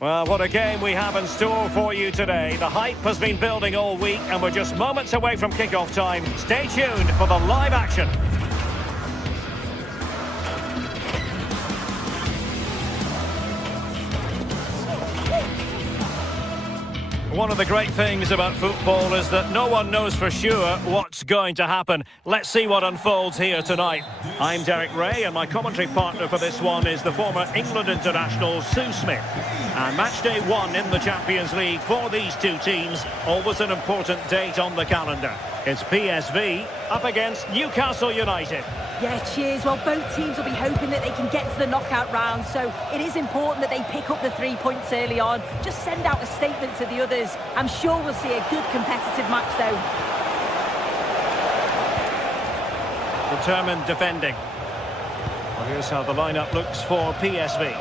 Well, what a game we have in store for you today. The hype has been building all week and we're just moments away from kick-off time. Stay tuned for the live action. One of the great things about football is that no one knows for sure what's going to happen. Let's see what unfolds here tonight. I'm Derek Ray and my commentary partner for this one is the former England international Sue Smith. And match day 1 in the Champions League for these two teams, always an important date on the calendar. It's PSV up against Newcastle United. Yeah, cheers. Well, both teams will be hoping that they can get to the knockout round, so it is important that they pick up the 3 points early on. Just send out a statement to the others. I'm sure we'll see a good competitive match, though. Determined defending. Well, here's how the lineup looks for PSV.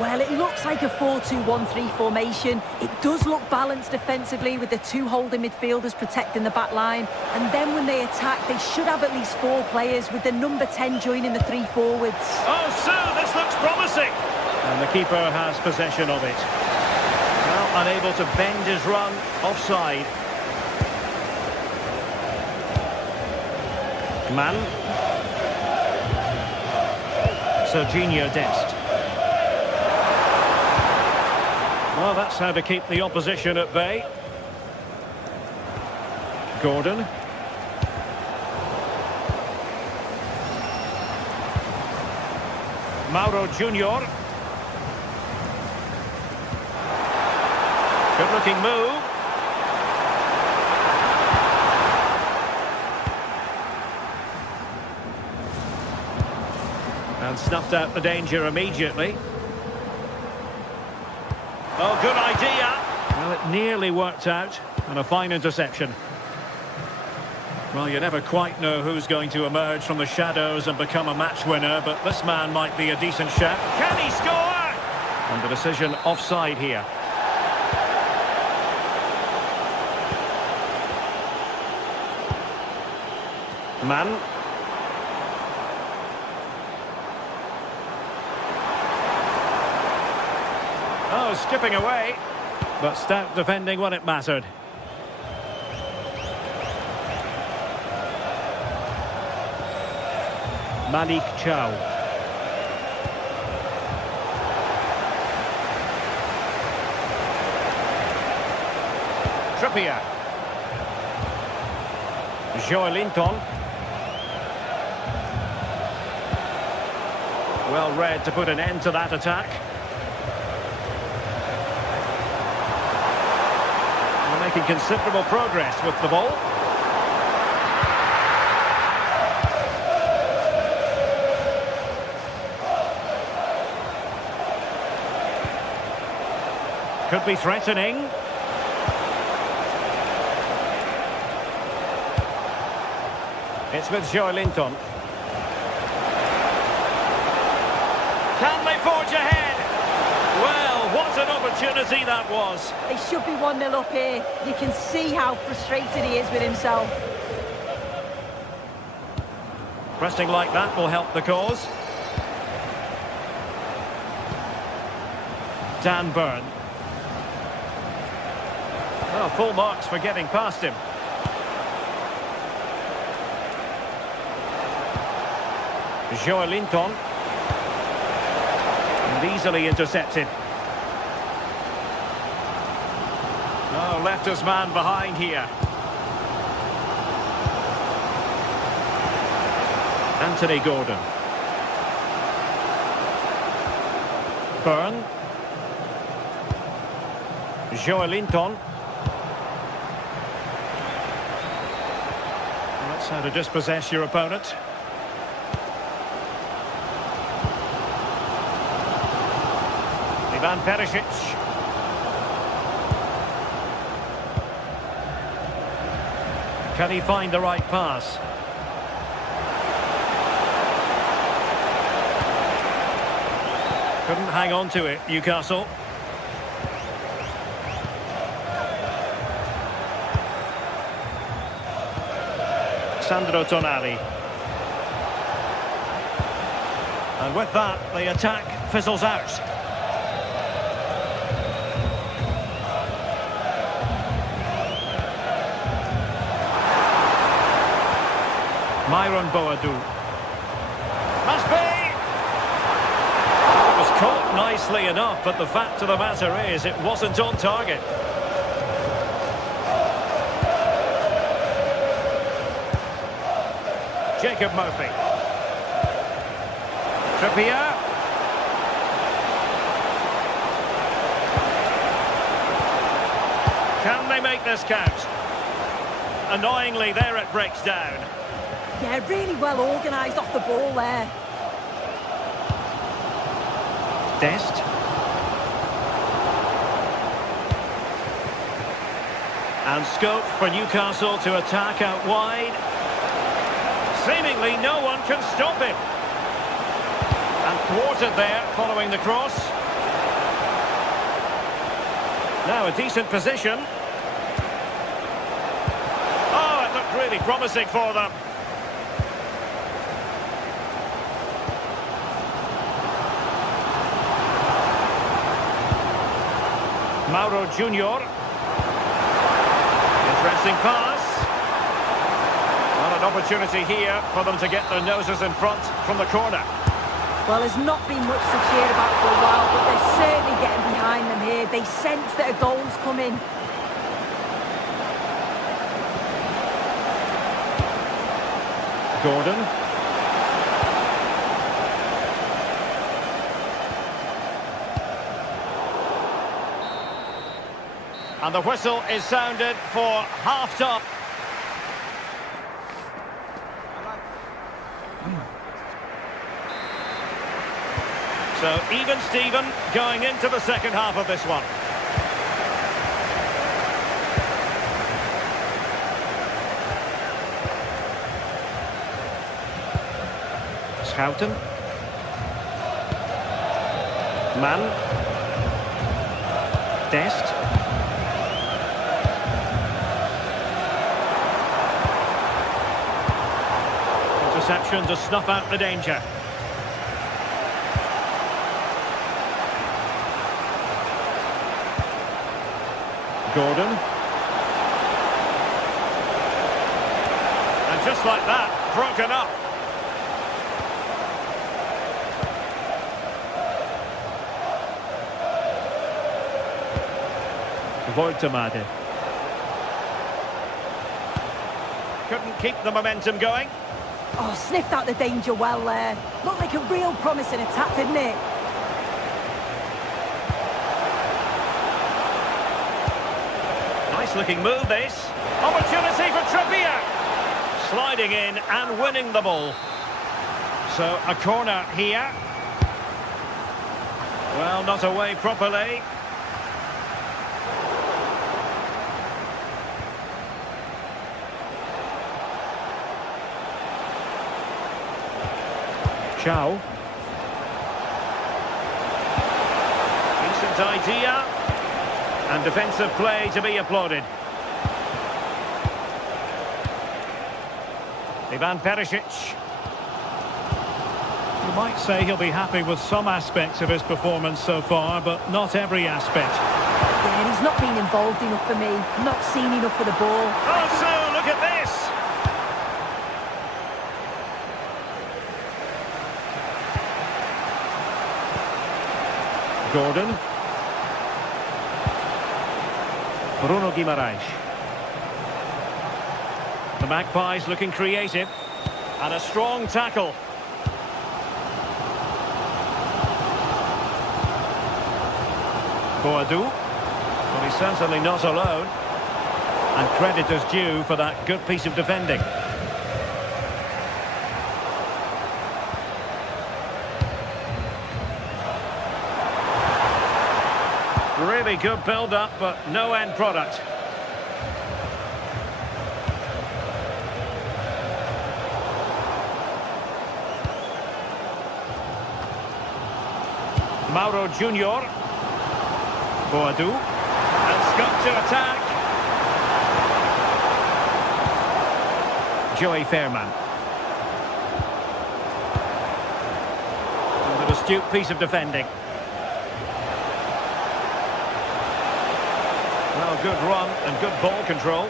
Well, it looks like a 4-2-1-3 formation. It does look balanced defensively with the 2 holding midfielders protecting the back line. And then when they attack, they should have at least 4 players with the number 10 joining the 3 forwards. Oh, Sue, this looks promising. And the keeper has possession of it. Well, unable to bend his run, offside. Man. Serginho Dest. Well, that's how to keep the opposition at bay. Gordon. Mauro Junior. Good-looking move. And snuffed out the danger immediately. Oh, good idea. Well, it nearly worked out, and a fine interception. Well, you never quite know who's going to emerge from the shadows and become a match winner, but this man might be a decent shout. Can he score? And the decision offside here. Man. Oh, skipping away, but stout defending when it mattered. Malik Chow. Trippier. Joelinton. Well read to put an end to that attack. Making considerable progress with the ball. Could be threatening. It's with Joelinton. Can they forge ahead? Well, what an opportunity that was. They should be 1-0 up here. You can see how frustrated he is with himself. Pressing like that will help the cause. Dan Burn. Oh, full marks for getting past him. Joelinton. And easily intercepted. Oh, left his man behind here. Anthony Gordon. Burn. Joelinton. That's how to dispossess your opponent. Ivan Perisic. Can he find the right pass? Couldn't hang on to it, Newcastle. Sandro Tonali. And with that, the attack fizzles out. Myron Boadu. Must be! It was caught nicely enough, but the fact of the matter is it wasn't on target. Jacob Murphy. Trippier. Can they make this count? Annoyingly, there it breaks down. Yeah, really well organised off the ball there. Dest. And scope for Newcastle to attack out wide. Seemingly no one can stop him. And thwarted there following the cross. Now a decent position. Oh, it looked really promising for them. Mauro Junior. Interesting pass. Well, an opportunity here for them to get their noses in front from the corner. Well, there's not been much to cheer about for a while, but they're certainly getting behind them here. They sense that a goal's coming. Gordon. And the whistle is sounded for half-time. So even Steven going into the second half of this one. Schouten. Mann. Dest. Interception to snuff out the danger. Gordon. And just like that, broken up. Voltemade. Couldn't keep the momentum going. Oh, sniffed out the danger well there. Looked like a real promising attack, didn't it? Nice looking move, this. Opportunity for Trippier. Sliding in and winning the ball. So a corner here. Well, not away properly. Chow. Decent idea. And defensive play to be applauded. Ivan Perisic. You might say he'll be happy with some aspects of his performance so far, but not every aspect. Yeah, he's not been involved enough for me. Not seen enough for the ball. Also, look at this. Gordon. Bruno Guimaraes. The Magpies looking creative. And a strong tackle. Boadu. Well, he's certainly not alone. And credit is due for that good piece of defending. Really good build-up, but no end product. Mauro Junior. Boadu. And Scott to attack. Joey Fairman. And an astute piece of defending. Well, good run and good ball control.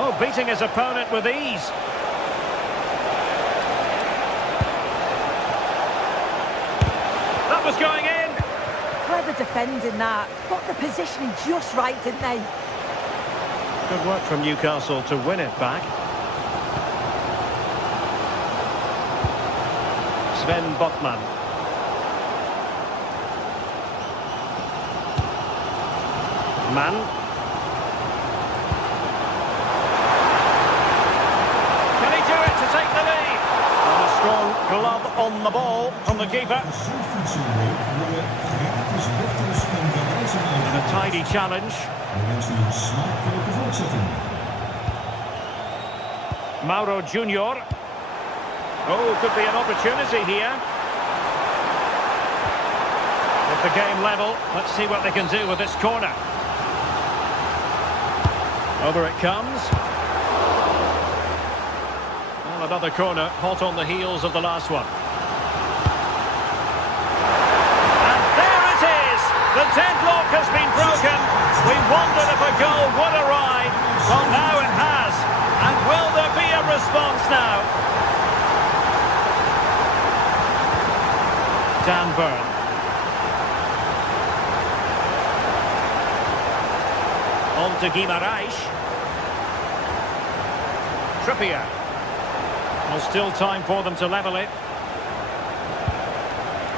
Oh, beating his opponent with ease. That was going in. Clever defending that. Got the positioning just right, didn't they? Good work from Newcastle to win it back. Sven Botman. Mann. Can he do it to take the lead? And a strong glove on the ball from the keeper. And a tidy challenge. Mauro Junior. Oh, could be an opportunity here. With the game level, let's see what they can do with this corner. Over it comes. Well, another corner, hot on the heels of the last one. And there it is! The deadlock has been broken. We wondered if a goal would arrive. Well, now it has. And will there be a response now? Dan Burn. On to Guimaraes. Trippier. Well, still time for them to level it.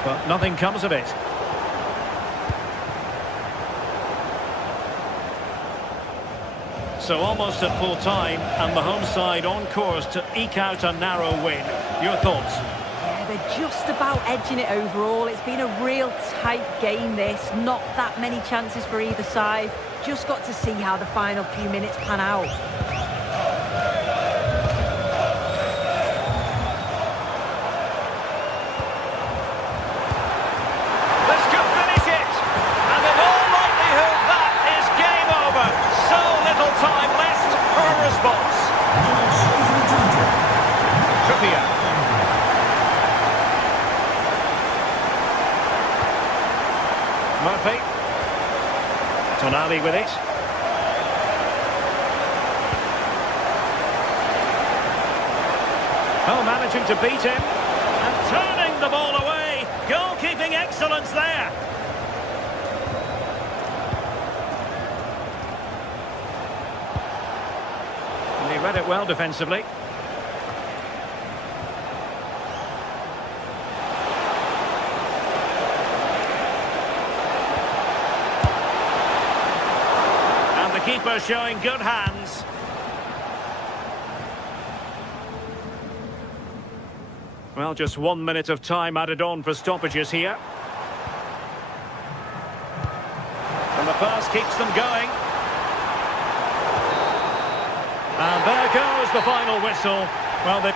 But nothing comes of it. So almost at full time, and the home side on course to eke out a narrow win. Your thoughts? Yeah, they're just about edging it overall. It's been a real tight game, this. Not that many chances for either side. Just got to see how the final few minutes pan out. This could finish it! And in all likelihood, that is game over. So little time left for a response. Trippier. Murphy. Tonali with it. Oh, managing to beat him. And turning the ball away. Goalkeeping excellence there. And he read it well defensively. Keeper showing good hands. Well, just 1 minute of time added on for stoppages here. And the pass keeps them going. And there goes the final whistle. Well, they...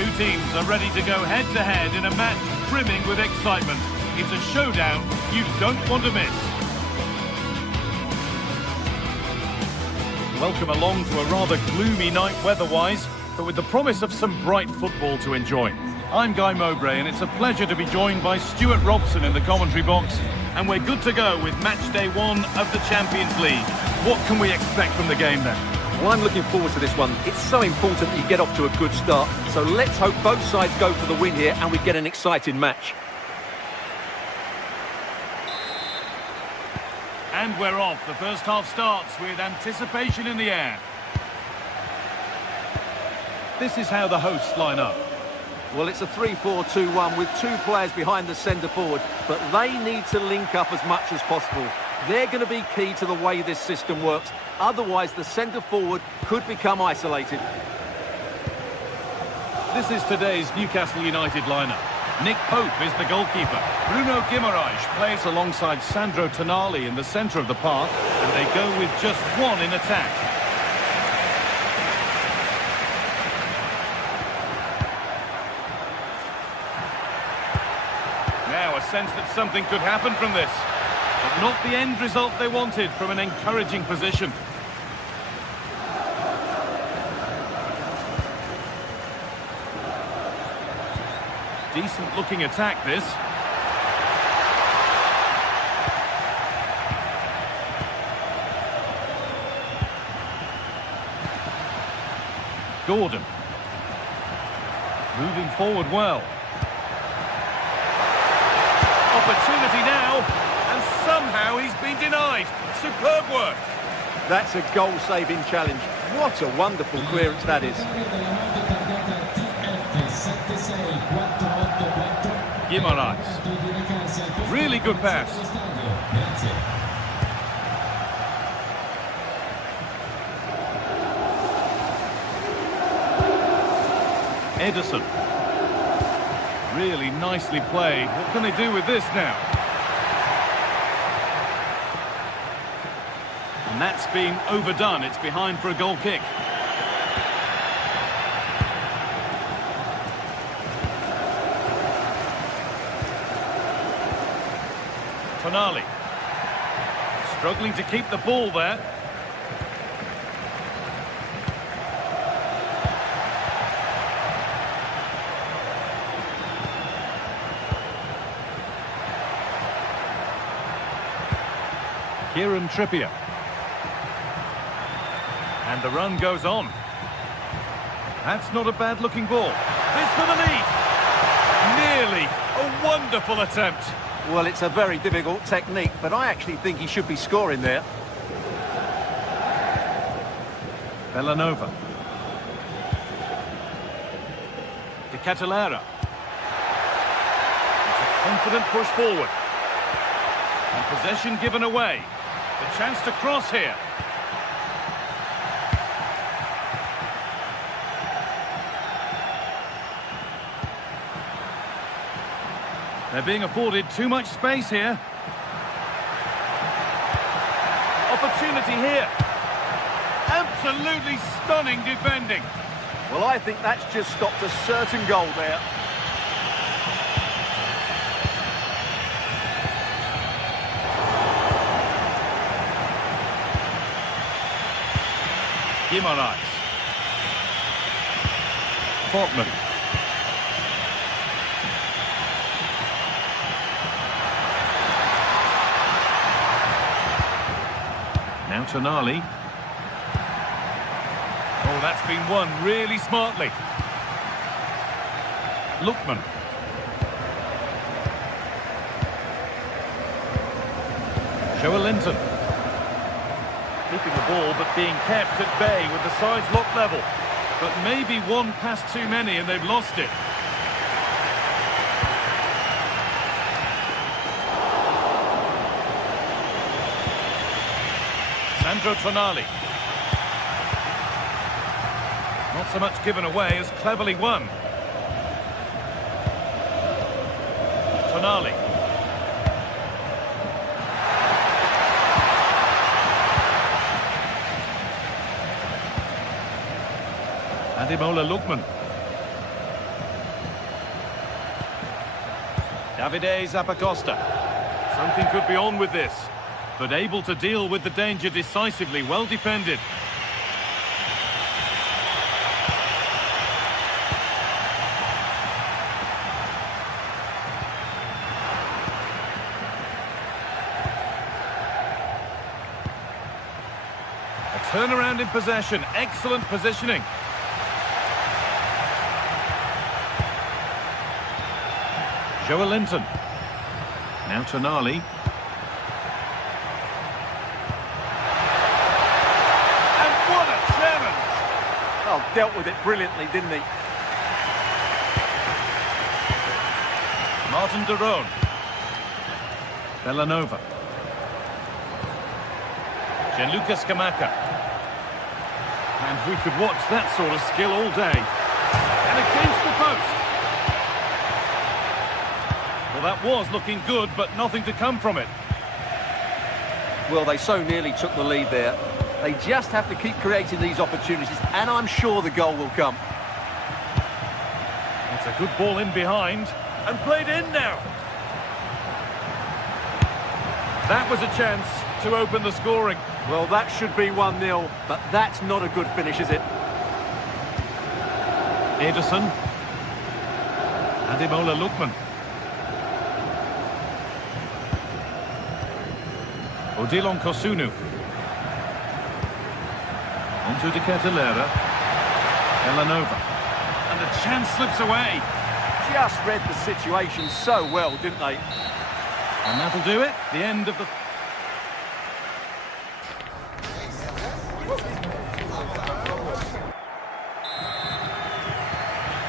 Two teams are ready to go head-to-head in a match brimming with excitement. It's a showdown you don't want to miss. Welcome along to a rather gloomy night weather-wise, but with the promise of some bright football to enjoy. I'm Guy Mowbray, and it's a pleasure to be joined by Stuart Robson in the commentary box. And we're good to go with match day 1 of the Champions League. What can we expect from the game then? Well, I'm looking forward to this one. It's so important that you get off to a good start. So let's hope both sides go for the win here and we get an exciting match. And we're off. The first half starts with anticipation in the air. This is how the hosts line up. Well, it's a 3-4-2-1 with 2 players behind the centre forward, but they need to link up as much as possible. They're going to be key to the way this system works. Otherwise, the centre forward could become isolated. This is today's Newcastle United lineup. Nick Pope is the goalkeeper. Bruno Guimaraes plays alongside Sandro Tonali in the centre of the park, and they go with just one in attack. Now a sense that something could happen from this, but not the end result they wanted from an encouraging position. Decent looking attack, this. Gordon. Moving forward well. Opportunity now, and somehow he's been denied. Superb work. That's a goal-saving challenge. What a wonderful clearance that is. Guimaraes. Really good pass. Edison. Really nicely played. What can they do with this now? And that's been overdone. It's behind for a goal kick. Tonali. Struggling to keep the ball there. Kieran Trippier. And the run goes on. That's not a bad looking ball. This for the lead. Nearly. A wonderful attempt. Well, it's a very difficult technique, but I actually think he should be scoring there. Bellanova. De Catalera. It's a confident push forward. And possession given away. The chance to cross here. They're being afforded too much space here. Opportunity here. Absolutely stunning defending. Well, I think that's just stopped a certain goal there. Guimaraes. Fortman. Now Tonali. Oh, that's been won really smartly. Lookman. Joelinton. Keeping the ball, but being kept at bay with the sides locked level. But maybe one pass too many and they've lost it. Sandro Tonali. Not so much given away as cleverly won. Tonali. Ademola Lookman. Davide Zappacosta. Something could be on with this, but able to deal with the danger decisively. Well defended. Turnaround in possession. Excellent positioning. Joelinton. Now Tonali. And what a challenge! Oh, dealt with it brilliantly, didn't he? Martin de Roon. Bellanova. Gianluca Scamacca. And we could watch that sort of skill all day. And against the post. Well, that was looking good, but nothing to come from it. Well, they so nearly took the lead there. They just have to keep creating these opportunities, and I'm sure the goal will come. It's a good ball in behind, and played in now. That was a chance to open the scoring. Well, that should be 1-0, but that's not a good finish, is it? Ederson. Ademola Lookman. Odilon Kosunu. Onto De Ketelera. Bellanova. And the chance slips away. Just read the situation so well, didn't they? And that'll do it. The end of the...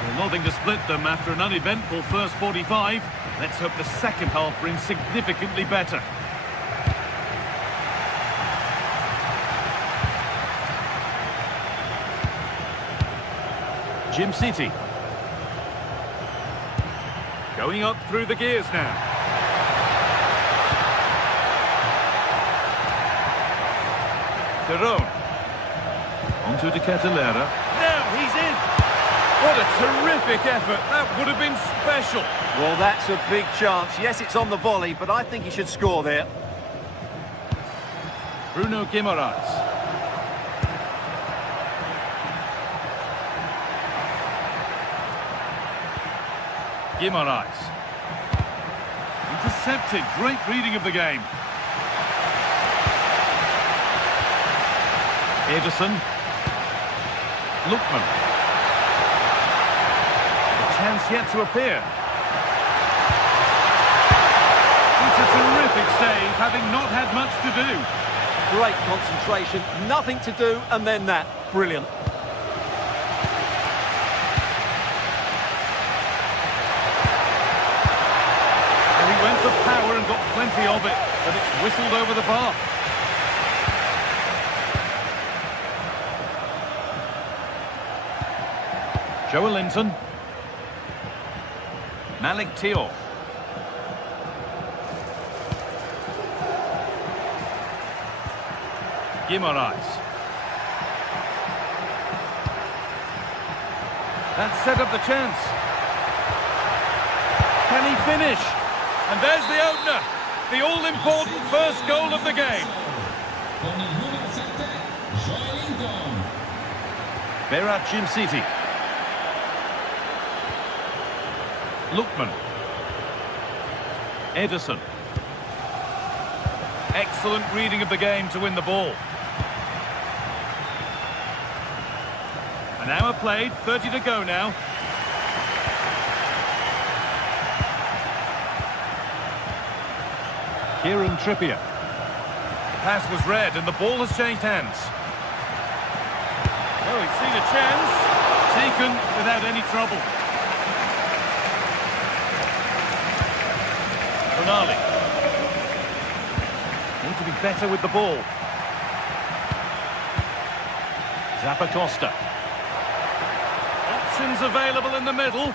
Well, nothing to split them after an uneventful first 45. Let's hope the second half brings significantly better. Jim City. Going up through the gears now. De Roon. Onto De Ketelera. Now he's in. What a terrific effort. That would have been special. Well, that's a big chance. Yes, it's on the volley, but I think he should score there. Bruno Guimaraes. Guimaraes. Intercepted. Great reading of the game. Ederson. Lookman. A chance yet to appear. It's a terrific save, having not had much to do. Great concentration, nothing to do, and then that. Brilliant. Went for power and got plenty of it, but it's whistled over the bar. Joelinton. Malik Thiaw. Guimaraes. That set up the chance. Can he finish? And there's the opener, the all-important first goal of the game. Berat Jim City. Lookman. Ederson. Excellent reading of the game to win the ball. An hour played, 30 to go now. Kieran Trippier. The pass was read and the ball has changed hands. Oh, he's seen a chance. Taken without any trouble. Tonali. Need to be better with the ball. Zappacosta. Options available in the middle.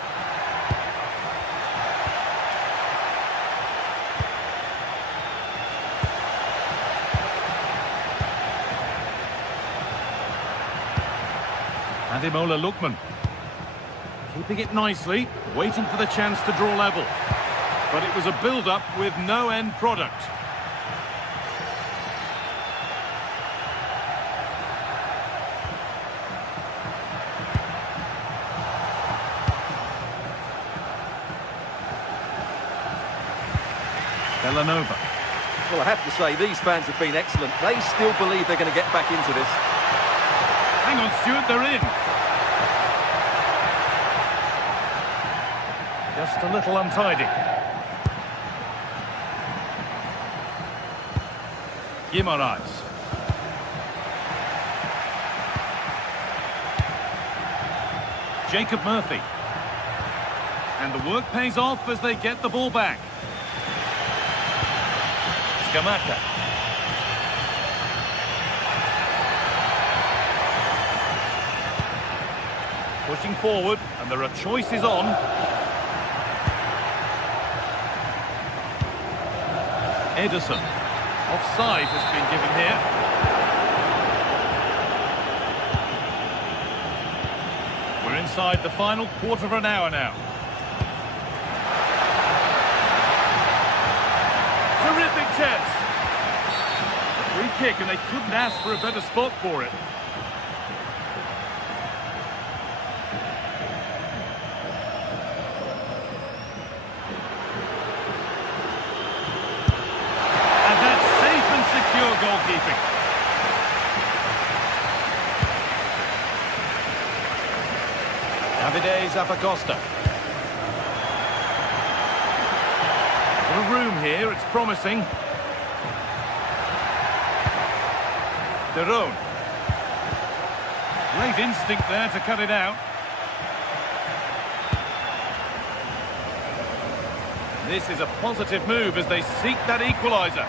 Ademola Lookman. Keeping it nicely, waiting for the chance to draw level. But it was a build-up with no end product. Bellanova. Well, I have to say, these fans have been excellent. They still believe they're going to get back into this. Hang on, Stuart, they're in. Just a little untidy. Guimaraes. Jacob Murphy. And the work pays off as they get the ball back. Scamacca. Pushing forward, and there are choices on. Ederson. Offside has been given here. We're inside the final quarter of an hour now. Terrific chance. Free kick, and they couldn't ask for a better spot for it. And that's safe and secure goalkeeping. Davide Zappacosta. The room here, it's promising. Derone. Great instinct there to cut it out. This is a positive move as they seek that equaliser.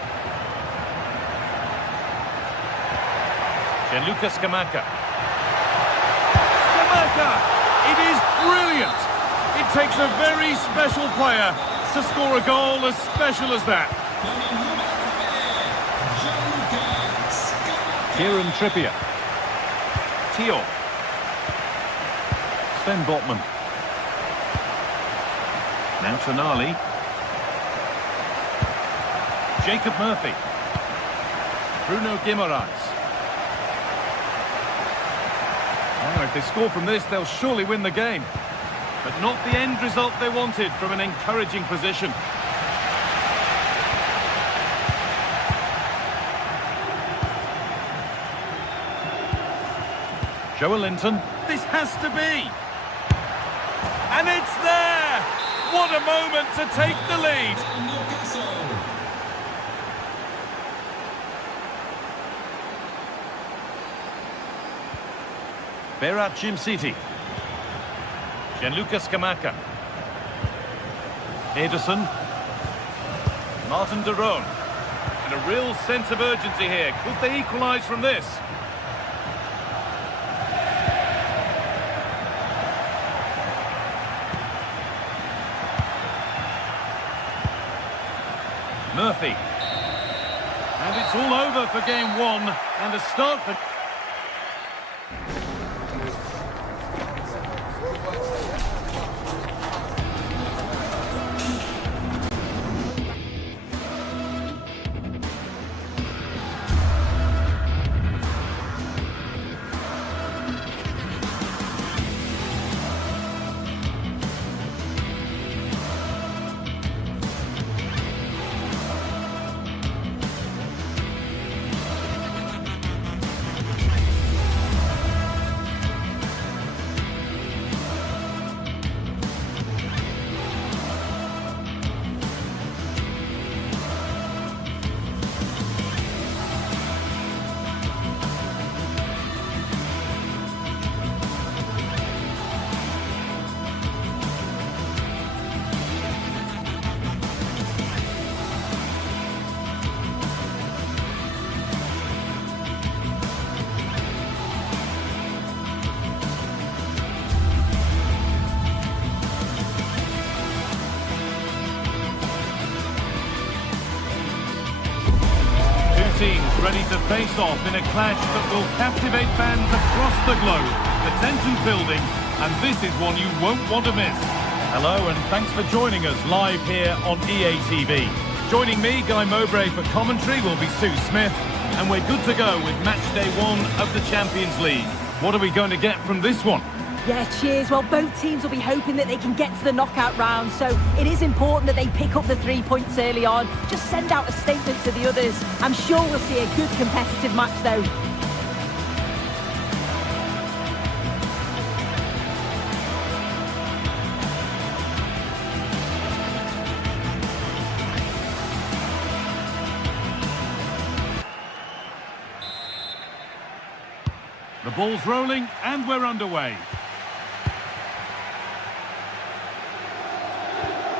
Gianluca Scamacca. Scamacca! It is brilliant! It takes a very special player to score a goal as special as that. Kieran Trippier. Tio. Sven Botman. Now Tonali. Jacob Murphy. Bruno Guimaraes. Now, if they score from this, they'll surely win the game. But not the end result they wanted from an encouraging position. Joelinton. This has to be. And it's there! What a moment to take the lead! Berat Jimsiti. Gianluca Scamacca. Ederson. Martin Derone. And a real sense of urgency here. Could they equalise from this? Murphy. And it's all over for game one. And a start for... Teams ready to face off in a clash that will captivate fans across the globe. The tension's building, and this is one you won't want to miss. Hello, and thanks for joining us live here on EA TV. Joining me, Guy Mowbray, for commentary will be Sue Smith, and we're good to go with match day one of the Champions League. What are we going to get from this one? Yeah, cheers. Well, both teams will be hoping that they can get to the knockout round, so it is important that they pick up the 3 points early on. Just send out a statement to the others. I'm sure we'll see a good competitive match, though. The ball's rolling and we're underway.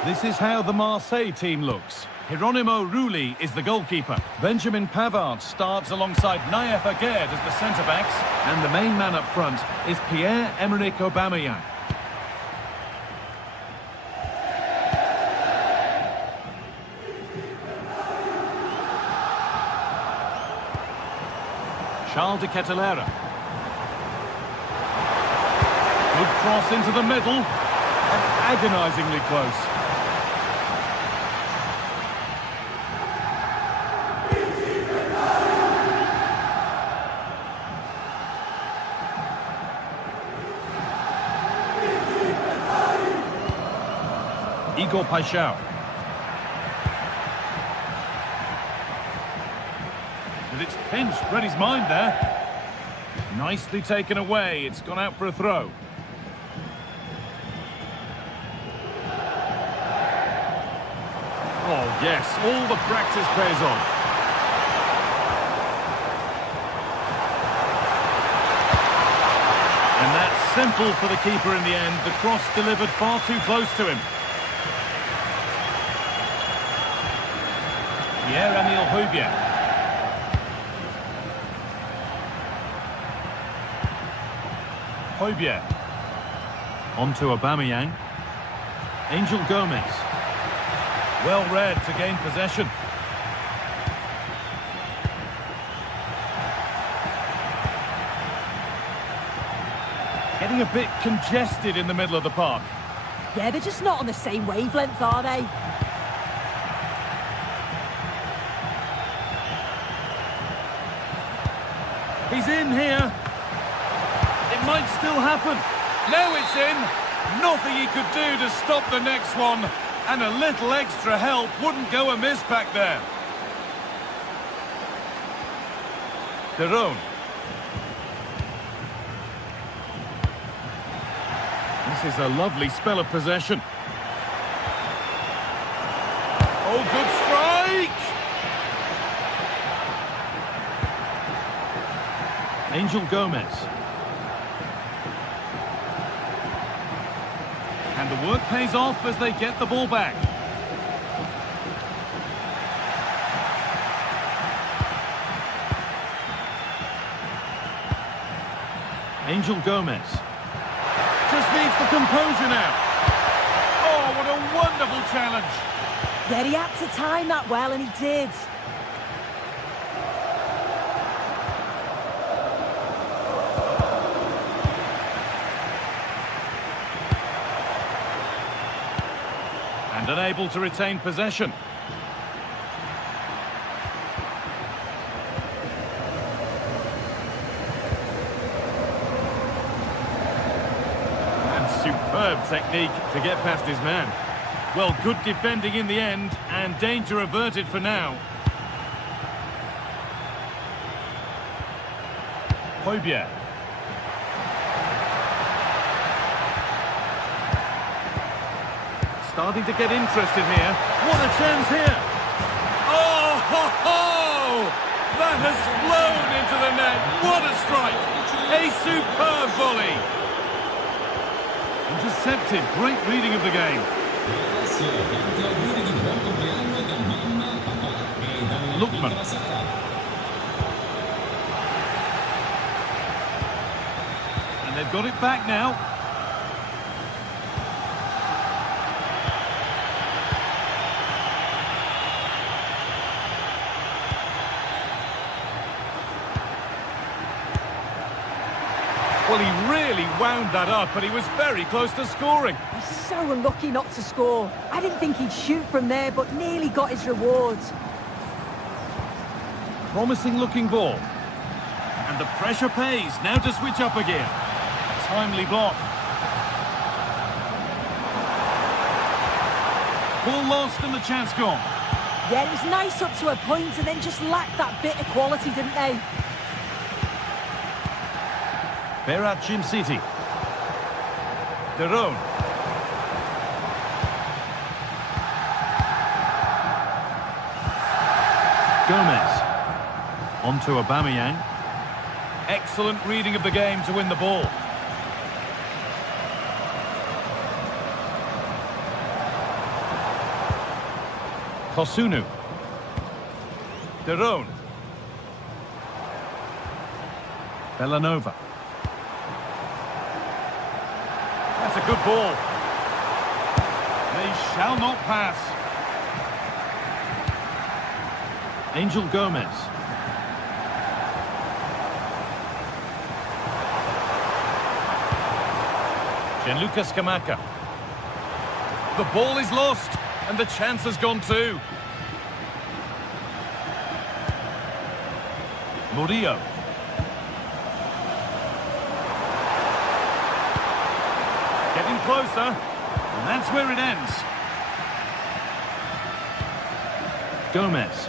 This is how the Marseille team looks. Hieronymo Rulli is the goalkeeper. Benjamin Pavard starts alongside Naïef Aguerd as the centre-backs. And the main man up front is Pierre-Emerick Aubameyang. Charles de Kettelera. Good cross into the middle. And agonisingly close. Igor Paixão. And it's pinched, read his mind there. Nicely taken away, it's gone out for a throw. Oh yes, all the practice pays off. And that's simple for the keeper in the end. The cross delivered far too close to him. Pierre-Emile Højbjerg. Højbjerg. On to Aubameyang. Angel Gomez. Well read to gain possession. Getting a bit congested in the middle of the park. Yeah, they're just not on the same wavelength, are they? He's in here. It might still happen. Now it's in. Nothing he could do to stop the next one. And a little extra help wouldn't go amiss back there. De Roon. This is a lovely spell of possession. Oh, good strike! Angel Gomez. And the work pays off as they get the ball back. Angel Gomez. Just needs the composure now. Oh, what a wonderful challenge. Yeah, he had to time that well, and he did. And unable to retain possession. And superb technique to get past his man. Well, good defending in the end, and danger averted for now. Højbjerg. Starting to get interested here. What a chance here! Oh, ho, ho! That has flown into the net. What a strike! A superb volley. Intercepted. Great reading of the game. Lookman. And they've got it back now. Well, he really wound that up, and he was very close to scoring. He's so unlucky not to score. I didn't think he'd shoot from there, but nearly got his rewards. Promising looking ball. And the pressure pays. Now to switch up again. Timely block. Ball lost and the chance gone. Yeah, it was nice up to a point and then just lacked that bit of quality, didn't they? Berat Jim City. De Roon. Gomez. On to Aubameyang. Excellent reading of the game to win the ball. Kosunu. Derone. Bellanova. That's a good ball. They shall not pass. Angel Gomez. Gianluca Scamacca. The ball is lost, and the chance has gone too. Murillo. Getting closer, and that's where it ends. Gomez.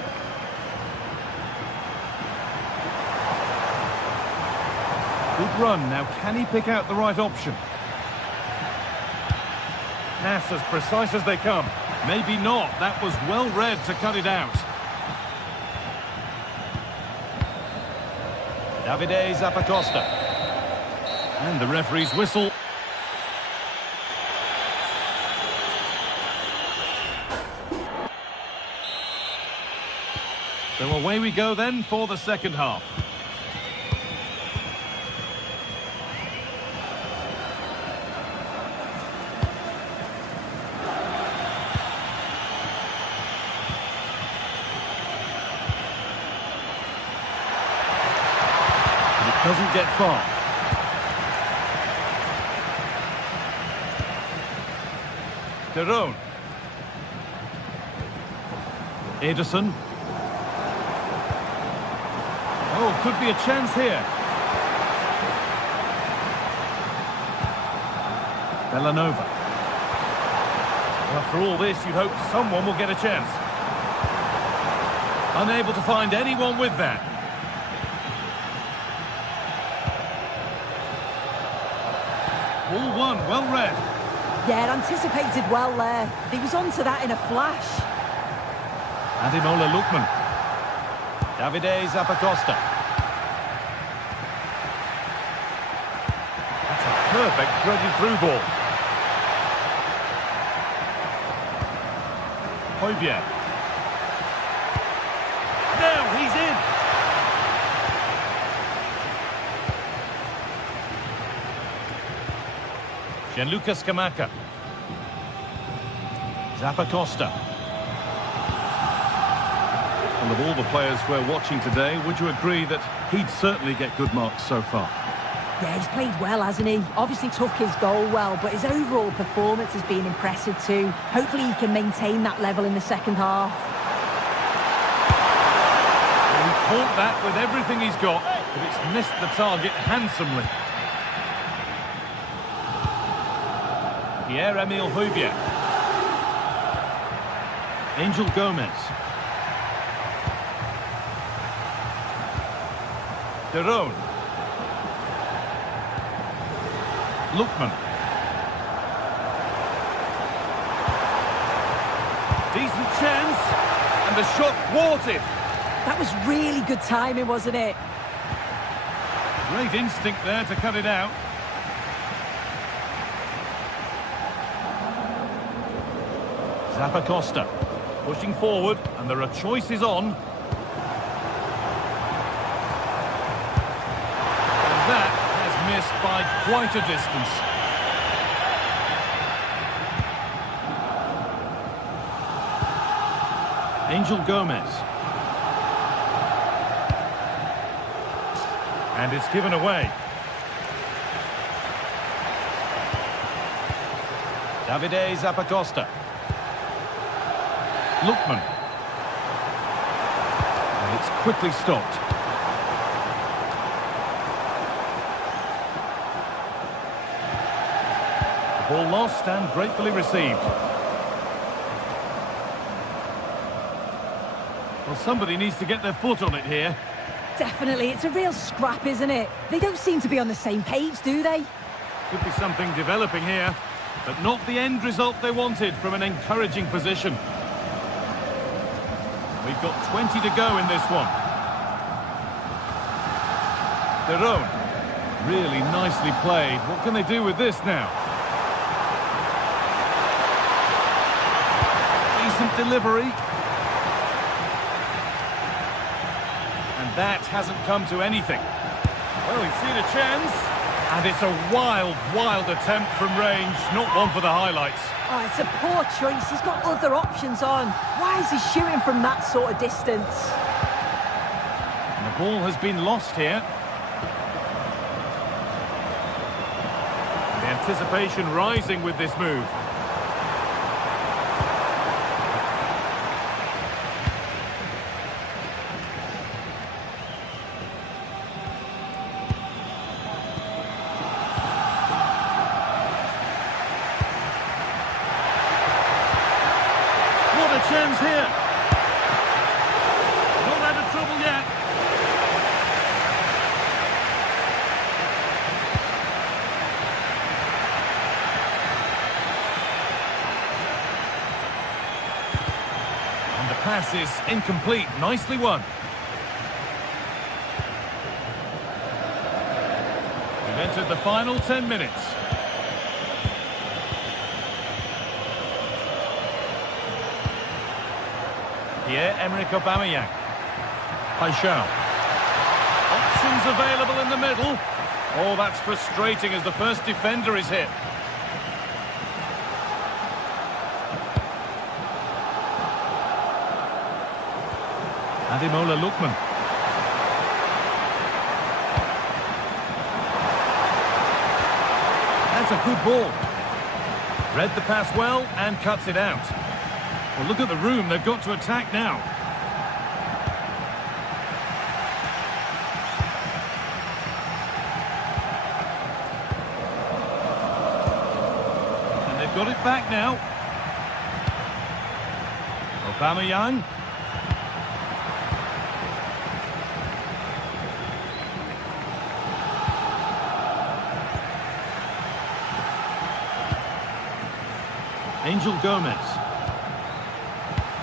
Good run. Now, can he pick out the right option? Pass as precise as they come. Maybe not. That was well read to cut it out. Davide Zappacosta. And the referee's whistle. So away we go then for the second half. Doesn't get far. Derone. Ederson. Oh, could be a chance here. Bellanova. After all this, you'd hope someone will get a chance. Unable to find anyone with that. Ball one, well read. Yeah, anticipated well there. He was onto that in a flash. Ademola Lookman. Davide Zappacosta. That's a perfect threaded through ball. Højbjerg. Now he's in. Gianluca Scamacca. Zappacosta. And of all the players we're watching today, would you agree that he'd certainly get good marks so far? Yeah, he's played well, hasn't he? Obviously took his goal well, but his overall performance has been impressive too. Hopefully he can maintain that level in the second half. Well, he caught that with everything he's got, but it's missed the target handsomely. Pierre-Emile Højbjerg. Angel Gomez. Derone. Lookman. Decent chance, and the shot thwarted. That was really good timing, wasn't it? Great instinct there to cut it out. Zappacosta pushing forward, and there are choices on. And that has missed by quite a distance. Angel Gomez. And it's given away. Davide Zappacosta. Lookman. And it's quickly stopped. Ball lost and gratefully received. Well, somebody needs to get their foot on it here. Definitely, it's a real scrap, isn't it? They don't seem to be on the same page, do they? Could be something developing here, but not the end result they wanted from an encouraging position. We've got 20 to go in this one. their own. Really nicely played. What can they do with this now? Decent delivery. And that hasn't come to anything. Well, he's seen a chance. And it's a wild, wild attempt from range. Not one for the highlights. Oh, it's a poor choice. He's got other options on. Why is he shooting from that sort of distance? And the ball has been lost here. The anticipation rising with this move. What a chance here. Not out of trouble yet. And the pass is incomplete. Nicely won. We've entered the final 10 minutes. Pierre-Emerick Aubameyang. Paixão. Options available in the middle. Oh, that's frustrating as the first defender is hit. Ademola Lookman. That's a good ball. Read the pass well and cuts it out. Well, look at the room. They've got to attack now. And they've got it back now. Aubameyang. Angel Gomez.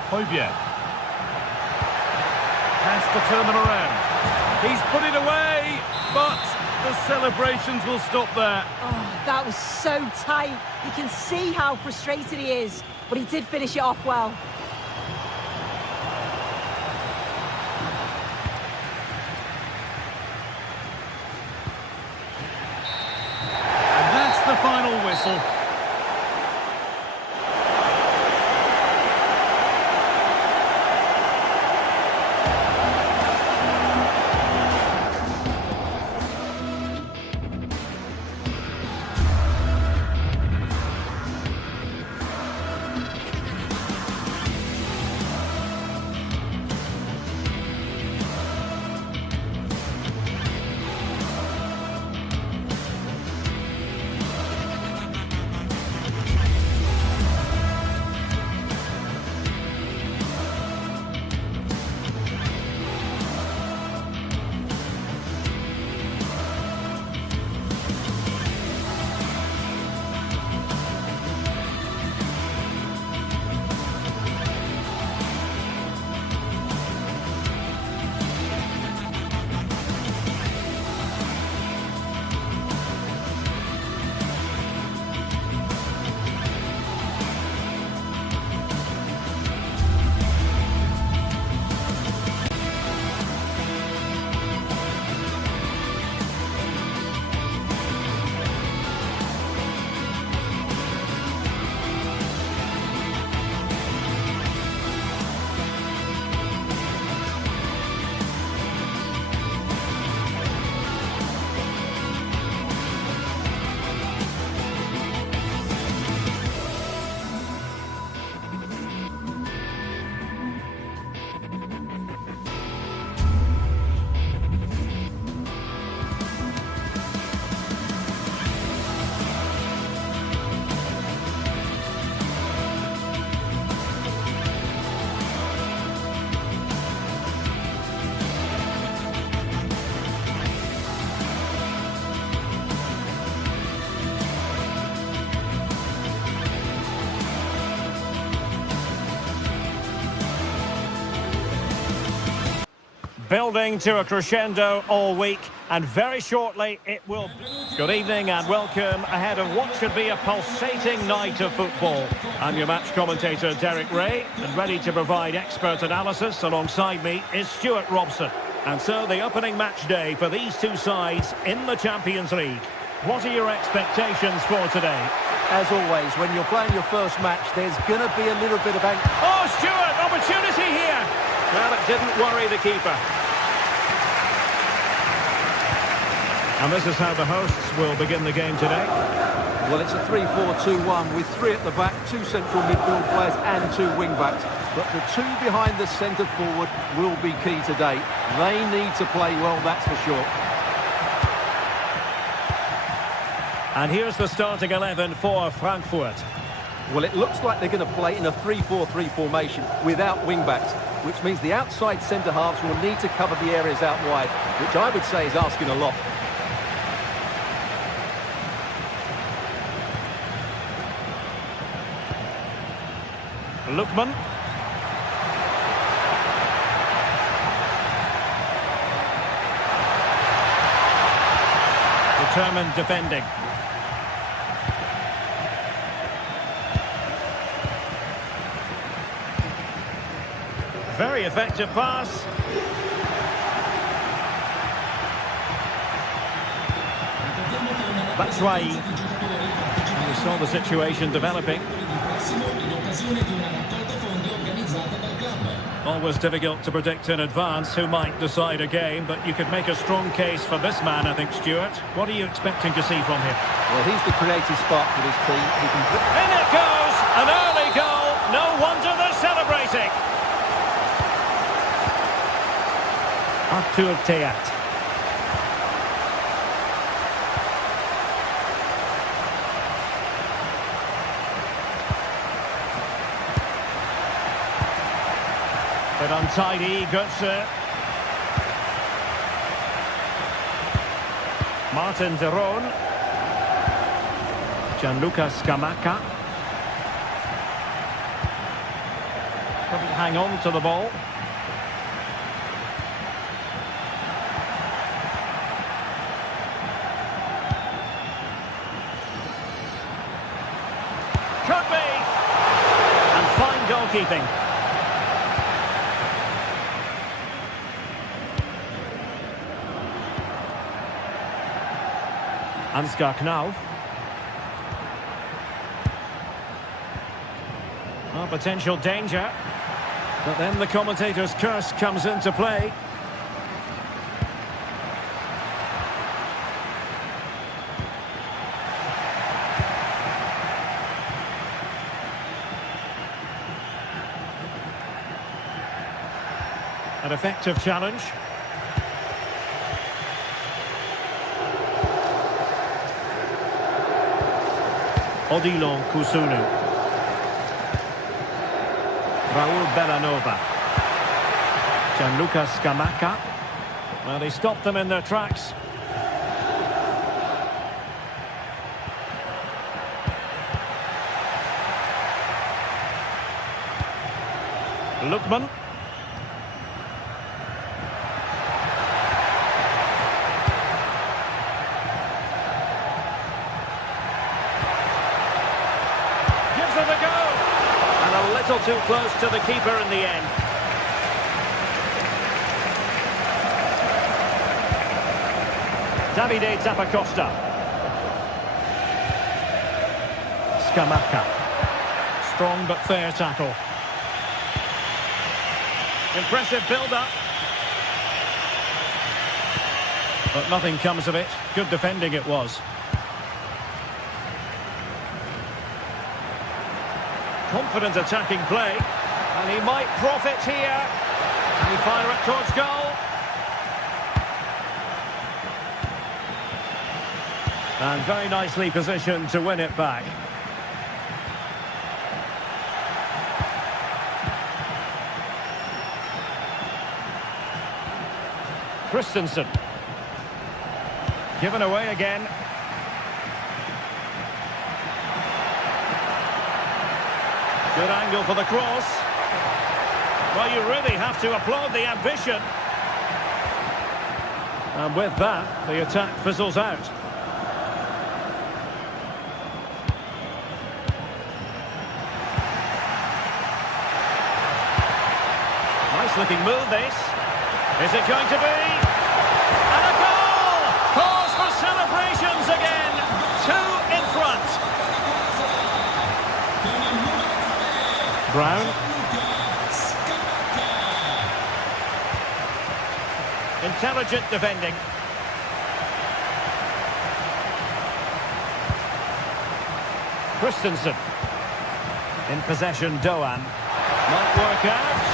Højbjerg. Has to turn them around. He's put it away, but the celebrations will stop there. Oh, that was so tight. You can see how frustrated he is, but he did finish it off well. And that's the final whistle. Building to a crescendo all week, and very shortly it will... Good evening and welcome ahead of what should be a pulsating night of football. I'm your match commentator, Derek Ray, and ready to provide expert analysis alongside me is Stuart Robson. And so the opening match day for these two sides in the Champions League. What are your expectations for today? As always, when you're playing your first match, there's going to be a little bit of... Oh, Stuart, opportunity here! Well, it didn't worry the keeper. And this is how the hosts will begin the game today. Well, it's a 3-4-2-1 with three at the back, two central midfield players and two wing-backs. But the two behind the centre forward will be key today. They need to play well, that's for sure. And here's the starting 11 for Frankfurt. Well, it looks like they're going to play in a 3-4-3 formation without wing-backs, which means the outside centre-halves will need to cover the areas out wide, which I would say is asking a lot. Lookman. Determined defending. Very effective pass. That's why we saw the situation developing. Always difficult to predict in advance who might decide a game, but you could make a strong case for this man, I think, Stuart. What are you expecting to see from him? Well, he's the creative spark for this team. In it goes! An early goal! No wonder they're celebrating! Artur Teat. Bit untidy, Götze. Martin de Roon. Gianluca Scamacca. Couldn't hang on to the ball. Could be! And fine goalkeeping. Ansgar Knauf. Oh, potential danger. But then the commentator's curse comes into play. An effective challenge. Odilon Kusunu. Raul Bellanova. Gianluca Scamacca. Well, he stopped them in their tracks. Lookman. Gives it a go. And a little too close to the keeper in the end. Davide Zappacosta. Scamacca. Strong but fair tackle. Impressive build-up. But nothing comes of it. Good defending it was. Confident attacking play. And he might profit here. And he fire it towards goal. And very nicely positioned to win it back. Christensen. Given away again. Good angle for the cross. Well, you really have to applaud the ambition. And with that, the attack fizzles out. Nice looking move, this. Is it going to be? And a goal! Cause for celebrations again. 2 in front. Brown. Intelligent defending. Christensen. In possession, Doan. Might work out.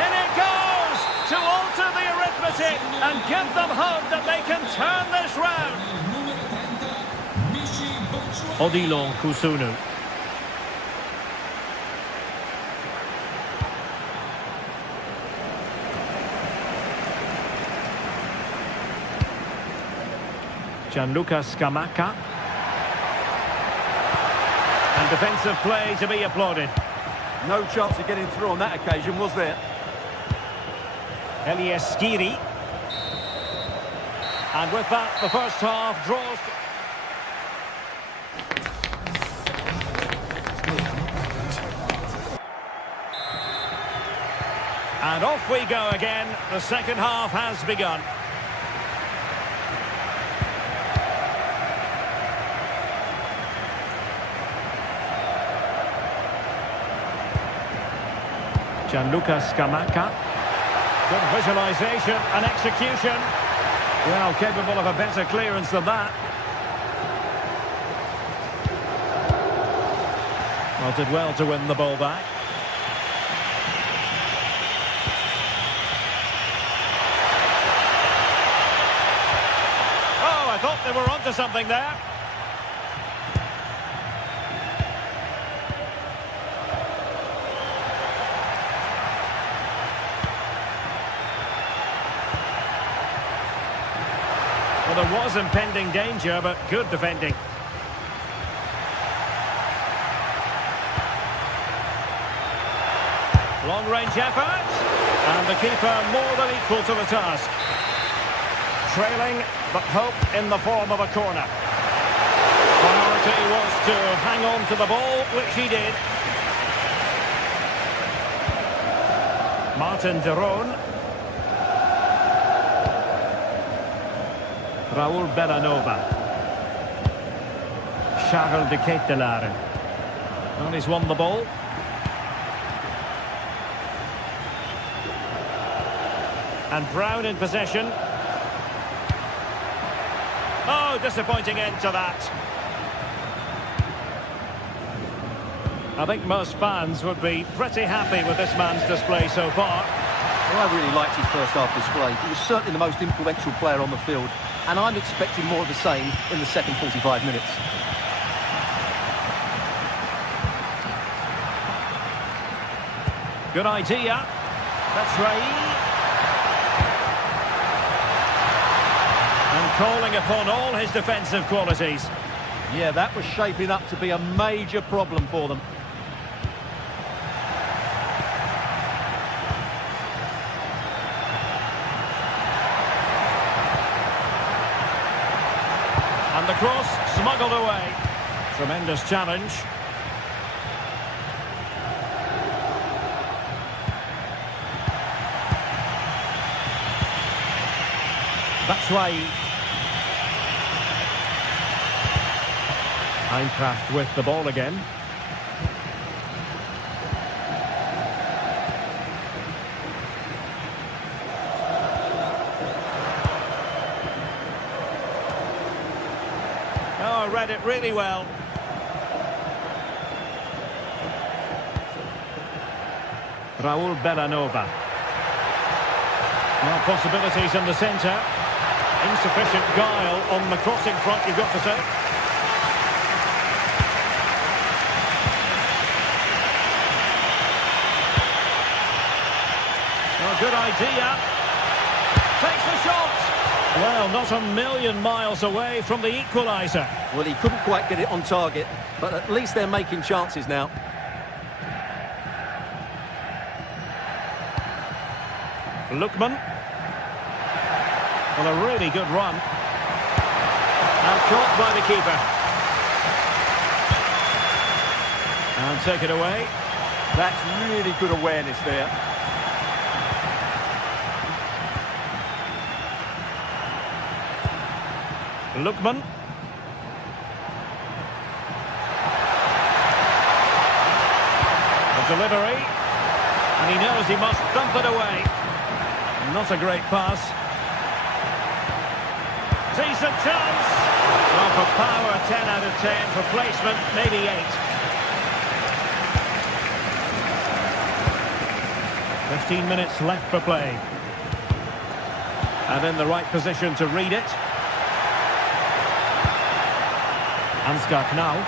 In it goes! To alter the arithmetic and give them hope that they can turn this round. Odilon Kusunu. Gianluca Scamacca. And defensive play to be applauded. No chance of getting through on that occasion, was there? Elias Skiri. And with that, the first half draws. And off we go again. The second half has begun. Gianluca Scamacca. Good visualisation and execution. Well, capable of a better clearance than that. Well, did well to win the ball back. Oh, I thought they were onto something there. Well, there was impending danger, but good defending. Long-range effort, and the keeper more than equal to the task. Trailing, but hope in the form of a corner. Priority was to hang on to the ball, which he did. Martin de Roon. Raul Bellanova. Charles de Ketelaere. And he's won the ball. And Brown in possession. Oh, disappointing end to that. I think most fans would be pretty happy with this man's display so far. Well, I really liked his first half display. He was certainly the most influential player on the field, and I'm expecting more of the same in the second 45 minutes. Good idea. That's Rai. And calling upon all his defensive qualities. Yeah, that was shaping up to be a major problem for them. And the cross smuggled away. Tremendous challenge. That's right. Eintracht with the ball again. Oh, read it really well. Raul Bellanova. Well, possibilities in the centre. Insufficient guile on the crossing front, you've got to say. Well, good idea. Takes the shot. Well, not a million miles away from the equaliser. Well, he couldn't quite get it on target, but at least they're making chances now. Lookman. Well, a really good run. And caught by the keeper. And taken away. That's really good awareness there. Lookman. The delivery. And he knows he must thump it away. Not a great pass. Decent chance. Well, for power, 10 out of 10. For placement, maybe 8. 15 minutes left for play. And in the right position to read it. Ansgar Knauf.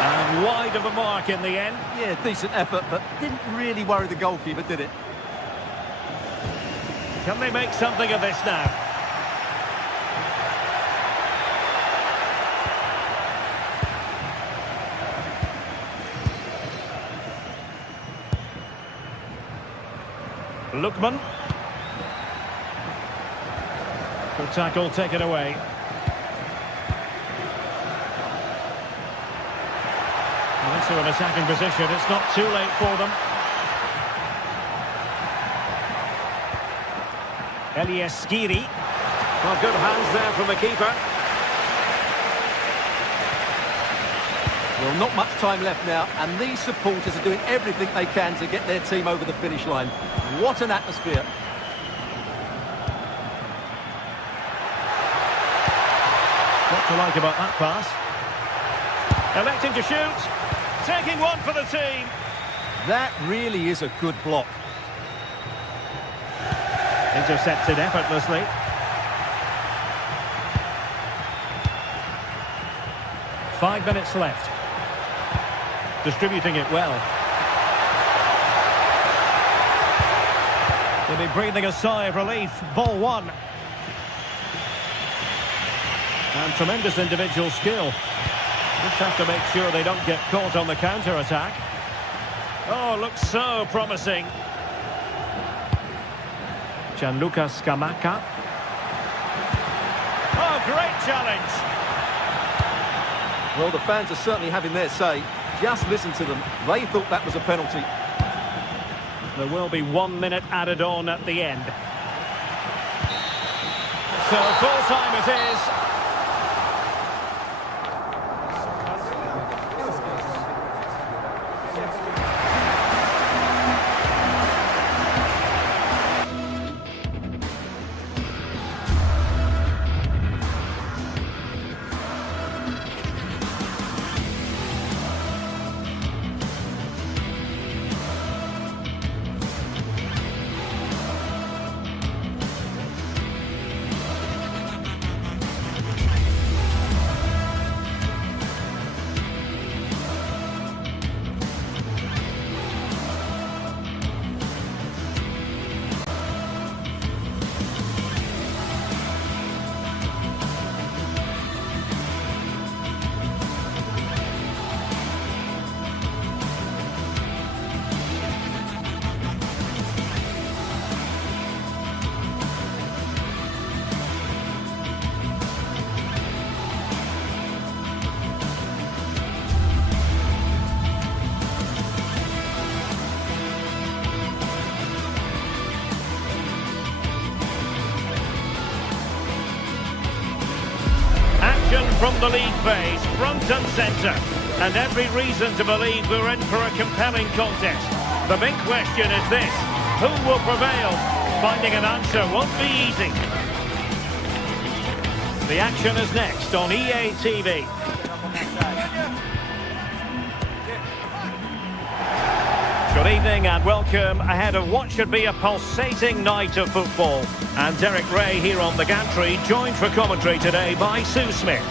And wide of the mark in the end. Yeah, decent effort, but didn't really worry the goalkeeper, did it? Can they make something of this now? Lookman. Good tackle taken away. Into an attacking position. It's not too late for them. Elias Skiri. Well, good hands there from the keeper. Well, not much time left now, and these supporters are doing everything they can to get their team over the finish line. What an atmosphere. What to like about that pass? Electing to shoot. Taking one for the team. That really is a good block. Intercepted effortlessly. Five minutes left. Distributing it well. They'll be breathing a sigh of relief. Ball one. And tremendous individual skill. Just have to make sure they don't get caught on the counter-attack. Oh, looks so promising. Gianluca Scamacca. Oh, great challenge. Well, the fans are certainly having their say. Just listen to them. They thought that was a penalty. There will be 1 minute added on at the end. So full time it is. From the league phase, front and centre, and every reason to believe we're in for a compelling contest. The big question is this: who will prevail? Finding an answer won't be easy. The action is next on EA TV. Good evening and welcome ahead of what should be a pulsating night of football. And Derek Ray here on the gantry, joined for commentary today by Sue Smith.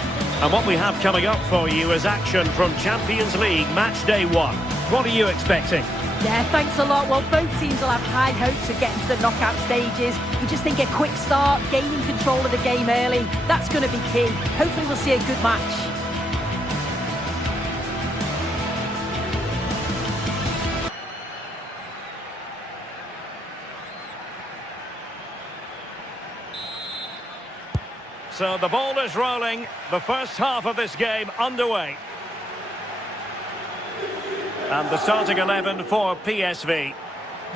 And what we have coming up for you is action from Champions League match day 1. What are you expecting? Yeah, thanks a lot. Well, both teams will have high hopes of getting to the knockout stages. You just think a quick start, gaining control of the game early, that's going to be key. Hopefully we'll see a good match. So the ball is rolling. The first half of this game underway. And the starting 11 for PSV.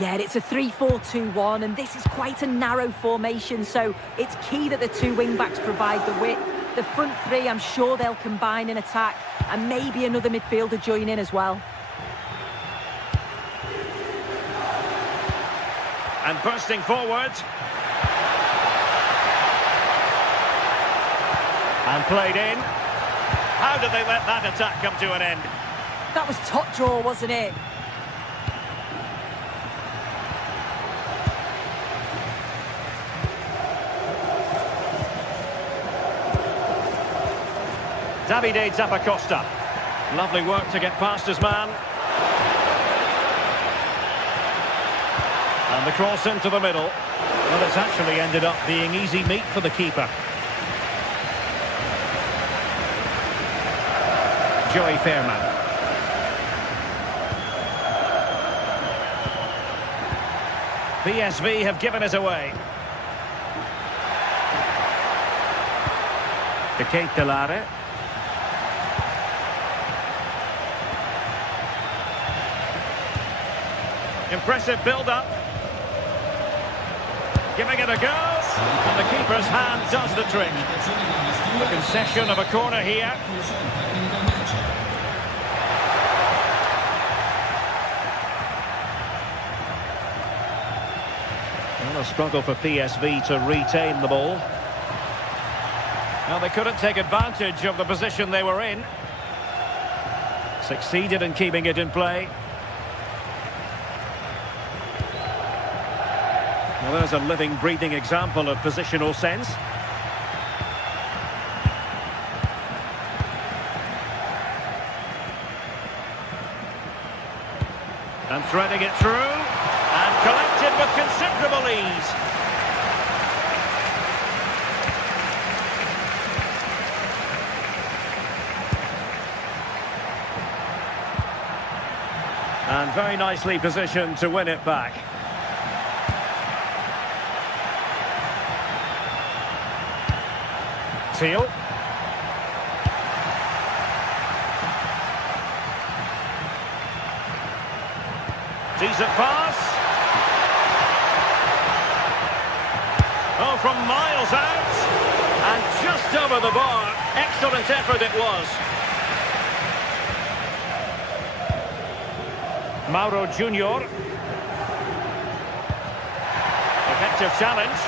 Yeah, it's a 3-4-2-1, and this is quite a narrow formation, so it's key that the two wing-backs provide the width. The front three, I'm sure they'll combine in attack, and maybe another midfielder join in as well. And bursting forward. And played in. How did they let that attack come to an end? That was top draw, wasn't it? Davide Zappacosta. Lovely work to get past his man. And the cross into the middle. Well, it's actually ended up being easy meat for the keeper. Joey Fairman. PSV have given it away. Keita. Impressive build-up. Giving it a go. And the keeper's hand does the trick. The concession of a corner here. Well, a struggle for PSV to retain the ball. Now, they couldn't take advantage of the position they were in. Succeeded in keeping it in play. Well, there's a living, breathing example of positional sense. And threading it through. And collected with considerable ease. And very nicely positioned to win it back. Teal. Decent pass. Oh, from miles out. And just over the bar. Excellent effort it was. Mauro Junior. Effective challenge.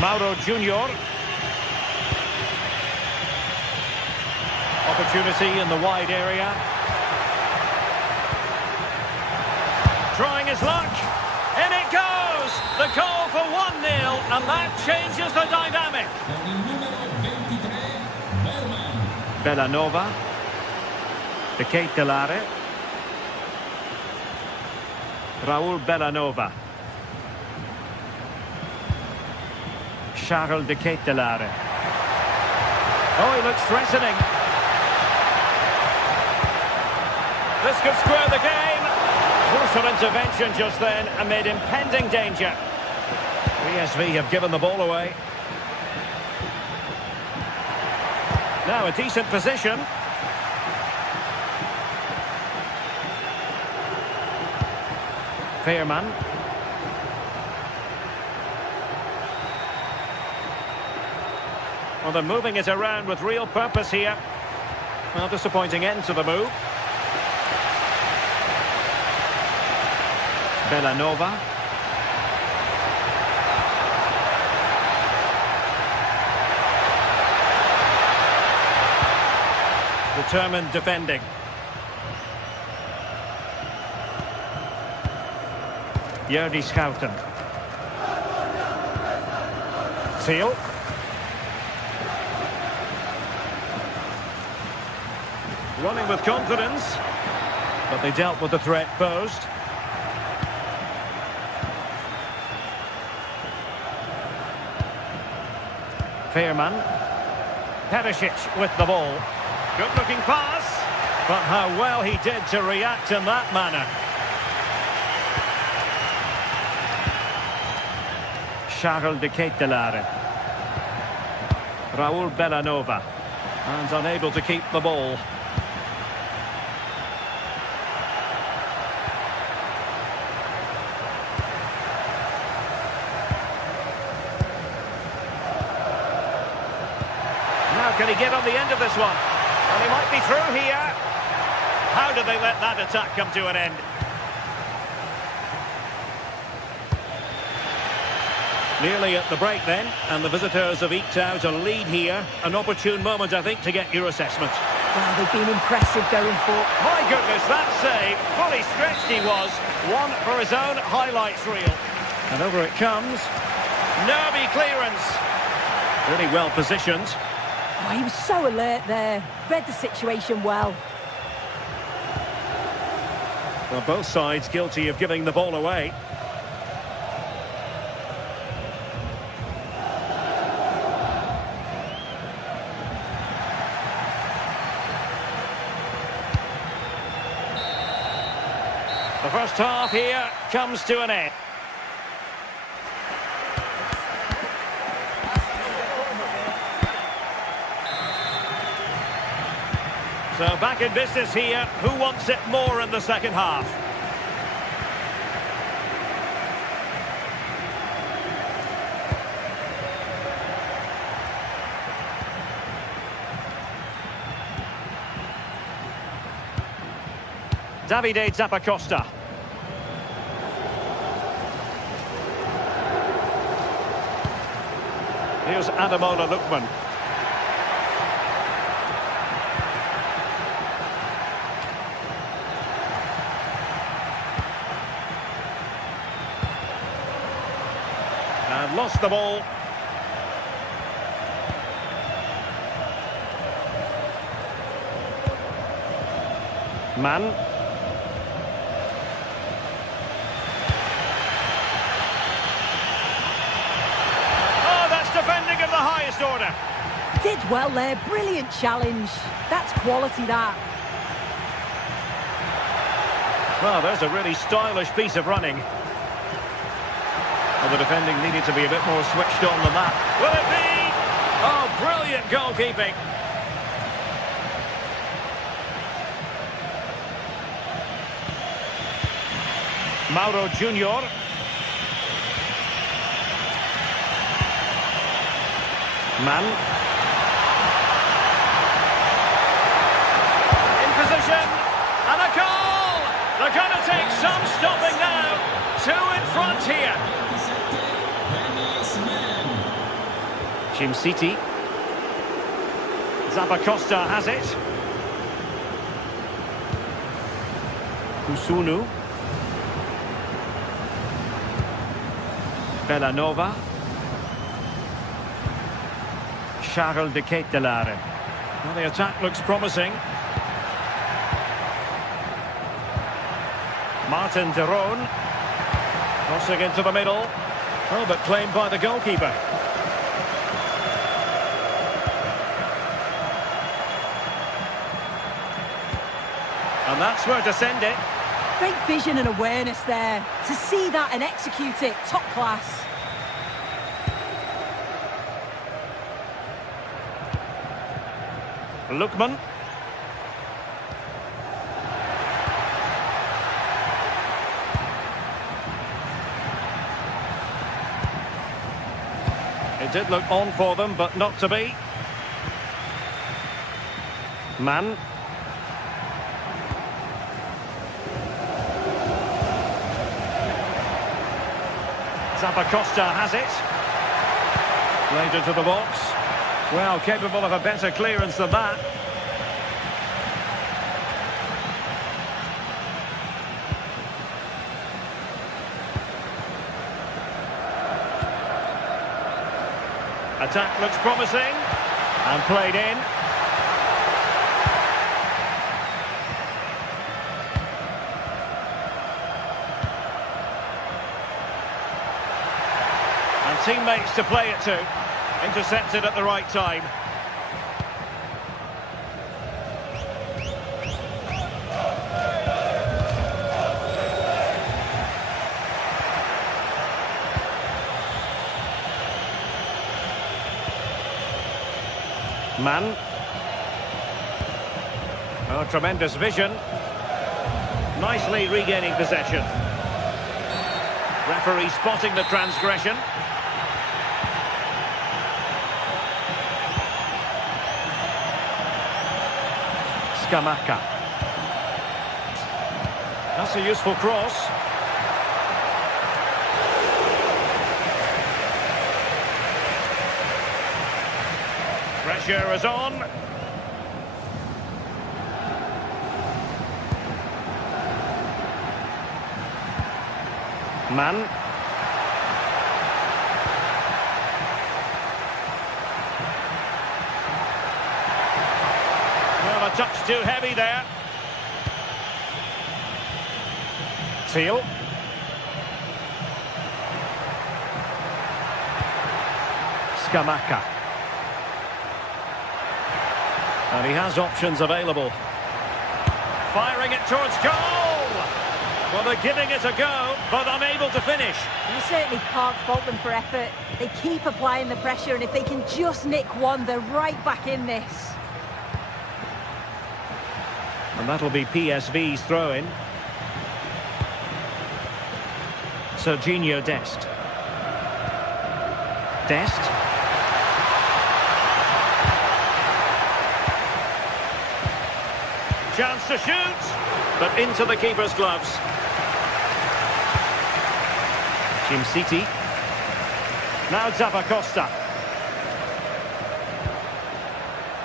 Mauro Junior. Opportunity in the wide area. Trying his luck. In it goes! The goal for 1-0, and that changes the dynamic. Bellanova. Keita. Raul Bellanova. Charles de Ketelare. Oh, he looks threatening. This could square the game. Crucial intervention just then amid impending danger. PSV have given the ball away. Now a decent position. Fairman. Well, they're moving it around with real purpose here. Well, disappointing end to the move. Bellanova. Determined defending. Jordi Schouten. Teal. Running with confidence, but they dealt with the threat posed. Fairman. Perisic with the ball. Good looking pass. But how well he did to react in that manner. Charles de Ketelaere. Raul Bellanova. And unable to keep the ball. Now can he get on the end of this one? Well, he might be through here. How did they let that attack come to an end? Nearly at the break then, and the visitors have eked out a lead here. An opportune moment, I think, to get your assessment. Well, they've been impressive going forward. My goodness, that save. Fully stretched he was. One for his own highlights reel. And over it comes. Nervy clearance. Really well positioned. Oh, he was so alert there. Read the situation well. Well, both sides guilty of giving the ball away. The first half here comes to an end. So back in business here. Who wants it more in the second half? Davide Zappacosta. Here's Ademola Lookman. And lost the ball. Mann. Defending of the highest order. Did well there, brilliant challenge. That's quality, that. Well, there's a really stylish piece of running. Well, the defending needed to be a bit more switched on than that. Will it be? Oh, brilliant goalkeeping. Mauro Junior. Mann. In position. And a goal! They're going to take some stopping now. Two in front here. City. Zappacosta has it. Kusunu. Bellanova. Charles de Ketelaere. Well, the attack looks promising. Martin de Roon. Crossing into the middle. Oh, but claimed by the goalkeeper. And that's where to send it. Great vision and awareness there. To see that and execute it, top class. Lookman. It did look on for them, but not to be. Mann. Zappacosta has it. Played into the box. Well, capable of a better clearance than that. Attack looks promising. And played in. And teammates to play it to. Intercepted at the right time. Man. Oh, tremendous vision. Nicely regaining possession. Referee spotting the transgression. Scamacca. That's a useful cross. Pressure is on. Man. Well, a touch too heavy there. Teal. Scamacca. And he has options available. Firing it towards goal! Well, they're giving it a go, but unable to finish. You certainly can't fault them for effort. They keep applying the pressure, and if they can just nick one, they're right back in this. And that'll be PSV's throw-in. Serginho Dest. Dest. Chance to shoot, but into the keeper's gloves. City. Now Zappacosta.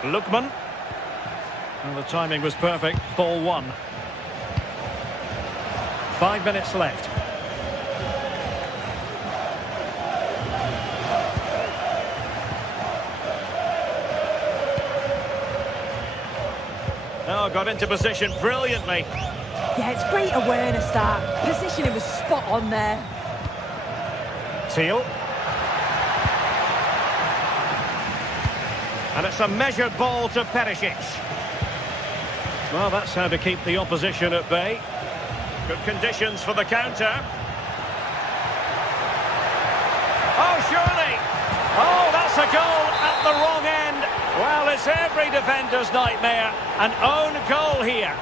Lookman. Well, the timing was perfect. Ball one. 5 minutes left. Oh, got into position brilliantly. Yeah, it's great awareness, that. Positioning was spot on there. Teal. And it's a measured ball to Perisic. Well, that's how to keep the opposition at bay. Good conditions for the counter. Oh, surely! Oh, that's a goal at the wrong end. Well, it's every defender's nightmare. An own goal here.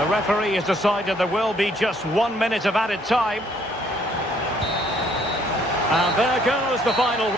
The referee has decided there will be just 1 minute of added time. And there goes the final.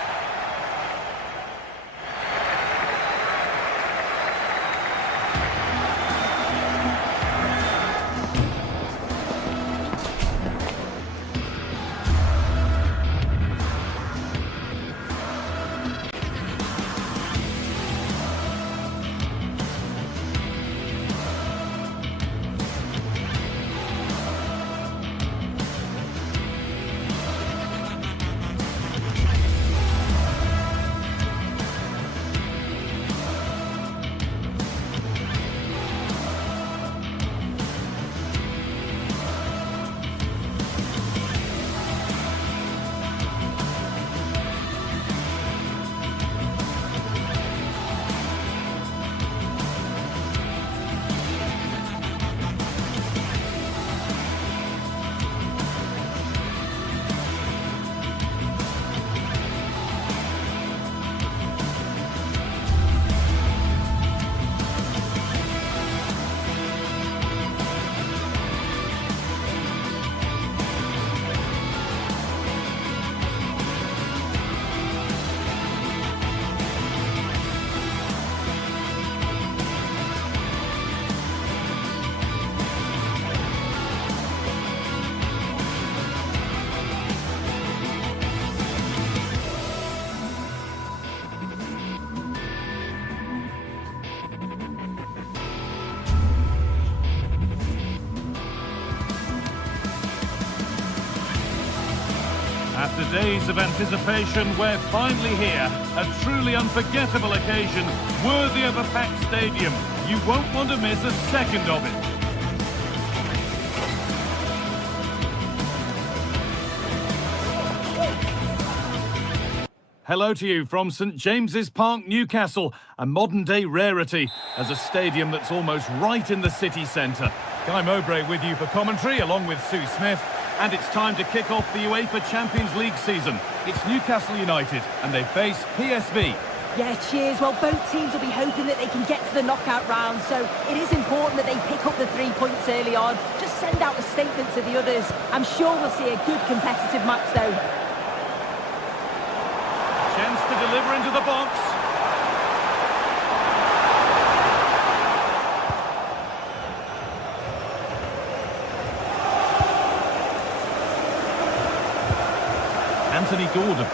After days of anticipation, we're finally here. A truly unforgettable occasion, worthy of a packed stadium. You won't want to miss a second of it. Hello to you from St James's Park, Newcastle, a modern-day rarity as a stadium that's almost right in the city centre. Guy Mowbray with you for commentary, along with Sue Smith. And it's time to kick off the UEFA Champions League season. It's Newcastle United, and they face PSV. Yeah, cheers. Well, both teams will be hoping that they can get to the knockout round, so it is important that they pick up the 3 points early on. Just send out a statement to the others. I'm sure we'll see a good competitive match, though. Chance to deliver into the box. Anthony Gordon.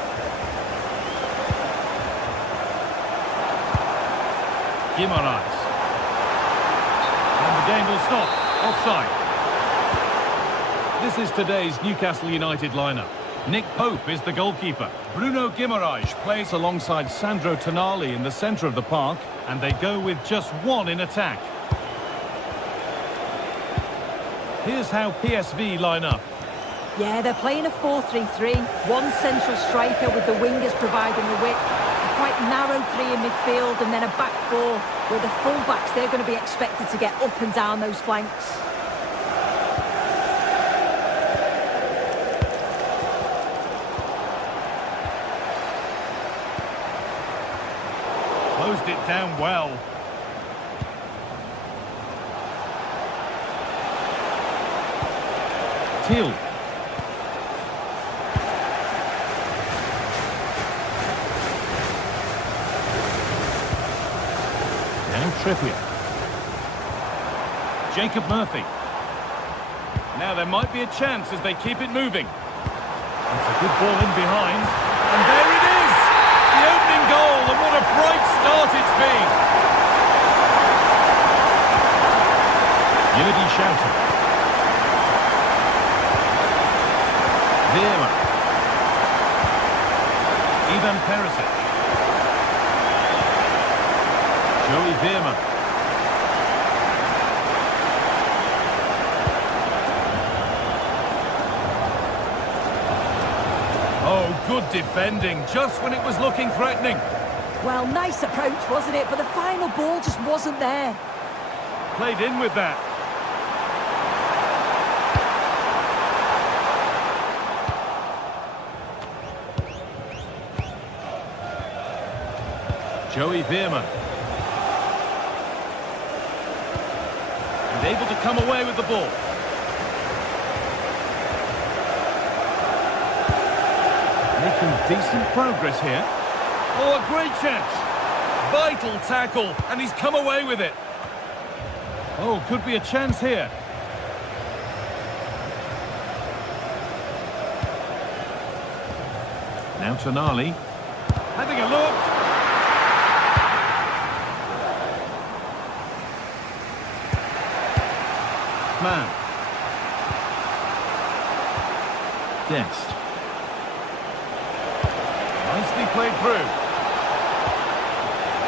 Guimaraes. And the game will stop. Offside. This is today's Newcastle United lineup. Nick Pope is the goalkeeper. Bruno Guimaraes plays alongside Sandro Tonali in the centre of the park, and they go with just one in attack. Here's how PSV line up. Yeah, they're playing a 4-3-3. One central striker with the wingers providing the width. A quite narrow three in midfield and then a back four where the full-backs, they're going to be expected to get up and down those flanks. Closed it down well. Teal. Trippier. Jacob Murphy. Now there might be a chance as they keep it moving. It's a good ball in behind. And there it is! The opening goal, and what a bright start it's been! Yildiz Schouter. Vieira. Ivan Perisic. Joey Veerman. Oh, good defending, just when it was looking threatening. Well, nice approach, wasn't it? But the final ball just wasn't there. Played in with that. Joey Veerman. Able to come away with the ball. Making decent progress here. Oh, a great chance. Vital tackle, and he's come away with it. Oh, could be a chance here. Now Tonali. Having a look. Man. Guest. Nicely played through.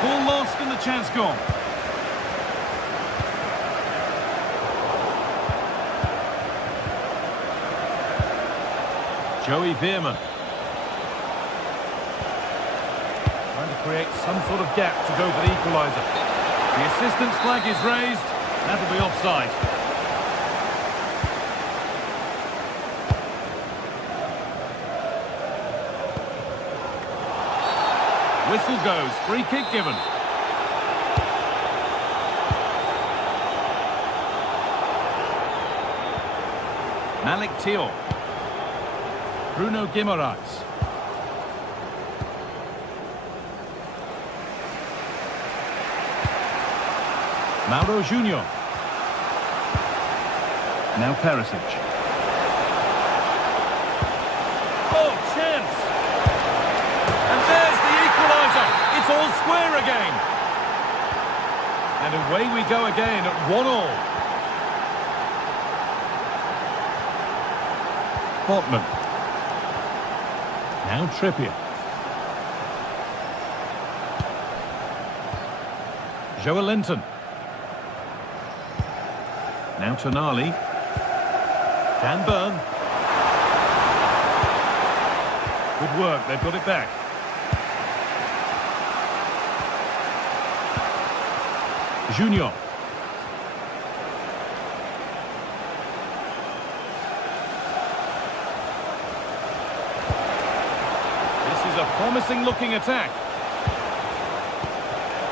Ball lost and the chance gone. Joey Veerman. Trying to create some sort of gap to go for the equaliser. The assistant's flag is raised. That'll be offside. Whistle goes, free kick given. Malik Teal. Bruno Guimaraes. Mauro Junior. Now Perisic. Oh, chance! And there's the equaliser. It's all square again. And away we go again at 1-1. Botman. Now Trippier. Joelinton. Now Tonali. Dan Burn. Good work, they've got it back. Junior. This is a promising looking attack.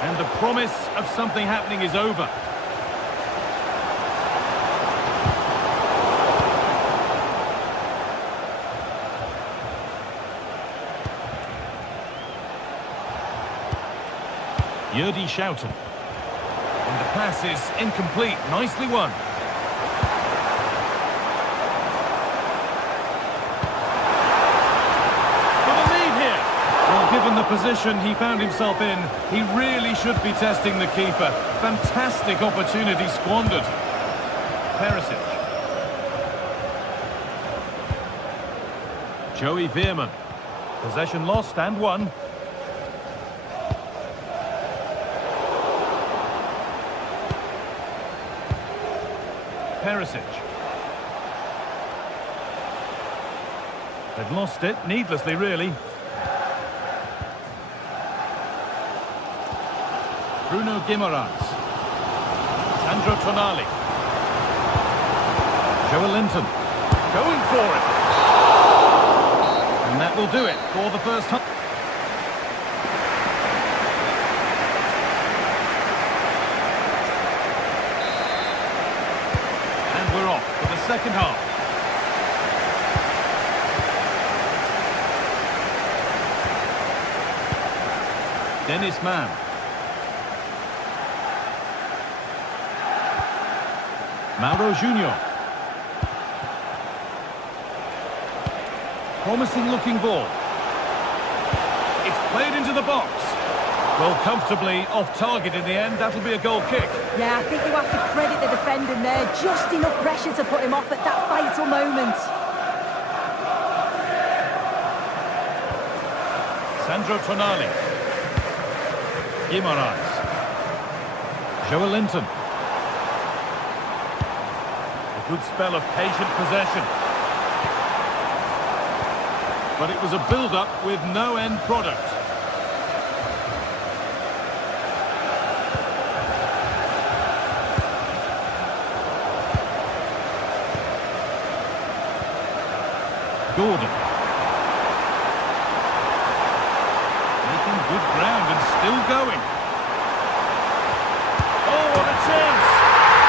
And the promise of something happening is over. Yurdi Schouten. And the pass is incomplete. Nicely won. For the lead here. Well, given the position he found himself in, he really should be testing the keeper. Fantastic opportunity squandered. Perisic. Joey Veerman. Possession lost and won. Perisic. They've lost it, needlessly really. Bruno Guimaraes. Sandro Tonali. Joe Linton. Going for it. And that will do it for the first half. We're off for the second half. Dennis Mann. Mauro Junior. Promising looking ball. It's played into the box. Well, comfortably off target in the end. That'll be a goal kick. Yeah, I think you have to credit the defending there. Just enough pressure to put him off at that vital moment. Sandro Tonali. Guimaraes. Joe Linton. A good spell of patient possession. But it was a build-up with no end product. Gordon. Making good ground and still going. Oh, what a chance!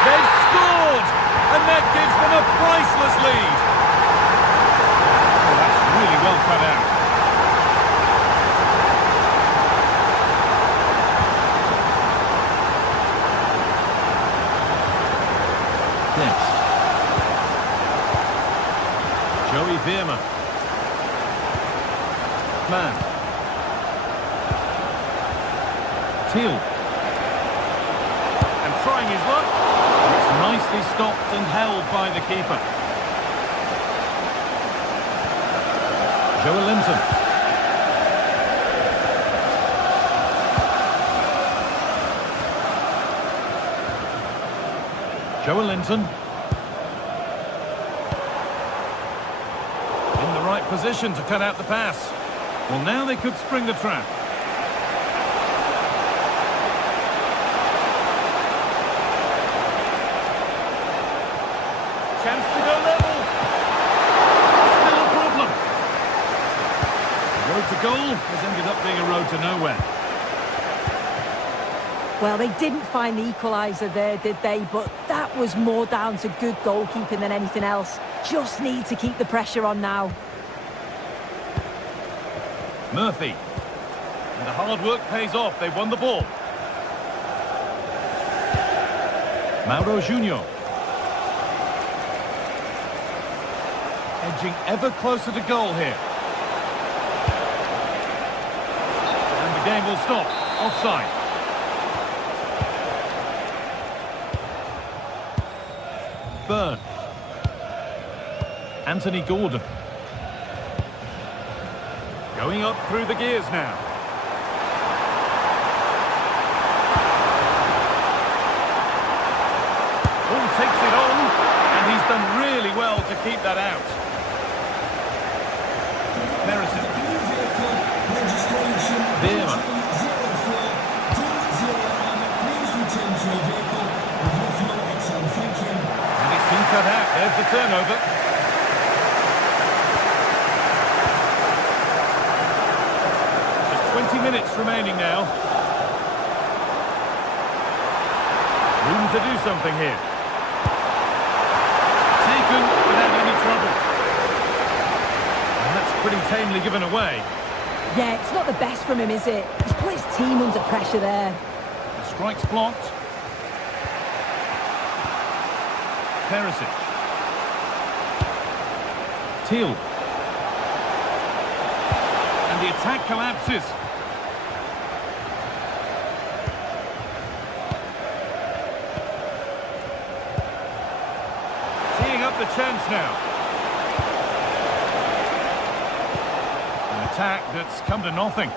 They've scored! And that gives them a priceless lead. Oh, that's really well cut out. Yes. Joey Veerman. Man. Teal. And trying his luck. It's nicely stopped and held by the keeper. Joe Linton. Joe Linton. Position to cut out the pass. Well, now they could spring the trap. Chance to go level. Still a problem. The road to goal has ended up being a road to nowhere. Well, they didn't find the equaliser there, did they? But that was more down to good goalkeeping than anything else. Just need to keep the pressure on now. Murphy. And the hard work pays off. They've won the ball. Mauro Junior. Edging ever closer to goal here. And the game will stop. Offside. Byrne. Anthony Gordon. Going up through the gears now. Oh, takes it on, and he's done really well to keep that out. Perisic. Veerman. And it's been cut out. There's the turnover. 20 minutes remaining now. Room to do something here. Taken without any trouble. And that's pretty tamely given away. Yeah, it's not the best from him, is it? He's put his team under pressure there. The strike's blocked. Perisic. Teal. And the attack collapses. Teeing up the chance now. An attack that's come to nothing.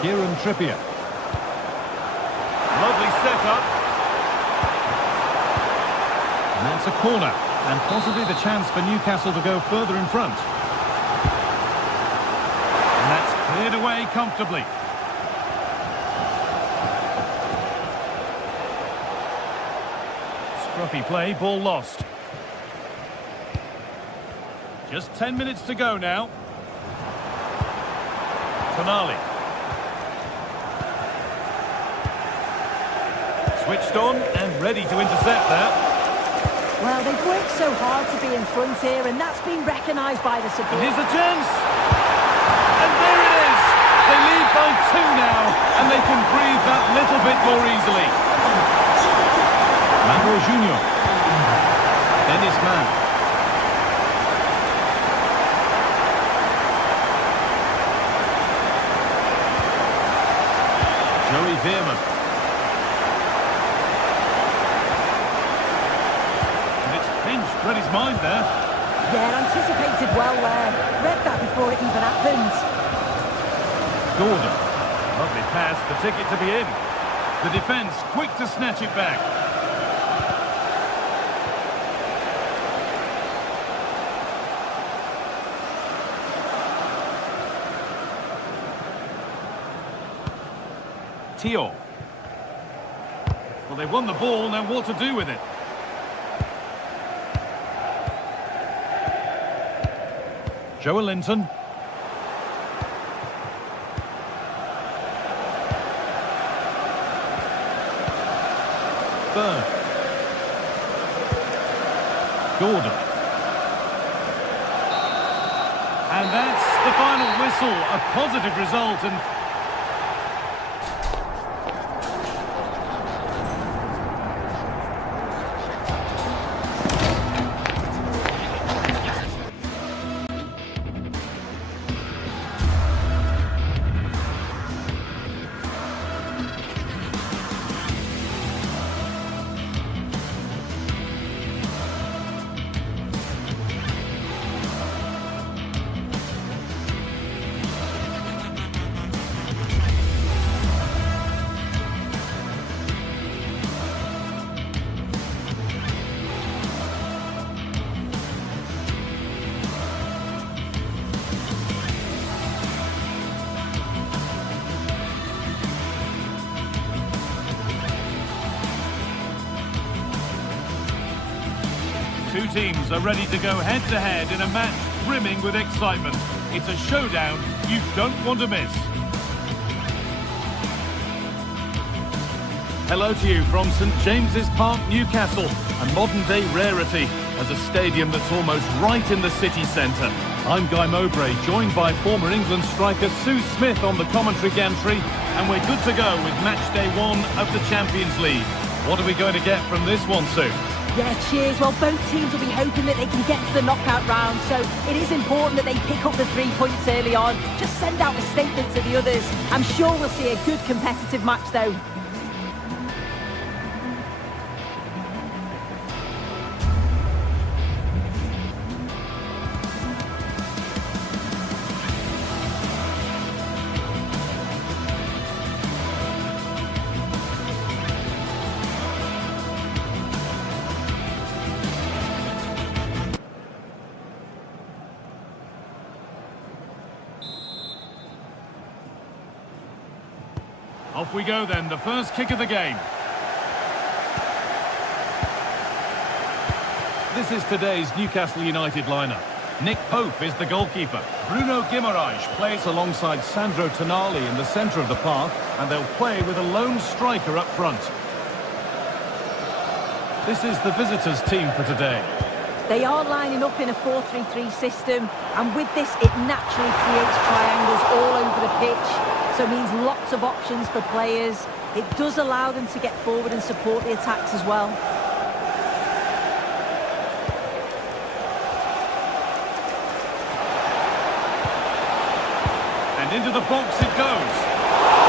Kieran Trippier. Lovely setup. And that's a corner. And possibly the chance for Newcastle to go further in front. And that's cleared away comfortably. Scruffy play, ball lost. Just 10 minutes to go now. Tonali. Switched on and ready to intercept there. Well, they've worked so hard to be in front here, and that's been recognised by the support. And here's a chance! And there it is! They lead by 2 now, and they can breathe that little bit more easily. Manuel Junior. Dennis Mann. Joey Veerman. Read his mind there. Yeah, anticipated well there. Read that before it even happened. Gordon. Lovely pass, the ticket to be in. The defence quick to snatch it back. Tio. Well, they won the ball, now what to do with it? Joe Linton. Burn. Gordon. And that's the final whistle. A positive result and... Two teams are ready to go head-to-head in a match brimming with excitement. It's a showdown you don't want to miss. Hello to you from St James's Park, Newcastle, a modern-day rarity as a stadium that's almost right in the city centre. I'm Guy Mowbray, joined by former England striker Sue Smith on the commentary gantry, and we're good to go with match day 1 of the Champions League. What are we going to get from this one, Sue? Yeah, cheers. Well, both teams will be hoping that they can get to the knockout round, so it is important that they pick up the 3 points early on. Just send out a statement to the others. I'm sure we'll see a good competitive match, though. Off we go then, the first kick of the game. This is today's Newcastle United lineup. Nick Pope is the goalkeeper. Bruno Guimaraes plays alongside Sandro Tonali in the centre of the park, and they'll play with a lone striker up front. This is the visitors' team for today. They are lining up in a 4-3-3 system, and with this it naturally creates triangles all over the pitch, so it means lots of options for players. It does allow them to get forward and support the attacks as well. And into the box it goes.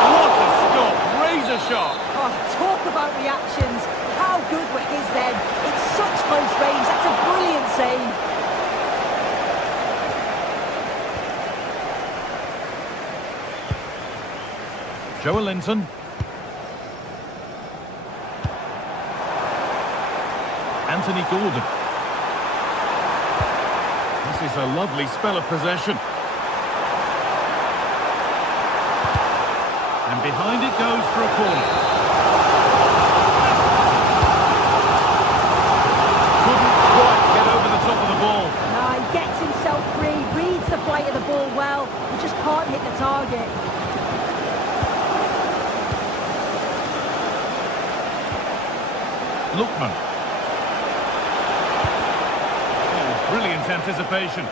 What a stop! Razor sharp! Oh, talk about reactions. How good were his then? It's such close range. That's a brilliant save. Joe Linton. Anthony Gordon. This is a lovely spell of possession. And behind it goes for a corner. Couldn't quite get over the top of the ball. No, he gets himself free, reads the flight of the ball well, but just can't hit the target. Lookman. Oh, brilliant anticipation.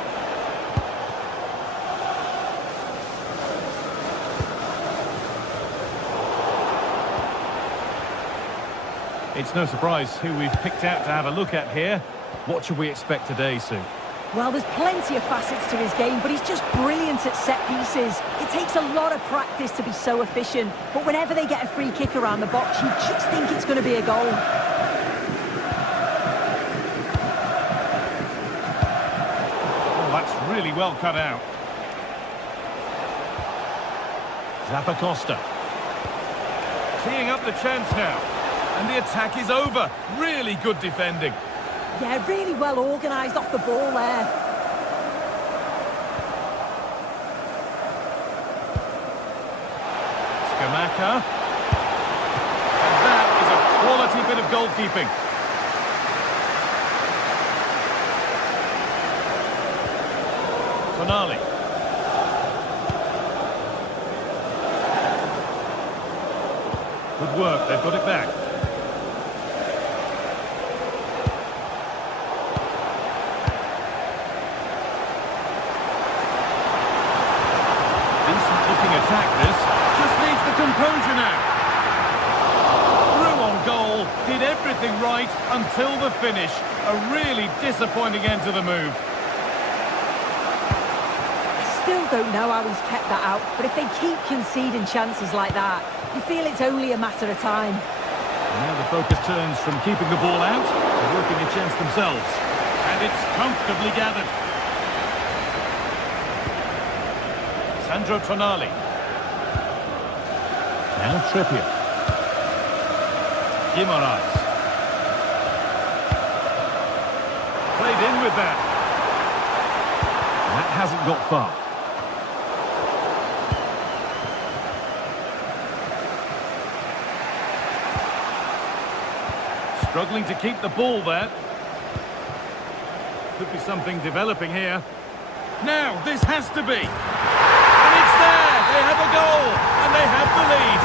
It's no surprise who we've picked out to have a look at here. What should we expect today, Sue? Well, there's plenty of facets to his game, but he's just brilliant at set pieces. It takes a lot of practice to be so efficient, but whenever they get a free kick around the box, you just think it's going to be a goal. Oh, that's really well cut out. Zappacosta. Teeing up the chance now. And the attack is over. Really good defending. Yeah, really well organised off the ball there. Scamacca. And that is a quality bit of goalkeeping. Tonali. Good work, they've got it back. Attack this, just needs the composure now. Through on goal, did everything right until the finish. A really disappointing end to the move. I still don't know how he's kept that out, but if they keep conceding chances like that, you feel it's only a matter of time. And now the focus turns from keeping the ball out to working a chance themselves. And it's comfortably gathered. Sandro Tonali. Now Trippier. Guimaraes. Played in with that. That hasn't got far. Struggling to keep the ball there. Could be something developing here. Now, this has to be. And it's there! They have a goal! And they have the lead!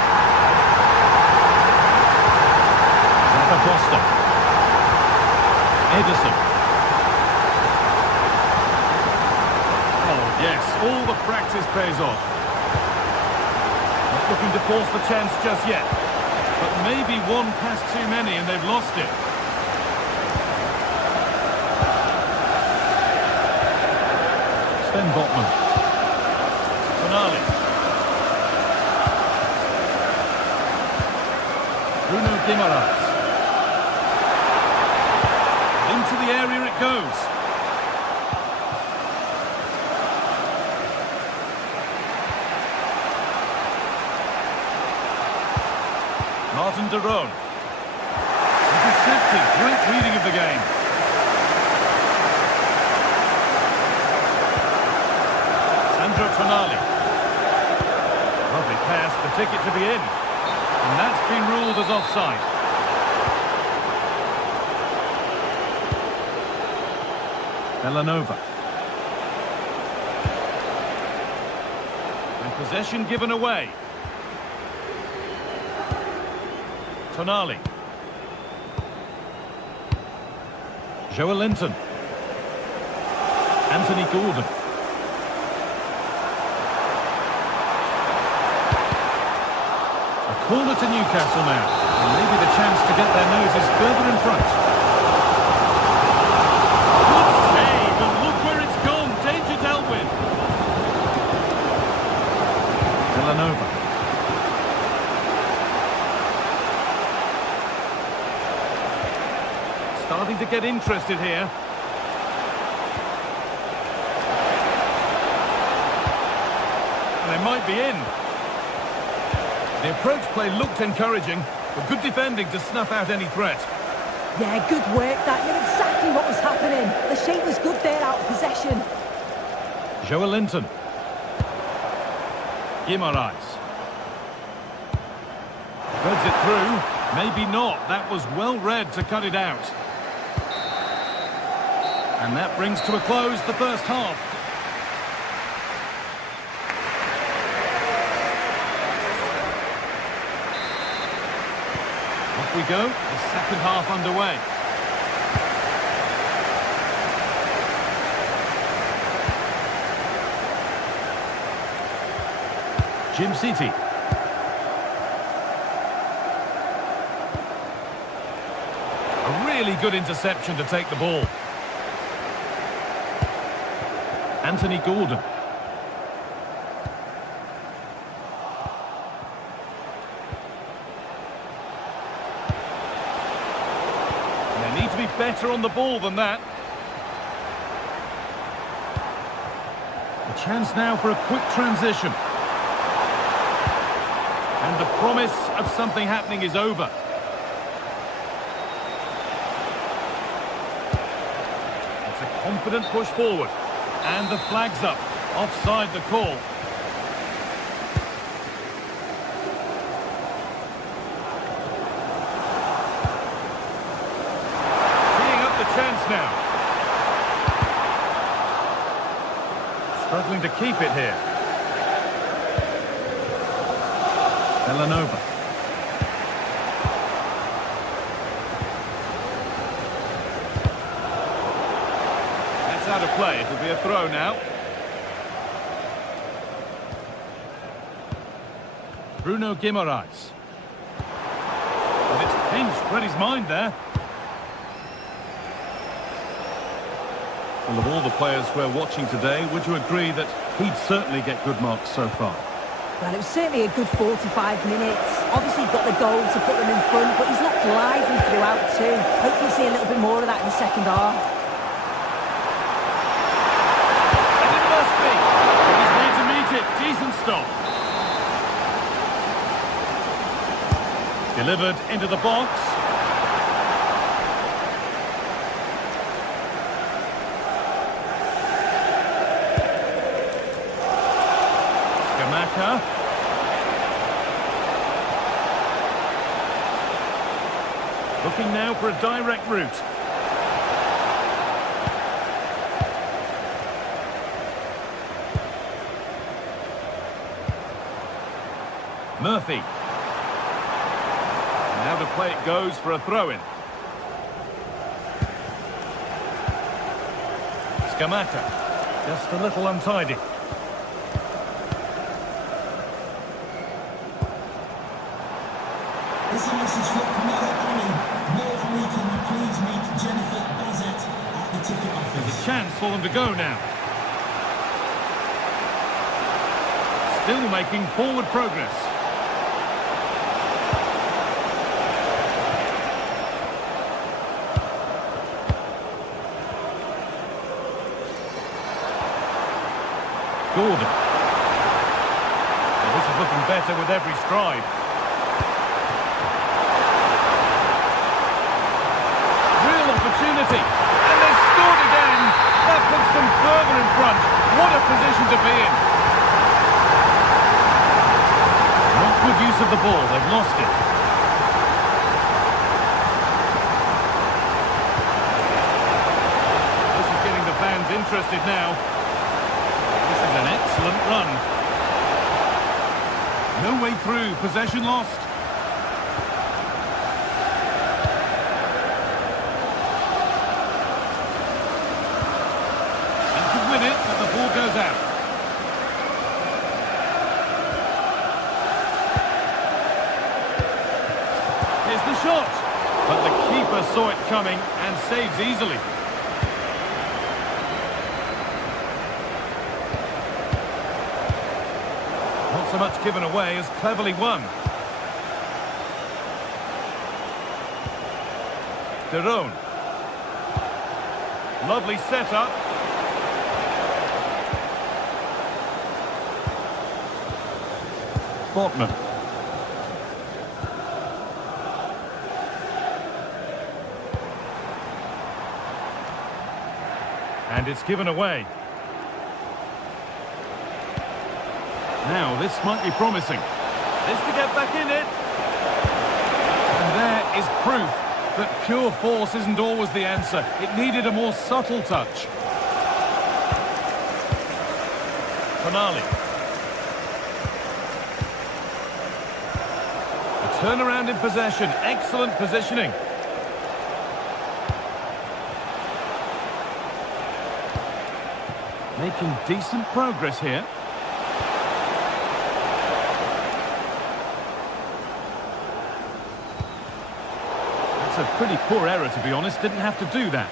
Zappacosta. Edison. Oh, yes, all the practice pays off. Not looking to force the chance just yet. But maybe one pass too many and they've lost it. Sven Botman. Tonali. Bruno Guimaraes. Into the area it goes. Martin de Roon. Intercepted. Great reading of the game. Sandro Tonali. Lovely pass, the ticket to be in. And that's been ruled as offside. Villanova. Possession given away. Tonali. Joe Linton. Anthony Gordon. A corner to Newcastle now. And maybe the chance to get their noses further in front. Good save, and look where it's gone. Danger dealt with. Villanova. Starting to get interested here. And they might be in. The approach play looked encouraging, but good defending to snuff out any threat. Yeah, good work. That knew exactly what was happening. The shape was good there out of possession. Joe Linton. Guimaraes. Threads it through. Maybe not. That was well read to cut it out. And that brings to a close the first half. Off we go, the second half underway. Jim City. A really good interception to take the ball. Anthony Gordon. And they need to be better on the ball than that. A chance now for a quick transition. And the promise of something happening is over. It's a confident push forward. And the flag's up. Offside the call. Teeing up the chance now. Struggling to keep it here. Villanova. That's out of play. It'll be a throw now. Bruno Guimaraes. And it's pinched. Read his mind there. Well, of all the players we're watching today, would you agree that he'd certainly get good marks so far? Well, it was certainly a good 45 minutes. Obviously got the goal to put them in front, but he's looked lively throughout too. Hopefully see a little bit more of that in the second half. And it must be. He's there to meet it. Decent stop. Delivered into the box. Looking now for a direct route. Murphy. And now to play it goes for a throw-in. Scamacca. Just a little untidy. This is a message for Camilla Annie. More from me, can you please meet Jennifer Bassett at the ticket office? There's a chance for them to go now. Still making forward progress. Gordon. Well, this is looking better with every stride. Opportunity, and they've scored again. That puts them further in front. What a position to be in. Not good use of the ball, they've lost it. This is getting the fans interested now. This is an excellent run. No way through, possession lost. And to win it, but the ball goes out. Here's the shot. But the keeper saw it coming and saves easily. Not so much given away as cleverly won. Derone. Lovely setup. Botman. And it's given away. Now, this might be promising. This to get back in it. And there is proof that pure force isn't always the answer. It needed a more subtle touch. Finale. A turnaround in possession. Excellent positioning. Making decent progress here. That's a pretty poor error, to be honest. Didn't have to do that.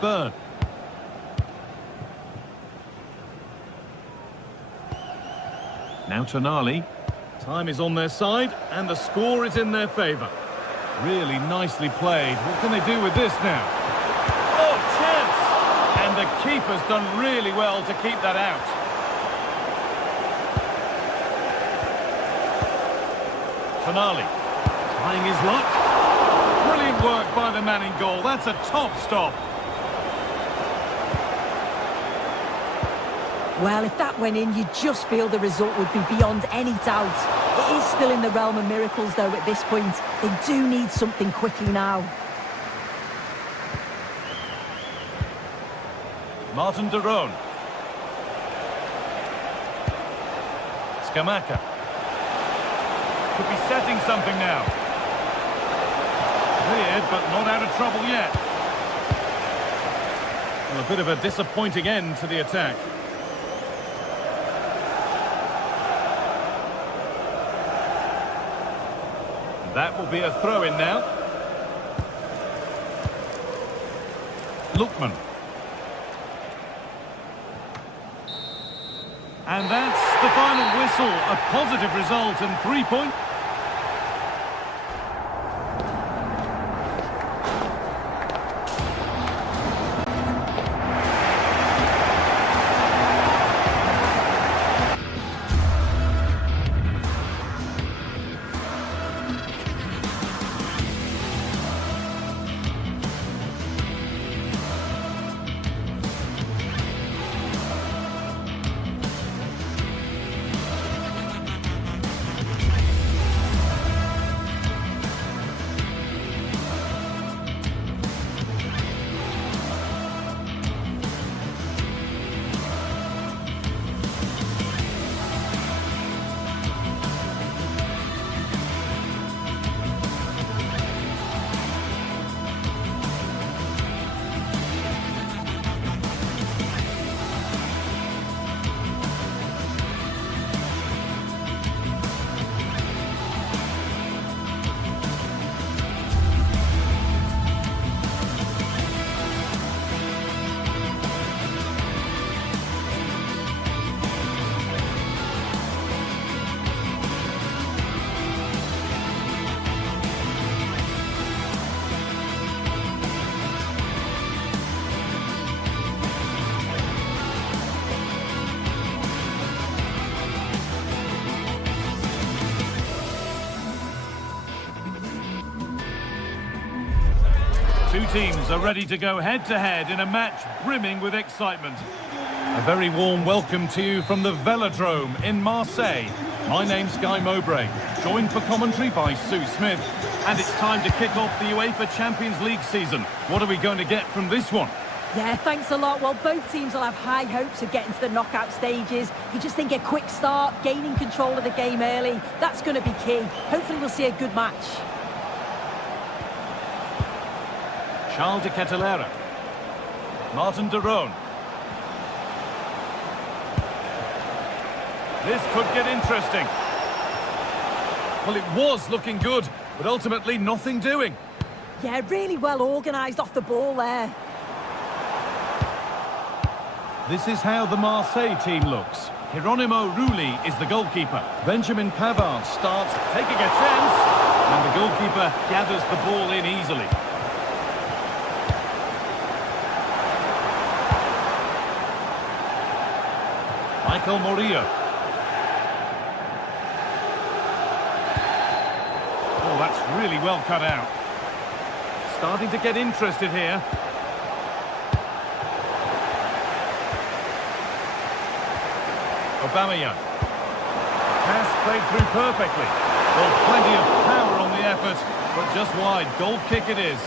Bird. Now Tonali. Time is on their side, and the score is in their favour. Really nicely played. What can they do with this now? Oh, chance! And the keeper's done really well to keep that out. Finale, trying his luck. Brilliant work by the man in goal. That's a top stop. Well, if that went in, you just feel the result would be beyond any doubt. It is still in the realm of miracles, though, at this point. They do need something quickly now. Martin Derone. Scamacca. Could be setting something now. Cleared, but not out of trouble yet. Well, a bit of a disappointing end to the attack. That will be a throw-in now. Lookman. And that's the final whistle. A positive result and 3 points. Two teams are ready to go head-to-head in a match brimming with excitement. A very warm welcome to you from the Velodrome in Marseille. My name's Guy Mowbray, joined for commentary by Sue Smith. And it's time to kick off the UEFA Champions League season. What are we going to get from this one? Yeah, thanks a lot. Well, both teams will have high hopes of getting to the knockout stages. You just think a quick start, gaining control of the game early, that's going to be key. Hopefully we'll see a good match. Charles de Kettelera. Martin de Roon. This could get interesting. Well, it was looking good, but ultimately nothing doing. Yeah, really well organised off the ball there. This is how the Marseille team looks. Hieronymo Rulli is the goalkeeper. Benjamin Pavard starts taking a chance, and the goalkeeper gathers the ball in easily. Michael Murillo. Oh, that's really well cut out. Starting to get interested here. Aubameyang. Pass played through perfectly. Well, plenty of power on the effort, but just wide. Goal kick it is.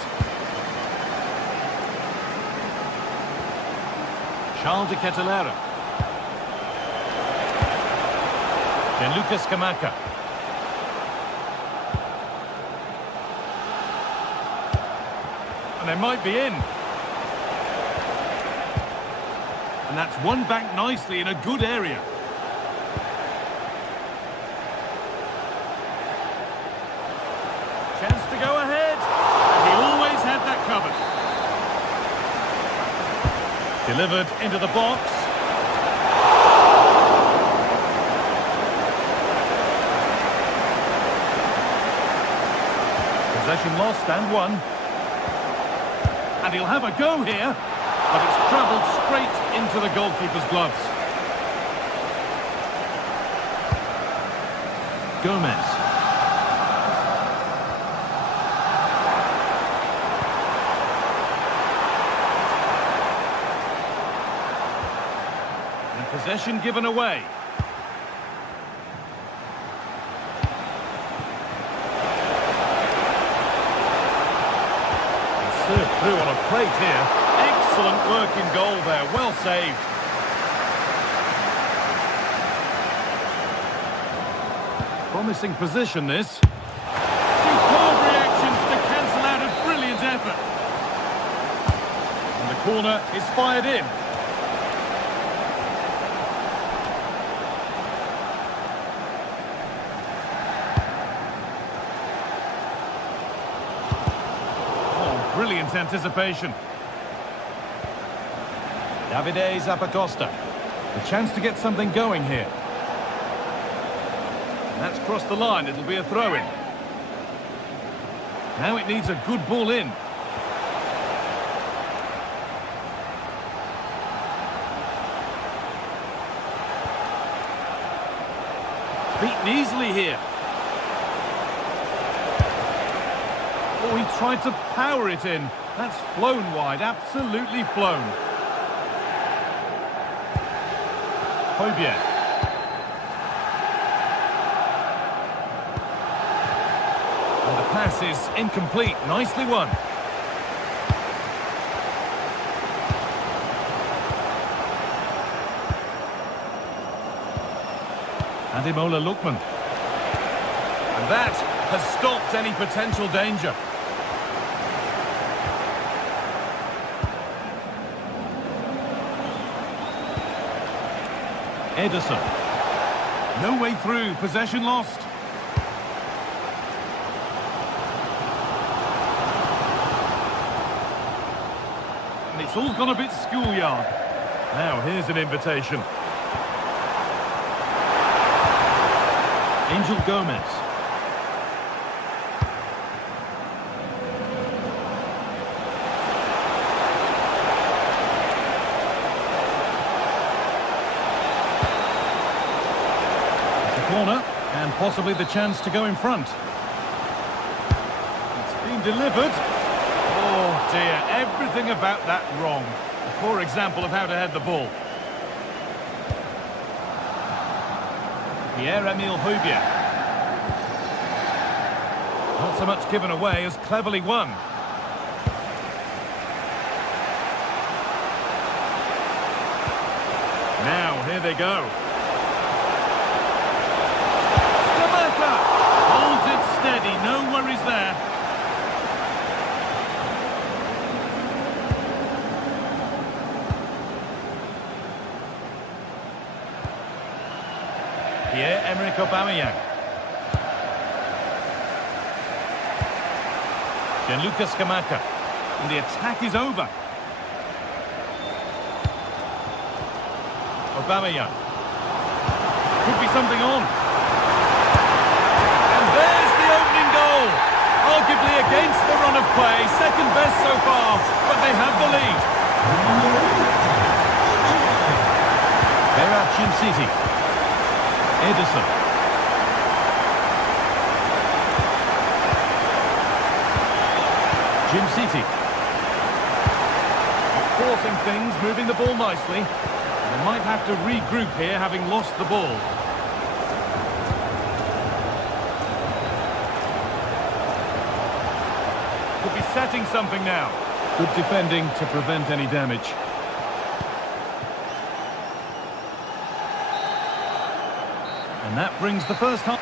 Charles de Kettelera. Gianluca Scamacca. And they might be in. And that's won back nicely in a good area. Chance to go ahead. He always had that covered. Delivered into the box. Possession lost and won. And he'll have a go here, but it's travelled straight into the goalkeeper's gloves. Gomez. And possession given away. Served through on a plate here. Excellent work in goal there. Well saved. Promising position, this. Superb reactions to cancel out a brilliant effort. And the corner is fired in. Brilliant anticipation. Davide Zappacosta. A chance to get something going here. That's crossed the line. It'll be a throw-in. Now it needs a good ball in. Beaten easily here. Oh, he tried to power it in. That's flown wide, absolutely flown. Hojbjerg. And the pass is incomplete. Nicely won. Ademola Lookman. And that has stopped any potential danger. Ederson. No way through. Possession lost. And it's all gone a bit schoolyard. Now here's an invitation. Angel Gomez. Corner, and possibly the chance to go in front. It's been delivered. Oh dear, everything about that wrong. A poor example of how to head the ball. Pierre-Emile Hojbjerg. Not so much given away as cleverly won. they go. Scamacca holds it steady, no worries there. Pierre-Emerick Aubameyang. Gianluca Scamacca. And the attack is over. Aubameyang. Could be something on. And there's the opening goal. Arguably against the run of play. Second best so far, but they have the lead. Berat City. Ederson. Jim City. Forcing things, moving the ball nicely. They might have to regroup here, having lost the ball. Could be setting something now. Good defending to prevent any damage. And that brings the first half.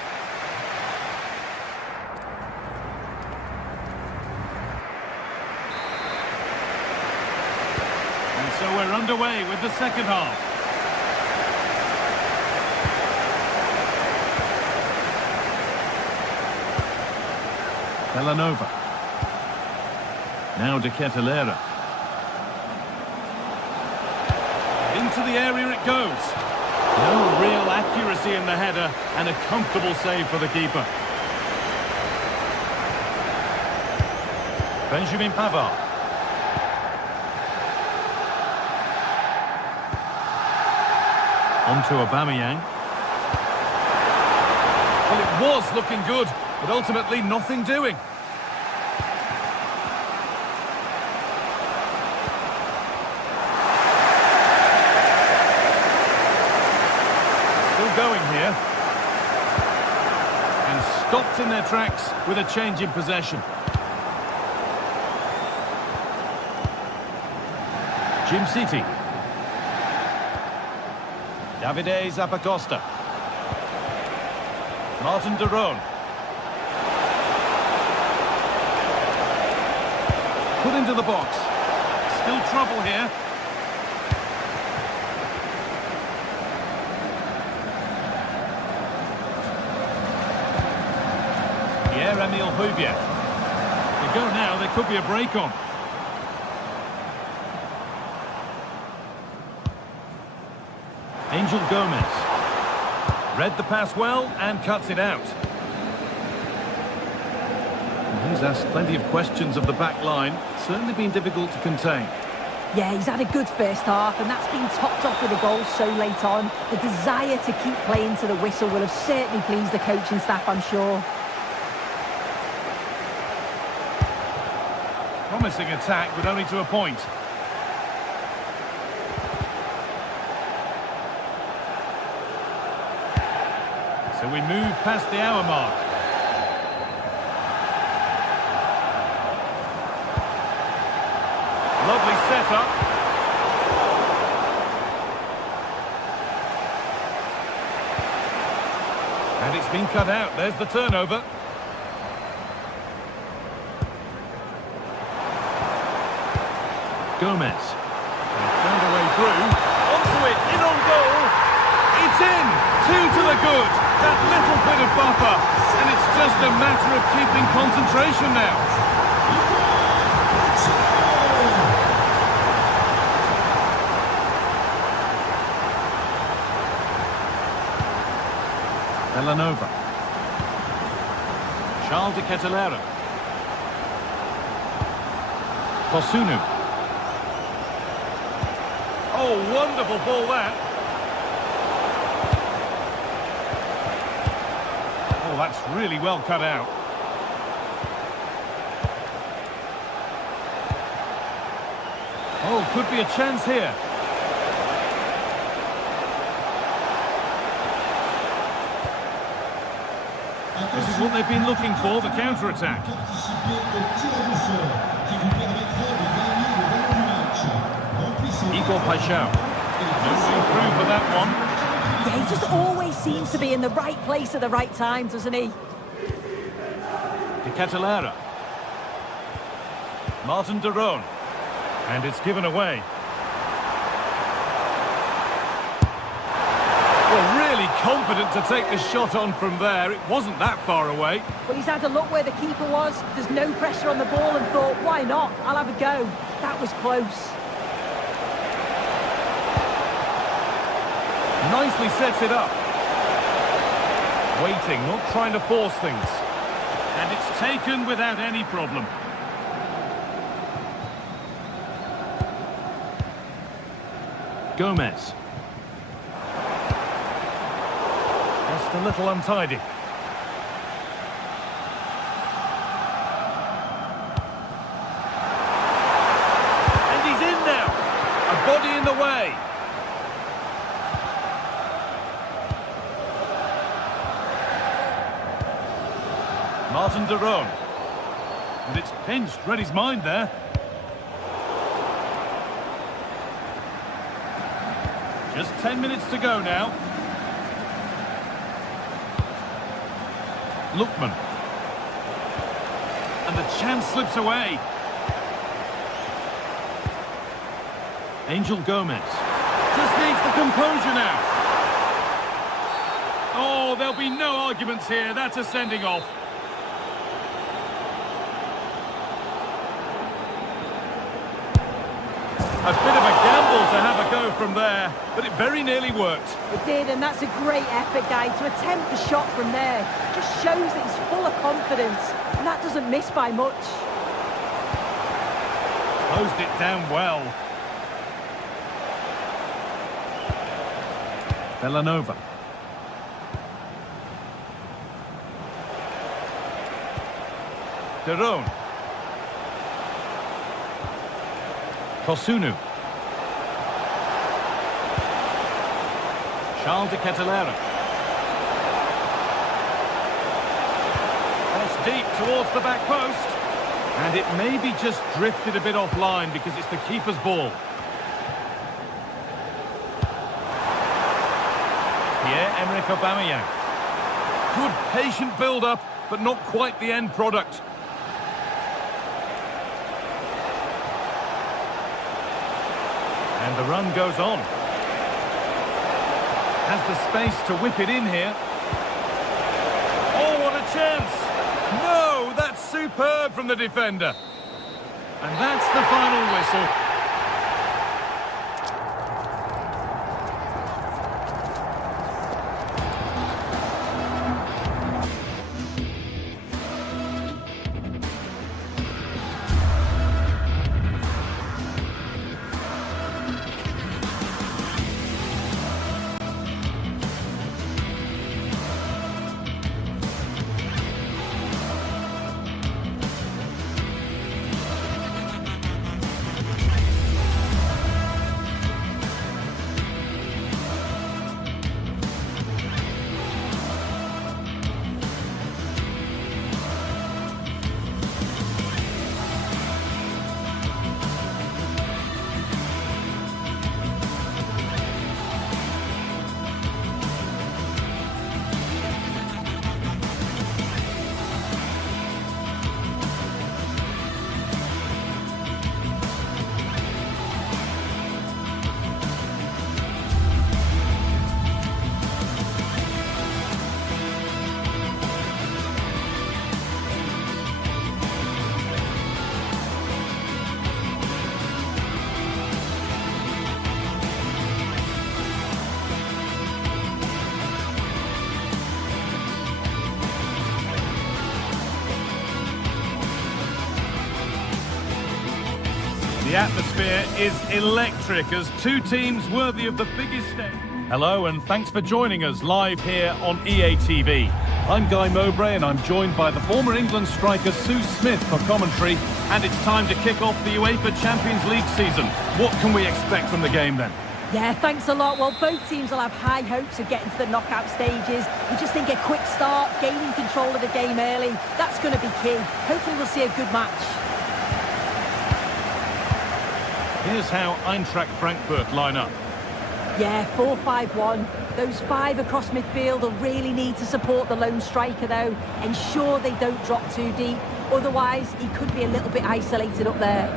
And so we're underway with the second half. Villanova. Now De Ketelaere. Into the area it goes. No real accuracy in the header, and a comfortable save for the keeper. Benjamin Pavard. On to Aubameyang. Well, it was looking good, but ultimately nothing doing. Going here, and stopped in their tracks with a change in possession. Jim City. Davide Zappacosta. Martin de Roon. Put into the box. Still trouble here. Emil Hooiberg. They go now, there could be a break on. Angel Gomez. Read the pass well and cuts it out. And he's asked plenty of questions of the back line. Certainly been difficult to contain. Yeah, he's had a good first half, and that's been topped off with a goal so late on. The desire to keep playing to the whistle will have certainly pleased the coaching staff, I'm sure. Promising attack, but only to a point. So we move past the hour mark. Lovely setup. And it's been cut out. There's the turnover. Gomez. Found a way through. Onto it, in on goal. It's in. 2 to the good. That little bit of buffer. And it's just a matter of keeping concentration now. Villanova. Charles de Ketelaere. Kosunu. Oh, wonderful ball that. Oh, that's really well cut out. Oh, could be a chance here. This is what they've been looking for, the counter-attack. Igor Paixão. Moving through for that one. Yeah, he just always seems to be in the right place at the right time, doesn't he? De Ketelaere. Martin de Roon. And it's given away. Well, really confident to take the shot on from there. It wasn't that far away. Well, he's had a look where the keeper was. There's no pressure on the ball and thought, why not? I'll have a go. That was close. Nicely sets it up. Waiting, not trying to force things. And it's taken without any problem. Gomez. Just a little untidy. And he's in now. A body in the way. Martin de Roon. And it's pinched. Read his mind there. Just 10 minutes to go now. Lookman. And the chance slips away. Angel Gomez. Just needs the composure now. Oh, there'll be no arguments here. That's a sending off. A bit of a gamble to have a go from there, but it very nearly worked. It did, and that's a great effort, guy. To attempt the shot from there just shows that he's full of confidence, and that doesn't miss by much. Closed it down well. Villanova. De Roon. Kosunu. Charles de Ketelaere. Cross deep towards the back post. And it maybe just drifted a bit offline because it's the keeper's ball. Pierre-Emerick Aubameyang. Good patient build-up, but not quite the end product. And the run goes on. Has the space to whip it in here. Oh, what a chance! No, that's superb from the defender. And that's the final whistle. The atmosphere is electric as two teams worthy of the biggest stage. Hello and thanks for joining us live here on EA TV. I'm Guy Mowbray and I'm joined by the former England striker Sue Smith for commentary, and it's time to kick off the UEFA Champions League season. What can we expect from the game then? Yeah, thanks a lot. Well, both teams will have high hopes of getting to the knockout stages. We just think a quick start, gaining control of the game early, that's going to be key. Hopefully we'll see a good match. Here's how Eintracht Frankfurt line up. Yeah, 4-5-1. Those 5 across midfield will really need to support the lone striker, though. Ensure they don't drop too deep. Otherwise, he could be a little bit isolated up there.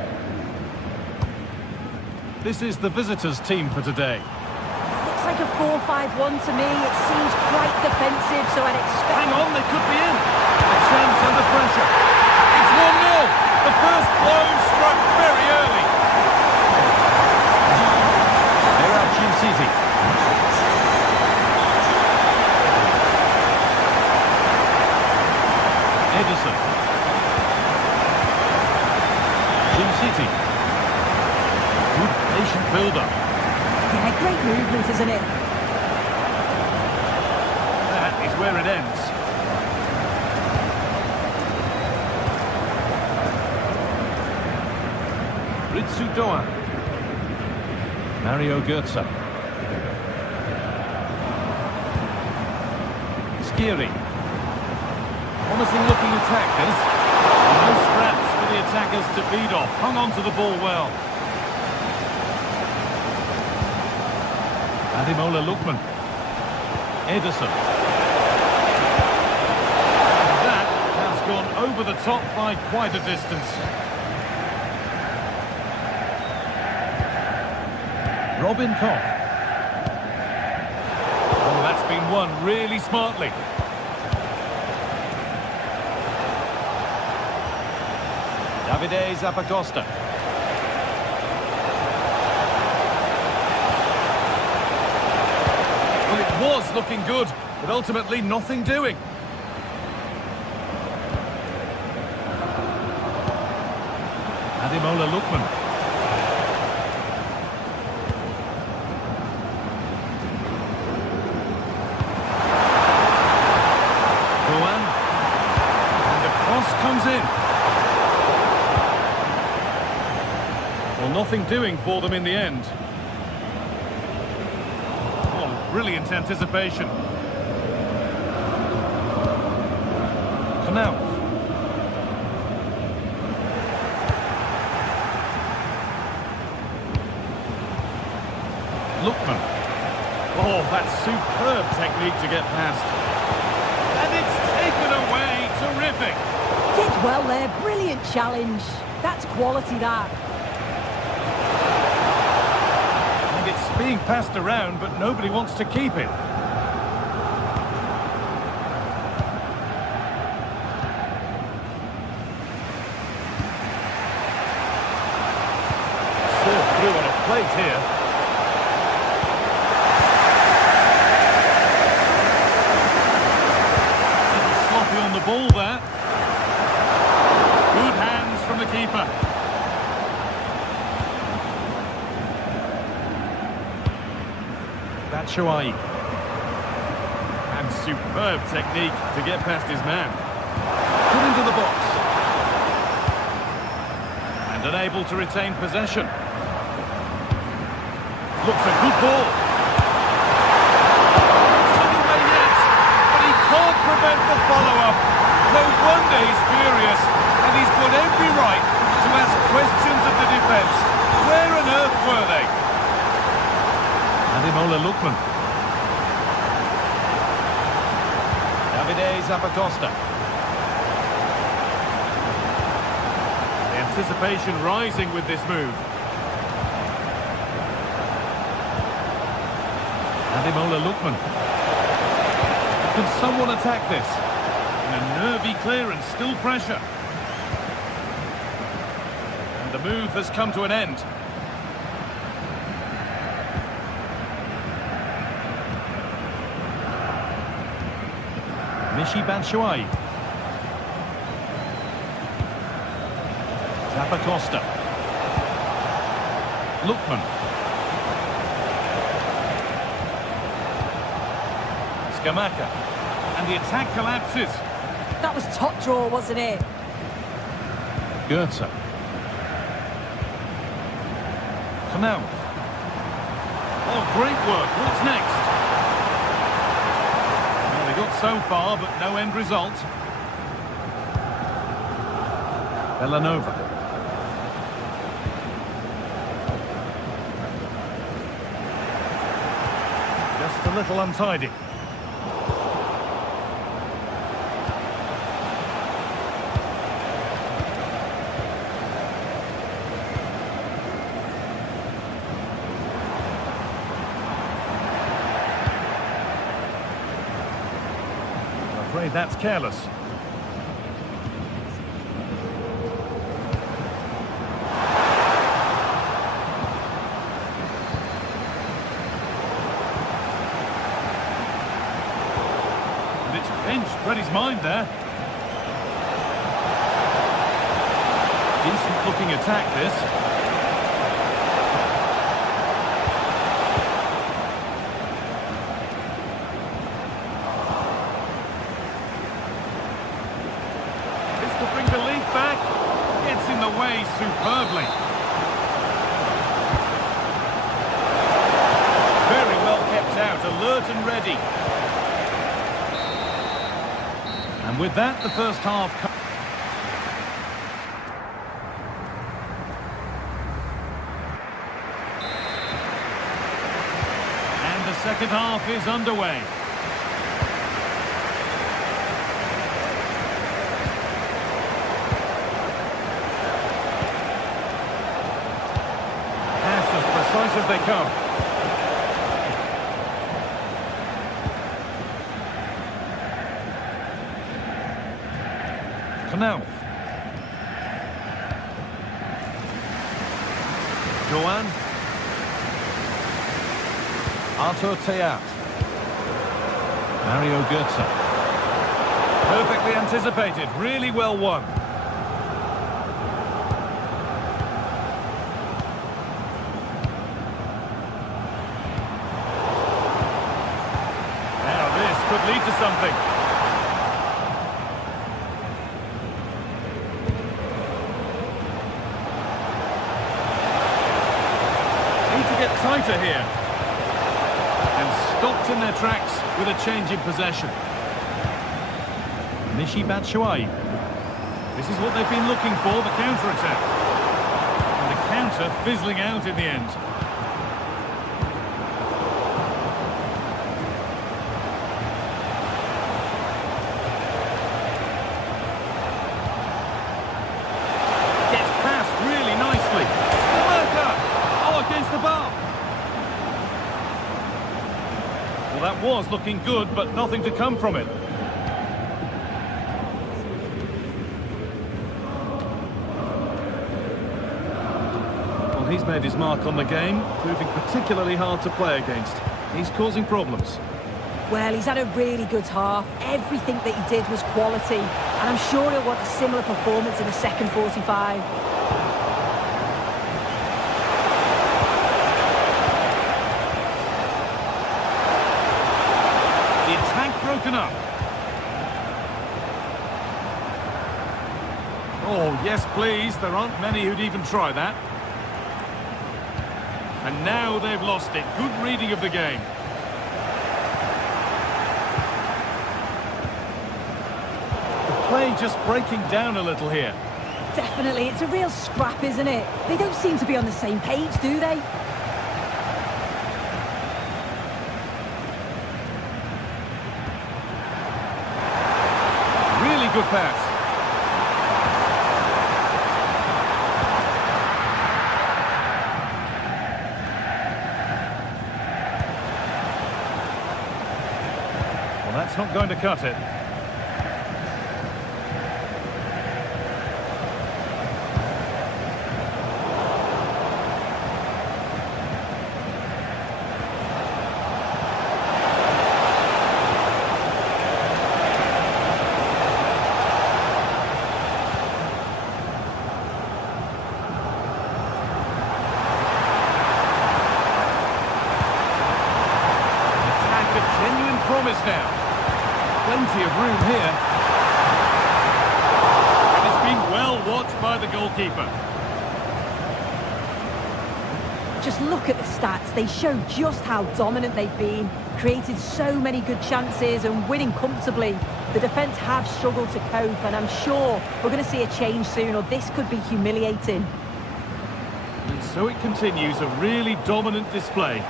This is the visitors' team for today. Looks like a 4-5-1 to me. It seems quite defensive, so I'd expect... Hang on, they could be in. A chance under pressure. It's 1-0. The first blow struck very early. They're at Gym City. Edison. Gym City. Good patient build-up. Yeah, great movement, isn't it? That is where it ends. Ritsu Doan. Mario Götze. Skiri. Promising looking attack this. No scraps for the attackers to beat off. Hung on to the ball well. Ademola Lookman. Edison. That has gone over the top by quite a distance. Robin Koch. Oh, that's been won really smartly. Davide Zappacosta. Well, it was looking good, but ultimately nothing doing. Ademola Lookman. Doan. And the cross comes in. Well, nothing doing for them in the end. Oh, brilliant anticipation. Knauf. Lookman. Oh, that's superb technique to get past. And it's taken away. Terrific. Did well there. Brilliant challenge. That's quality, that. And it's being passed around, but nobody wants to keep it. Served through on a plate here. Sloppy on the ball there. Good hands from the keeper. Batshuayi. And superb technique to get past his man. Put into the box. And unable to retain possession. Looks a good ball. It's not away yet, but he can't prevent the follow-up. No wonder he's furious, and he's got every right to ask questions of the defence. Where on earth were they? Ademola Lookman. Davide Zappacosta. The anticipation rising with this move. Ademola Lookman. Can someone attack this? And a nervy clearance, still pressure. And the move has come to an end. Michy Batshuayi. Zappacosta. Lookman. Scamacca. And the attack collapses. That was top draw, wasn't it? Götze. Knauf. Oh, great work. What's next? Well, they got so far, but no end result. Villanova. Just a little untidy. I'm afraid that's careless. Read his mind there. Decent looking attack, this. This could bring belief back. Gets in the way superbly. Very well kept out, alert and ready. And with that, the first half... And the second half is underway. Pass as precise as they come. Knauf. Joan. Artur Teat. Mario Götze. Perfectly anticipated, really well won. Now this could lead to something. Tighter here, and stopped in their tracks with a change in possession. Michy Batshuayi. This is what they've been looking for, the counter-attack. And the counter fizzling out in the end. Gets past really nicely. Oh, against the bar. Well, that was looking good, but nothing to come from it. Well, he's made his mark on the game, proving particularly hard to play against. He's causing problems. Well, he's had a really good half. Everything that he did was quality. And I'm sure he'll want a similar performance in the second 45. Broken up. Oh, yes, please. There aren't many who'd even try that. And now they've lost it. Good reading of the game. The play just breaking down a little here. Definitely. It's a real scrap, isn't it? They don't seem to be on the same page, do they? Good pass. Well, that's not going to cut it. Now, plenty of room here, and it's been well watched by the goalkeeper. Just look at the stats. They show just how dominant they've been, created so many good chances and winning comfortably. The defence have struggled to cope, and I'm sure we're going to see a change soon, or this could be humiliating. And so it continues, a really dominant display.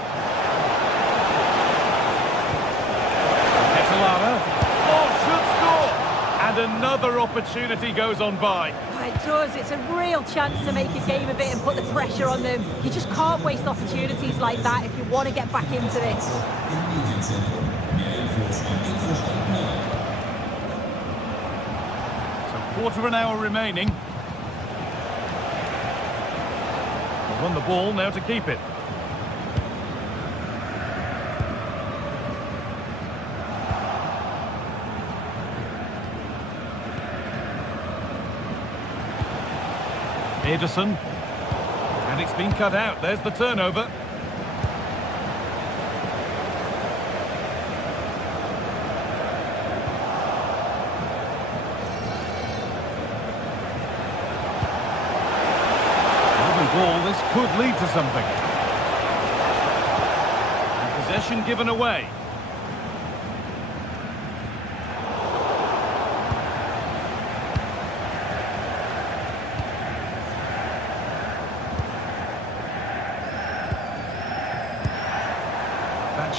another opportunity goes on by. It does. It's a real chance to make a game of it and put the pressure on them. You just can't waste opportunities like that if you want to get back into this. So quarter of an hour remaining. They'll run the ball now to keep it. Ederson, and it's been cut out. There's the turnover. Lovely ball. This could lead to something. And possession given away.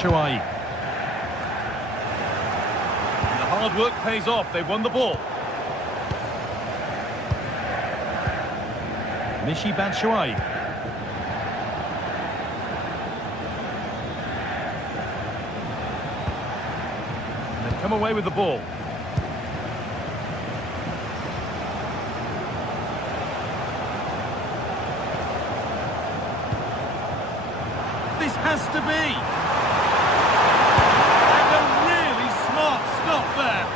And the hard work pays off. They've won the ball. Michy Batshuayi. They've come away with the ball. This has to be. There.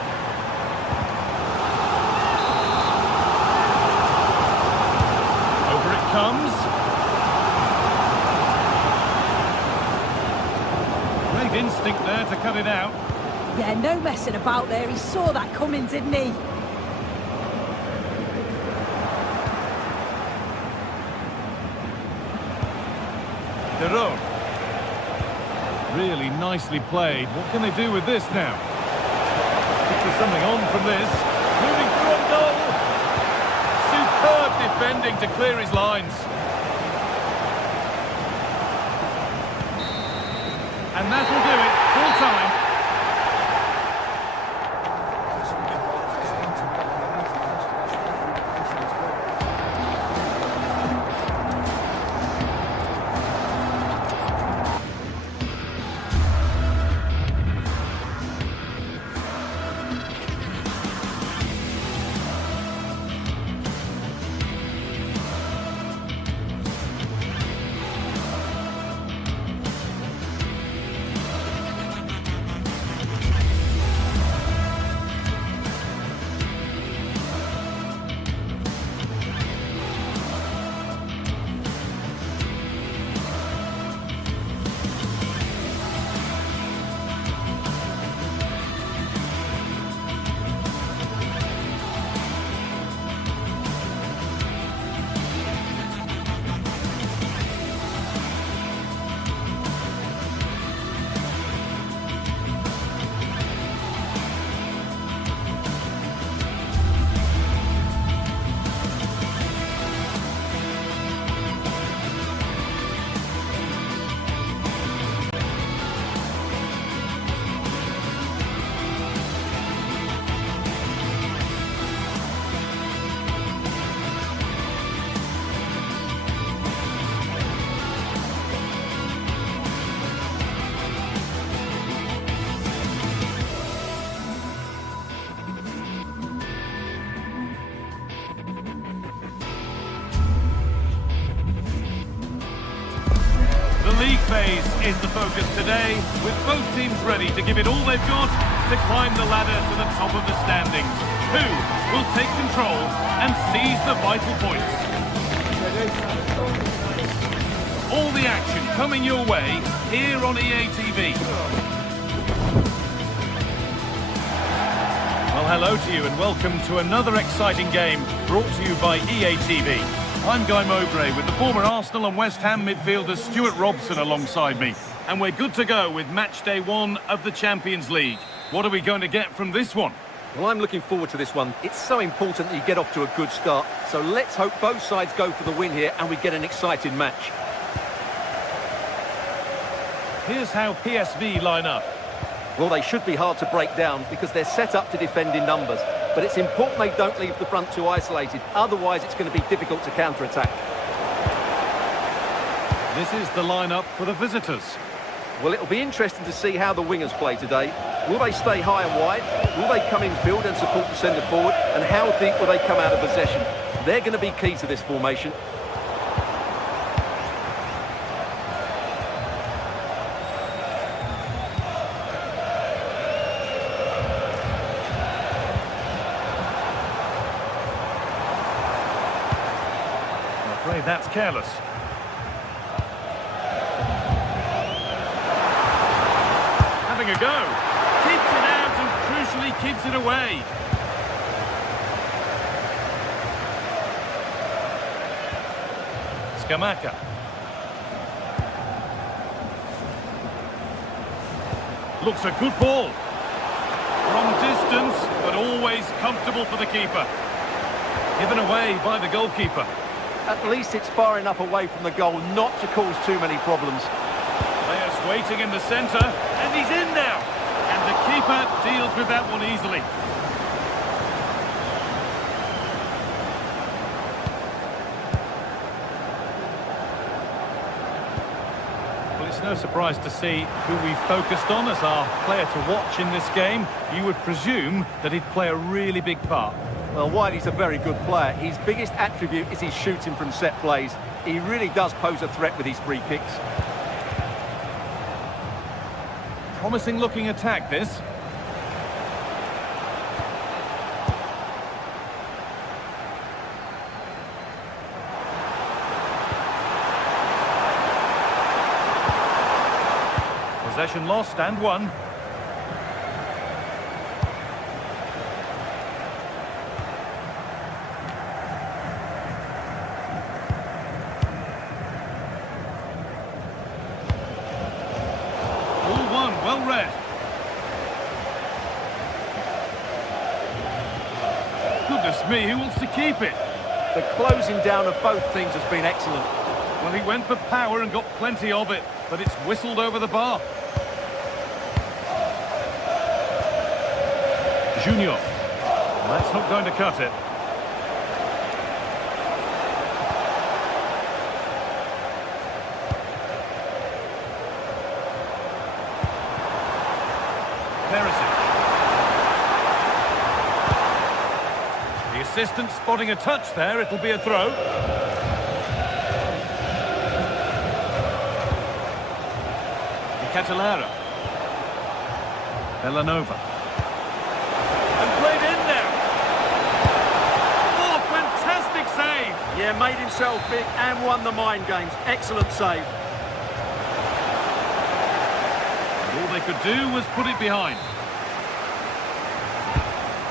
Over it comes. Great instinct there to cut it out. Yeah, no messing about there. He saw that coming, didn't he? Derot. Really nicely played. What can they do with this now? There's something on from this. Moving through on goal. Superb defending to clear his lines. And that'll do it. Full time. league phase is the focus today, with both teams ready to give it all they've got to climb the ladder to the top of the standings. Who will take control and seize the vital points? All the action coming your way here on EA TV. Well, hello to you and welcome to another exciting game brought to you by EA TV. I'm Guy Mowbray with the former Arsenal and West Ham midfielder Stuart Robson alongside me. And we're good to go with match day 1 of the Champions League. What are we going to get from this one? Well, I'm looking forward to this one. It's so important that you get off to a good start. So let's hope both sides go for the win here and we get an exciting match. Here's how PSV line up. Well, they should be hard to break down because they're set up to defend in numbers. but it's important they don't leave the front two isolated. Otherwise, it's going to be difficult to counter-attack. This is the lineup for the visitors. Well, it'll be interesting to see how the wingers play today. Will they stay high and wide? Will they come in field and support the centre forward? And how deep will they come out of possession? They're going to be key to this formation. I'm afraid that's careless. Having a go. Keeps it out and crucially keeps it away. Scamacca. Looks a good ball. From distance, but always comfortable for the keeper. Given away by the goalkeeper. At least it's far enough away from the goal not to cause too many problems. Players waiting in the centre, and he's in now. And the keeper deals with that one easily. Well, it's no surprise to see who we focused on as our player to watch in this game. You would presume that he'd play a really big part. Well, Whitey's a very good player. His biggest attribute is his shooting from set plays. He really does pose a threat with his free kicks. Promising looking attack, this. Possession lost and won. Well read. Goodness me, who wants to keep it? The closing down of both teams has been excellent. Well, he went for power and got plenty of it, but it's whistled over the bar. Junior. That's not going to cut it. The assistant spotting a touch there, it'll be a throw. Catalara. Villanova. And played in now. Oh, fantastic save. Yeah, made himself big and won the mind games. Excellent save. All they could do was put it behind.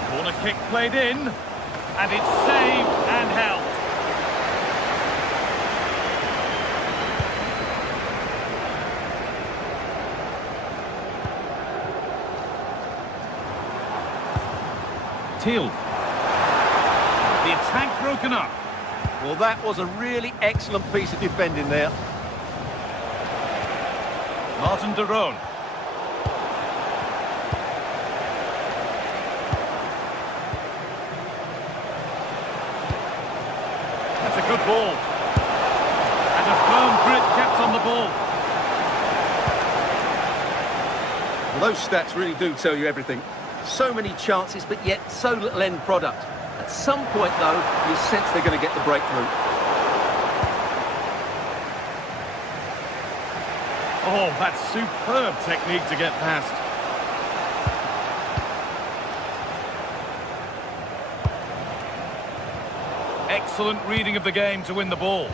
Corner kick played in, and it's saved and held. Teal. The attack broken up. Well, that was a really excellent piece of defending there. Martin de Roon. That's a good ball. And a firm grip kept on the ball. Well, those stats really do tell you everything. So many chances, but yet so little end product. At some point, though, you sense they're going to get the breakthrough. Oh, that's superb technique to get past. Excellent reading of the game to win the ball.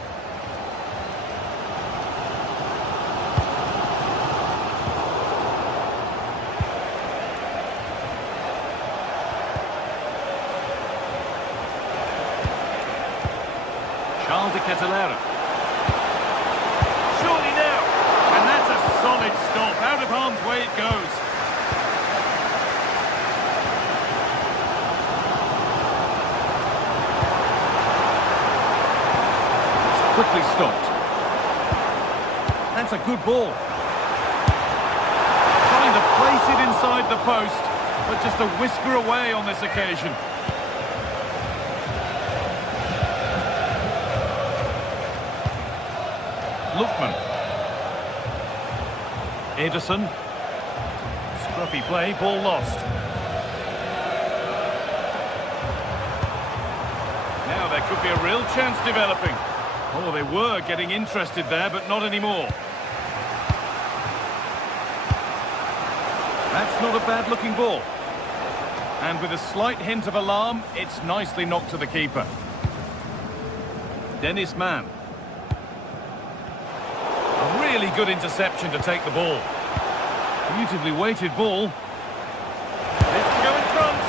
Charles de Catalera. Surely now. And that's a solid stop. Out of harm's way it goes. It's quickly stopped. That's a good ball. Trying to place it inside the post, but just a whisker away on this occasion. Lookman. Ederson. Scruffy play, ball lost. Now there could be a real chance developing. Oh, they were getting interested there, but not anymore. That's not a bad-looking ball. And with a slight hint of alarm, it's nicely knocked to the keeper. Dennis Mann. A really good interception to take the ball. Beautifully weighted ball. This to go in front.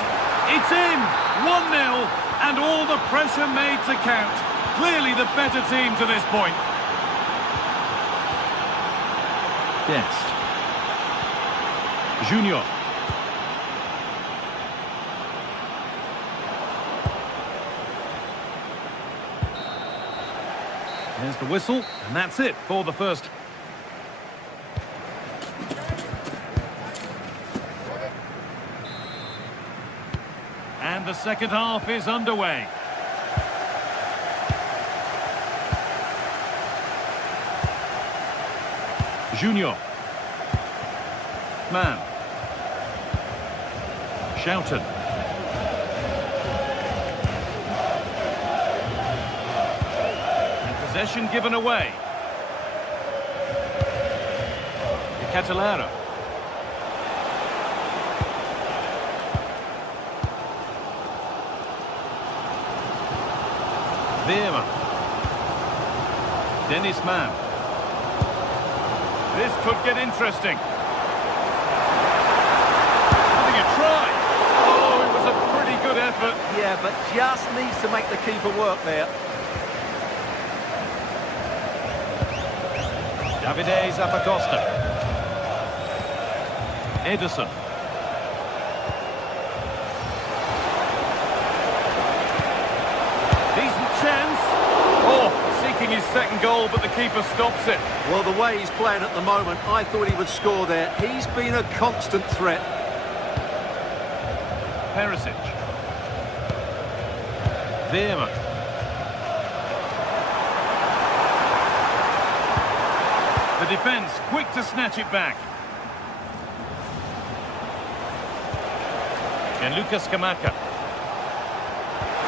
It's in! 1-0, and all the pressure made to count. Clearly the better team to this point. Dest. Junior. There's the whistle, and that's it for the first. And the second half is underway. Junior. Man. Shouted. And possession given away. Catalera. Veerman. Dennis Mann. This could get interesting. Having a try. Oh, it was a pretty good effort. Yeah, but just needs to make the keeper work there. Davide Zappacosta. Ederson. Decent chance. Oh, seeking his second goal, but the keeper stops it. Well, the way he's playing at the moment, I thought he would score there. He's been a constant threat. Perisic. Veerman. The defence quick to snatch it back. Gianluca Scamacca.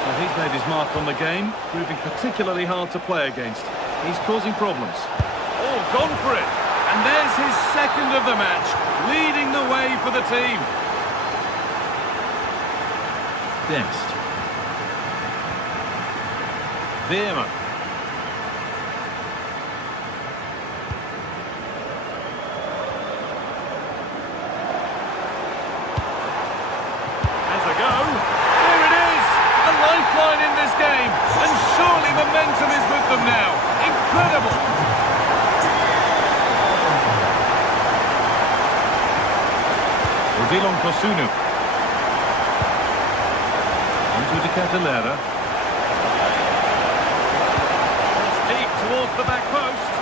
Well, he's made his mark on the game, proving particularly hard to play against. He's causing problems. Oh, gone for it. And there's his second of the match, leading the way for the team. Dest. Veerman. Has a go. There it is! A lifeline in this game. And surely momentum is with them now. Incredible! Odilon Kosunu. Into the Catalera. It's deep towards the back post.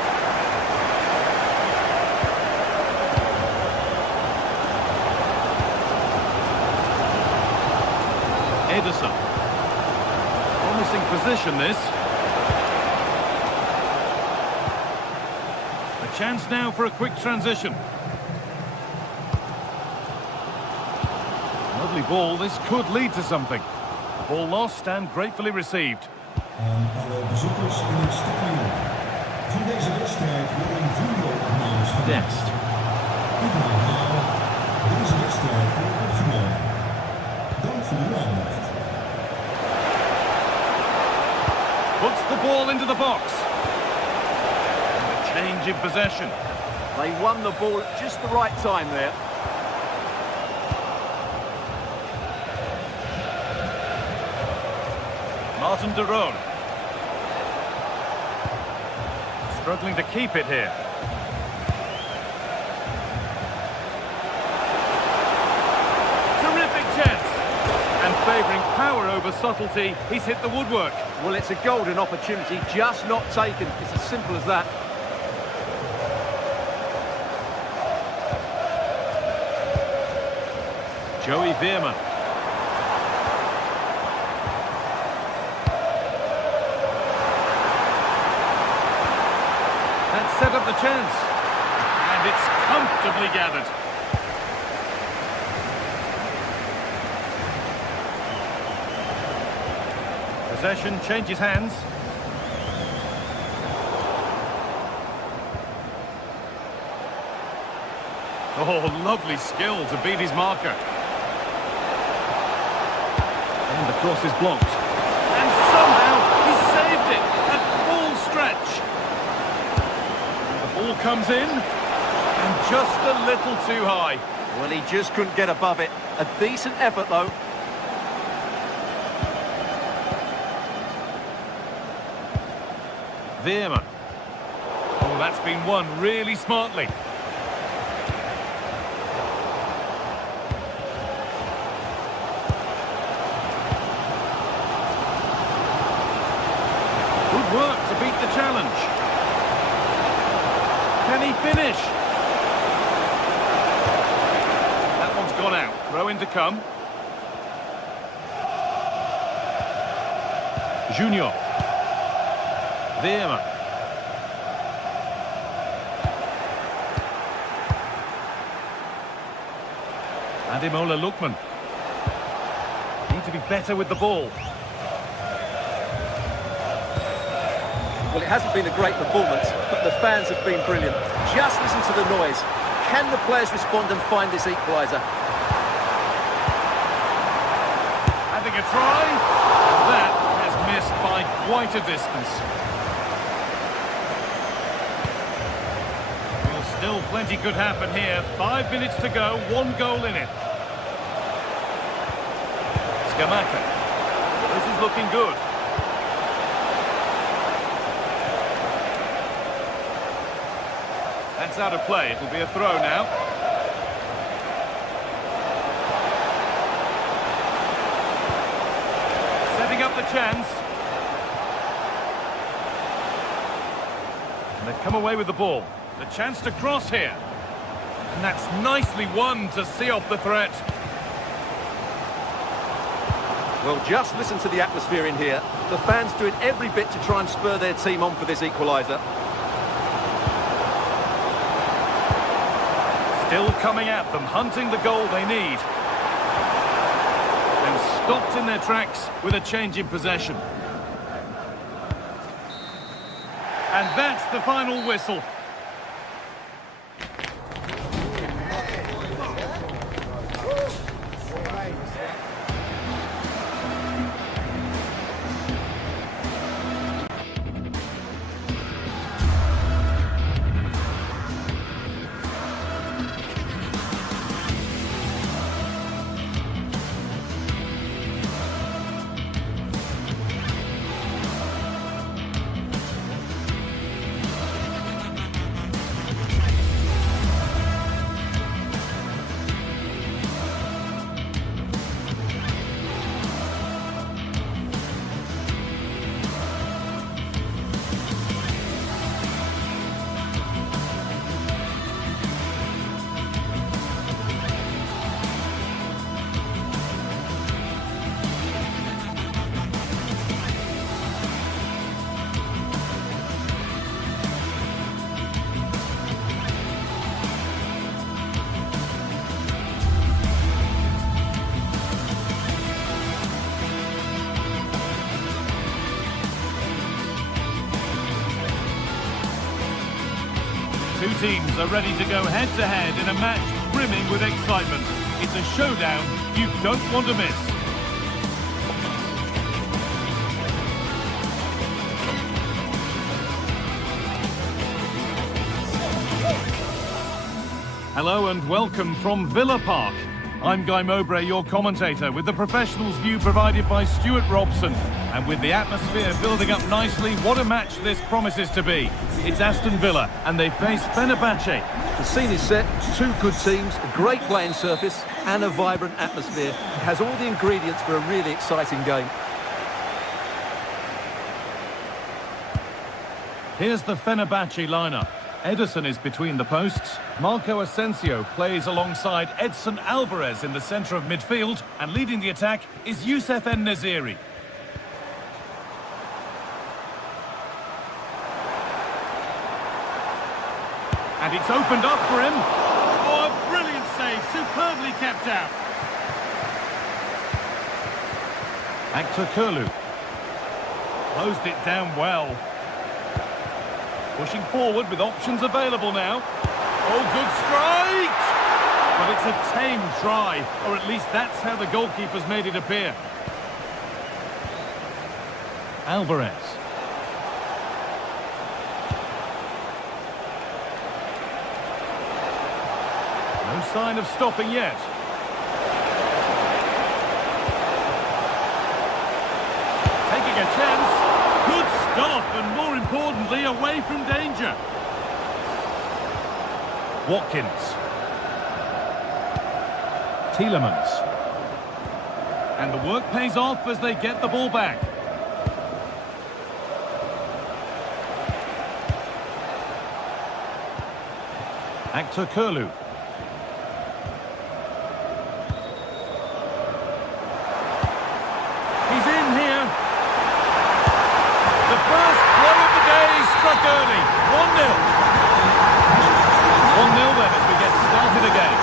Ederson. Promising position, this. A chance now for a quick transition. Lovely ball, this could lead to something. Ball lost and gratefully received. En alle bezoekers in het stadion. Voor deze wedstrijd worden videoopnames gemaakt. Dest. Iedere herhaling. Deze wedstrijd wordt opgenomen. Dank voor uw aandacht. Puts the ball into the box. A change in possession. They won the ball at just the right time there. Martin de Roon. Struggling to keep it here. Terrific chance. And favouring power over subtlety, he's hit the woodwork. Well, it's a golden opportunity, just not taken. It's as simple as that. Joey Veerman. That's chance. And it's comfortably gathered. Possession changes hands. Oh, lovely skill to beat his marker. And the cross is blocked. And somehow he saved it at full stretch. The ball comes in, and just a little too high. Well, he just couldn't get above it. A decent effort, though. Veerman. Oh, that's been won really smartly. Good work to beat the challenge. Can he finish? That one's gone out. Throw in to come. Junior. Veerman. Ademola Lookman. Need to be better with the ball. Well, it hasn't been a great performance, but the fans have been brilliant. Just listen to the noise. Can the players respond and find this equaliser? Having a try. That has missed by quite a distance. Well, still plenty could happen here. 5 minutes to go, 1 goal in it. Skamaka. This is looking good. That's out of play. It'll be a throw now. Setting up the chance. And they've come away with the ball. The chance to cross here. And that's nicely won to see off the threat. Well, just listen to the atmosphere in here. The fans doing every bit to try and spur their team on for this equaliser. Still coming at them, hunting the goal they need. And stopped in their tracks with a change in possession. And that's the final whistle. Two teams are ready to go head-to-head in a match brimming with excitement. It's a showdown you don't want to miss. Hello and welcome from Villa Park. I'm Guy Mowbray, your commentator, with the professionals' view provided by Stuart Robson. And with the atmosphere building up nicely, what a match this promises to be. It's Aston Villa, and they face Fenerbahce. The scene is set, two good teams, a great playing surface, and a vibrant atmosphere. It has all the ingredients for a really exciting game. Here's the Fenerbahce lineup. Ederson is between the posts. Marco Asensio plays alongside Edson Alvarez in the centre of midfield, and leading the attack is Youssef En-Nesyri. And it's opened up for him. Oh, a brilliant save, superbly kept out. Actor Kurlu. Closed it down well. Pushing forward with options available now. Oh, good strike! But it's a tame try, or at least that's how the goalkeeper's made it appear. Alvarez. No sign of stopping yet. Taking a chance. Good stop, and more importantly, away from danger. Watkins. Tielemans. And the work pays off as they get the ball back. Actor Kurlu. He's in here. The first blow of the day struck early. 1-0. 1-0 then as we get started again.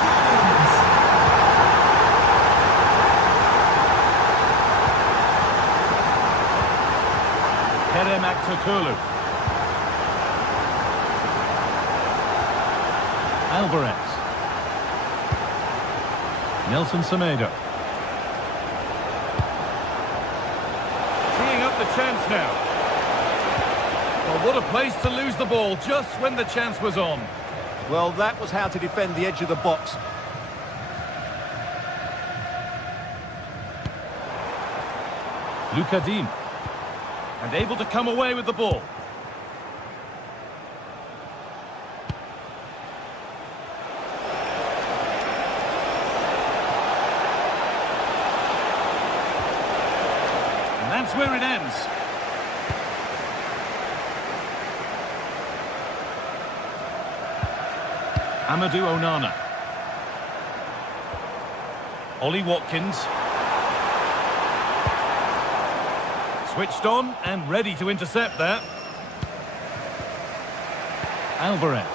Kerem Aktürkoğlu. Alvarez. Nelson Semedo. Teeing up the chance now. Well, what a place to lose the ball just when the chance was on. Well, that was how to defend the edge of the box. Luka Dean. And able to come away with the ball. And that's where it ends. Amadou Onana. Ollie Watkins. Switched on and ready to intercept that. Alvarez.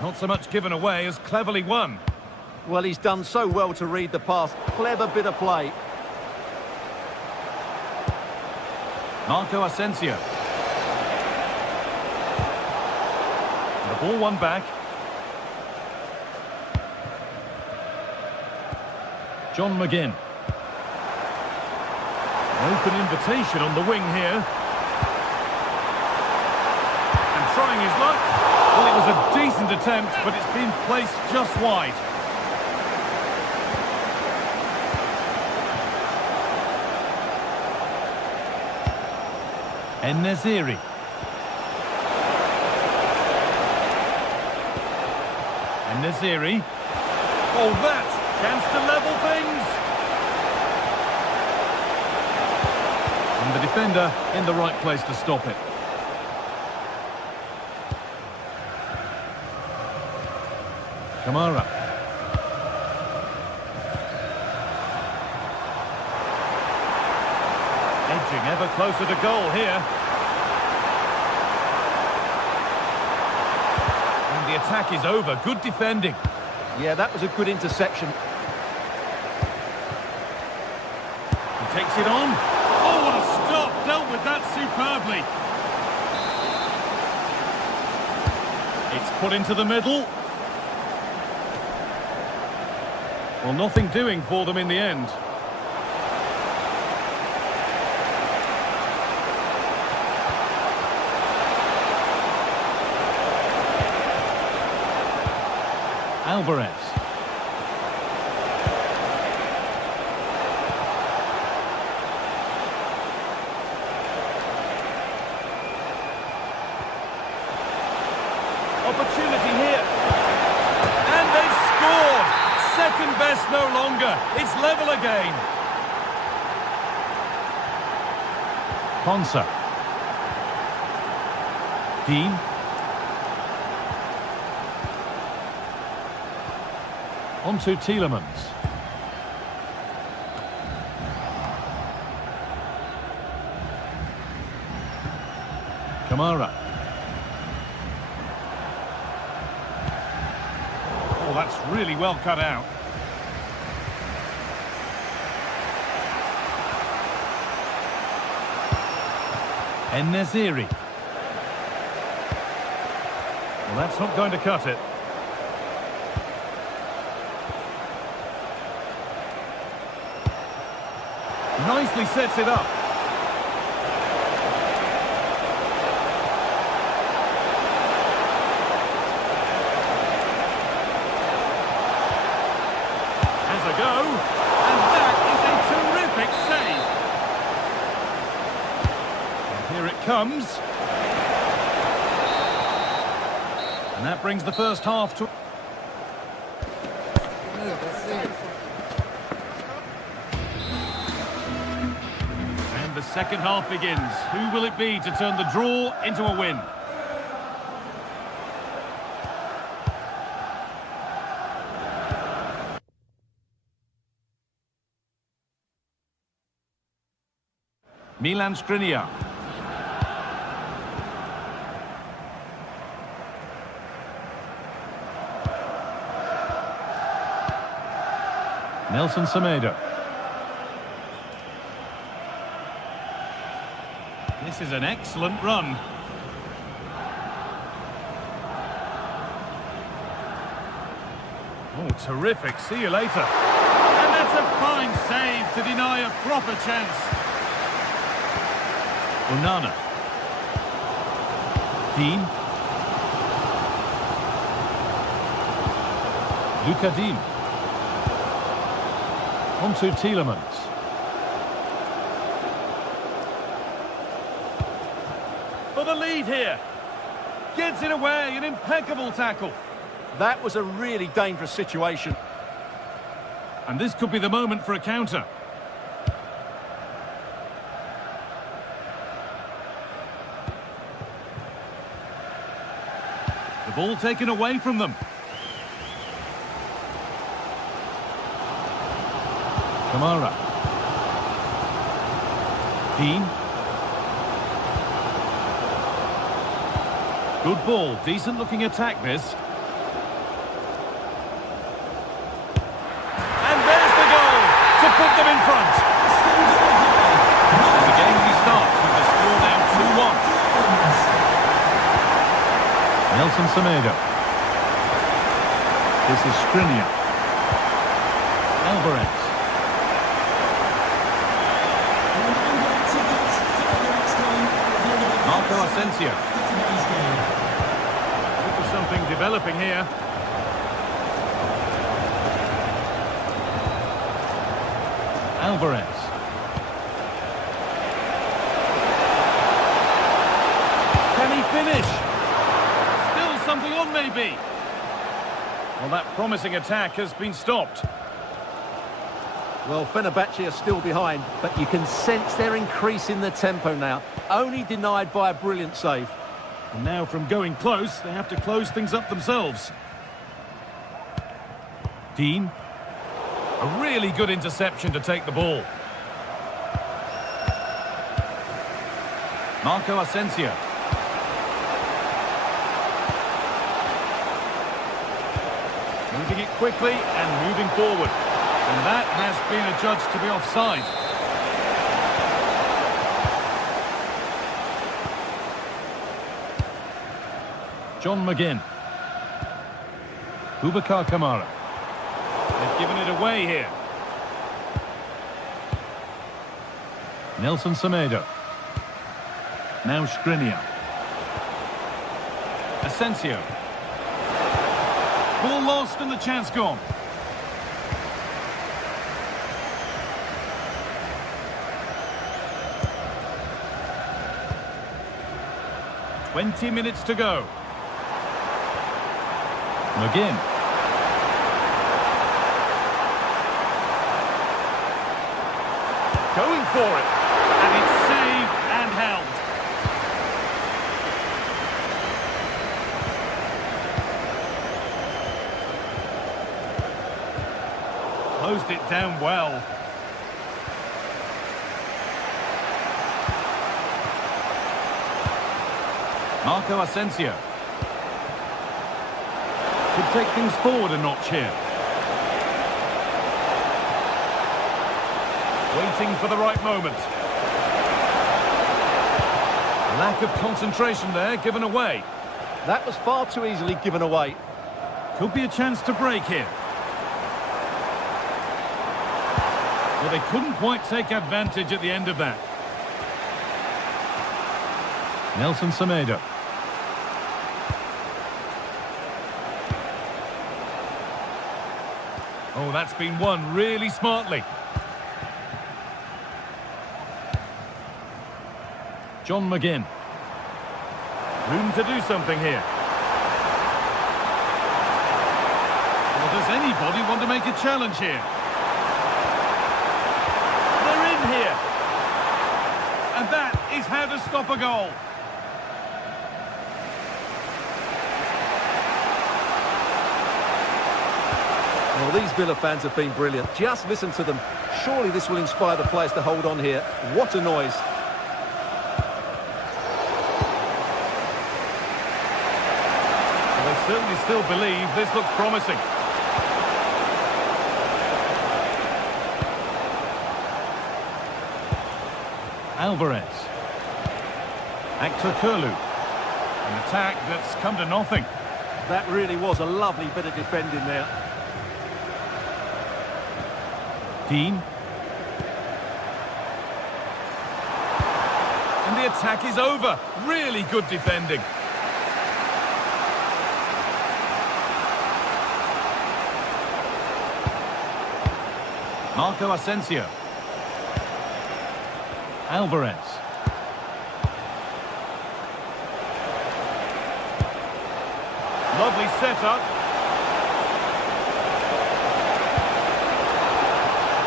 Not so much given away as cleverly won. Well, he's done so well to read the pass. Clever bit of play. Marco Asensio. The ball won back. John McGinn. An open invitation on the wing here. And trying his luck. Well, it was a decent attempt, but it's been placed just wide. En-Nesyri. En-Nesyri. Oh, that chance to level things. And the defender in the right place to stop it. Kamara. Edging ever closer to goal here. And the attack is over. Good defending. Yeah, that was a good interception. He takes it on. Oh, what a stop. Dealt with that superbly. It's put into the middle. Well, nothing doing for them in the end. Alvarez. Opportunity here. And they've scored. Second best no longer. It's level again. Konsa. Dean. On to Tielemans. Kamara. Oh, that's really well cut out. En-Nesyri. Well, that's not going to cut it. Nicely sets it up. Has a go. And that is a terrific save. And here it comes. And that brings the first half to... And the second half begins. Who will it be to turn the draw into a win? Milan Skriniar. Nelson Semedo. This is an excellent run. Oh, terrific. See you later. And that's a fine save to deny a proper chance. Onana. Dean. Luka Dean. On to Tielemans. For the lead here. Gets it away, an impeccable tackle. That was a really dangerous situation. And this could be the moment for a counter. The ball taken away from them. Kamara. Dean. Good ball, decent looking attack this. And there's the goal to put them in front. And the game restarts with the score now 2-1. Nelson Semedo. This is Skriniar. Alvarez. Asensio. There's something developing here. Alvarez. Can he finish? Still something on maybe. Well, that promising attack has been stopped. Well, Fenerbahce are still behind, but you can sense they're increasing the tempo now. Only denied by a brilliant save. And now from going close, they have to close things up themselves. Dean. A really good interception to take the ball. Marco Asensio. Moving it quickly and moving forward. And that has been adjudged to be offside. John McGinn. Boubacar Kamara. They've given it away here. Nelson Semedo. Now Skriniar. Asensio. Ball lost and the chance gone. "20 minutes to go. McGinn. Going for it. And it's saved and held. Closed it down well. Marco Asensio. Could take things forward a notch here. Waiting for the right moment. Lack of concentration there, given away. That was far too easily given away. Could be a chance to break here. Well, they couldn't quite take advantage at the end of that. Nelson Semedo. Oh, that's been won really smartly. John McGinn. Room to do something here. Well, does anybody want to make a challenge here? They're in here. And that is how to stop a goal. Well, these Villa fans have been brilliant. Just listen to them. Surely this will inspire the players to hold on here. What a noise. They certainly still believe this looks promising. Alvarez. Actor Kurlu. An attack that's come to nothing. That really was a lovely bit of defending there. Dean. And the attack is over. Really good defending. Marco Asensio. Alvarez. Lovely setup.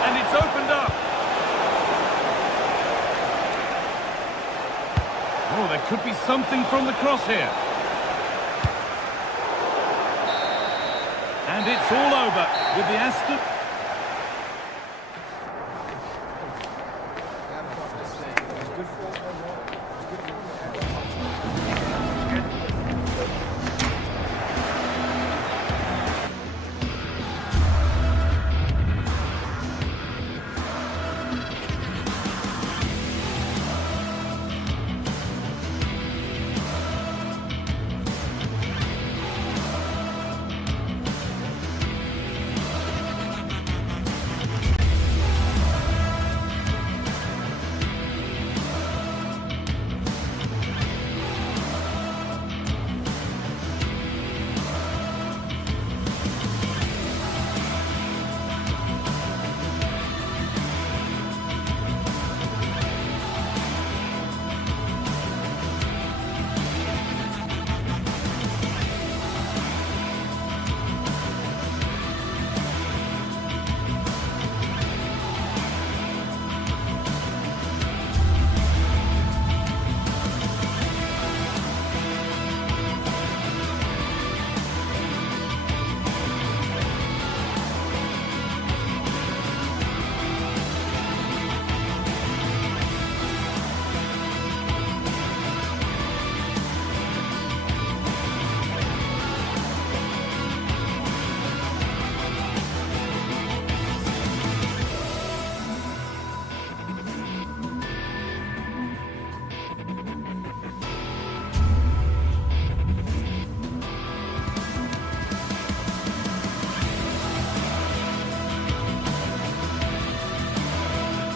And it's opened up. Oh, there could be something from the cross here. And it's all over with the Aston.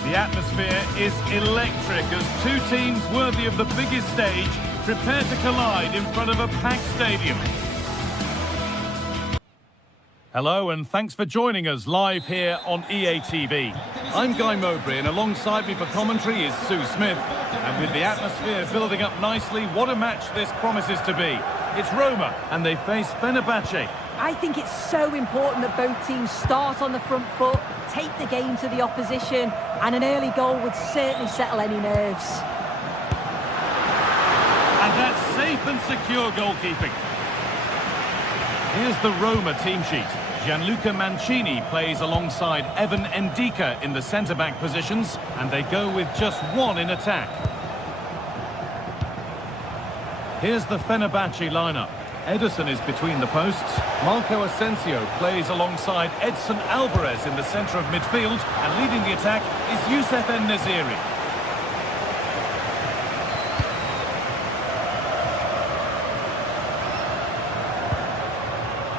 The atmosphere is electric as two teams worthy of the biggest stage prepare to collide in front of a packed stadium. Hello and thanks for joining us live here on EA TV. I'm Guy Mowbray and alongside me for commentary is Sue Smith. And with the atmosphere building up nicely, what a match this promises to be. It's Roma and they face Fenerbahce. I think it's so important that both teams start on the front foot, take the game to the opposition, and an early goal would certainly settle any nerves. And that's safe and secure goalkeeping. Here's the Roma team sheet. Gianluca Mancini plays alongside Evan Ndika in the centre-back positions, and they go with just one in attack. Here's the Fenerbahce lineup. Ederson is between the posts. Marco Asensio plays alongside Edson Alvarez in the centre of midfield, and leading the attack is Youssef En-Nesyri.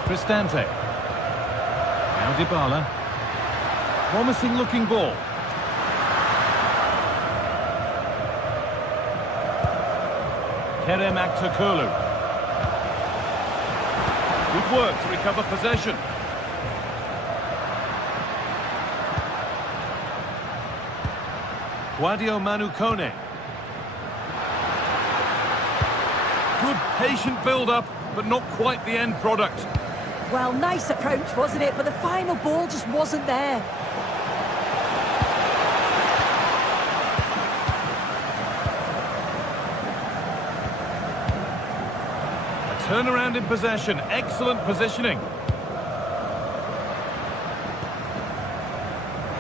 Cristante. Now Dybala. Promising looking ball. Kerem Aktürkoğlu. Good work to recover possession. Sadio Manu Kone. Good patient build-up, but not quite the end product. Well, nice approach, wasn't it? But the final ball just wasn't there. A turnaround in possession, excellent positioning.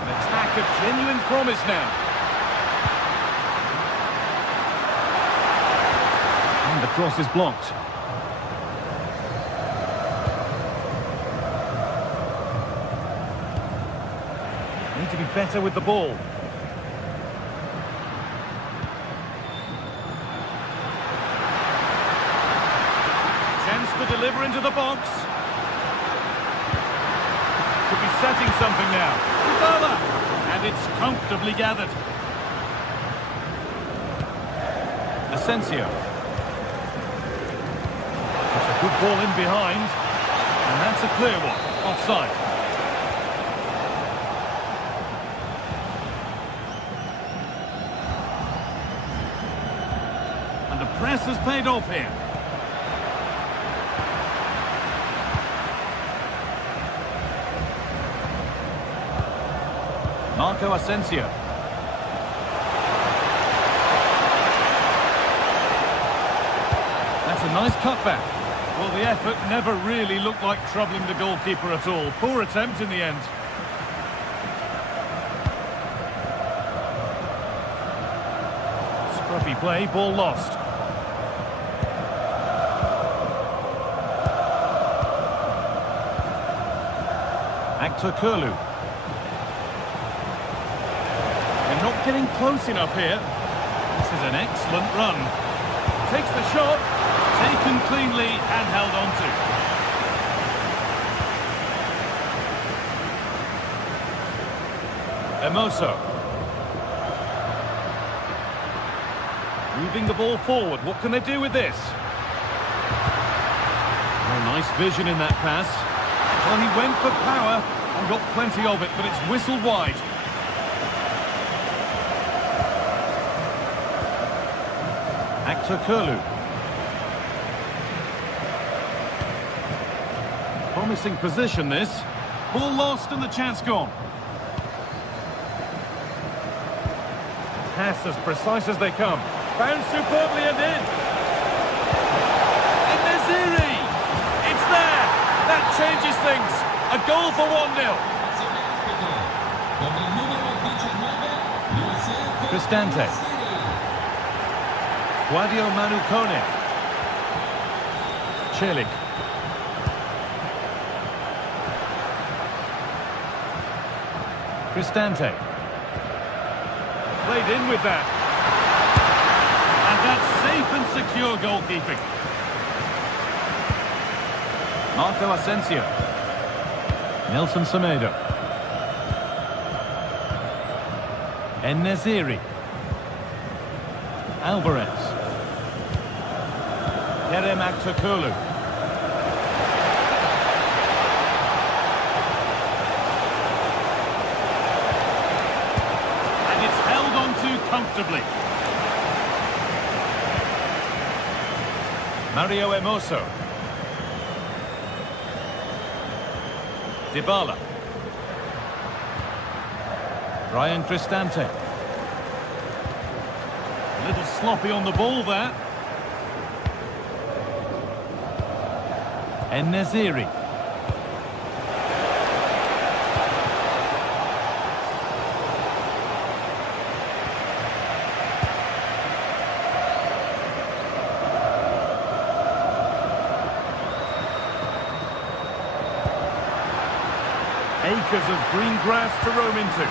An attack of genuine promise now. And the cross is blocked. Need to be better with the ball. Chance to deliver into the box. Could be setting something now. Dybala! And it's comfortably gathered. Asensio. That's a good ball in behind. And that's a clear one. Offside. And the press has paid off here. Marco Asensio. That's a nice cutback. Well, the effort never really looked like troubling the goalkeeper at all. Poor attempt in the end. Scruffy play, ball lost. Aktürkoğlu. They're not getting close enough here. This is an excellent run. Takes the shot, taken cleanly and held on to. Hermoso. Moving the ball forward, what can they do with this? Oh, nice vision in that pass. Well, he went for power and got plenty of it, but it's whistled wide. Aktürkoğlu. Promising position this. Ball lost and the chance gone. Pass as precise as they come. Found superbly and in. En-Nesyri! It's there! That changes things. A goal for 1-0. Cristante. Sadio Manu Kone. Celik. Cristante. Played in with that. And that's safe and secure goalkeeping. Marco Asensio. Nelson Semedo. En-Nesyri. Alvarez. Kerem Aktürkoğlu. And it's held on to comfortably. Mario Hermoso. Dybala. Ryan Cristante. A little sloppy on the ball there. En-Nesyri. acres of green grass to roam into.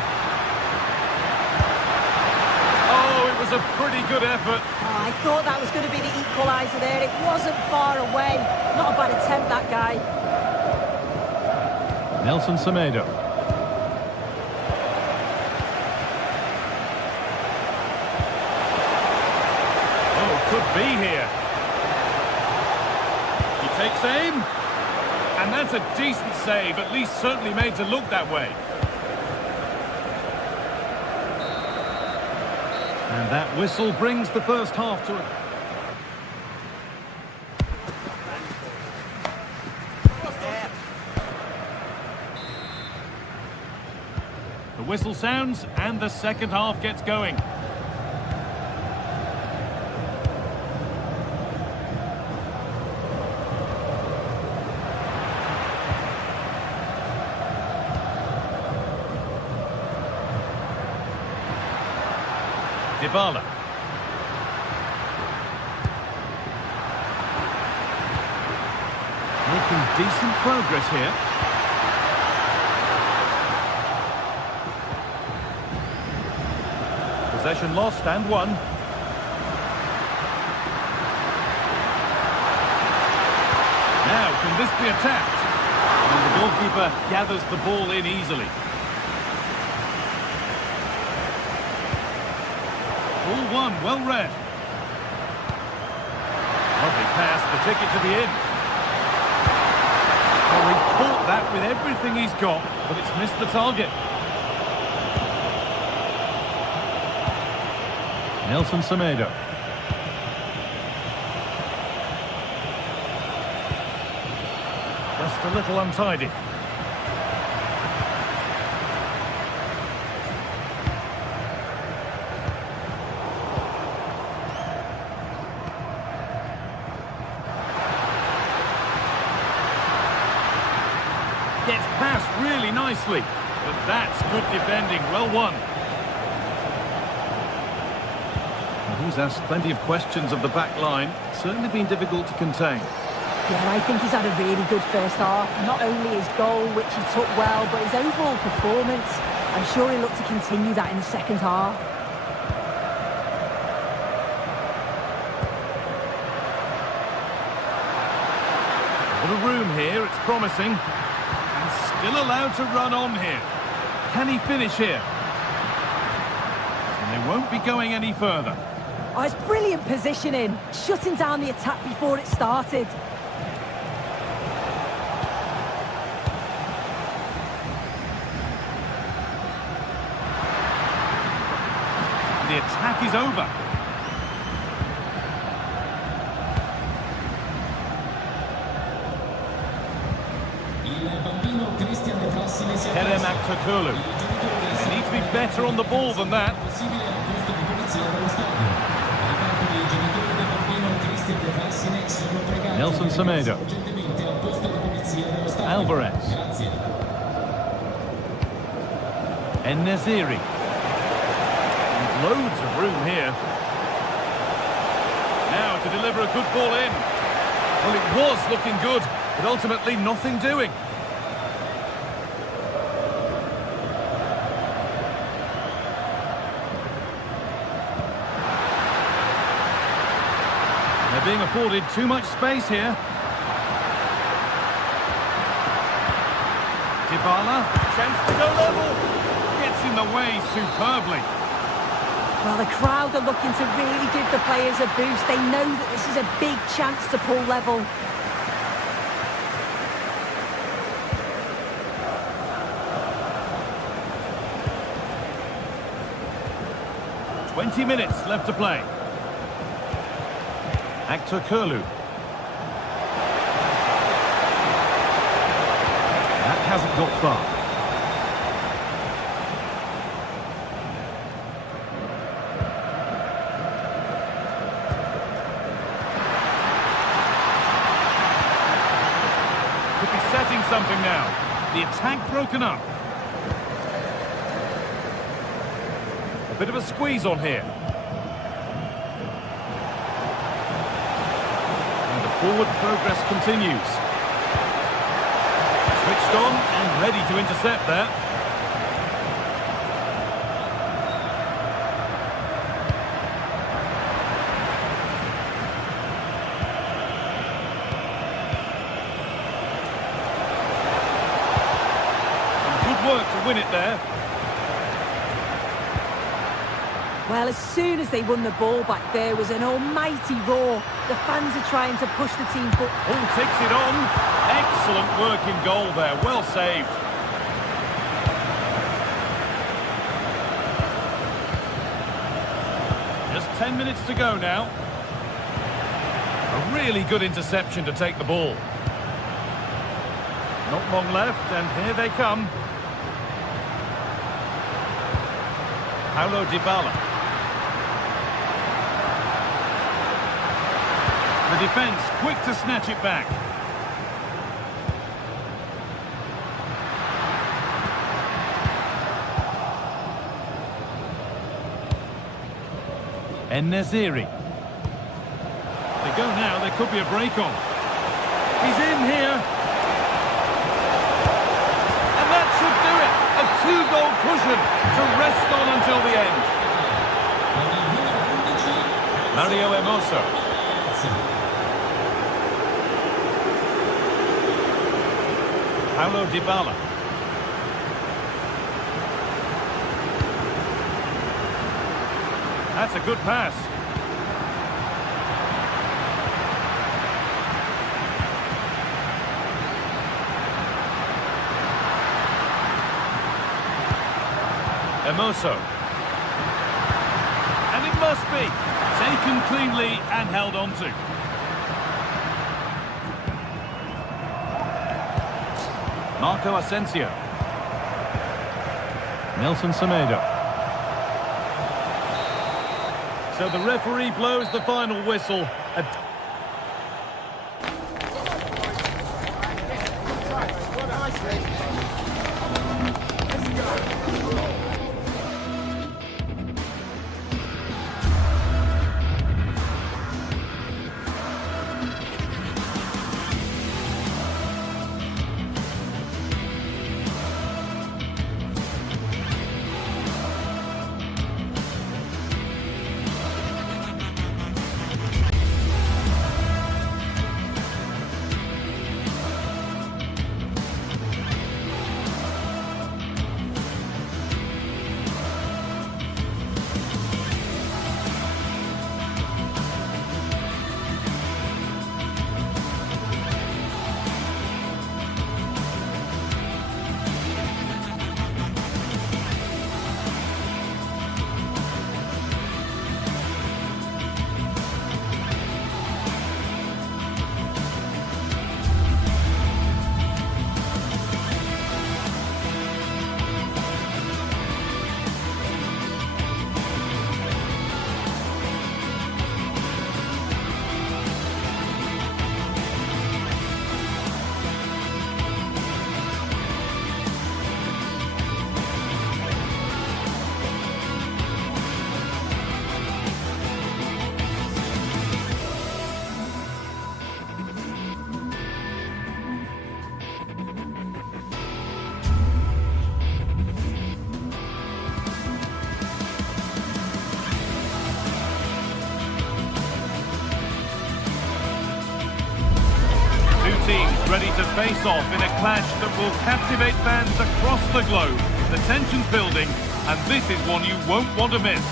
Oh, it was a pretty good effort. Oh, I thought that was going to be the equaliser there. It wasn't far away. Not a bad attempt, that guy. Nelson Semedo. Oh, could be here. He takes aim. And that's a decent save, at least certainly made to look that way. And that whistle brings the first half to a... The whistle sounds and the second half gets going. Dybala. Making decent progress here. Possession lost and won. Now, can this be attacked? And the goalkeeper gathers the ball in easily. All one, well read. Lovely pass, the ticket to the end. Well, he caught that with everything he's got, but it's missed the target. Nelson Semedo. Just a little untidy. Gets past really nicely, but that's good defending, well won. Well, he's asked plenty of questions of the back line, certainly been difficult to contain. Yeah, I think he's had a really good first half. Not only his goal, which he took well, but his overall performance. I'm sure he'll look to continue that in the second half. A bit of room here, it's promising. Still allowed to run on here. Can he finish here? And they won't be going any further. Oh, it's brilliant positioning, shutting down the attack before it started. The attack is over. They need to be better on the ball than that. Nelson Semedo. Alvarez. En-Nesyri. Loads of room here. Now to deliver a good ball in. Well, it was looking good, but ultimately nothing doing. They're being afforded too much space here. Dybala, chance to go level. Gets in the way superbly. Well, the crowd are looking to really give the players a boost. They know that this is a big chance to pull level. "20 minutes left to play. Actor Kurlu. That hasn't got far. Could be setting something now. The attack broken up. A bit of a squeeze on here. And the forward progress continues. Switched on and ready to intercept there. Some good work to win it there. Well, as soon as they won the ball back, there was an almighty roar. The fans are trying to push the team forward. Hull takes it on. Excellent work in goal there. Well saved. Just 10 minutes to go now. A really good interception to take the ball. Not long left, and here they come. Paulo Dybala. The defence quick to snatch it back. En-Nesyri. They go now, there could be a break on. He's in here. And that should do it. A two-goal cushion to rest on until the end. Mario Hermoso. Paulo Dybala. That's a good pass. Hermoso. And it must be taken cleanly and held on to. Marco Asensio. Nelson Semedo. So the referee blows the final whistle. Teams ready to face off in a clash that will captivate fans across the globe. The tension's building, and this is one you won't want to miss.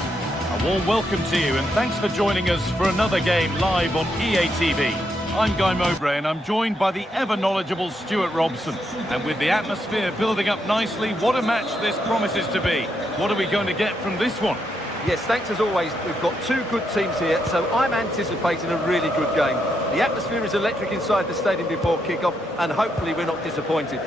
A warm welcome to you, and thanks for joining us for another game live on EA TV. I'm Guy Mowbray, and I'm joined by the ever-knowledgeable Stuart Robson. And with the atmosphere building up nicely, what a match this promises to be. What are we going to get from this one? Yes, thanks as always. We've got two good teams here, so I'm anticipating a really good game. The atmosphere is electric inside the stadium before kick-off, and hopefully we're not disappointed.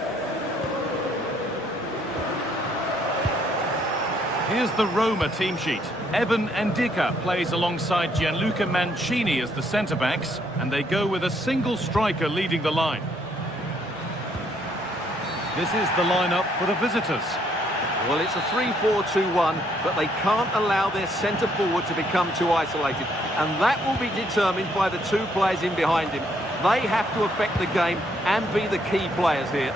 Here's the Roma team sheet. Evan Ndika plays alongside Gianluca Mancini as the centre-backs, and they go with a single striker leading the line. This is the lineup for the visitors. Well, it's a 3-4-2-1, but they can't allow their centre-forward to become too isolated. And that will be determined by the two players in behind him. They have to affect the game and be the key players here.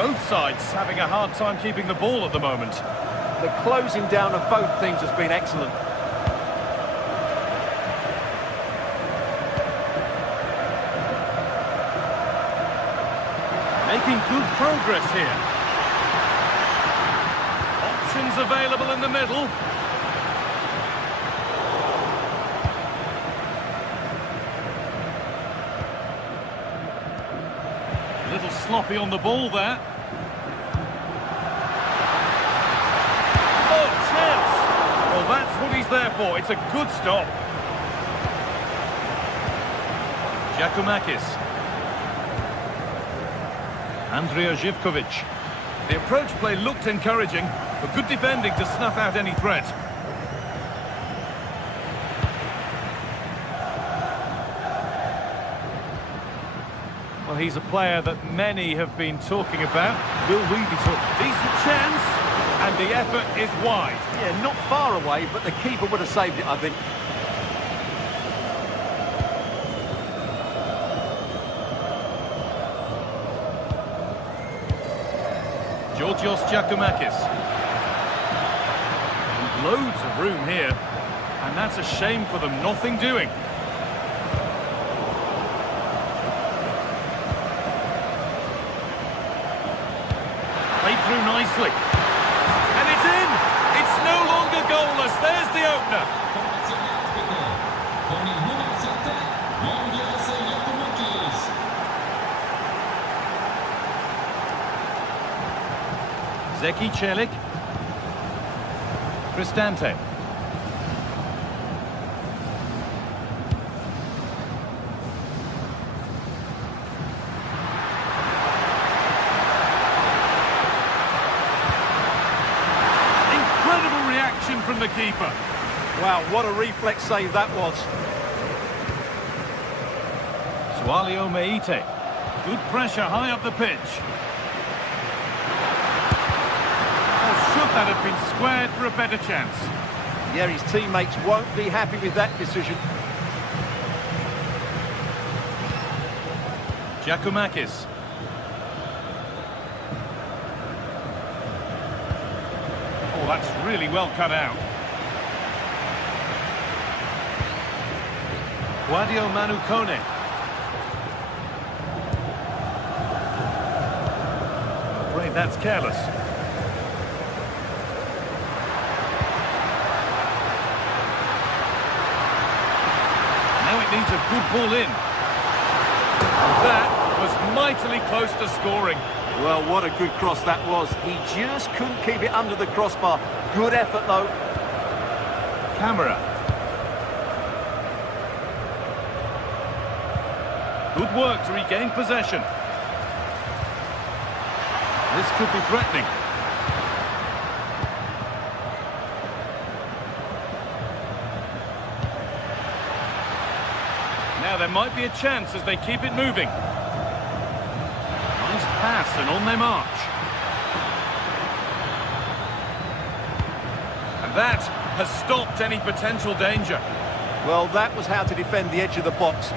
Both sides having a hard time keeping the ball at the moment. The closing down of both teams has been excellent. Making good progress here. Options available in the middle. A little sloppy on the ball there. Oh, chance! Well, that's what he's there for. It's a good stop. Giacomakis. Andrea Zivkovic. The approach play looked encouraging, but good defending to snuff out any threat. Well, he's a player that many have been talking about. Will we be talking? Decent chance, and the effort is wide. Yeah, not far away, but the keeper would have saved it, I think. Georgios Giacomakis. Loads of room here, and that's a shame for them. Nothing doing. Played through nicely. And it's in! It's no longer goalless. There's the opener. Zeki Celik. Cristante. Incredible reaction from the keeper. Wow, what a reflex save that was. Sualio Meite. Good pressure high up the pitch. Should that have been squared for a better chance? Yeah, his teammates won't be happy with that decision. Giacomakis. Oh, that's really well cut out. Guadio Manukone. I'm afraid that's careless. Needs a good ball in. That was mightily close to scoring. Well, what a good cross that was. He just couldn't keep it under the crossbar. Good effort, though. Camera. Good work to regain possession. This could be threatening. Now there might be a chance as they keep it moving. Nice pass and on they march. And that has stopped any potential danger. Well, that was how to defend the edge of the box.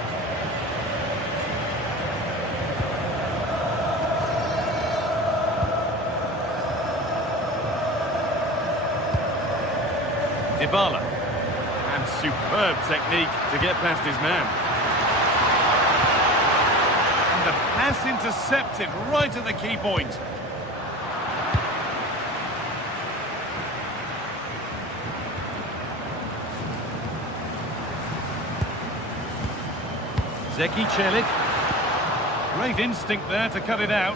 Dybala. And superb technique to get past his man. The pass intercepted right at the key point. Zeki Celik. Great instinct there to cut it out.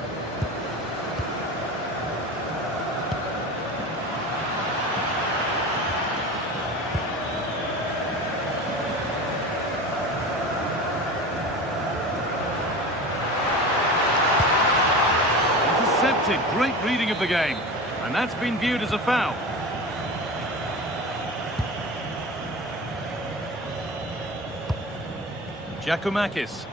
Great reading of the game, and that's been viewed as a foul. Giacomakis.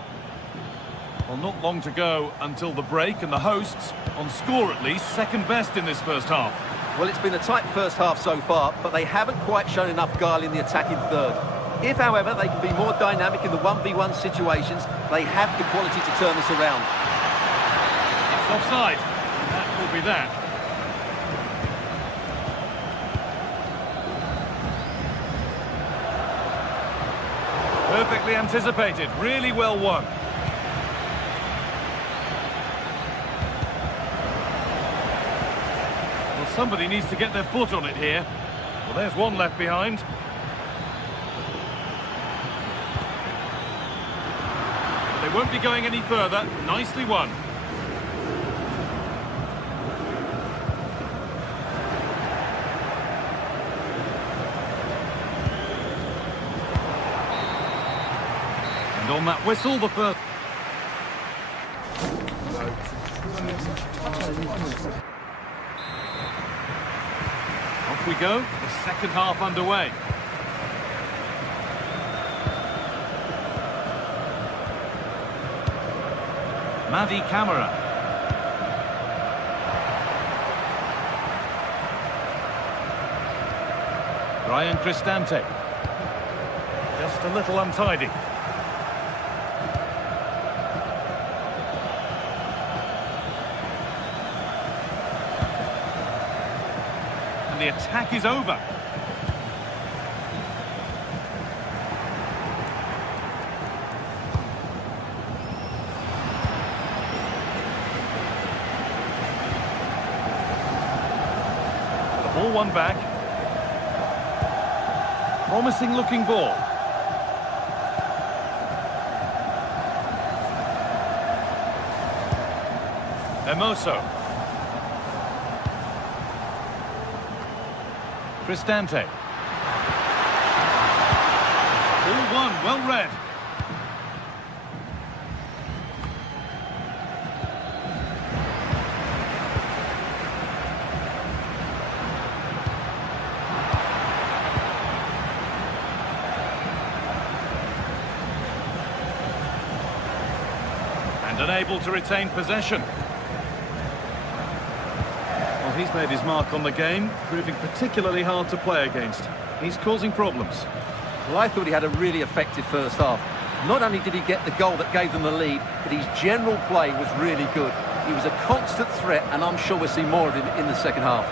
Well, not long to go until the break, and the hosts, on score at least, second best in this first half. Well, it's been a tight first half so far, but they haven't quite shown enough guile in the attacking third. If, however, they can be more dynamic in the 1v1 situations, they have the quality to turn this around. It's offside. That will be that. Perfectly anticipated, really well won. Well, somebody needs to get their foot on it here. Well, there's one left behind. They won't be going any further. Nicely won. And on that whistle, the first... Off we go, the second half underway. Madi Camara. Ryan Cristante. Just a little untidy. And the attack is over. Ball one back. Promising looking ball. Hermoso. Cristante. Ball one, well read. And unable to retain possession. Well, he's made his mark on the game, proving particularly hard to play against. He's causing problems. Well, I thought he had a really effective first half. Not only did he get the goal that gave them the lead, but his general play was really good. He was a constant threat, and I'm sure we'll see more of him in the second half.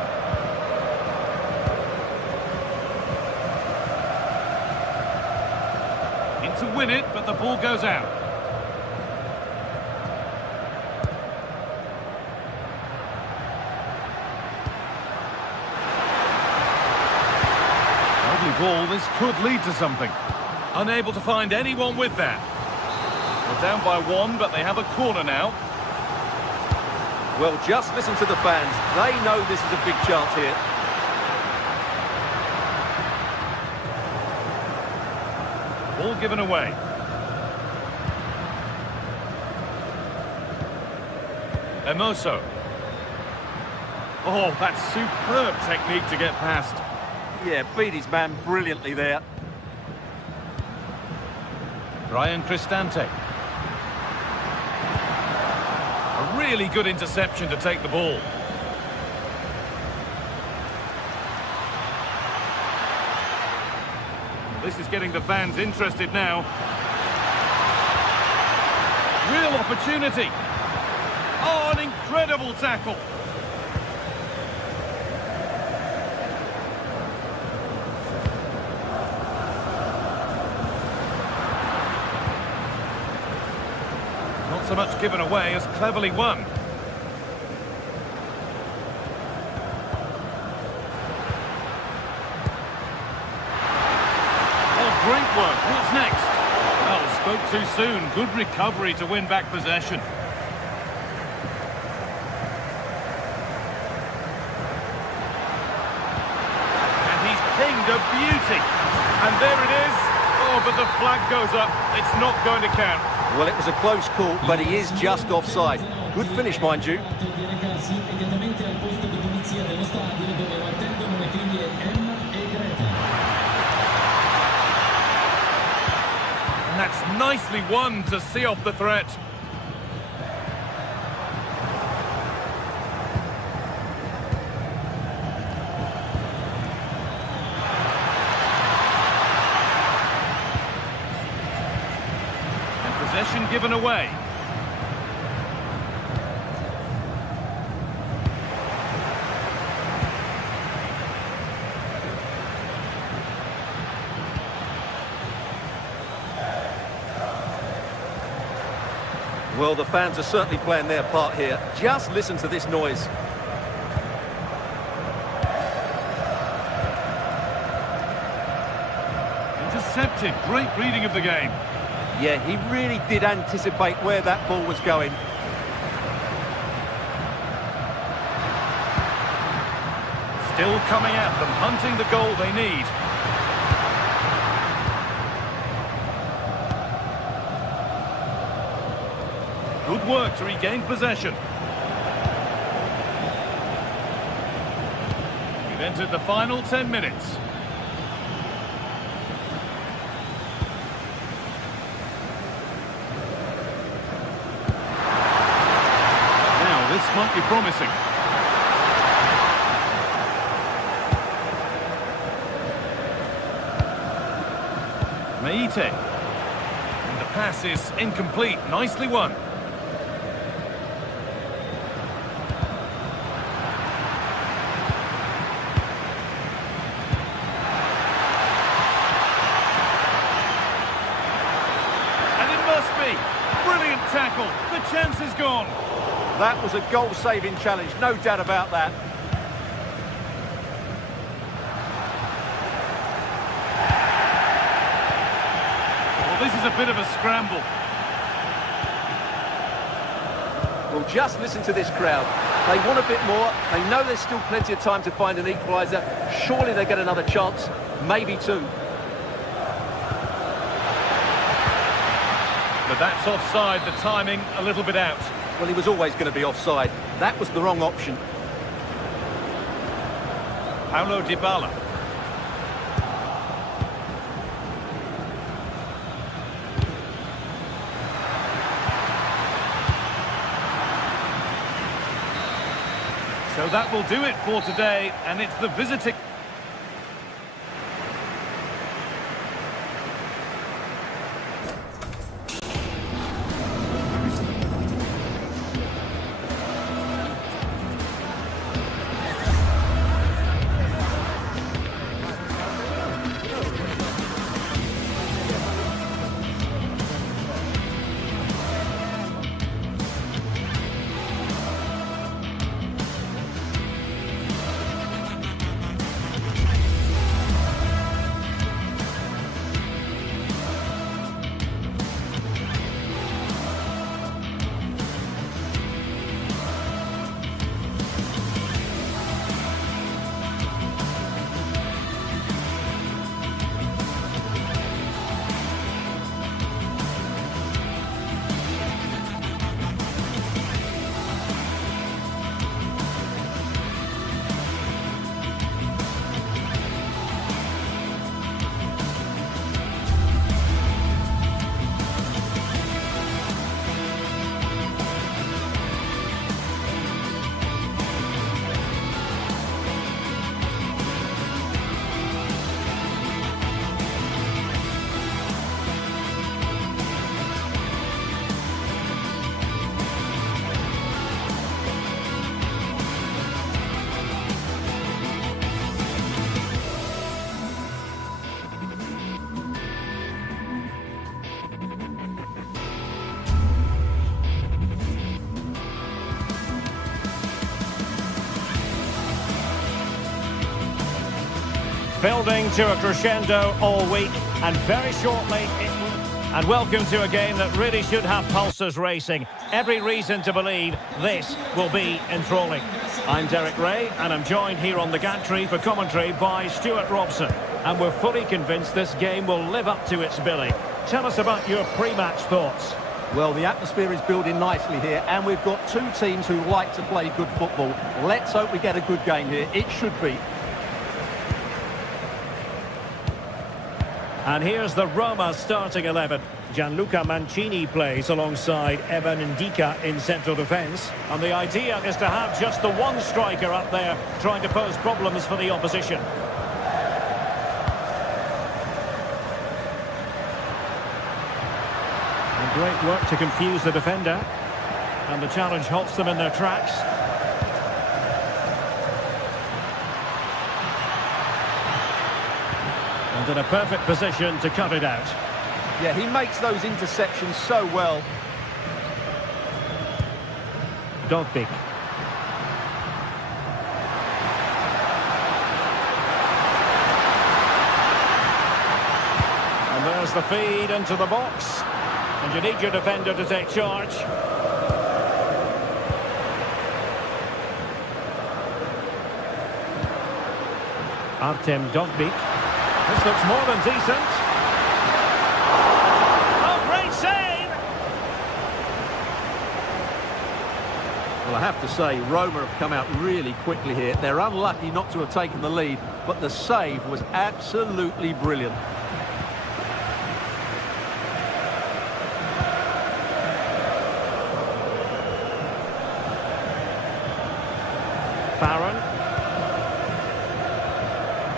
In to win it, but the ball goes out. Ball, this could lead to something. Unable to find anyone with that. Well, down by one, but they have a corner now. Well, just listen to the fans. They know this is a big chance here. Ball given away. Hermoso. Oh, that's superb technique to get past. Yeah, beat his man brilliantly there. Ryan Cristante. A really good interception to take the ball. This is getting the fans interested now. Real opportunity. Oh, an incredible tackle. Not so much given away as cleverly won. Oh, great work. What's next? Well, spoke too soon. Good recovery to win back possession. And he's pinged a beauty. And there it is. Oh, but the flag goes up. It's not going to count. Well, it was a close call, but he is just offside. Good finish, mind you. And that's nicely won to see off the threat. Possession given away. Well, the fans are certainly playing their part here. Just listen to this noise. Intercepted. Great reading of the game. Yeah, he really did anticipate where that ball was going. Still coming at them, hunting the goal they need. Good work to regain possession. We've entered the final 10 minutes. Now, this might be promising. Meite. And the pass is incomplete. Nicely won. And it must be. Brilliant tackle. The chance is gone. That was a goal-saving challenge, no doubt about that. This is a bit of a scramble. Well, just listen to this crowd. They want a bit more. They know there's still plenty of time to find an equaliser. Surely they get another chance, maybe two. But that's offside, the timing a little bit out. Well, he was always going to be offside. That was the wrong option. Paulo Dybala. So that will do it for today, and it's the visiting... Building to a crescendo all week, and very shortly it will... And welcome to a game that really should have pulses racing. Every reason to believe this will be enthralling. I'm Derek Ray, and I'm joined here on the gantry for commentary by Stuart Robson. And we're fully convinced this game will live up to its billing. Tell us about your pre-match thoughts. Well, the atmosphere is building nicely here, and we've got two teams who like to play good football. Let's hope we get a good game here. It should be. And here's the Roma starting 11. Gianluca Mancini plays alongside Evan Ndika in central defence. And the idea is to have just the one striker up there trying to pose problems for the opposition. And great work to confuse the defender. And the challenge halts them in their tracks. And in a perfect position to cut it out. Yeah, he makes those interceptions so well. Dovbik. And there's the feed into the box. And you need your defender to take charge. Artem Dovbik. This looks more than decent. Oh, great save! Well, I have to say, Roma have come out really quickly here. They're unlucky not to have taken the lead, but the save was absolutely brilliant. Barron.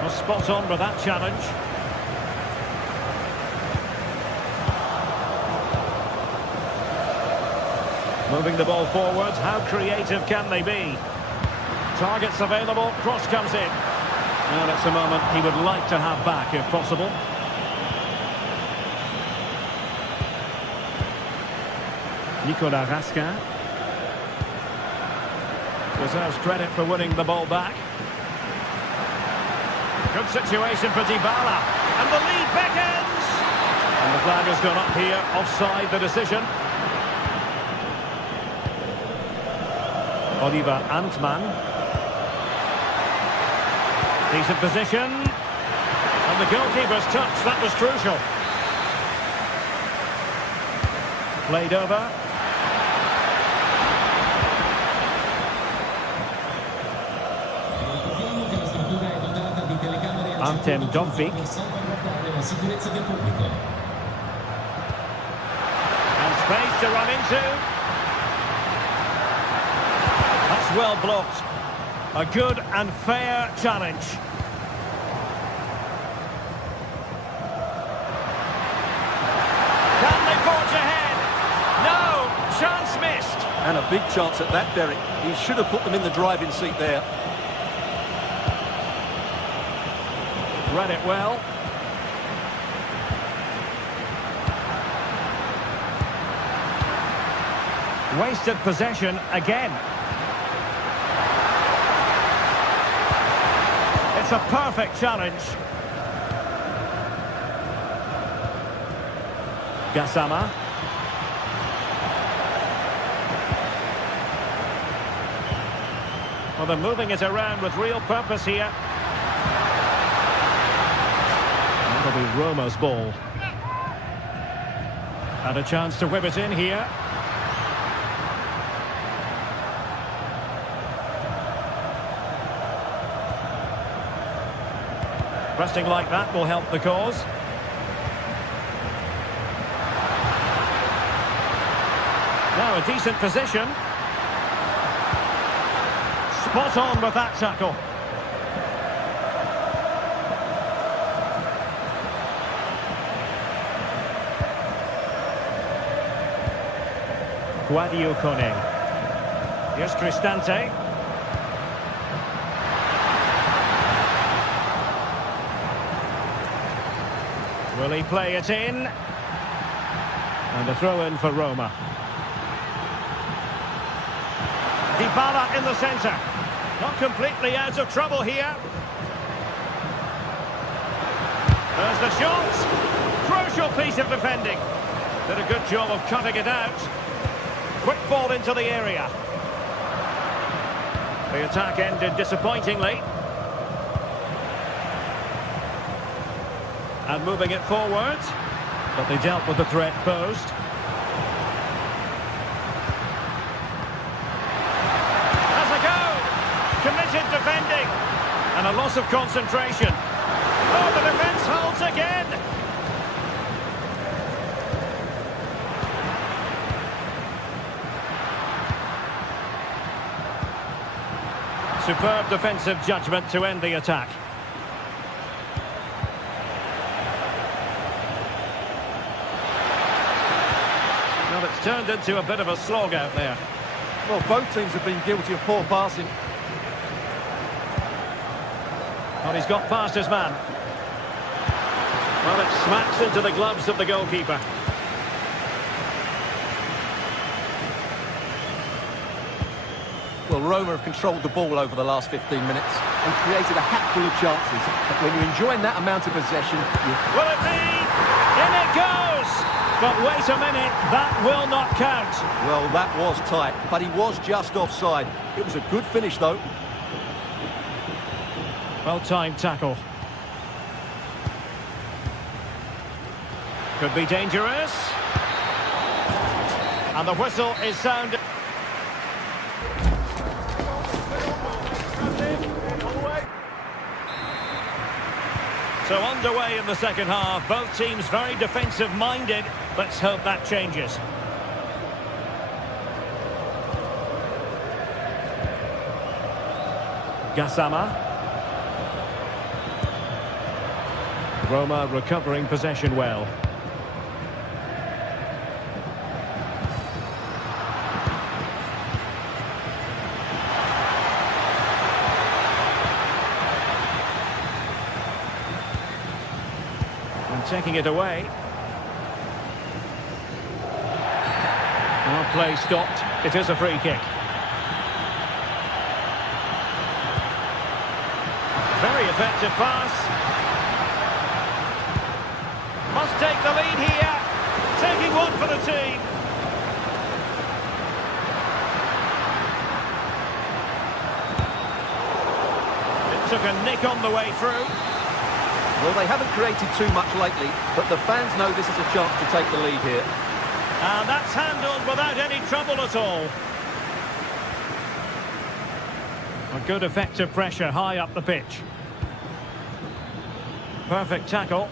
Well, spot on with that challenge. Moving the ball forwards, how creative can they be? Targets available, cross comes in. Now that's a moment he would like to have back if possible. Nicolas Raskin deserves credit for winning the ball back. Good situation for Dybala, and the lead beckons! And the flag has gone up here, offside the decision. Oliver Antman. Decent position. And the goalkeeper's touch, that was crucial. Played over. Artem Dovbik. And space to run into. That's well blocked. A good and fair challenge. Can they forge ahead? No! Chance missed. And a big chance at that, Derek. He should have put them in the driving seat there. Read it well. Wasted possession again. It's a perfect challenge. Gassama. Well, they're moving it around with real purpose here. That'll be Roma's ball. And a chance to whip it in here. Pressing like that will help the cause. Now a decent position. Spot on with that tackle. Guadio Kone. Here's Cristante. Will he play it in? And a throw in for Roma. Dybala in the centre. Not completely out of trouble here. There's the shot. Crucial piece of defending. Did a good job of cutting it out. Quick ball into the area. The attack ended disappointingly. And moving it forward. But they dealt with the threat posed. Has a go! Committed defending. And a loss of concentration. Oh, the defence holds again! Superb defensive judgment to end the attack. Well, it's turned into a bit of a slog out there. Well, both teams have been guilty of poor passing. Well, he's got past his man. Well, it smacks into the gloves of the goalkeeper. Well, Roma have controlled the ball over the last 15 minutes and created a hatful of chances. But when you're enjoying that amount of possession, Will it be? In it goes! But wait a minute, that will not count. well, that was tight, but he was just offside. It was a good finish, though. Well-timed tackle. Could be dangerous. And the whistle is sounded. So underway in the second half, both teams very defensive-minded. Let's hope that changes. Gassama. Roma recovering possession well. And taking it away. Now play stopped. It is a free kick. Very effective pass. Must take the lead here. Taking one for the team. It took a nick on the way through. Well, they haven't created too much lately, but the fans know this is a chance to take the lead here. And that's handled without any trouble at all. A good effective pressure high up the pitch. Perfect tackle.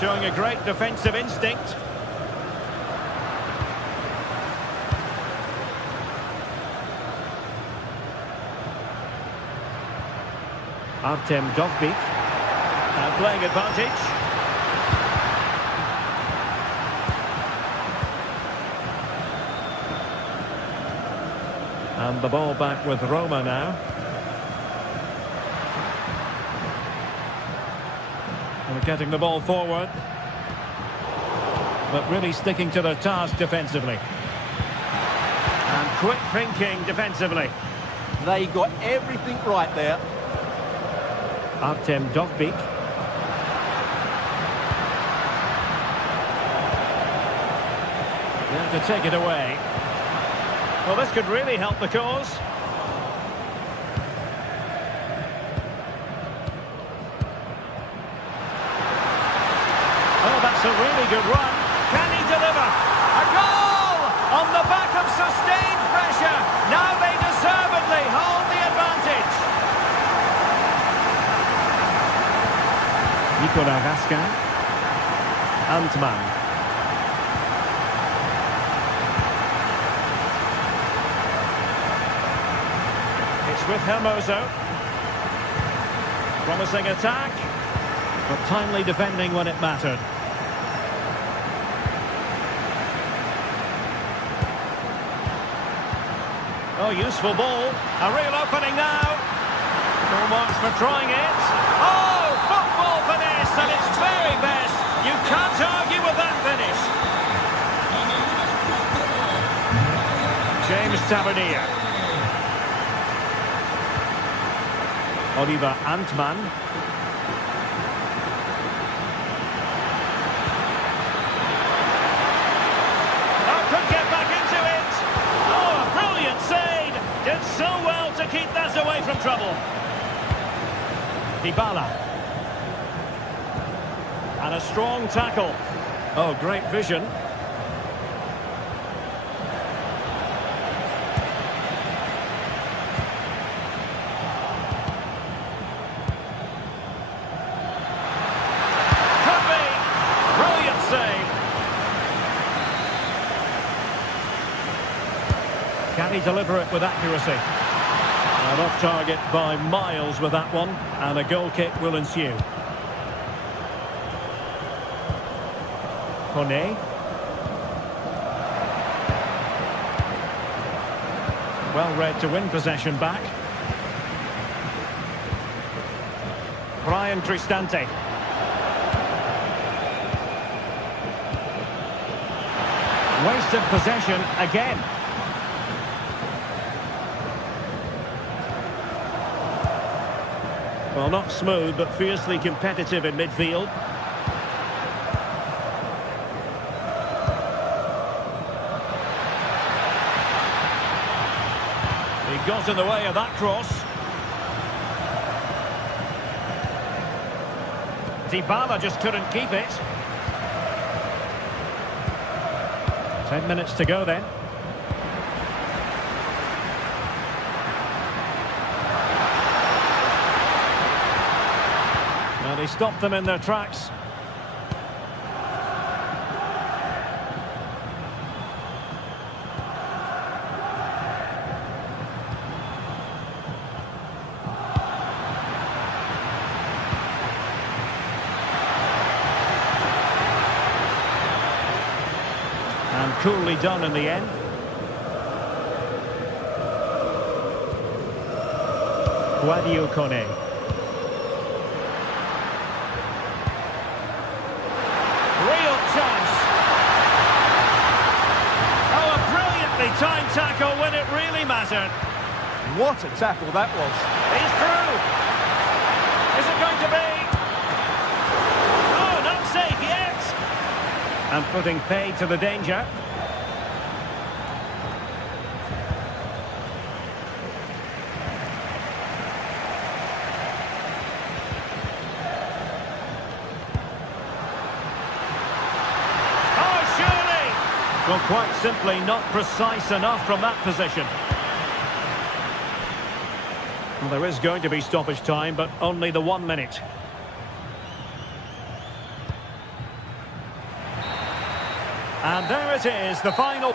Showing a great defensive instinct. Artem Dovbyk. Now playing advantage. And the ball back with Roma now. We're getting the ball forward. But really sticking to their task defensively. And quick thinking defensively. They got everything right there. Artem Dovbyk. They have to take it away. Well, this could really help the cause. Oh, that's a really good run. Can he deliver? A goal! On the back of sustained pressure. Now they deservedly hold the advantage. Nicolas Raskin. Antman. It's with Hermoso. Promising attack, but timely defending when it mattered. Oh, useful ball. A real opening now. Full marks for trying it. Oh, football finesse at its very best. You can't argue with that finish. James Tavernier. Oliver Antman. Oh, could get back into it. Oh, a brilliant save. Did so well to keep that away from trouble. Dybala. And a strong tackle. Oh, great vision. Can he deliver it with accuracy? And off target by miles with that one, and a goal kick will ensue. Kone. Well read to win possession back. Brian Cristante. Wasted possession again. Well, not smooth, but fiercely competitive in midfield. He got in the way of that cross. Dybala just couldn't keep it. 10 minutes to go then. Well, he stopped them in their tracks. And coolly done in the end. Guadio Kone. Real chance. Oh, a brilliantly timed tackle when it really mattered. What a tackle that was. He's through. Is it going to be? Oh, not safe yet. And putting paid to the danger. Oh, surely! Well, quite simply not precise enough from that position. Well, there is going to be stoppage time, but only the 1 minute. And there it is, the final.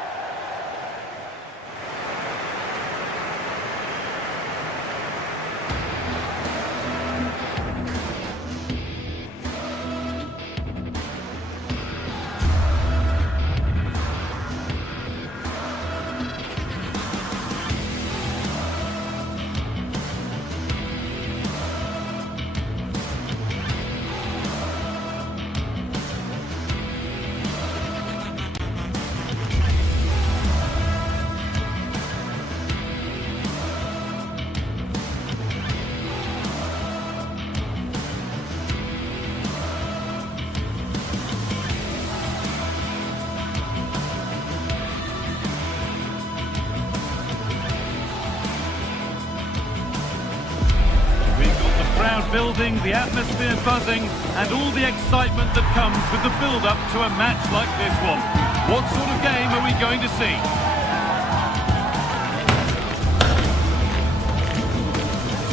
Building, the atmosphere buzzing, and all the excitement that comes with the build-up to a match like this one. What sort of game are we going to see?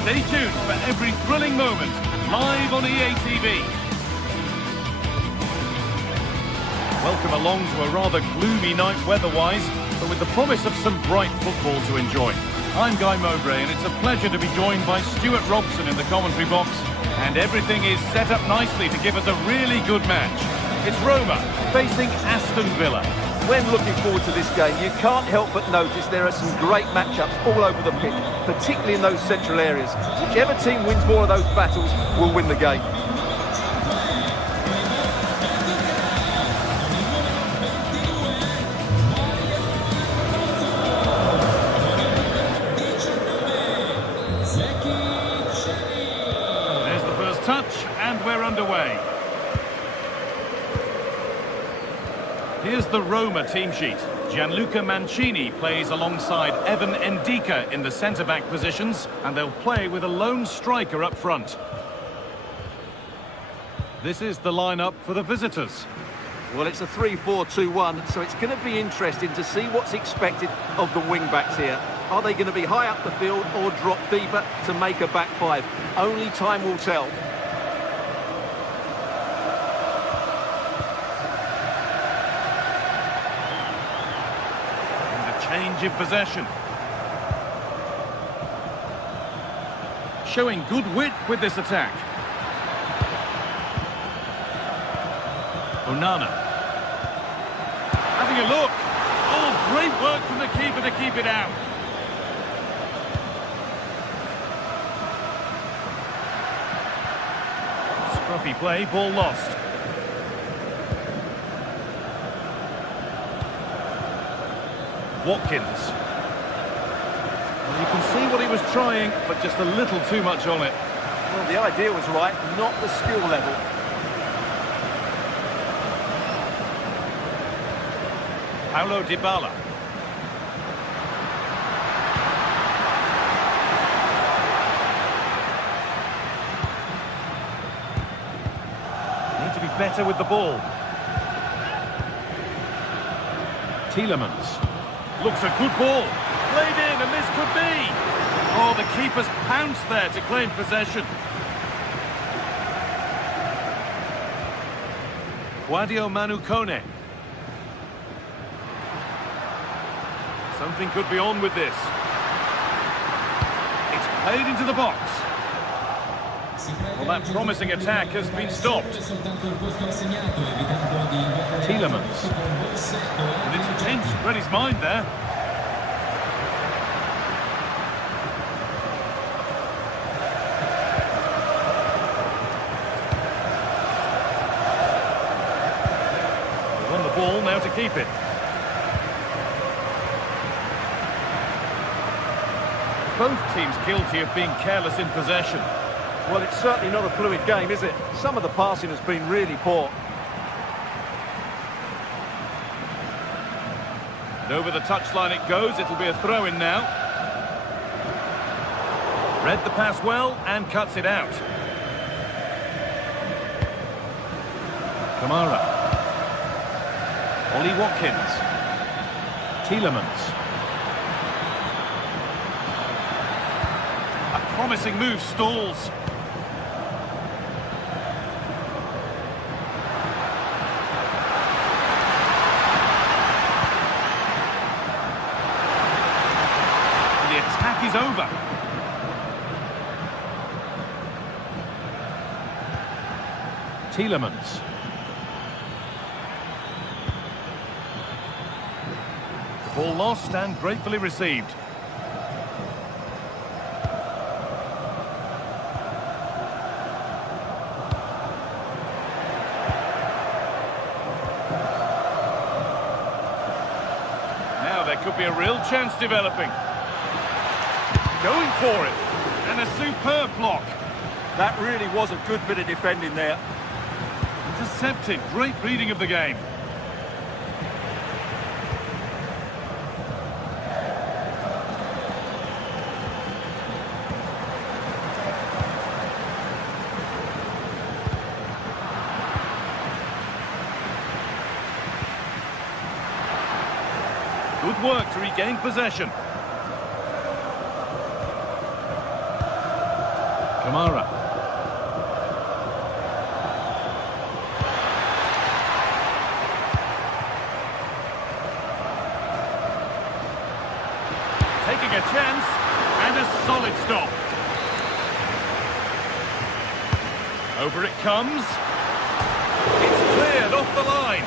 Stay tuned for every thrilling moment, live on EA TV. Welcome along to a rather gloomy night weather-wise, but with the promise of some bright football to enjoy. I'm Guy Mowbray, and it's a pleasure to be joined by Stuart Robson in the commentary box, and everything is set up nicely to give us a really good match. It's Roma facing Aston Villa. When looking forward to this game, you can't help but notice there are some great matchups all over the pitch, particularly in those central areas. Whichever team wins more of those battles will win the game. Touch, and we're underway. Here's the Roma team sheet. Gianluca Mancini plays alongside Evan Ndika in the centre-back positions, and they'll play with a lone striker up front. This is the lineup for the visitors. Well, it's a 3-4-2-1, so it's going to be interesting to see what's expected of the wing-backs here. Are they going to be high up the field or drop deeper to make a back five? Only time will tell. Change in possession. Showing good wit with this attack. Onana. Having a look. Oh, great work from the keeper to keep it out. Scruffy play, ball lost. Watkins. Well, you can see what he was trying, but just a little too much on it. Well, the idea was right, not the skill level. Paulo Dybala. Need to be better with the ball. Tielemans. Looks a good ball. Played in, and this could be. Oh, the keeper's pounced there to claim possession. Guadio Manu Kone. Something could be on with this. It's played into the box. Well, that promising attack has been stopped. Tielemans. And it's pinched, read his mind there. They've won the ball, now to keep it. Both teams guilty of being careless in possession. Well, it's certainly not a fluid game, is it? Some of the passing has been really poor. And over the touchline it goes, it'll be a throw-in now. Read the pass well and cuts it out. Kamara. Ollie Watkins. Tielemans. A promising move stalls. The attack is over. Tielemans. The ball lost and gratefully received. Now there could be a real chance developing. Going for it. And a superb block. That really was a good bit of defending there. Intercepted. Great reading of the game. Good work to regain possession. Kamara. Taking a chance, and a solid stop. Over it comes. It's cleared off the line.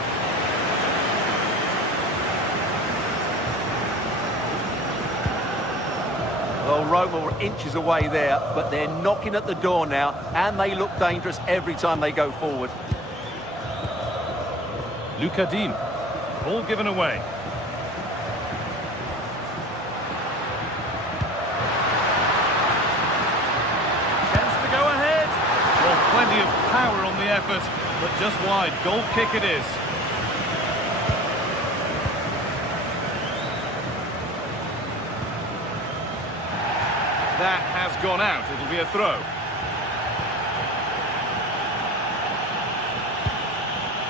Well, Roma were inches away there, but they're knocking at the door now, and they look dangerous every time they go forward. Luca Dean. Ball given away. Chance to go ahead. Well, plenty of power on the effort, but just wide. Goal kick it is. That has gone out. It'll be a throw.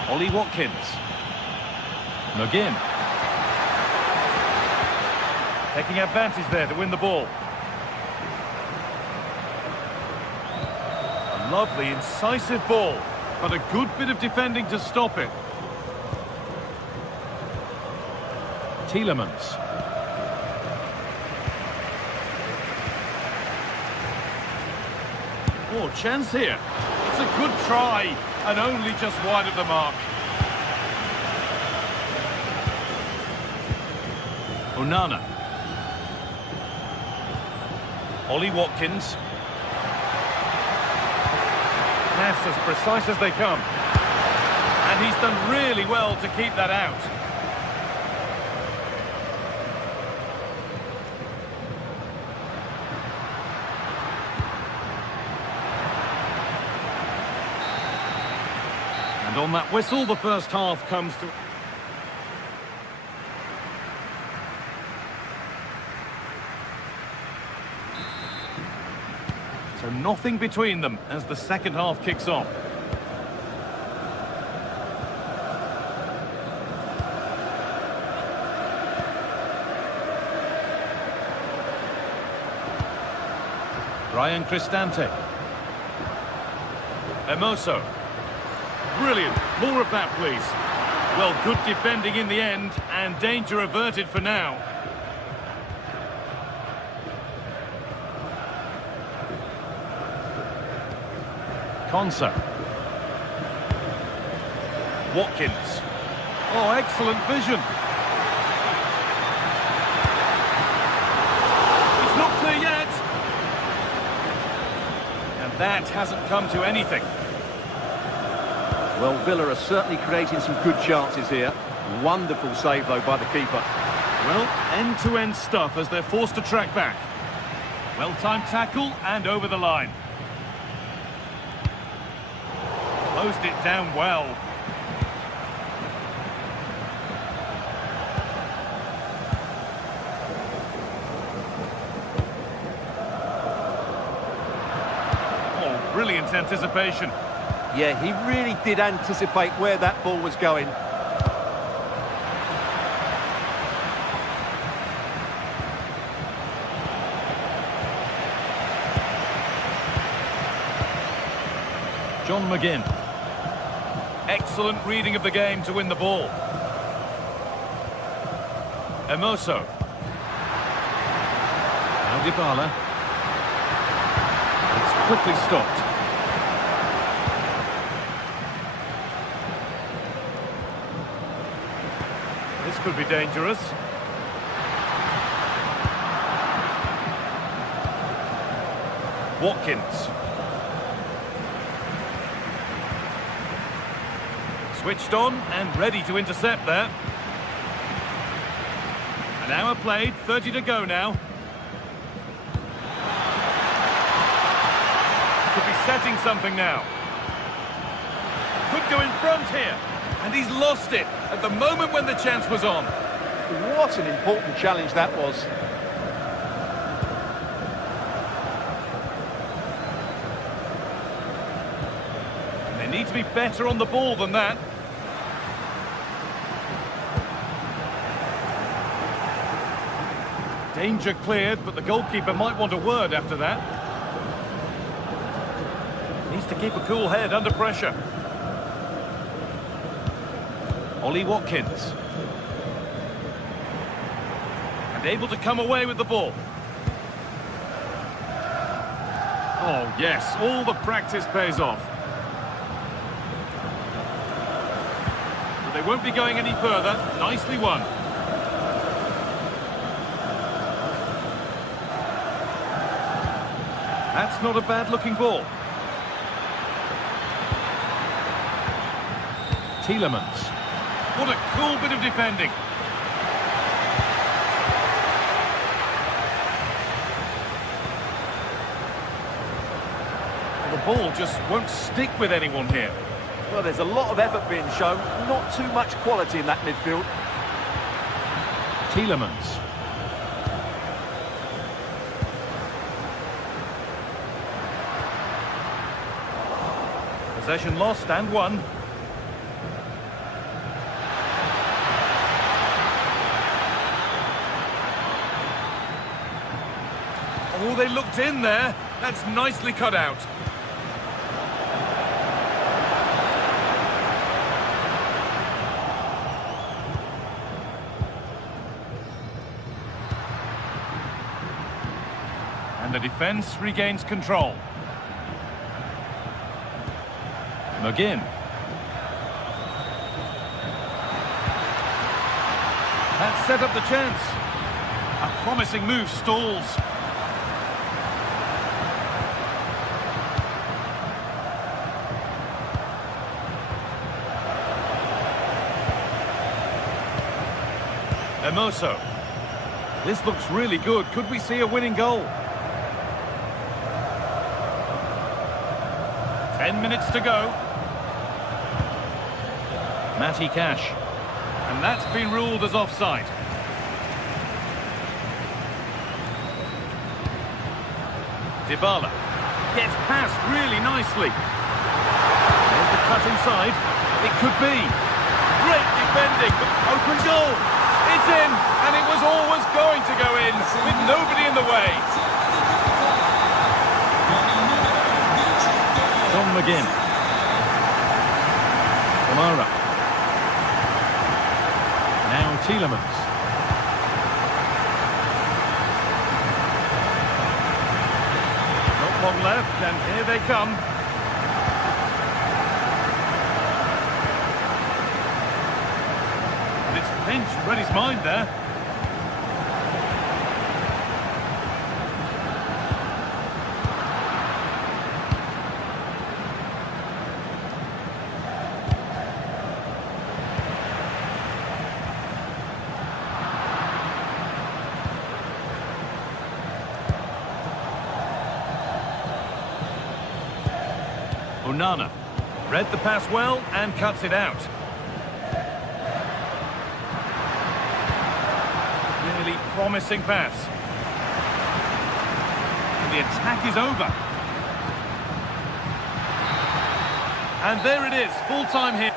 Ollie Watkins. McGinn. Taking advantage there to win the ball. A lovely, incisive ball, but a good bit of defending to stop it. Tielemans. Oh, chance here. It's a good try, and only just wide of the mark. Onana. Ollie Watkins. Pass as precise as they come. And he's done really well to keep that out. And on that whistle, the first half comes to... So nothing between them as the second half kicks off. Ryan Cristante. Hermoso. Brilliant. More of that, please. Well, good defending in the end, and danger averted for now. Konsa. Watkins. Oh, excellent vision. It's not clear yet. And that hasn't come to anything. Well, Villa are certainly creating some good chances here. Wonderful save, though, by the keeper. Well, end-to-end stuff as they're forced to track back. Well-timed tackle and over the line. Closed it down well. Oh, brilliant anticipation. Yeah, he really did anticipate where that ball was going. John McGinn. Excellent reading of the game to win the ball. Hermoso. Now Dybala. It's quickly stopped. This could be dangerous. Watkins. Switched on and ready to intercept there. An hour played, 30 to go now. Could be setting something now. Could go in front here. And he's lost it at the moment when the chance was on. What an important challenge that was. And they need to be better on the ball than that. Danger cleared, but the goalkeeper might want a word after that. Needs to keep a cool head under pressure. Ollie Watkins. And able to come away with the ball. Oh, yes, all the practice pays off. But they won't be going any further. Nicely won. That's not a bad-looking ball. Tielemans. What a cool bit of defending. Well, the ball just won't stick with anyone here. Well, there's a lot of effort being shown, not too much quality in that midfield. Tielemans. Possession lost and won. Oh, they looked in there. That's nicely cut out. And the defence regains control. McGinn. That set up the chance. A promising move stalls. Hermoso. This looks really good. Could we see a winning goal? 10 minutes to go. Matty Cash. And that's been ruled as offside. Dybala gets past really nicely. There's the cut inside. It could be. Great defending. Open goal. It's in. And it was always going to go in with nobody in the way. John McGinn. Kamara. Now Tielemans. Not long left, and here they come. And it's pinched Reddy's mind there. Onana read the pass well and cuts it out. Really promising pass. The attack is over. And there it is, full time here.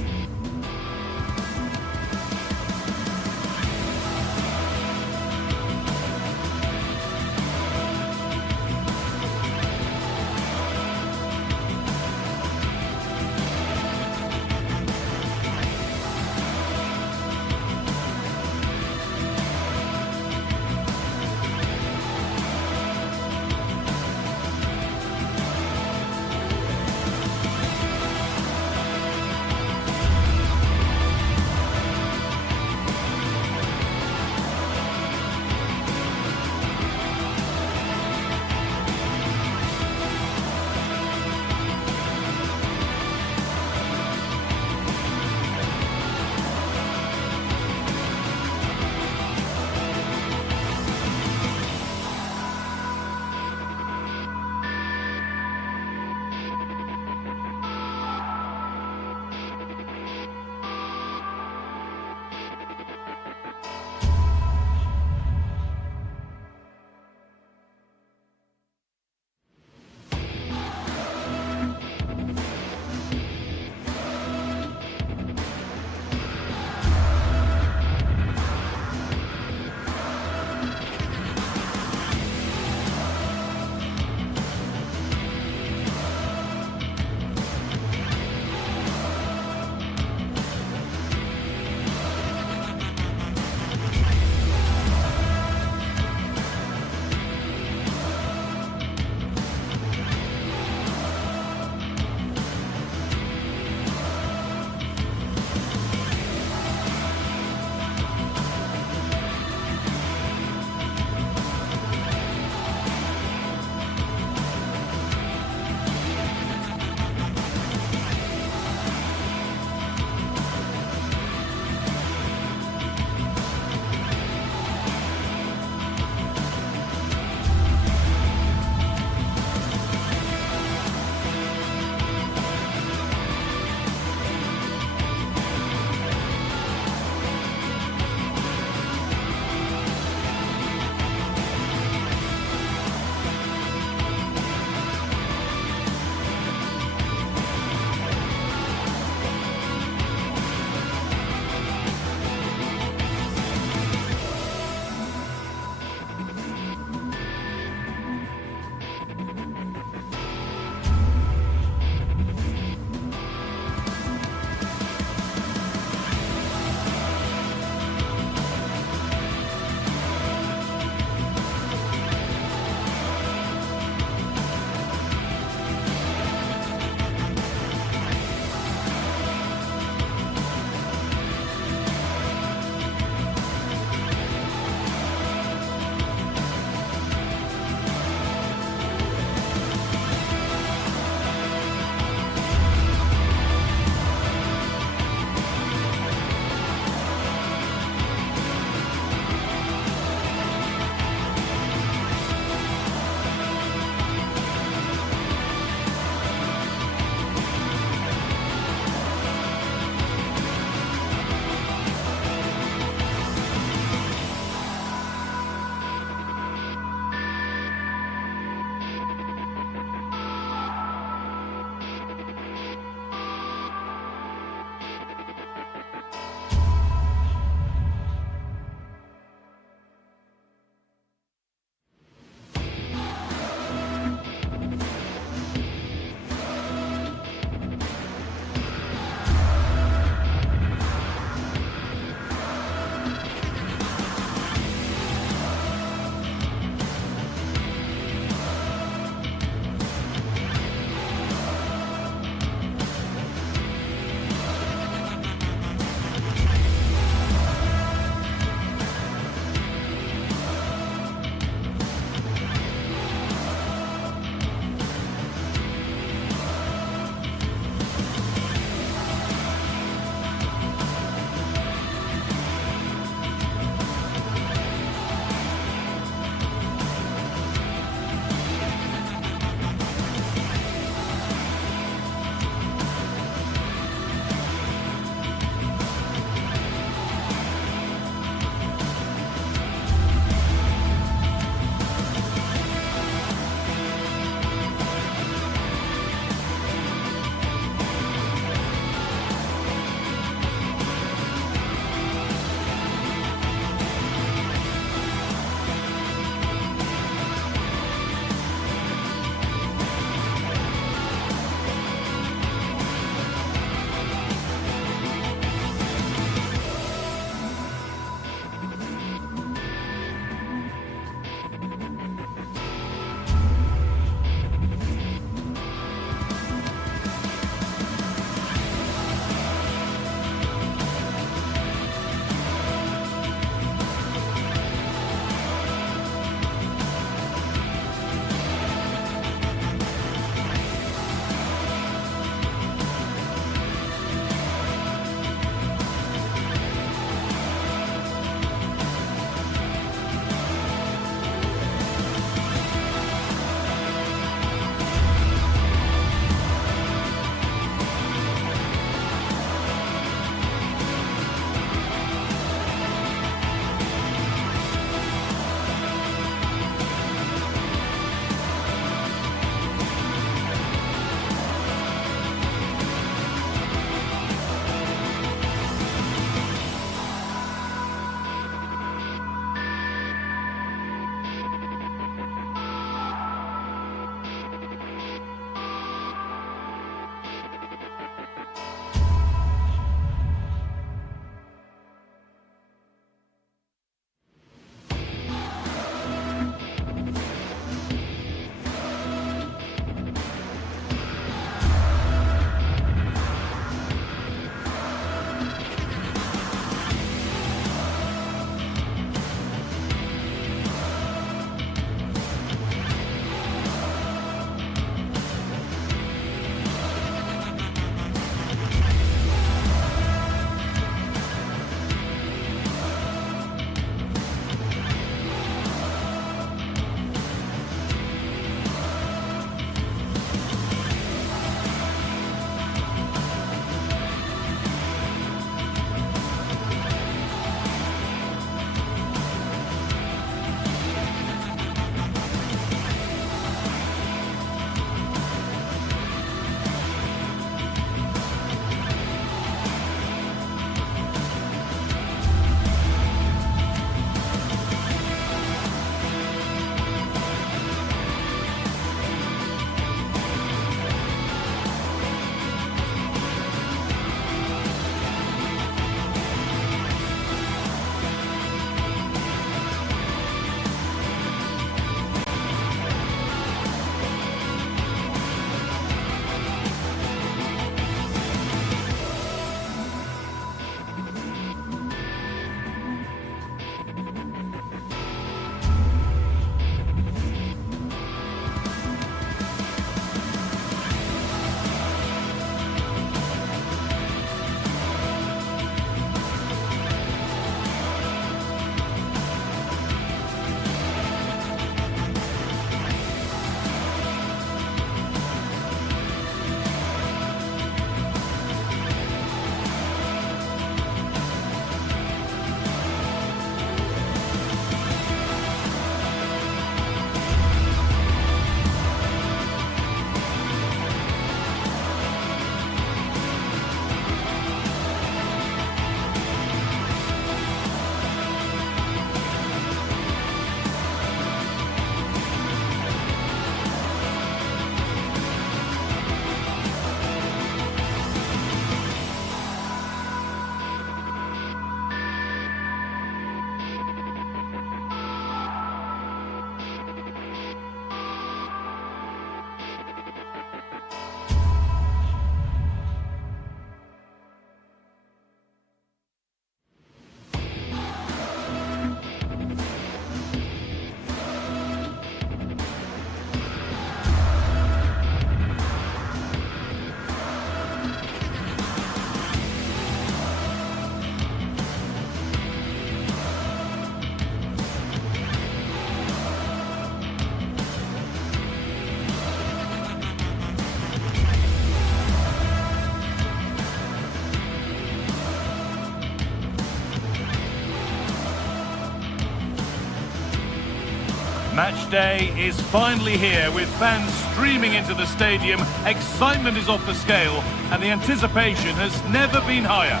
Match day is finally here with fans streaming into the stadium. Excitement is off the scale and the anticipation has never been higher.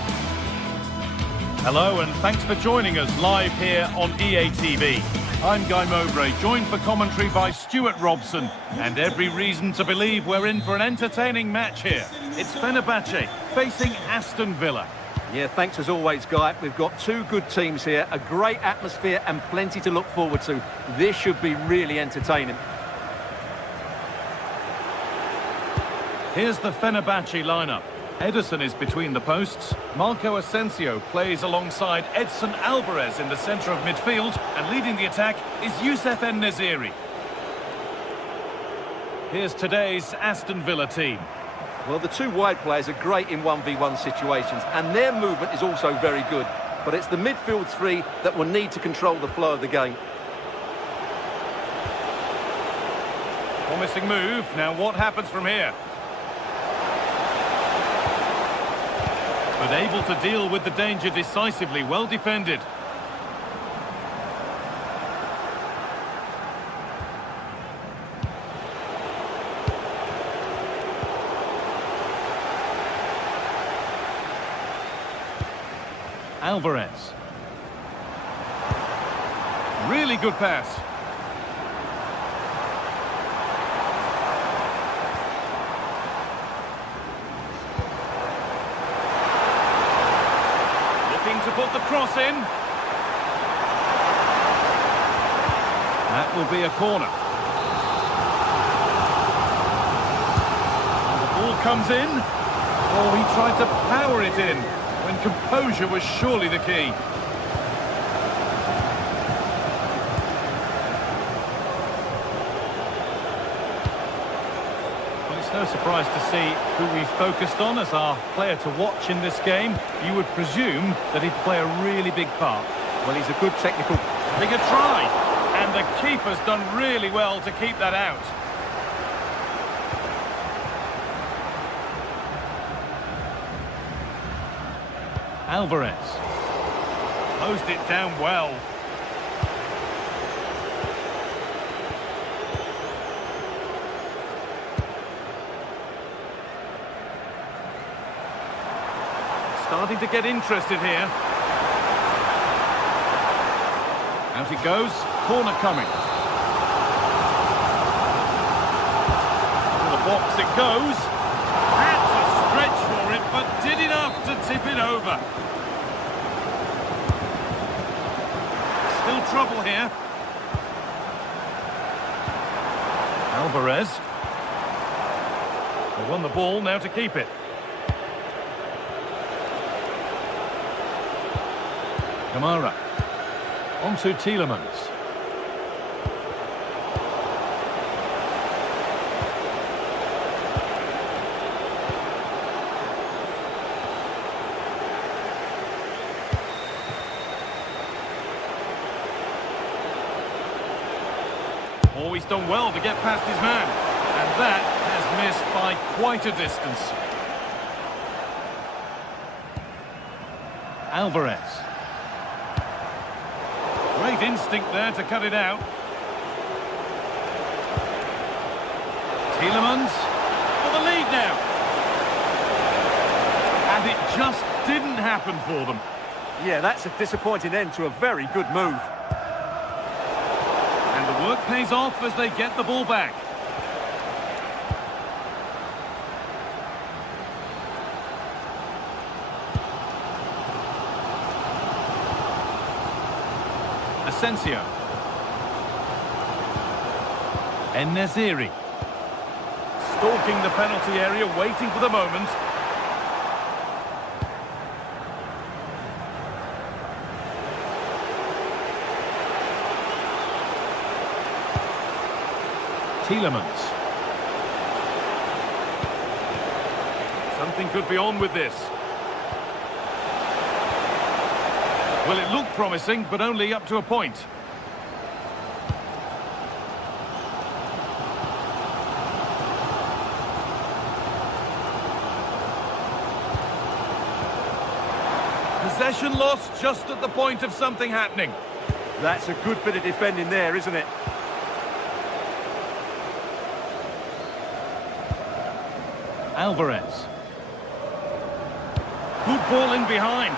Hello and thanks for joining us live here on EA TV. I'm Guy Mowbray, joined for commentary by Stuart Robson, and every reason to believe we're in for an entertaining match here. It's Fenerbahce facing Aston Villa. Yeah, thanks as always, Guy. We've got two good teams here, a great atmosphere and plenty to look forward to. This should be really entertaining. Here's the Fenerbahce lineup. Ederson is between the posts. Marco Asensio plays alongside Edson Alvarez in the centre of midfield, and leading the attack is Youssef En-Nesyri. Here's today's Aston Villa team. Well, the two wide players are great in 1v1 situations, and their movement is also very good. But it's the midfield three that will need to control the flow of the game. Promising move. Now what happens from here? But able to deal with the danger decisively. Well defended. Alvarez. Really good pass. Looking to put the cross in. That will be a corner. And the ball comes in. Oh, he tried to power it in, when composure was surely the key. Well, it's no surprise to see who we focused on as our player to watch in this game. You would presume that he'd play a really big part. Well, he's a good technical... Bigger try, and the keeper's done really well to keep that out. Alvarez closed it down well. Starting to get interested here. Out it goes, corner coming. To the box it goes. Had to stretch for it, but did enough to tip it over. Still trouble here. Alvarez. They won the ball, now to keep it. Kamara. On to Tielemans. Oh, he's done well to get past his man. And that has missed by quite a distance. Alvarez. Great instinct there to cut it out. Tielemans for the lead now. And it just didn't happen for them. Yeah, that's a disappointing end to a very good move. And the work pays off as they get the ball back. Asensio. En-Nesyri. Stalking the penalty area, waiting for the moment. Tielemans. Something could be on with this. Well, it looked promising, but only up to a point. Possession lost just at the point of something happening. That's a good bit of defending there, isn't it? Alvarez. Good ball in behind.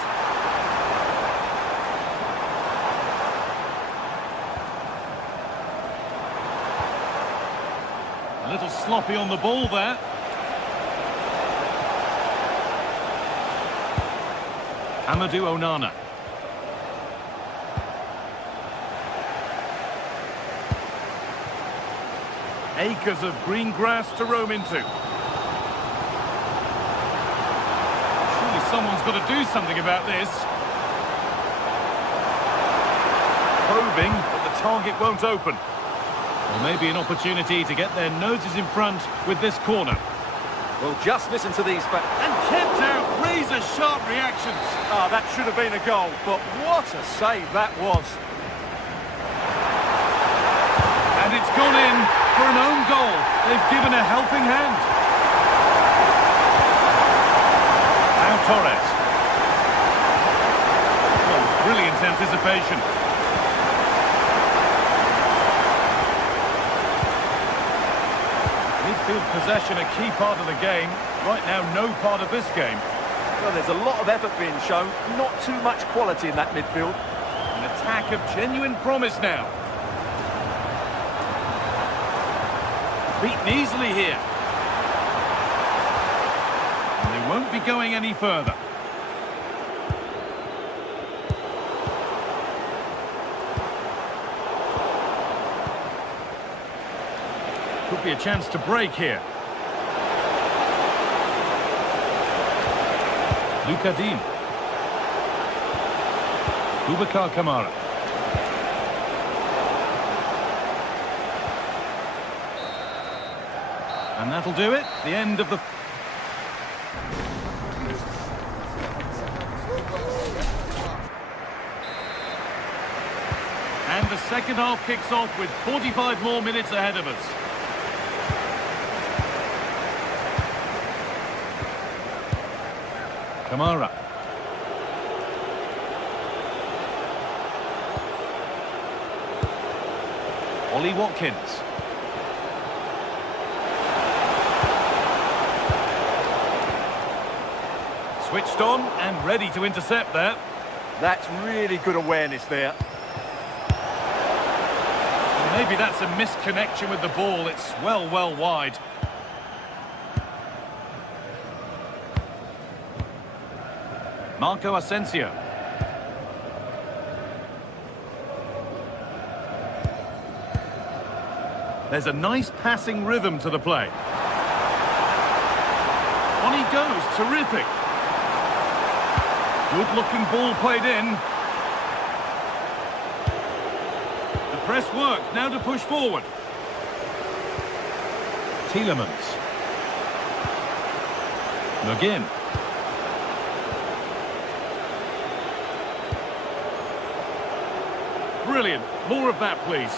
A little sloppy on the ball there. Amadou Onana. Acres of green grass to roam into. Surely someone's got to do something about this. Probing, but the target won't open. Or maybe an opportunity to get their noses in front with this corner. Well, just listen to these facts. And kept out, razor-sharp reactions. Ah, that should have been a goal, but what a save that was. And it's gone in for an own goal. They've given a helping hand. Now Torres. Oh, brilliant anticipation. Midfield possession a key part of the game. Right now, no part of this game. Well, there's a lot of effort being shown, not too much quality in that midfield. An attack of genuine promise now. Beaten easily here. And they won't be going any further. Could be a chance to break here. Luka Dean. Boubacar Kamara. And that'll do it. The end of the... And the second half kicks off with 45 more minutes ahead of us. Kamara. Ollie Watkins. Switched on and ready to intercept there. That's really good awareness there. Maybe that's a misconnection with the ball. It's well wide. Marco Asensio. There's a nice passing rhythm to the play. On he goes, terrific. Good-looking ball played in. The press worked, now to push forward. Tielemans. McGinn. Brilliant. More of that, please.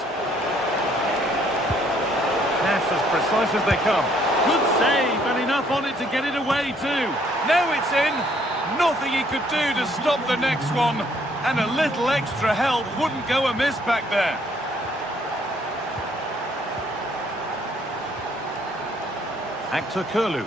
Pass as precise as they come. Good save, and enough on it to get it away too. Now it's in. Nothing he could do to stop the next one. And a little extra help wouldn't go amiss back there. Actor Kurlu.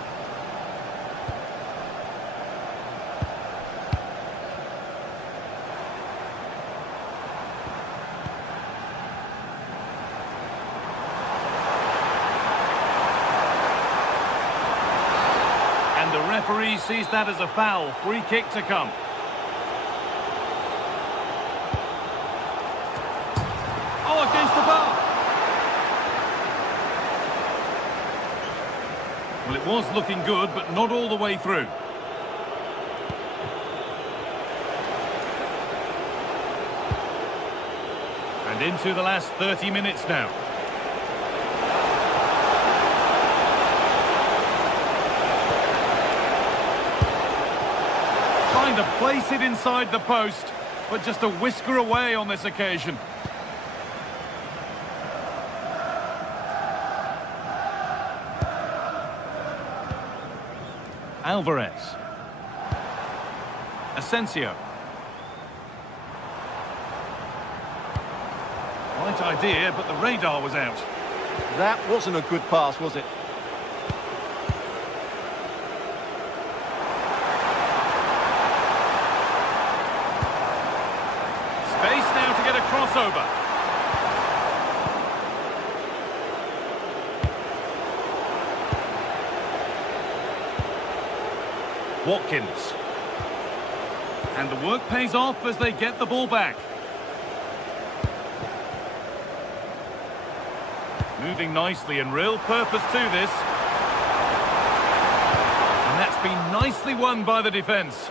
And the referee sees that as a foul. Free kick to come. Oh, against the bar. Well, it was looking good, but not all the way through. And into the last 30 minutes now. Trying to place it inside the post, but just a whisker away on this occasion. Alvarez. Asensio. Right idea, but the radar was out. That wasn't a good pass, was it? crossover. Watkins. And the work pays off as they get the ball back. Moving nicely and real purpose to this. And that's been nicely won by the defence.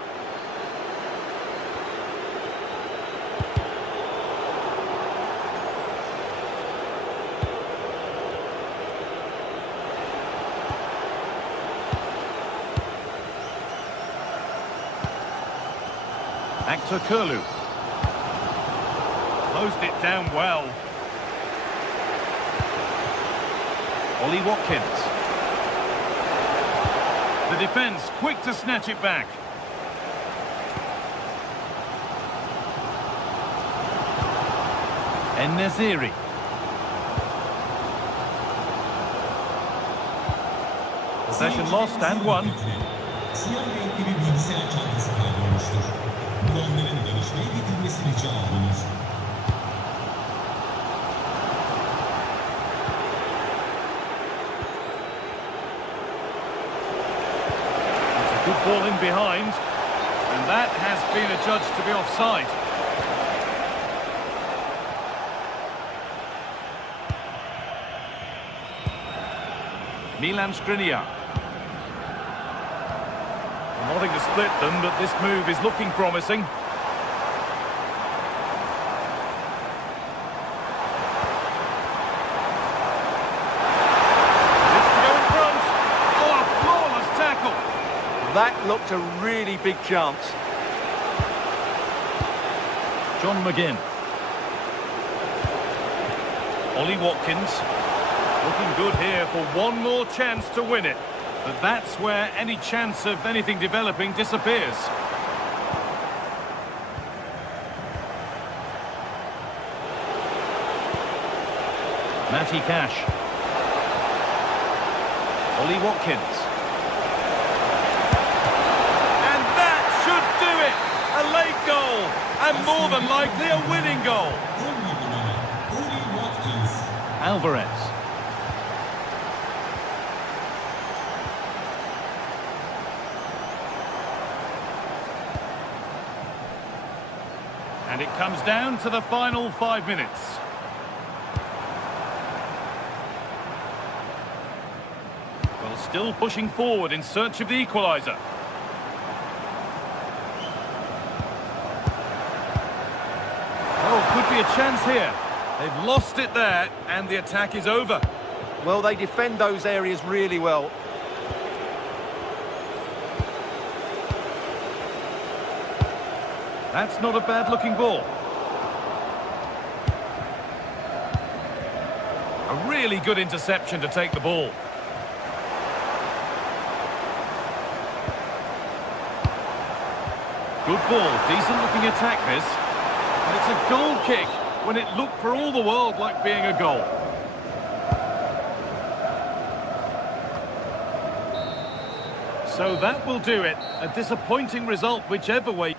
Actor Kurlu. Closed it down well. Ollie Watkins. The defence quick to snatch it back. En-Nesyri. Possession lost and won. Siyah renkli bir bilgisayar çantası kaybolmuştur. Bulanların dönüşmeye getirmesini çağırınız. Good ball in behind, and that has been adjudged to be offside. Milan Skriniar. Nothing to split them, but this move is looking promising. That looked a really big chance. John McGinn. Ollie Watkins. Looking good here for one more chance to win it. But that's where any chance of anything developing disappears. Matty Cash. Ollie Watkins. A late goal, and more than likely a winning goal. Alvarez. And it comes down to the final 5 minutes. Well, still pushing forward in search of the equaliser. Could be a chance here. They've lost it there, and the attack is over. Well, they defend those areas really well. That's not a bad-looking ball. A really good interception to take the ball. Good ball, decent-looking attack this. And it's a goal kick when it looked for all the world like being a goal. So that will do it. A disappointing result whichever way.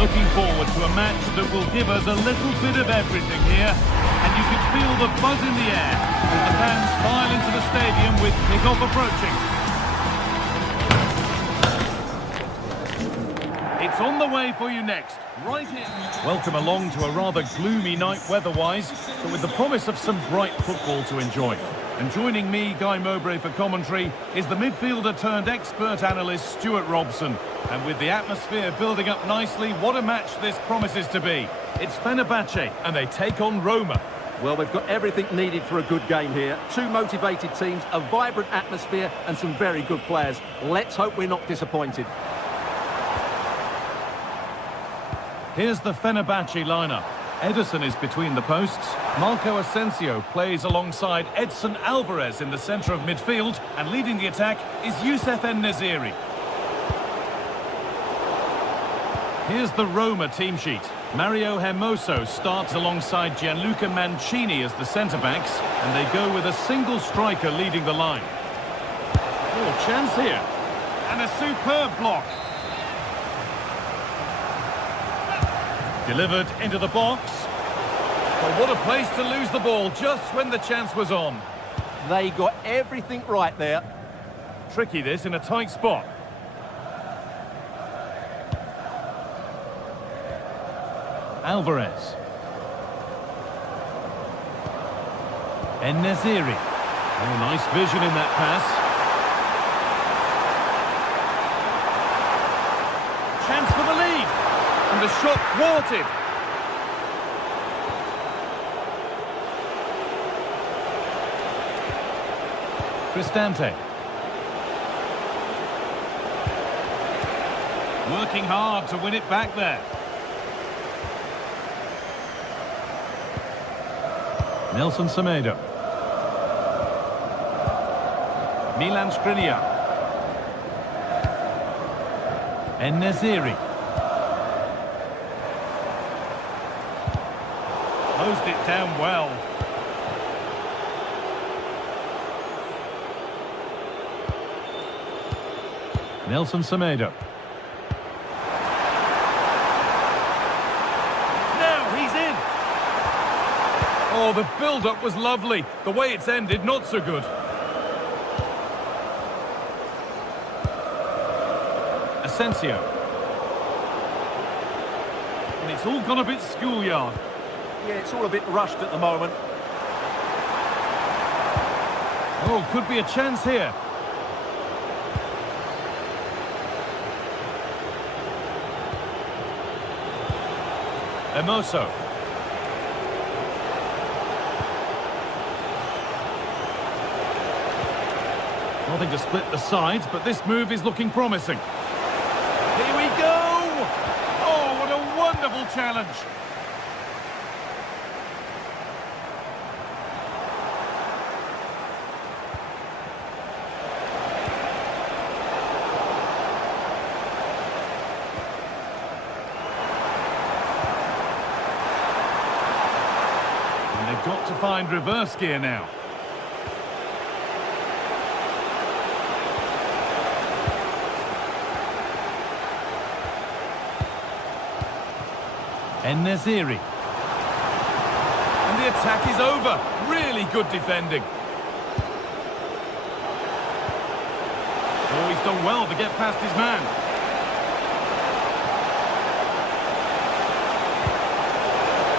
Looking forward to a match that will give us a little bit of everything here. And you can feel the buzz in the air as the fans file into the stadium with kick-off approaching. It's on the way for you next, right here. Welcome along to a rather gloomy night weather-wise, but with the promise of some bright football to enjoy. And joining me, Guy Mowbray, for commentary is the midfielder-turned-expert analyst Stuart Robson. And with the atmosphere building up nicely, what a match this promises to be. It's Fenerbahce, and they take on Roma. Well, they've got everything needed for a good game here. Two motivated teams, a vibrant atmosphere, and some very good players. Let's hope we're not disappointed. Here's the Fenerbahce lineup. Ederson is between the posts. Marco Asensio plays alongside Edson Alvarez in the centre of midfield, and leading the attack is Youssef En-Nesyri. Here's the Roma team sheet. Mario Hermoso starts alongside Gianluca Mancini as the centre-backs, and they go with a single striker leading the line. Oh, chance here. And a superb block. Delivered into the box. Well, what a place to lose the ball just when the chance was on. They got everything right there. Tricky this in a tight spot. Alvarez. En-Nesyri. Oh, nice vision in that pass. Chance for the lead. And the shot thwarted. Cristante. Working hard to win it back there. Nelson Semedo. Milan Skriniar. En-Nesyri. Closed it down well. Nelson Semedo. Now he's in. Oh, the build-up was lovely. The way it's ended, not so good. Asensio. And it's all gone a bit schoolyard. Yeah, it's all a bit rushed at the moment. Oh, could be a chance here. Hermoso. Nothing to split the sides, but this move is looking promising. Here we go! Oh, what a wonderful challenge! And they've got to find reverse gear now. En-Nesyri. And the attack is over. Really good defending. Oh, he's done well to get past his man.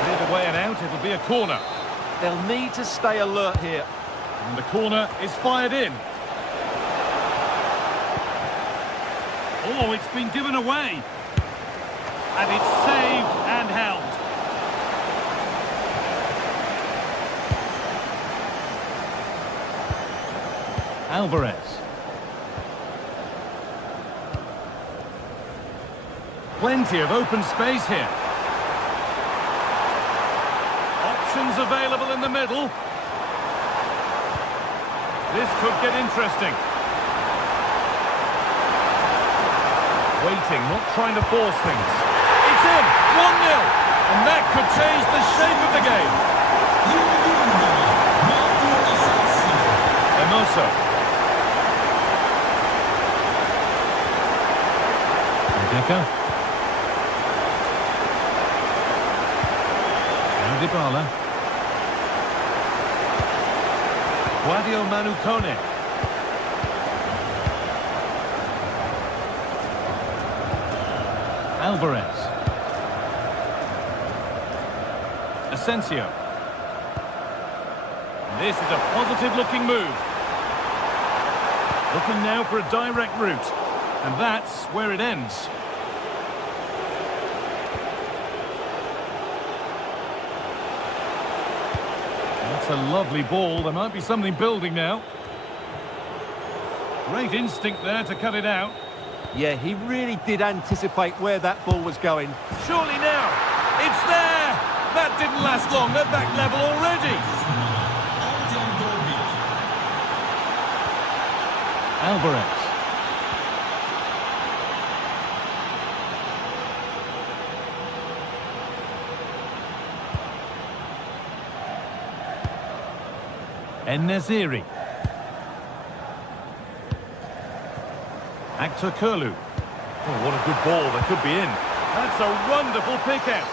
Either way and out, it'll be a corner. They'll need to stay alert here. And the corner is fired in. Oh, it's been given away. And it's saved and held. Alvarez. Plenty of open space here. Options available in the middle. This could get interesting. Waiting, not trying to force things. It's in! 1-0! And that could change the shape of the game. Hermoso. Deca. Dybala. Guadio Manu Kone. Alvarez. Asensio. This is a positive-looking move. Looking now for a direct route. And that's where it ends. That's a lovely ball. There might be something building now. Great instinct there to cut it out. Yeah, he really did anticipate where that ball was going. Surely now. It's there. That didn't last long. They're back level already. Alvarez. En-Nesyri. Actor Kurlu. Oh, what a good ball. That could be in. That's a wonderful pick-out.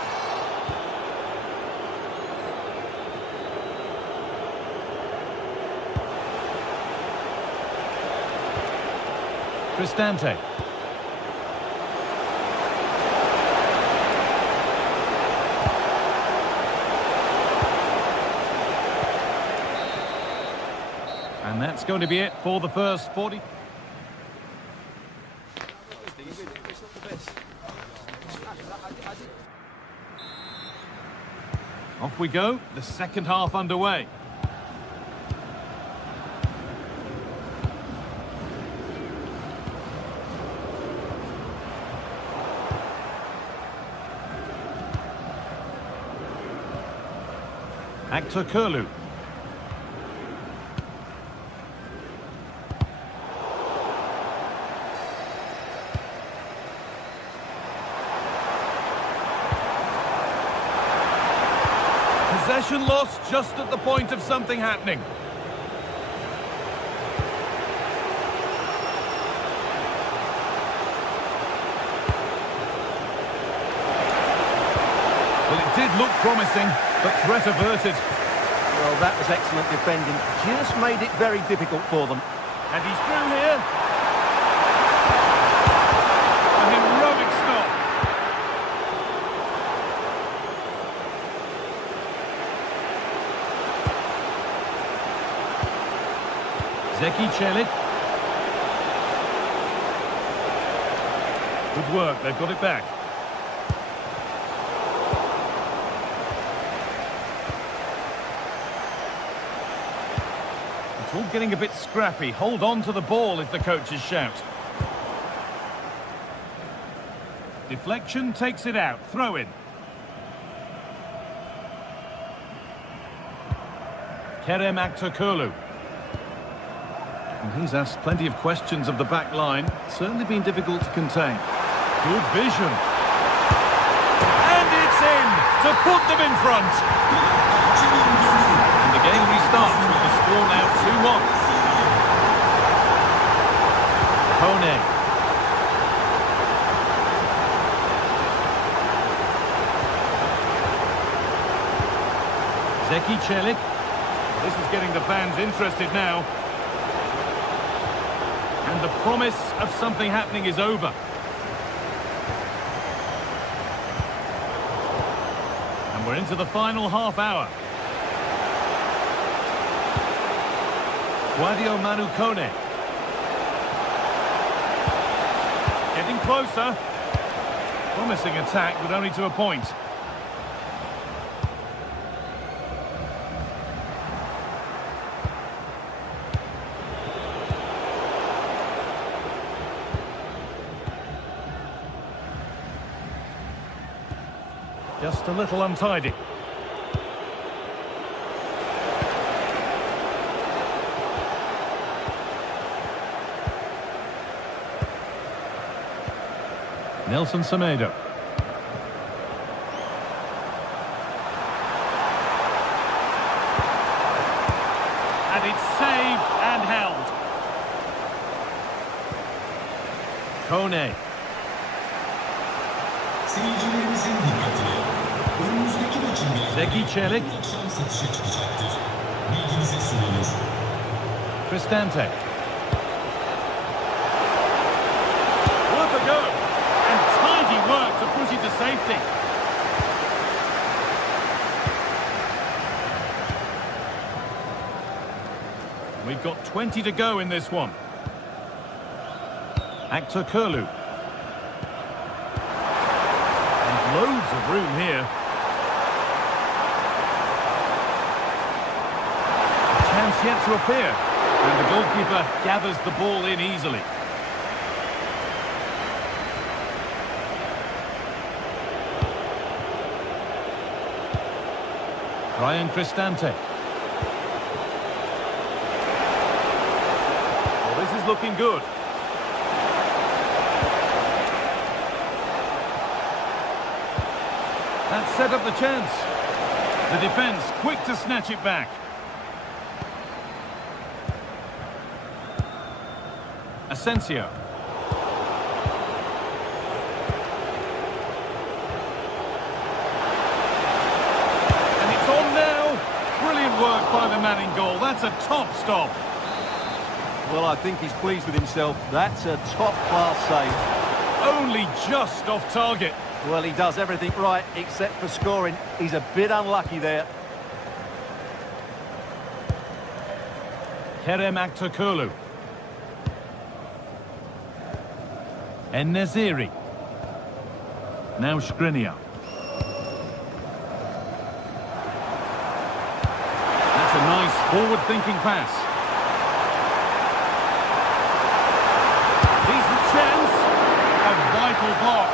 Cristante. And that's going to be it for the first 40. Off we go, the second half underway. Actor Kurlu. Possession lost just at the point of something happening. Well, it did look promising, but threat averted. Well, that was excellent defending. Just made it very difficult for them. And he's through here. A heroic stop. Zeki Celik. Good work, they've got it back. It's all getting a bit scrappy. Hold on to the ball is the coach's shout. Deflection takes it out. Throw in. Kerem Aktürkoğlu. And he's asked plenty of questions of the back line. Certainly been difficult to contain. Good vision. And it's in to put them in front. And the game restarts with the score now 2-1. Kone. Zeki Celik. This is getting the fans interested now. And the promise of something happening is over. And we're into the final half hour. Guadio Manu Kone. Getting closer. Promising attack, but only to a point. Just a little untidy. Nelson Semedo. And it's saved and held. Kone. Seyircilerimizin dikkatine. Önümüzdeki Zeki Çelik. Cristante. Worth a go. And tidy work to push it to safety. We've got 20 to go in this one. Actor Kurlu. And loads of room here. A chance yet to appear. And the goalkeeper gathers the ball in easily. Ryan Cristante. Well, this is looking good. That set up the chance. The defence quick to snatch it back. Asensio. And it's on now. Brilliant work by the man in goal. That's a top stop. Well, I think he's pleased with himself. That's a top-class save. Only just off target. Well, he does everything right except for scoring. He's a bit unlucky there. Kerem Aktürkoğlu. En-Nesyri. Now Skriniar. That's a nice forward-thinking pass. Decent chance. A vital block.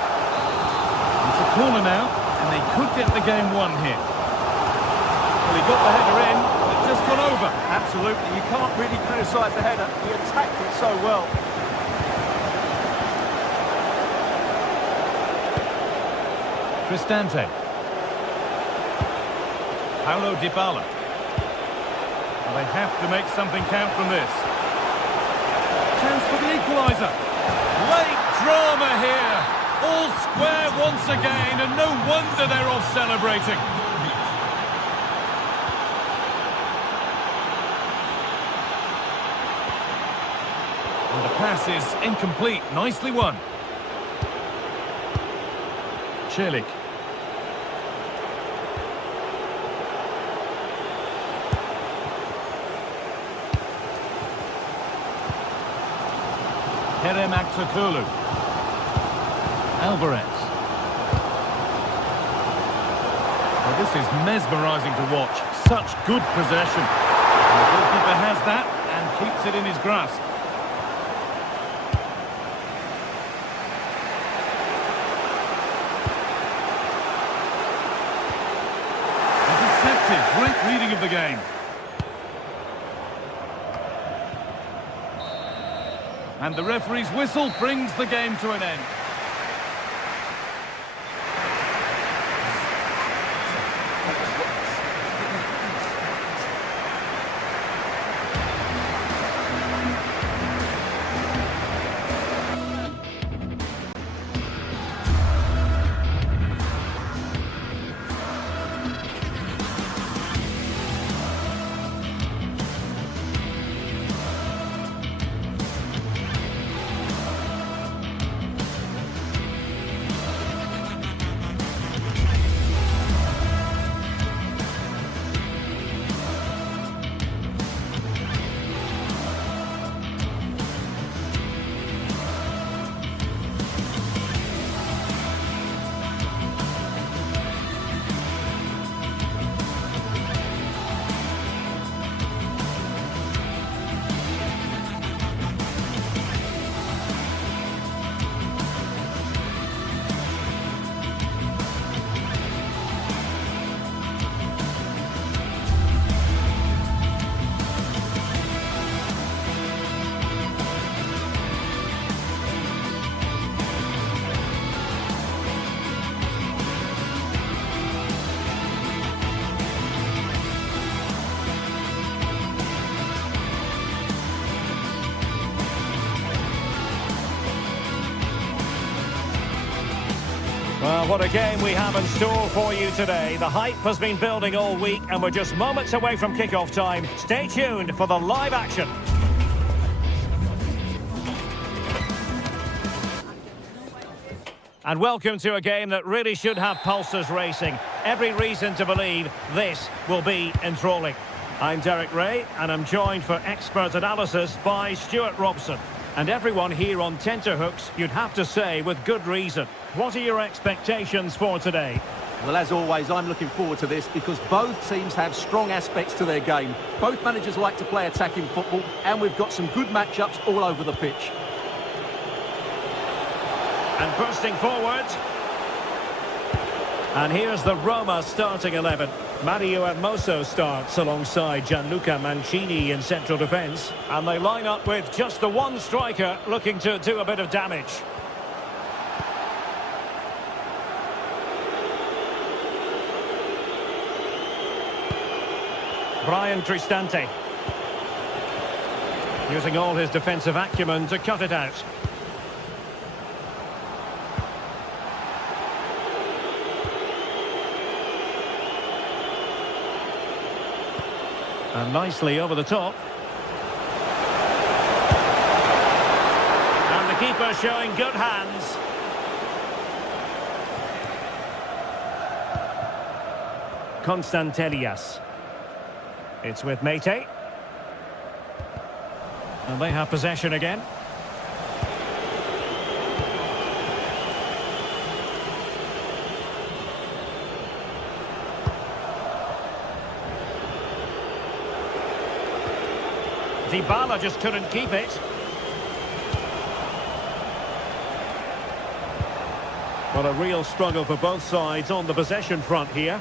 It's a corner now, and they could get the game won here. Well, he got the header in, but it just got over. Absolutely. You can't really criticise the header. He attacked it so well. Cristante. Paulo Dybala. Well, they have to make something count from this. Chance for the equaliser. Late drama here. All square once again, and no wonder they're off celebrating. And the pass is incomplete. Nicely won. Çelik. Kerem Aktürkoğlu. Alvarez. Well, this is mesmerising to watch. Such good possession. And the goalkeeper has that and keeps it in his grasp. Intercepted. Great reading of the game. And the referee's whistle brings the game to an end. Well, what a game we have in store for you today. The hype has been building all week and we're just moments away from kickoff time. Stay tuned for the live action. And welcome to a game that really should have pulses racing. Every reason to believe this will be enthralling. I'm Derek Ray and I'm joined for expert analysis by Stuart Robson. And everyone here on tenterhooks, you'd have to say, with good reason. What are your expectations for today? Well, as always, I'm looking forward to this because both teams have strong aspects to their game. Both managers like to play attacking football, and we've got some good matchups all over the pitch. And bursting forward. And here's the Roma starting 11. Mario Hermoso starts alongside Gianluca Mancini in central defence. And they line up with just the one striker looking to do a bit of damage. Brian Cristante. Using all his defensive acumen to cut it out. And nicely over the top. And the keeper showing good hands. Constantelias. It's with Mete. And they have possession again. Dybala just couldn't keep it. Well, a real struggle for both sides on the possession front here.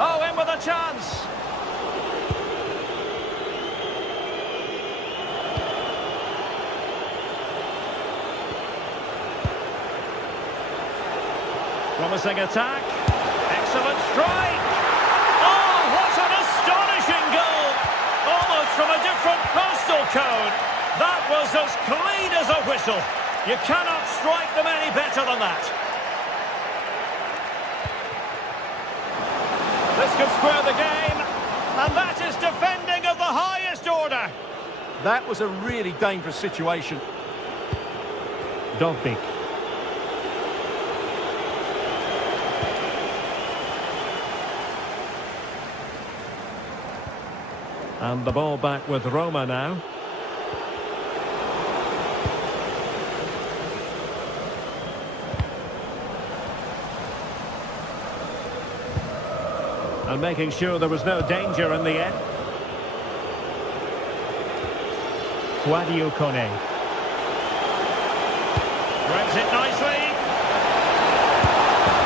Oh, in with a chance! Promising attack. Excellent strike! Oh, what an astonishing goal! Almost from a different postal code. That was as clean as a whistle. You cannot strike them any better than that. This could square the game, and that is defending of the highest order. That was a really dangerous situation. Dovbik. And the ball back with Roma now. And making sure there was no danger in the end. Guadio Kone. Grabs it nicely.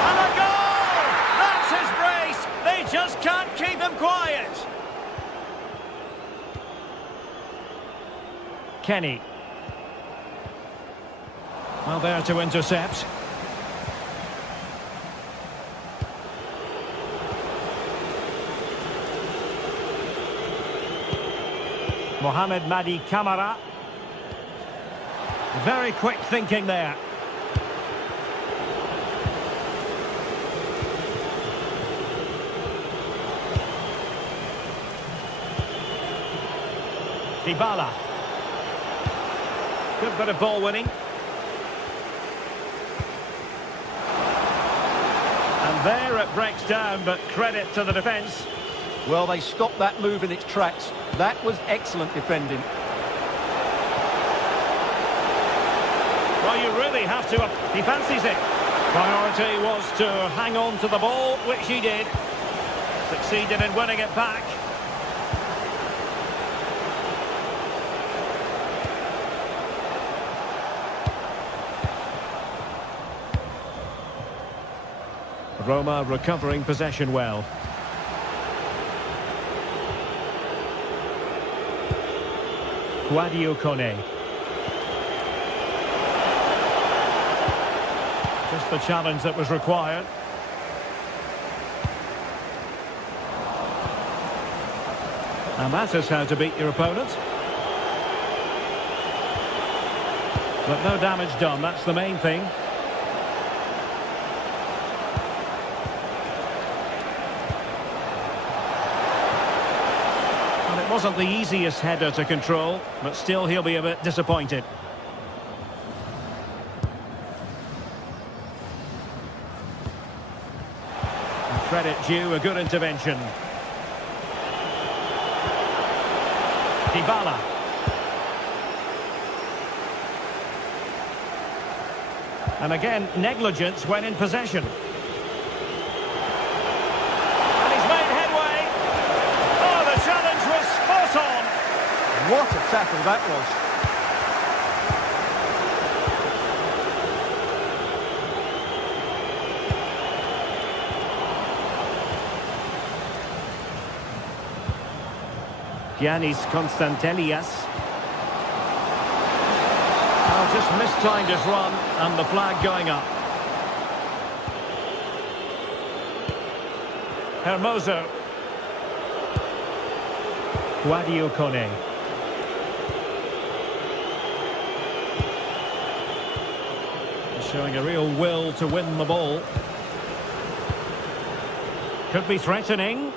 And a goal! That's his brace! They just can't keep him quiet. Kenny. Well, there to intercept. Mohamed Madi Camara. Very quick thinking there. Dybala. Good bit of ball winning. And there it breaks down, but credit to the defence. Well, they stopped that move in its tracks. That was excellent defending. Well, you really have to... He fancies it. Priority was to hang on to the ball, which he did. Succeeded in winning it back. Roma recovering possession well. Guadio Kone. Just the challenge that was required. And that is how to beat your opponent. But no damage done, that's the main thing. Wasn't the easiest header to control, but still he'll be a bit disappointed. Credit due, a good intervention. Dybala. And again, negligence when in possession. And he's made headway. Oh, the challenge was spot on. What a tackle that was. Giannis Constantelias. Oh, just mistimed his run, and the flag going up. Hermoso. Guadio Kone. Showing a real will to win the ball. Could be threatening.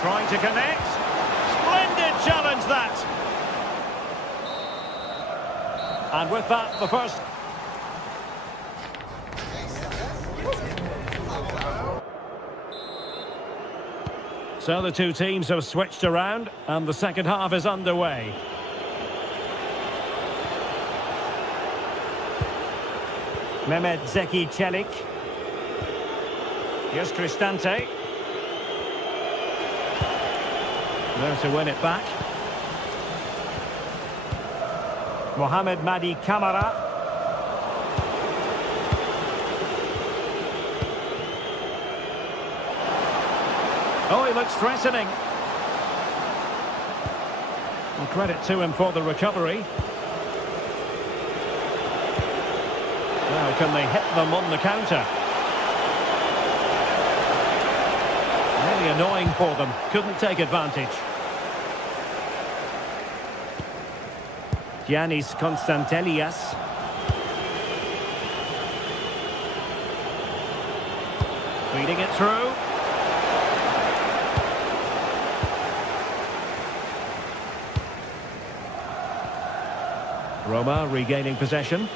Trying to connect. Splendid challenge that. And with that, the first. So the two teams have switched around, and the second half is underway. Mehmet Zeki Çelik. Here's Cristante. There to win it back. Mohamed Madi Kamara. Oh, he looks threatening. Well, credit to him for the recovery. Now, can they hit them on the counter? Really annoying for them. Couldn't take advantage. Giannis Constantelias. Feeding it through. Roma regaining possession.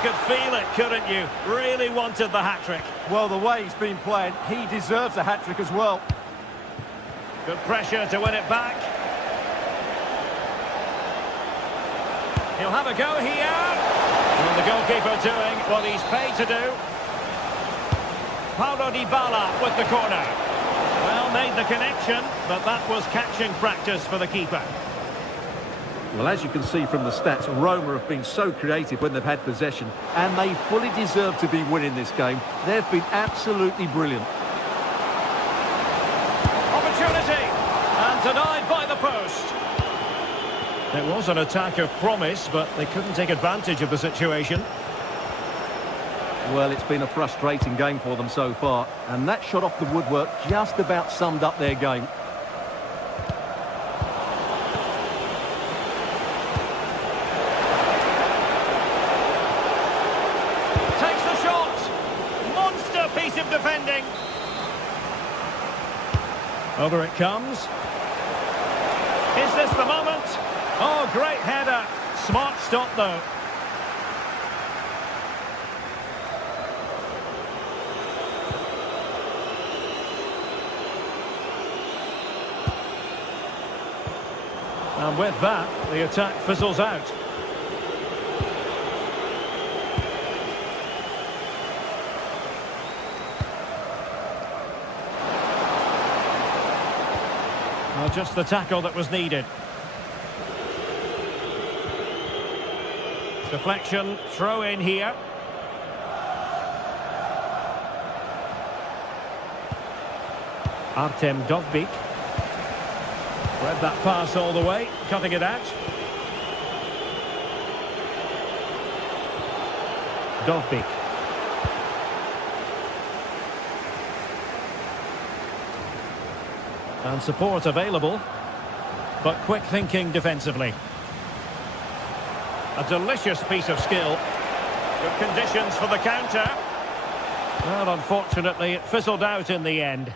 Could feel it, couldn't you? Really wanted the hat-trick. Well, the way he's been playing, he deserves a hat-trick as well. Good pressure to win it back. He'll have a go here. And the goalkeeper doing what he's paid to do. Paulo Dybala with the corner. Well, made the connection, but that was catching practice for the keeper. Well, as you can see from the stats, Roma have been so creative when they've had possession, and they fully deserve to be winning this game. They've been absolutely brilliant. Opportunity, and denied by the post. It was an attack of promise, but they couldn't take advantage of the situation. Well, it's been a frustrating game for them so far, and that shot off the woodwork just about summed up their game. Piece of defending. Over it comes. Is this the moment? Oh, great header. Smart stop, though. And with that, the attack fizzles out. Well, just the tackle that was needed. Deflection, throw in here. Artem Dovbyk. Read that pass all the way, cutting it out. Dovbyk. And support available, but quick thinking defensively. A delicious piece of skill. Good conditions for the counter. Well, unfortunately, it fizzled out in the end.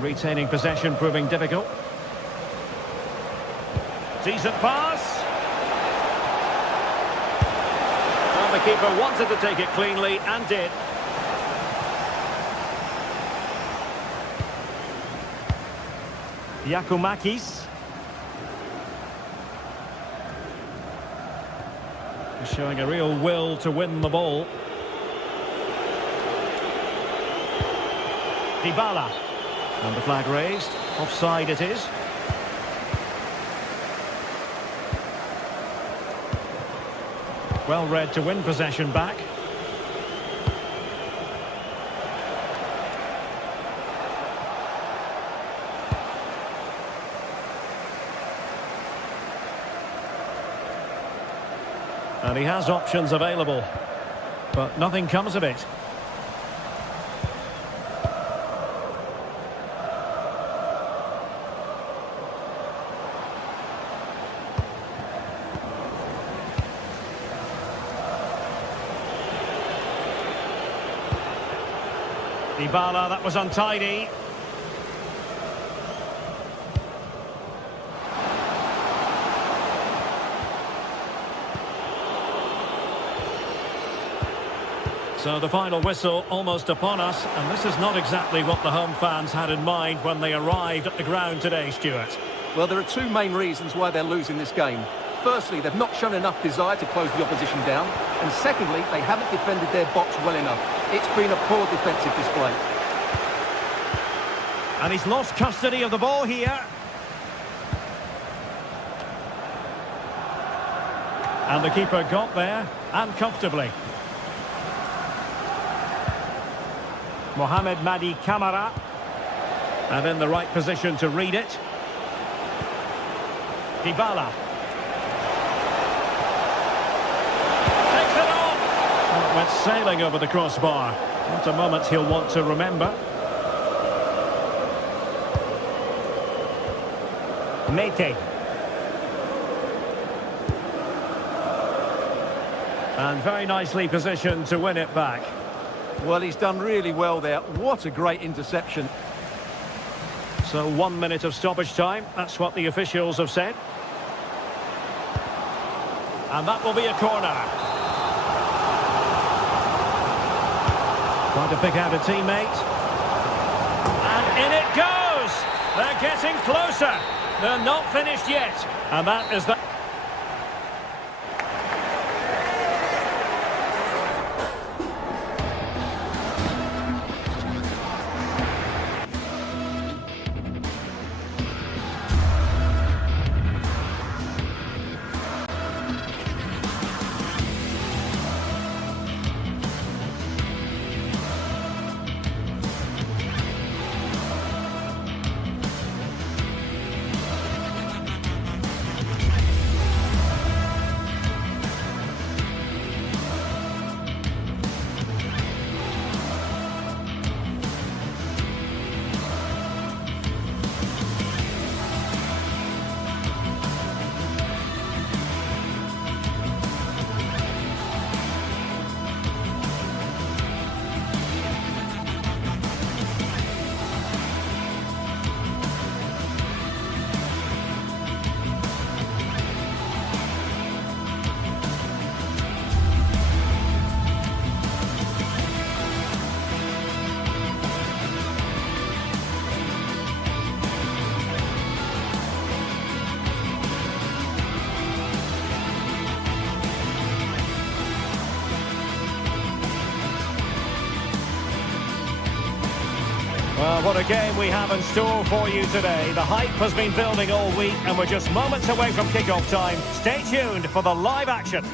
Retaining possession proving difficult. Decent pass. And the keeper wanted to take it cleanly and did. Yakumakis. He's showing a real will to win the ball. Dybala. And the flag raised. Offside it is. Well read to win possession back. And he has options available, but nothing comes of it. Dybala, that was untidy. So the final whistle almost upon us, and this is not exactly what the home fans had in mind when they arrived at the ground today, Stuart. Well, there are two main reasons why they're losing this game. Firstly, they've not shown enough desire to close the opposition down. And secondly, they haven't defended their box well enough. It's been a poor defensive display. And he's lost custody of the ball here. And the keeper got there, and comfortably. Mohamed Madi Camara. And in the right position to read it. Dybala. Takes it off! And it went sailing over the crossbar. What a moment he'll want to remember. Mete. And very nicely positioned to win it back. Well, he's done really well there. What a great interception. So 1 minute of stoppage time. That's what the officials have said. And that will be a corner. Trying to pick out a teammate. And in it goes! They're getting closer. They're not finished yet. And that is the... Well, what a game we have in store for you today. The hype has been building all week and we're just moments away from kick-off time. Stay tuned for the live action.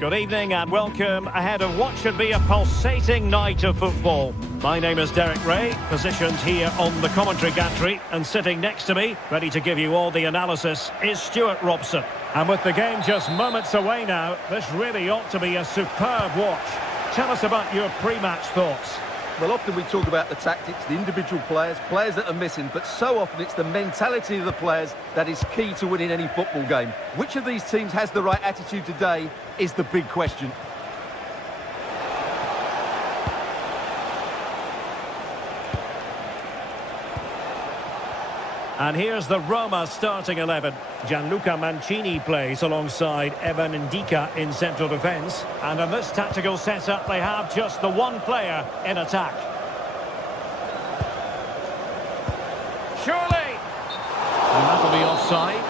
Good evening and welcome ahead of what should be a pulsating night of football. My name is Derek Ray, positioned here on the commentary gantry, and sitting next to me, ready to give you all the analysis, is Stuart Robson. And with the game just moments away now, this really ought to be a superb watch. Tell us about your pre-match thoughts. Well, often we talk about the tactics, the individual players that are missing, but so often it's the mentality of the players that is key to winning any football game. Which of these teams has the right attitude today is the big question. And here's the Roma starting 11. Gianluca Mancini plays alongside Evan Ndika in central defence. And in this tactical setup, they have just the one player in attack. Surely! And that'll be offside.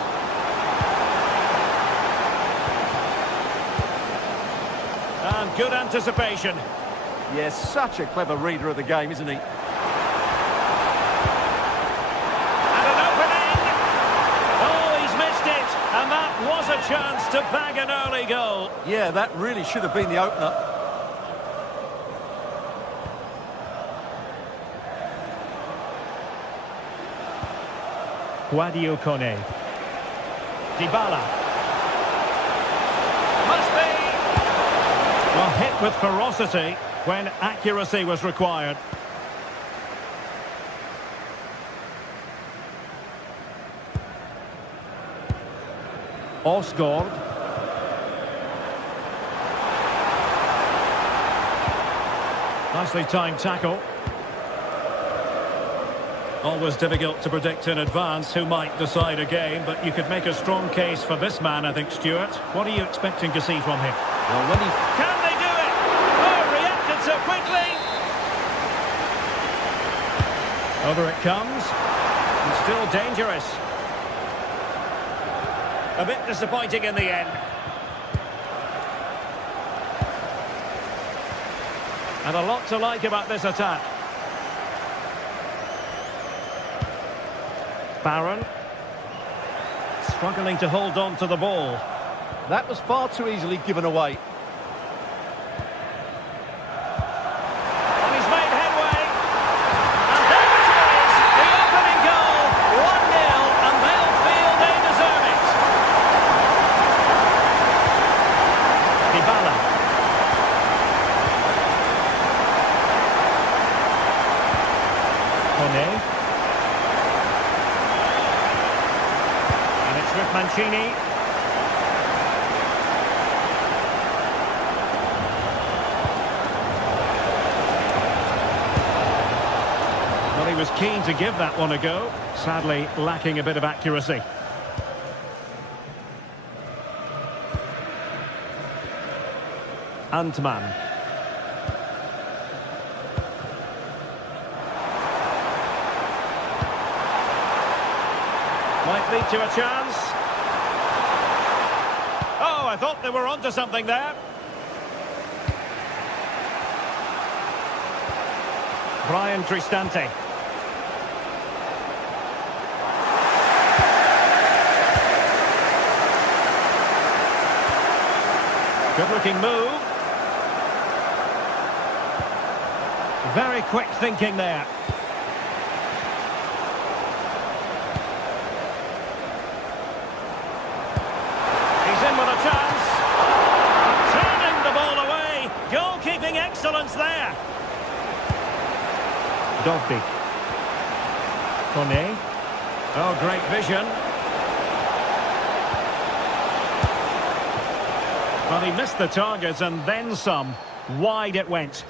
And good anticipation. Yes, such a clever reader of the game, isn't he? And that was a chance to bag an early goal. Yeah, that really should have been the opener. Sadio Kone. Dybala. Must be! Well, hit with ferocity when accuracy was required. Osgård. Nicely timed tackle. Always difficult to predict in advance who might decide a game, but you could make a strong case for this man, I think, Stuart. What are you expecting to see from him? Well, when he's... Can they do it? Oh, reacted so quickly! Over it comes. And still dangerous. A bit disappointing in the end. And a lot to like about this attack. Barron. Struggling to hold on to the ball. That was far too easily given away. And he's made headway. And there it is! The opening goal! 1-0, and they'll feel they deserve it. Dybala. Kone. And it's with Mancini. Well, he was keen to give that one a go. Sadly, lacking a bit of accuracy. Antman. Might lead to a chance. Oh, I thought they were onto something there. Brian Cristante. Good-looking move. Very quick thinking there. He's in with a chance. Turning the ball away. Goalkeeping excellence there. Dovbyk. Kone. Oh, great vision. Well, he missed the target and then some. Wide it went.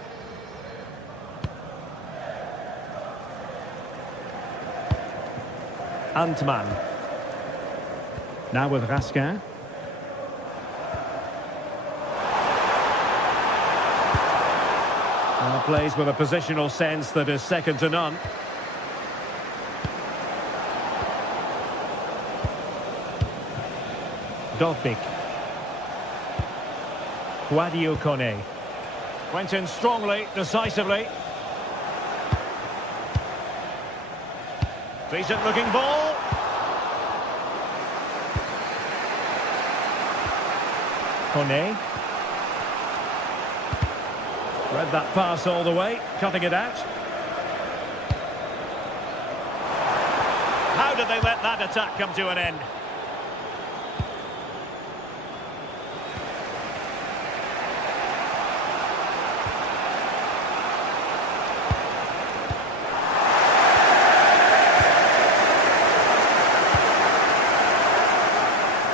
Antman. Now with Raskin. Plays with a positional sense that is second to none. Dovbyk. Sadio Kone. Went in strongly, decisively. Decent looking ball. Kone. Read that pass all the way, cutting it out. did they let that attack come to an end?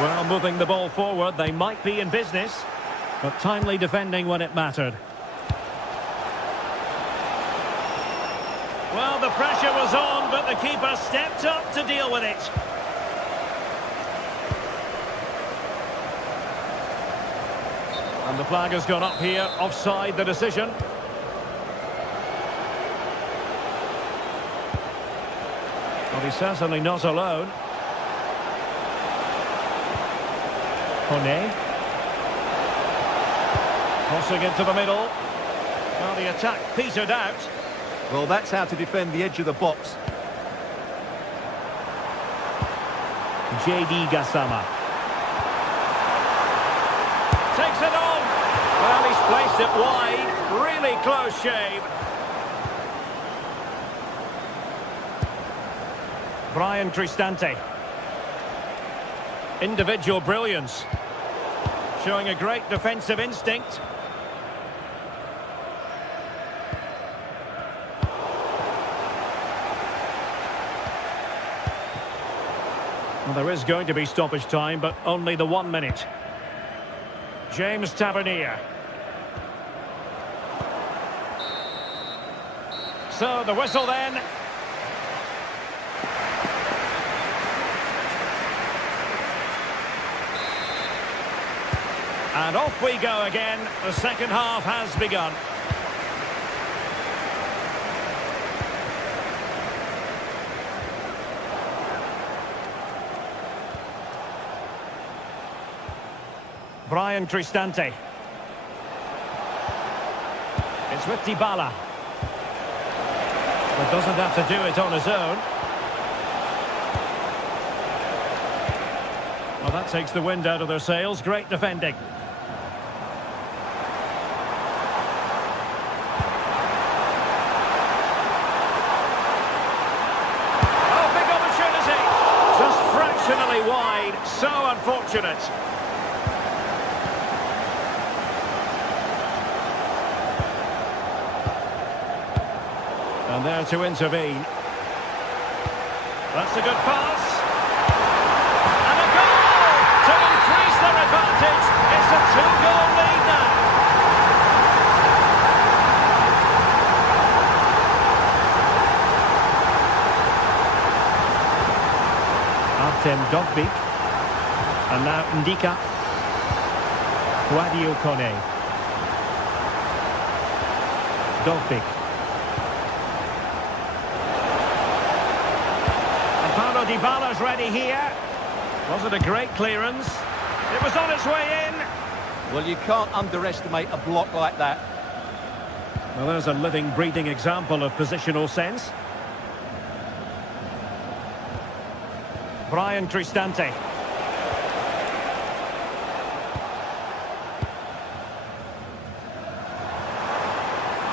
Well, moving the ball forward, they might be in business, but timely defending when it mattered. Well, the pressure was on, but the keeper stepped up to deal with it. And the flag has gone up here, offside the decision. Well, he's certainly not alone. Kone. Crossing into the middle. Well, the attack petered out. Well, that's how to defend the edge of the box. JD Gassama. Takes it on. Well, he's placed it wide. Really close shave. Brian Cristante. Individual brilliance. Showing a great defensive instinct. Well, there is going to be stoppage time, but only the 1 minute. James Tavernier. So the whistle then. And off we go again. The second half has begun. Brian Cristante. It's with Dybala. But doesn't have to do it on his own. Well, that takes the wind out of their sails. Great defending. Wide, so unfortunate. And there to intervene. That's a good pass. And a goal to increase their advantage. It's a 2-goal lead now. Artem Dovbyk. And now Ndika. Guadio Kone. Dovbyk. And Paulo Dybala's ready here. Was it a great clearance? It was on its way in. Well, you can't underestimate a block like that. Well, there's a living, breathing example of positional sense. Brian Cristante.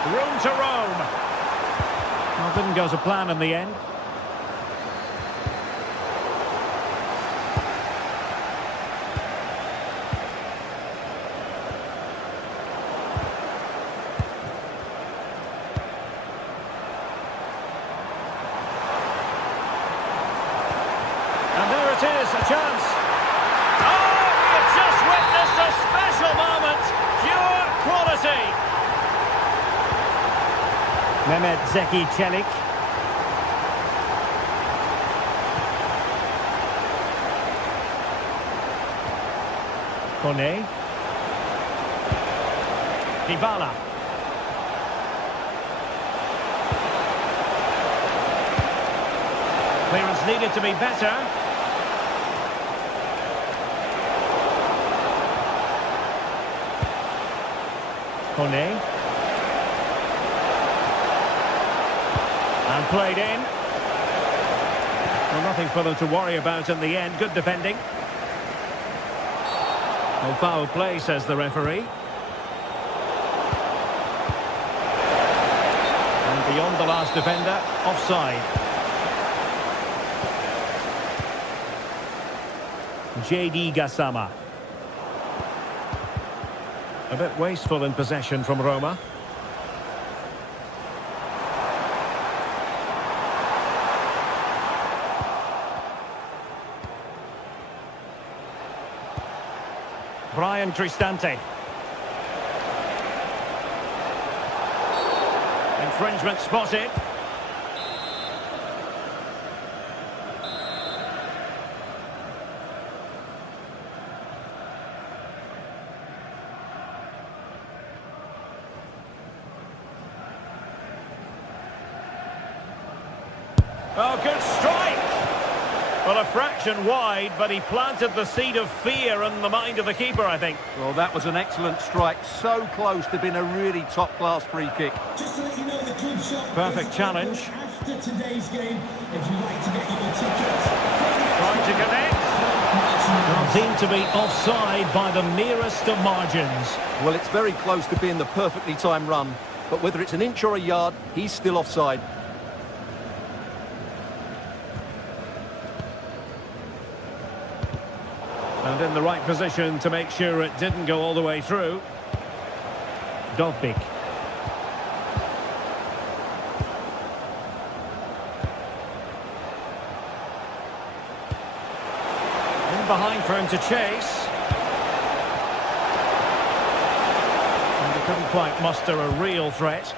Room to roam. Well, didn't go to plan in the end. And there it is, a chance. Oh, we have just witnessed a special moment. Pure quality. Mehmet Zeki Çelik. Kone. Dybala. Clearance needed to be better. Kone. And played in. Well, nothing for them to worry about in the end. Good defending. Well, foul play, says the referee. And beyond the last defender, offside. JD Gassama. A bit wasteful in possession from Roma. Brian Cristante. Infringement spotted. Oh, good strike! Well, a fraction wide, but he planted the seed of fear in the mind of the keeper, I think. Well, that was an excellent strike. So close to being a really top-class free kick. Just to let you know, the club shop Perfect challenge. after today's game, if you'd like to get your tickets. Trying to connect. Well, deemed to be offside by the merest of margins. Well, it's very close to being the perfectly timed run, but whether it's an inch or a yard, he's still offside. And in the right position to make sure it didn't go all the way through. Dovbik. In behind for him to chase. And he couldn't quite muster a real threat.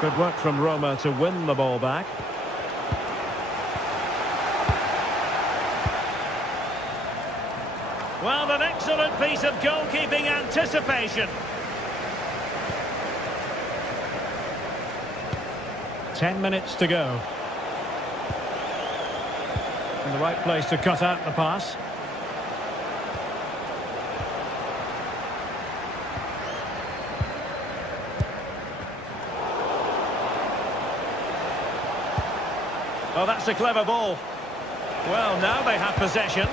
Good work from Roma to win the ball back. Well, an excellent piece of goalkeeping anticipation. 10 minutes to go. In the right place to cut out the pass. Oh, that's a clever ball. Well, now they have possession.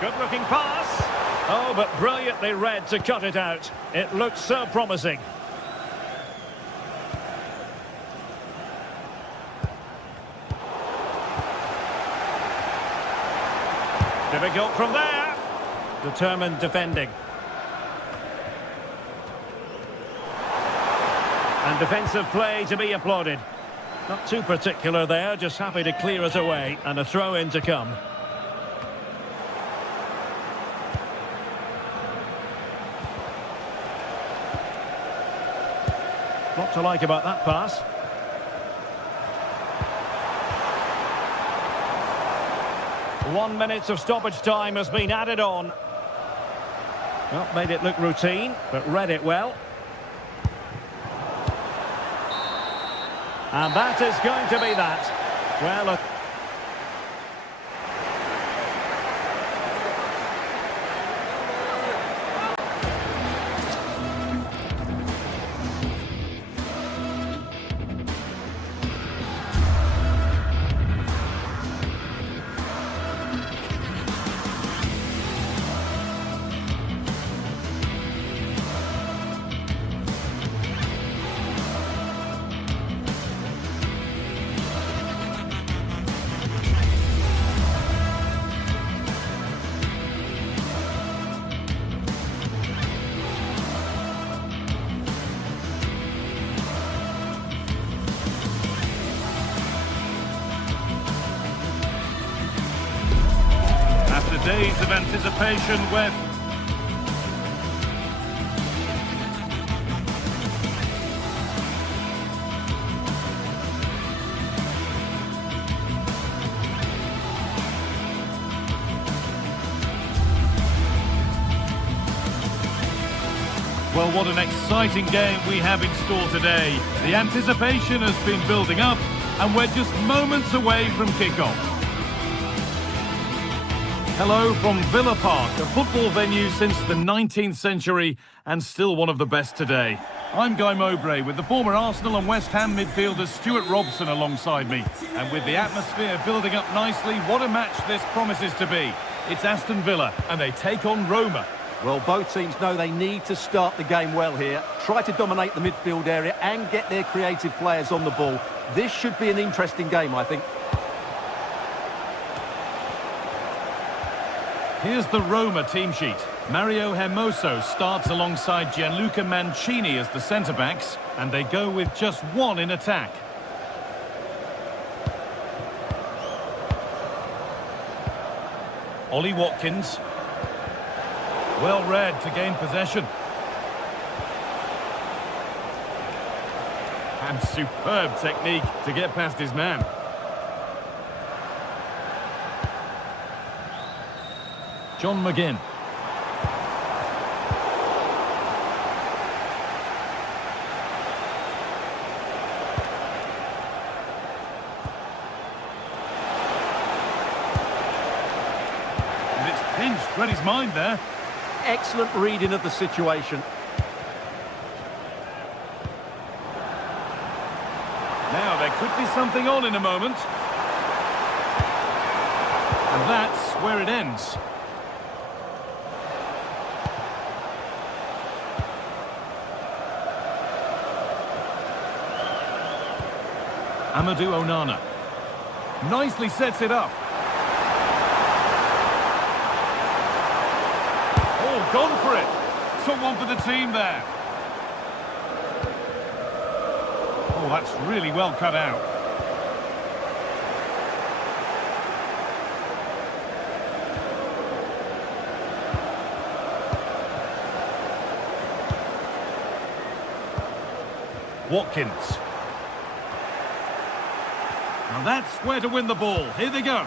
Good-looking pass. Oh, but brilliantly read to cut it out. It looked so promising. Difficult from there. Determined defending. And defensive play to be applauded. Not too particular there, just happy to clear it away. And a throw-in to come. What to like about that pass? One minute of stoppage time has been added on. Well, made it look routine, but read it well. And that is going to be that. Well, After days of anticipation where well, what an exciting game we have in store today. The anticipation has been building up and we're just moments away from kick-off. Hello from Villa Park, a football venue since the 19th century and still one of the best today. I'm Guy Mowbray with the former Arsenal and West Ham midfielder Stuart Robson alongside me. And with the atmosphere building up nicely, what a match this promises to be. It's Aston Villa and they take on Roma. Well, both teams know they need to start the game well here. Try to dominate the midfield area and get their creative players on the ball. This should be an interesting game, I think. Here's the Roma team sheet. Mario Hermoso starts alongside Gianluca Mancini as the centre-backs, and they go with just one in attack. Ollie Watkins. Well read to gain possession. And superb technique to get past his man. John McGinn. And it's pinched, read his mind there. Excellent reading of the situation. Now there could be something on in a moment. And that's where it ends. Amadou Onana. Nicely sets it up. Oh, gone for it. Took one for the team there. Oh, that's really well cut out. Watkins. Now that's where to win the ball. Here they go.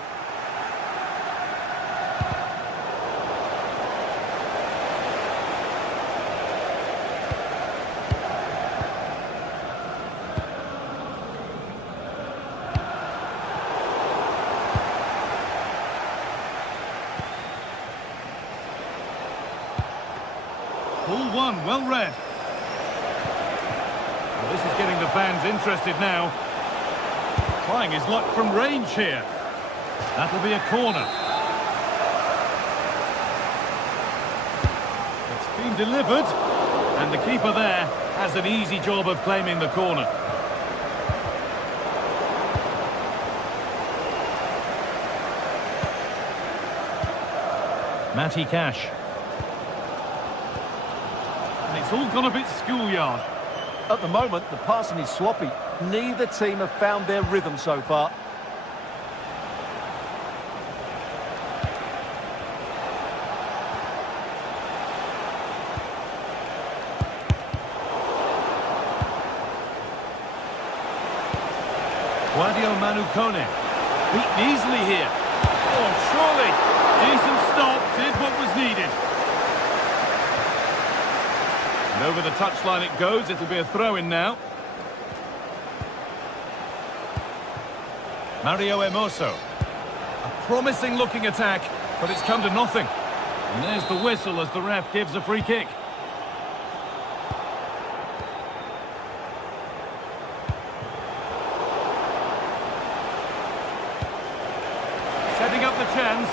Ball one, well read. Well, this is getting the fans interested now. Trying his luck from range here. That'll be a corner. It's been delivered. And the keeper there has an easy job of claiming the corner. Matty Cash. And it's all gone a bit schoolyard. At the moment, the passing is sloppy. Neither team have found their rhythm so far. Guadio Manukone. Beaten easily here. Oh, surely. Decent stop. Did what was needed. And over the touchline it goes. It'll be a throw-in now. Mario Hermoso. A promising looking attack, but it's come to nothing. And there's the whistle as the ref gives a free kick. Setting up the chance.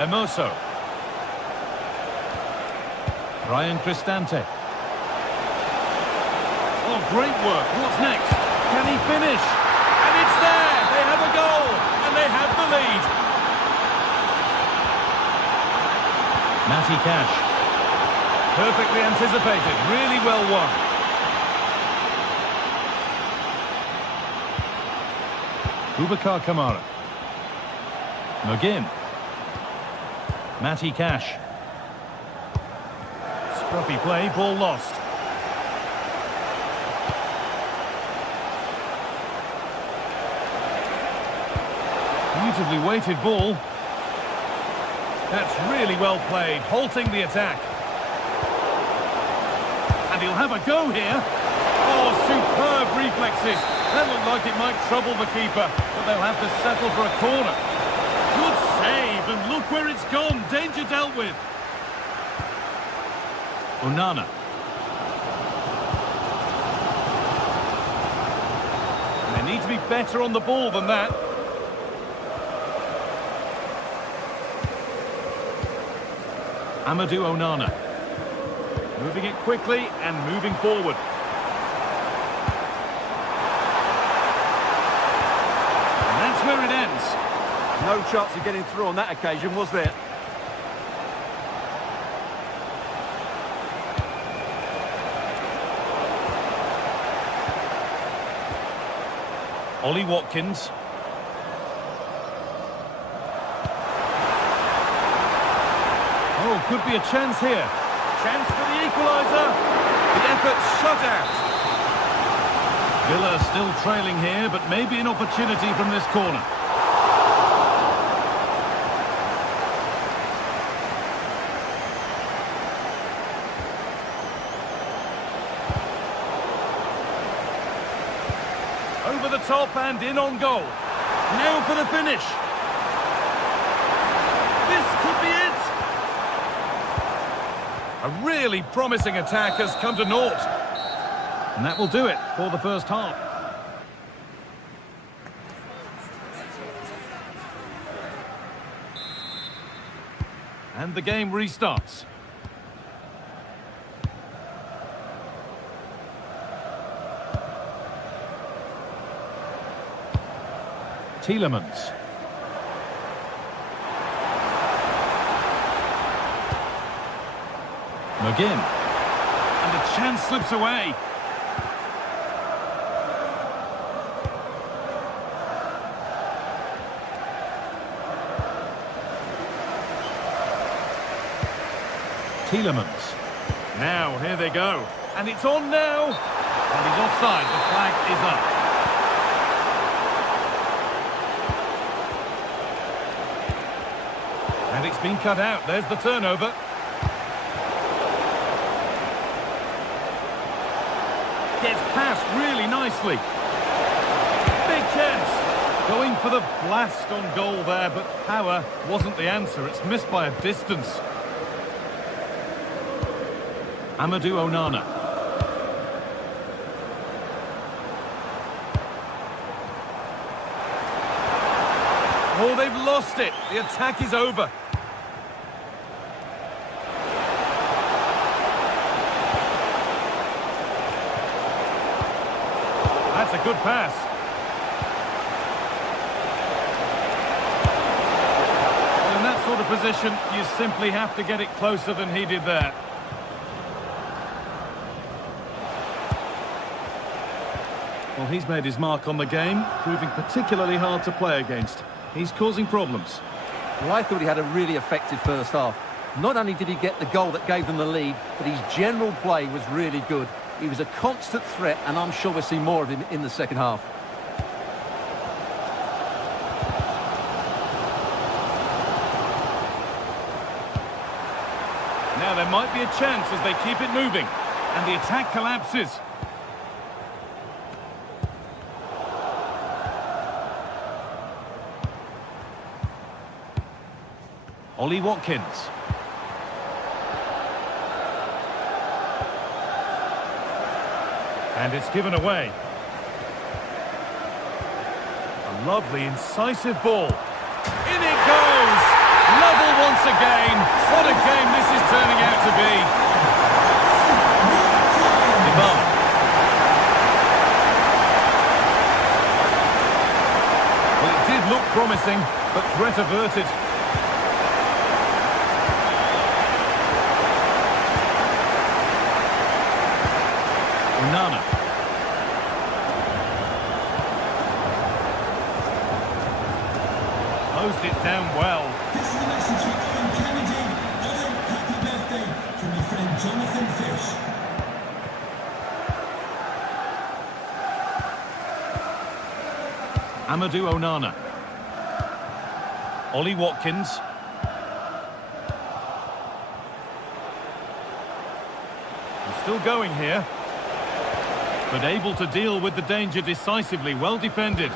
Hermoso. Ryan Cristante. Oh, great work. What's next? Can he finish? And it's there! They have a goal! And they have the lead! Matty Cash. Perfectly anticipated. Really well won. Boubacar Kamara. McGinn. Matty Cash. Scruffy play, ball lost. Beautifully weighted ball. That's really well played, halting the attack. And he'll have a go here. Oh, superb reflexes. That looked like it might trouble the keeper, but they'll have to settle for a corner. Good save, and look where it's gone. Danger dealt with. Onana. They need to be better on the ball than that. Amadou Onana. Moving it quickly and moving forward. And that's where it ends. No chance of getting through on that occasion, was there? Ollie Watkins. Oh, could be a chance here. Chance for the equaliser. The effort shut out. Villa still trailing here, but maybe an opportunity from this corner. Over the top and in on goal. Now for the finish. This could be it. A really promising attack has come to naught. And that will do it for the first half. And the game restarts. Tielemans. McGinn. And the chance slips away. Tielemans. Now, here they go. And it's on now. And he's offside. The flag is up. And it's been cut out. There's the turnover. Gets past really nicely. Big chance. Going for the blast on goal there, but power wasn't the answer. It's missed by a distance. Amadou Onana. Oh, they've lost it. The attack is over. That's a good pass. Well, in that sort of position, you simply have to get it closer than he did there. Well, he's made his mark on the game, proving particularly hard to play against. He's causing problems. Well, I thought he had a really effective first half. Not only did he get the goal that gave them the lead, but his general play was really good. He was a constant threat, and I'm sure we'll see more of him in the second half. Now there might be a chance as they keep it moving, and the attack collapses. Ollie Watkins. And it's given away. A lovely, incisive ball. In it goes! Level once again. What a game this is turning out to be. Dybala. Well, it did look promising, but threat averted. Onana. Closed it down well. This is the message for Owen Kennedy. Owen, happy birthday from your friend Jonathan Fish. Amadou Onana. Ollie Watkins. He's still going here. But able to deal with the danger decisively, well defended.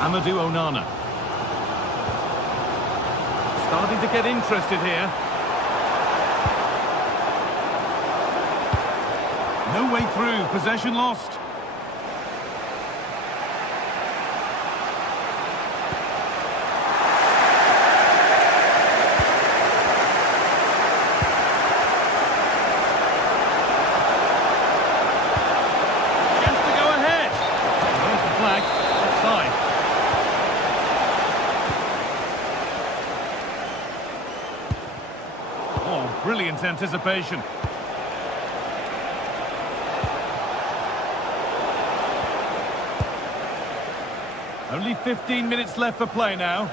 Amadou Onana. Starting to get interested here. No way through, possession lost. Chance to go ahead. There's the flag, offside. Oh, brilliant anticipation. Only 15 minutes left for play now.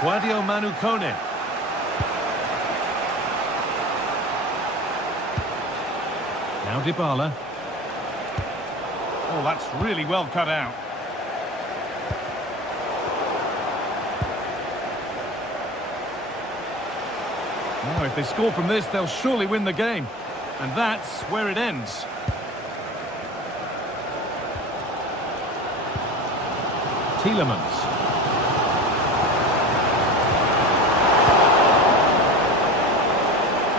Guadio Manu Kone. Now Dybala. Oh, that's really well cut out. Now, if they score from this, they'll surely win the game. And that's where it ends. Tielemans.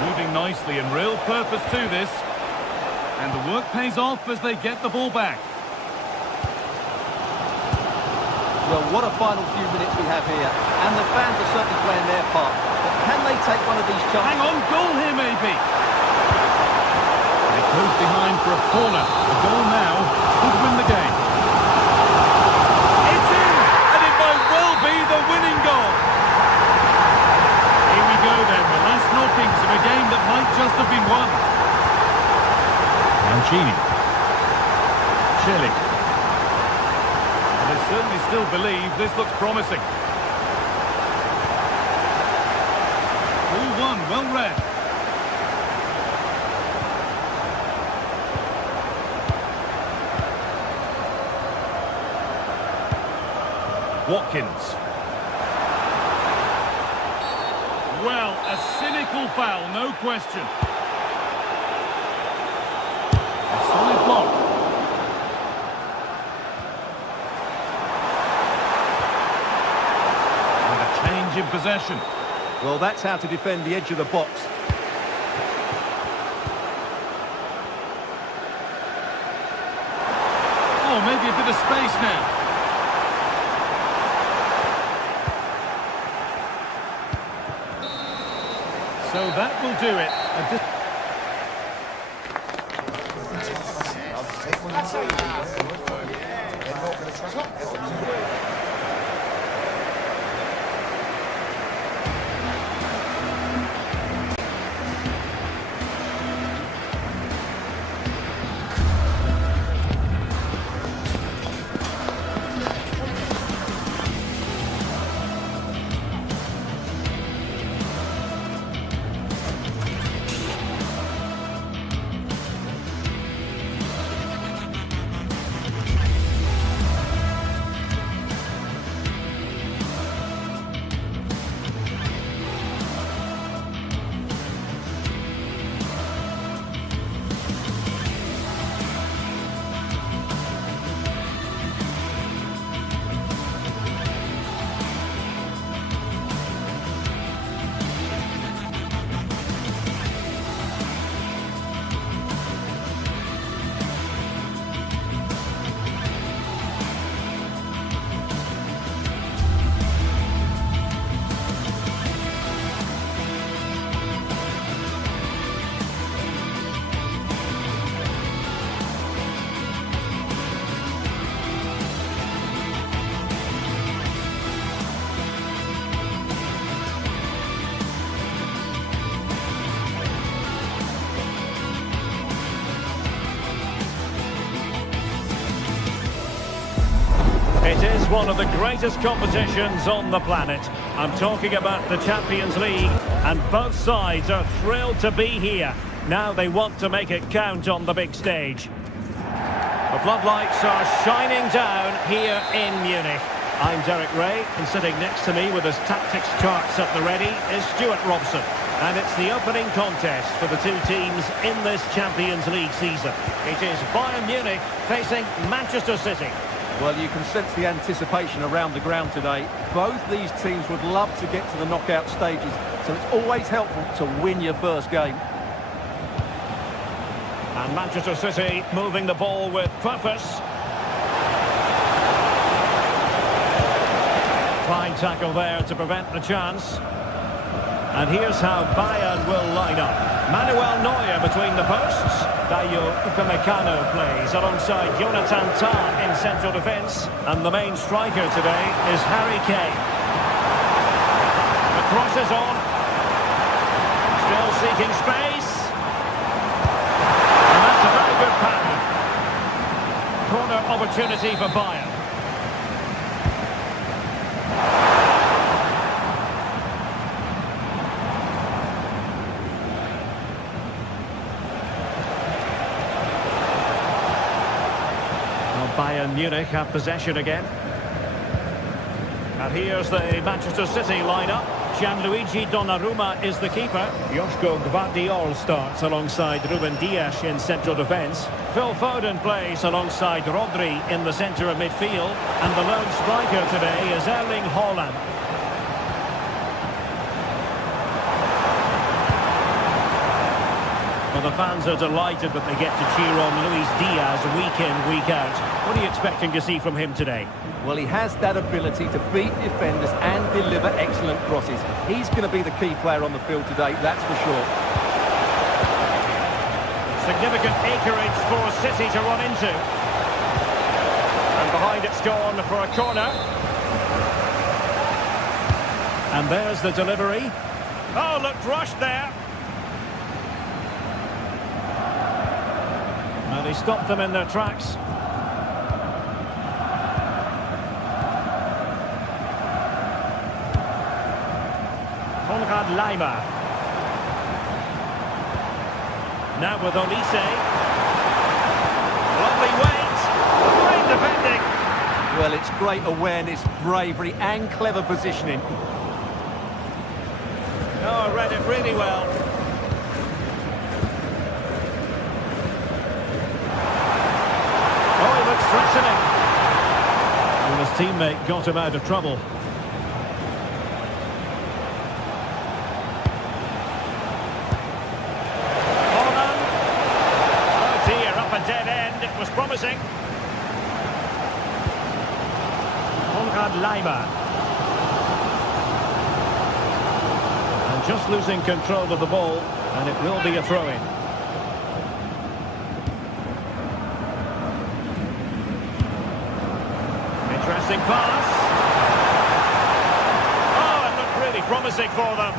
Moving nicely and real purpose to this. And the work pays off as they get the ball back. Well, what a final few minutes we have here. And the fans are certainly playing their part. But can they take one of these chances? Hang on, goal here maybe. They close behind for a corner. The goal now could win the game. It's in! And it might well be the winning goal. Here we go then, the last knockings of a game that might just have been won. Mancini. Chile. They certainly still believe this looks promising. 2-1, well read. Watkins. Well, a cynical foul, no question. A solid block. In possession. Well, that's how to defend the edge of the box. Oh, maybe a bit of space now. So that will do it. It is one of the greatest competitions on the planet. I'm talking about the Champions League, and both sides are thrilled to be here. Now they want to make it count on the big stage. The floodlights are shining down here in Munich. I'm Derek Ray, and sitting next to me with his tactics charts at the ready is Stuart Robson. And it's the opening contest for the two teams in this Champions League season. It is Bayern Munich facing Manchester City. Well, you can sense the anticipation around the ground today. Both these teams would love to get to the knockout stages, so it's always helpful to win your first game. And Manchester City moving the ball with purpose. Fine tackle there to prevent the chance. And here's how Bayern will line up. Manuel Neuer between the posts. Dayo Upamecano plays alongside Jonathan Tah in central defence. And the main striker today is Harry Kane. The cross is on. Still seeking space. And that's a very good pattern. Corner opportunity for Bayern. Bayern Munich have possession again. And here's the Manchester City lineup. Gianluigi Donnarumma is the keeper. Joško Gvardiol starts alongside Ruben Dias in central defence. Phil Foden plays alongside Rodri in the centre of midfield. And the lone striker today is Erling Haaland. Well, the fans are delighted that they get to cheer on Luis Diaz week in, week out. What are you expecting to see from him today? Well, he has that ability to beat defenders and deliver excellent crosses. He's going to be the key player on the field today, that's for sure. Significant acreage for City to run into. And behind it's gone for a corner. And there's the delivery. Oh, looked rushed there. And he stopped them in their tracks. Konrad Laimer. Now with Olise. Lovely weight. Great defending. Well, it's great awareness, bravery and clever positioning. Oh, read it really well. Oh, he looks threatening. And his teammate got him out of trouble. Dead end, it was promising. Konrad Laimer. And just losing control of the ball, and it will be a throw-in. Interesting pass. Oh, it looked really promising for them.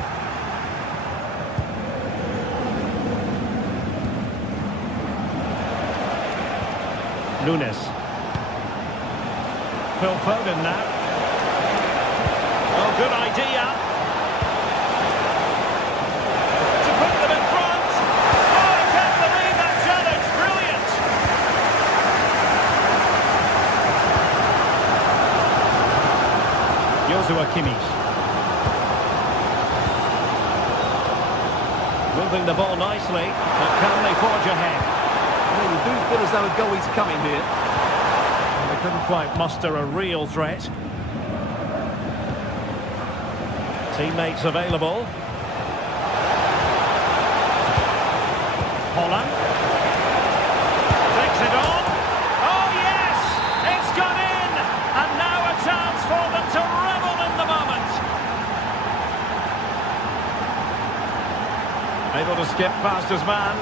Nunes. Phil Foden now. Oh, good idea. To put them in front. Oh, I can't believe that challenge. Brilliant. Joshua Kimmich. Moving the ball nicely. But can they forge ahead? Well, you do feel as though a goal is coming here. They couldn't quite muster a real threat. Teammates available. Haaland. Takes it on. Oh, yes! It's gone in! And now a chance for them to revel in the moment. Able to skip past his man.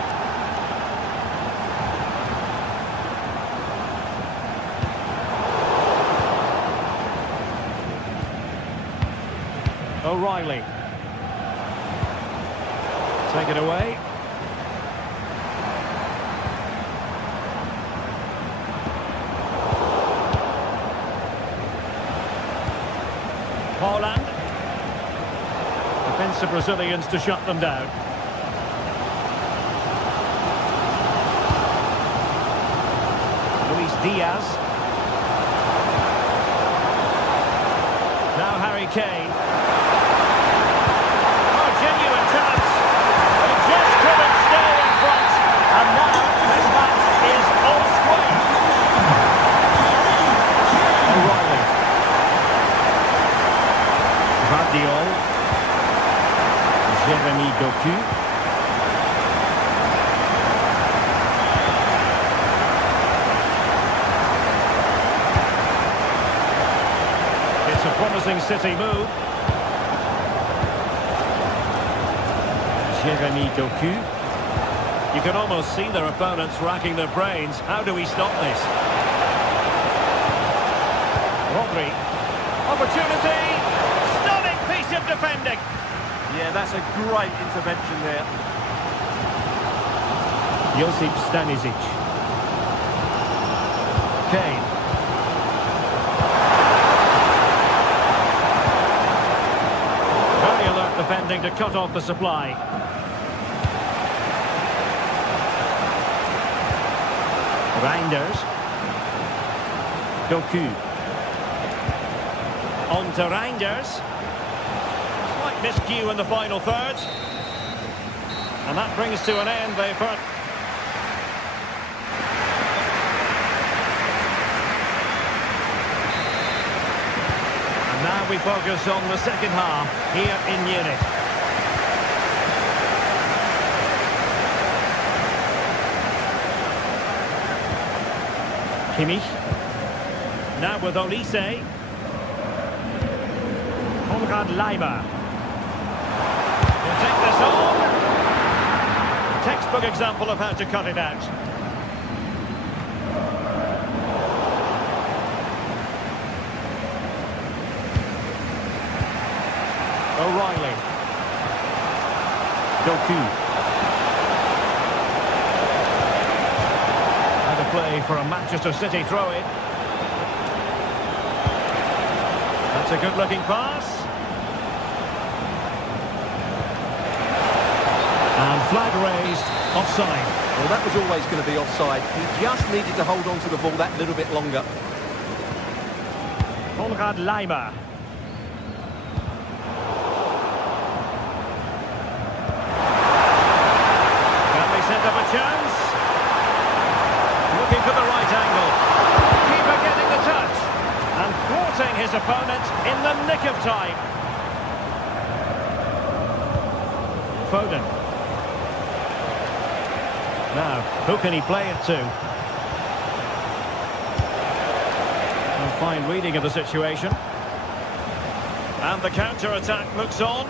O'Reilly. Take it away. Haaland. Defensive Brazilians to shut them down. Luis Diaz. Now Harry Kane. Oh, genuine chance. He just couldn't stay in front. And now this match is all square. O'Reilly. Vardiol. Jeremy Doku. It's a promising City move. Jeremy Doku. You can almost see their opponents racking their brains. How do we stop this? Rodri. Opportunity. Stunning piece of defending. Yeah, that's a great intervention there. Josip Stanisic. Kane. Very alert defending to cut off the supply. Reinders. Doku. On to Reinders. Slight miscue in the final third. And that brings to an end the first. And now we focus on the second half here in Munich. Kimmich. Now with Olise. Konrad Leimer. He'll take this on. Textbook example of how to cut it out. O'Reilly. Doku. And a play for a Manchester City throw-in. That's a good-looking pass. And flag raised, offside. Well, that was always going to be offside. He just needed to hold on to the ball that little bit longer. Konrad Leimer. Can they set up a chance? Looking for the right angle. Keeper getting the touch. And thwarting his opponent in the nick of time. Foden. Now, who can he play it to? A fine reading of the situation. And the counter-attack looks on.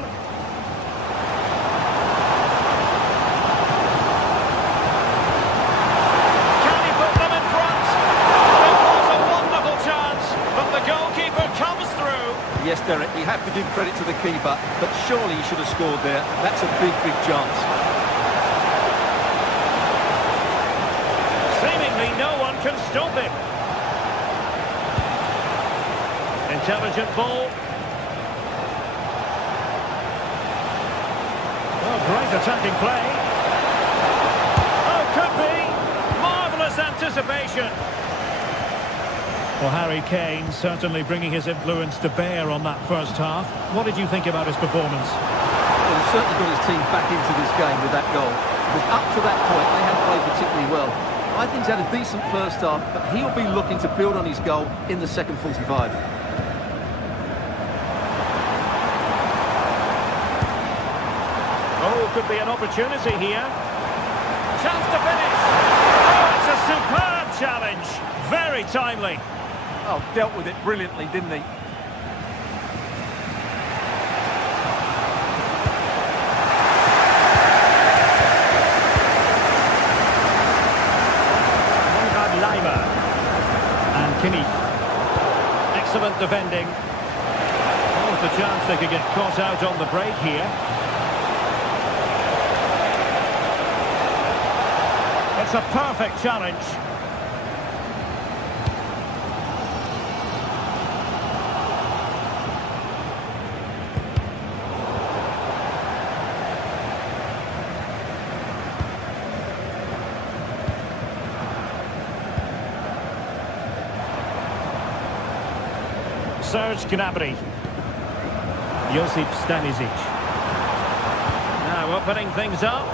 Can he put them in front? It was a wonderful chance, but the goalkeeper comes through. Yes, Derek, you have to give credit to the keeper, but surely he should have scored there. That's a big, big chance. Seemingly no one can stop him. Intelligent ball. Oh, great attacking play. Oh, could be. Marvellous anticipation. Well, Harry Kane certainly bringing his influence to bear on that first half. What did you think about his performance? Well, he certainly got his team back into this game with that goal. Because up to that point, they hadn't played particularly well. I think he's had a decent first half, but he'll be looking to build on his goal in the second 45. Oh, could be an opportunity here. Chance to finish. Oh, it's a superb challenge. Very timely. Oh, dealt with it brilliantly, didn't he? And Kimmich. Excellent defending. Oh, there's a chance they could get caught out on the break here. It's a perfect challenge. Serge Gnabry. Josip Stanisic. Now opening things up.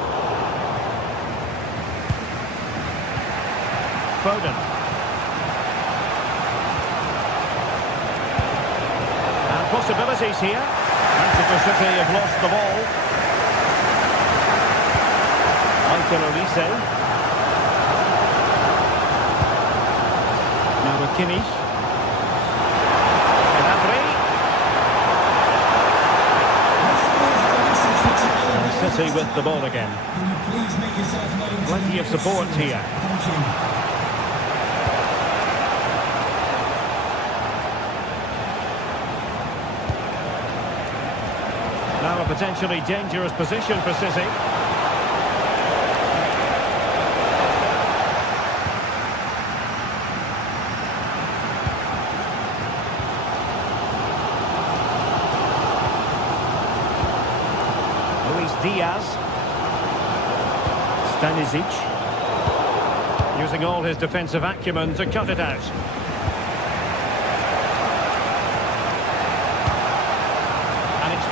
Foden. And possibilities here. Manchester City have lost the ball. Michael Olise. Now with Kimmich. Gnabry. And City with the ball again. Can you please make yourself known? Plenty of support here. Thank you. Now a potentially dangerous position for City. Luis Diaz. Stanisic. Using all his defensive acumen to cut it out.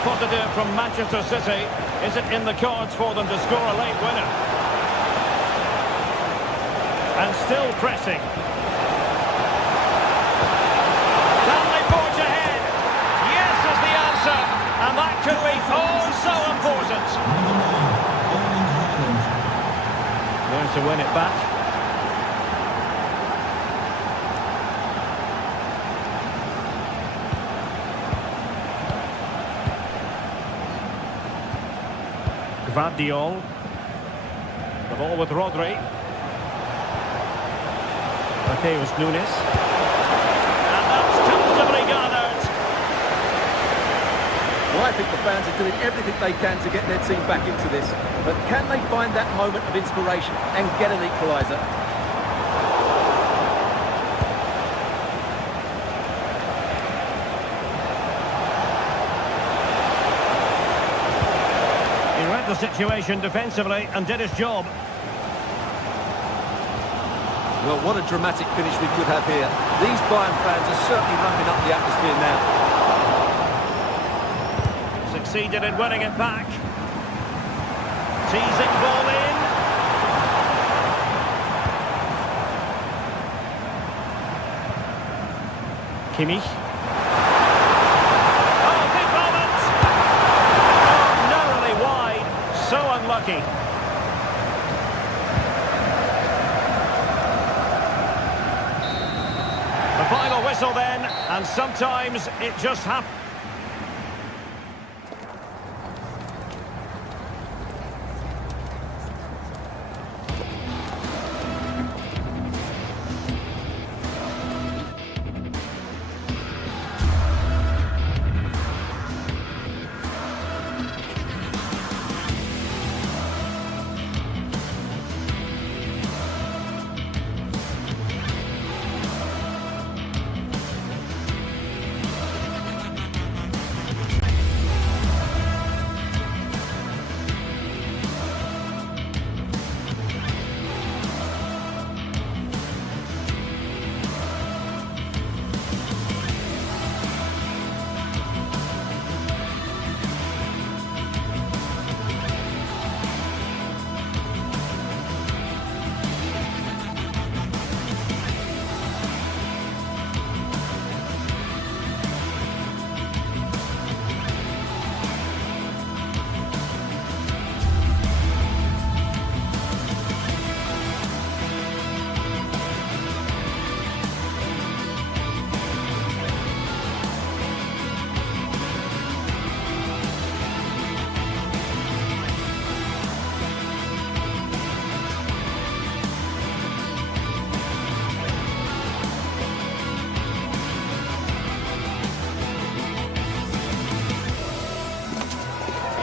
Positive from Manchester City. Is it in the cards for them to score a late winner? And still pressing. Can they forge ahead? Yes is the answer. And that could be oh so important. There to win it back. Gvardiol. The ball with Rodri. Mateus Nunes. And that's comfortably gathered. Well, I think the fans are doing everything they can to get their team back into this. But can they find that moment of inspiration and get an equaliser? The situation defensively and did his job. Well, what a dramatic finish we could have here. These Bayern fans are certainly ramping up the atmosphere now. Succeeded in winning it back. Teasing ball in. Kimmich. So unlucky. The final whistle then, and sometimes it just happens.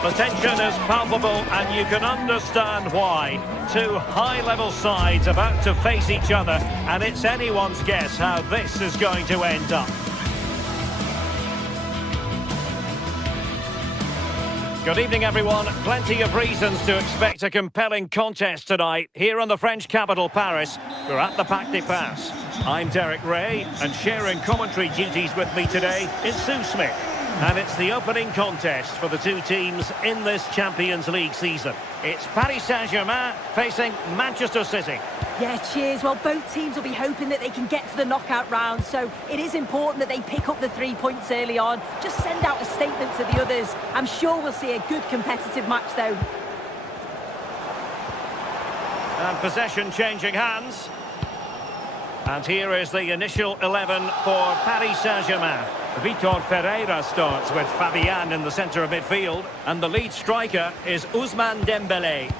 The tension is palpable and you can understand why. Two high-level sides about to face each other, and it's anyone's guess how this is going to end up. Good evening, everyone. Plenty of reasons to expect a compelling contest tonight. Here in the French capital, Paris, we're at the Parc des Princes. I'm Derek Ray, and sharing commentary duties with me today is Sue Smith. And it's the opening contest for the two teams in this Champions League season. It's Paris Saint-Germain facing Manchester City. Yeah, cheers. Well, both teams will be hoping that they can get to the knockout round, so it is important that they pick up the 3 points early on. Just send out a statement to the others. I'm sure we'll see a good competitive match, though. And possession changing hands. And here is the initial 11 for Paris Saint-Germain. Vitor Ferreira starts with Fabian in the centre of midfield. And the lead striker is Ousmane Dembélé.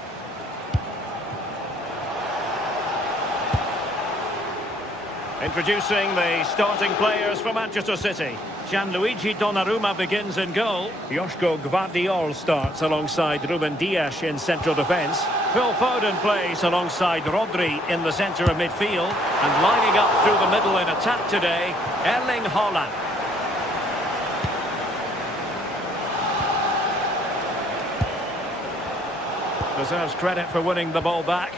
Introducing the starting players for Manchester City. Gianluigi Donnarumma begins in goal. Joško Gvardiol starts alongside Ruben Dias in central defence. Phil Foden plays alongside Rodri in the centre of midfield. And lining up through the middle in attack today, Erling Haaland. Deserves credit for winning the ball back.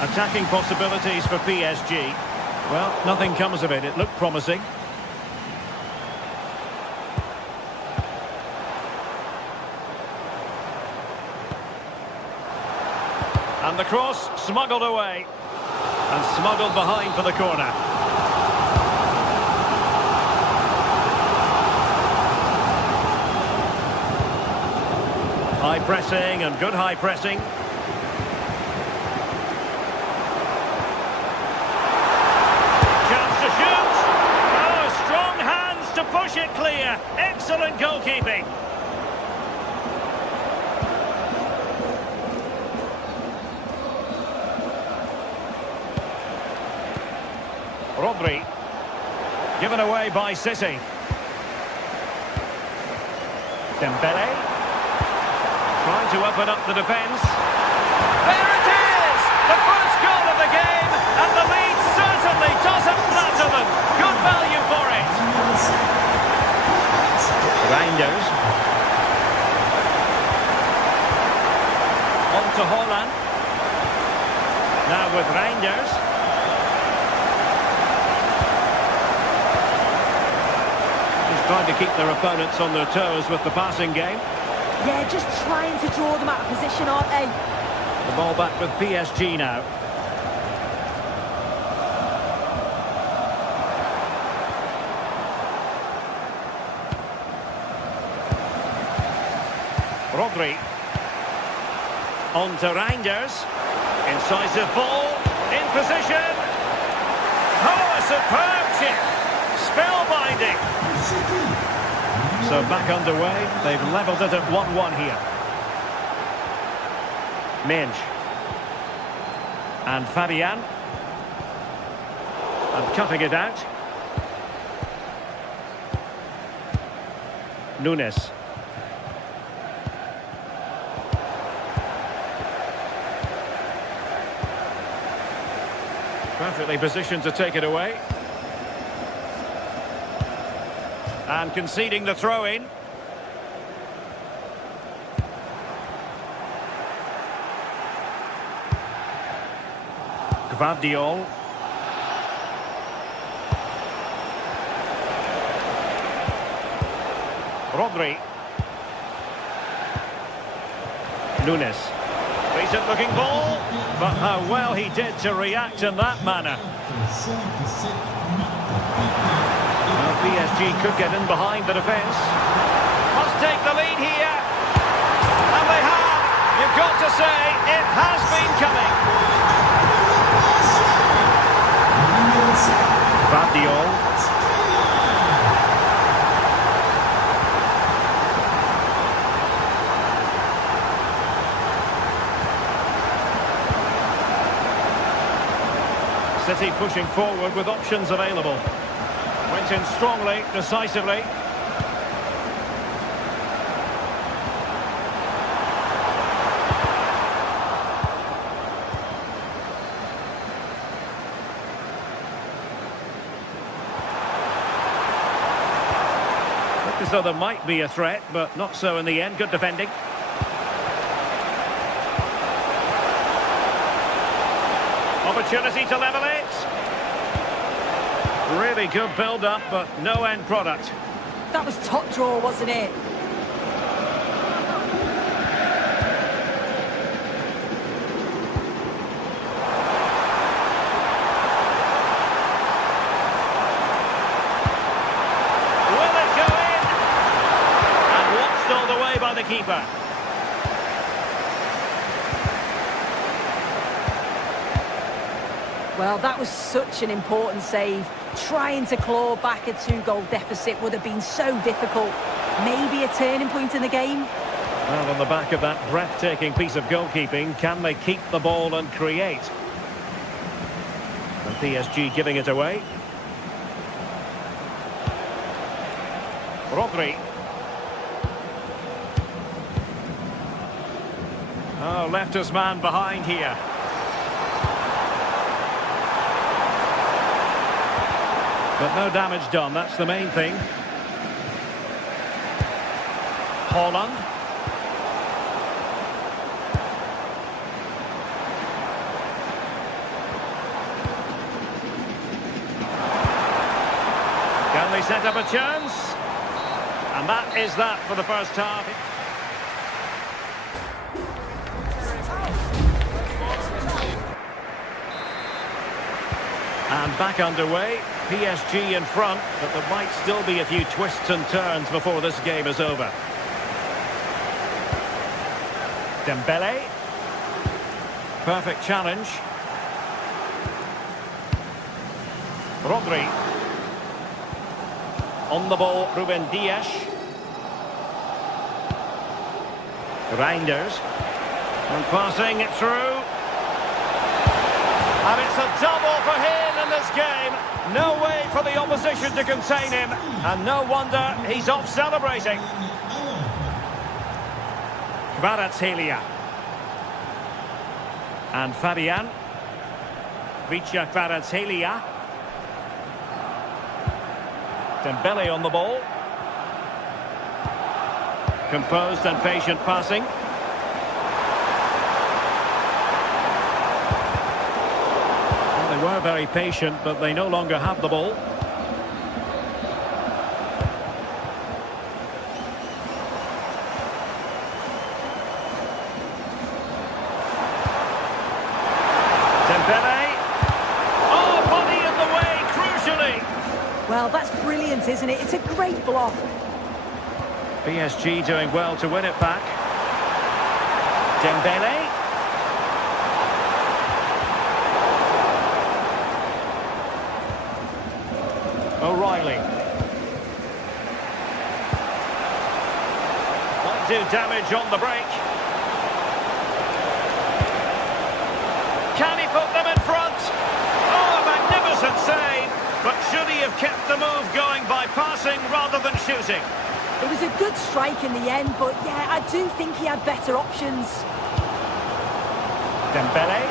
Attacking possibilities for PSG. Well, nothing comes of it. It looked promising. And the cross smuggled away. And smuggled behind for the corner. High pressing and good high pressing. Push it clear. Excellent goalkeeping. Rodri. Given away by City. Dembélé. Trying to open up the defence. There it is! The first goal of the game, and the lead certainly doesn't flatter them. Good value for it. Reinders. On to Haaland. Now with Reinders. Just trying to keep their opponents on their toes with the passing game. Yeah, just trying to draw them out of position, aren't they? The ball back with PSG now. Rodri. On to Reinders. Incisive ball. In position. Oh, a superb chip. Spellbinding. So back underway. They've levelled it at 1-1 here. Minge. And Fabian. And cutting it out. Nunes. Perfectly positioned to take it away. And conceding the throw-in. Gvardiol. Rodri. Nunes. Decent looking ball, but how well he did to react in that manner. Well, PSG could get in behind the defence. Must take the lead here. And they have. You've got to say, it has been coming. Gvardiol. City pushing forward with options available. Went in strongly, decisively. as though there might be a threat, but not so in the end. Good defending. Opportunity to level it. Really good build-up, but no end product. That was top draw, wasn't it? Will it go in? And watched all the way by the keeper. Well, that was such an important save. Trying to claw back a 2-goal deficit would have been so difficult. Maybe a turning point in the game. Well, on the back of that breathtaking piece of goalkeeping, can they keep the ball and create? And PSG giving it away. Rodri. Oh, left his man behind here. But no damage done, that's the main thing. Haaland. Can they set up a chance? And that is that for the first half. And back underway. PSG in front, but there might still be a few twists and turns before this game is over. Dembele. Perfect challenge. Rodri. On the ball, Ruben Dias. Reinders. And passing it through. And it's a double for him in this game. No way for the opposition to contain him. And no wonder he's off celebrating. Kvaratskhelia. And Fabian. Vicha Kvaratskhelia. Dembele on the ball. Composed and patient passing. They were very patient, but they no longer have the ball. Dembele. Oh, body in the way, crucially. Well, that's brilliant, isn't it? It's a great block. PSG doing well to win it back. Dembele. O'Reilly. Might do damage on the break. Can he put them in front? Oh, a magnificent save. But should he have kept the move going by passing rather than shooting? It was a good strike in the end, but yeah, I do think he had better options. Dembele.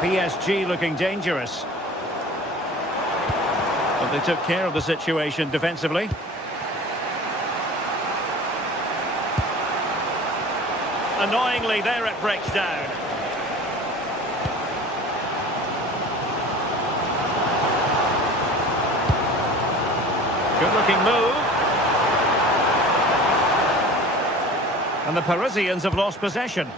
PSG looking dangerous. But they took care of the situation defensively. Annoyingly, there it breaks down. Good-looking move. And the Parisians have lost possession.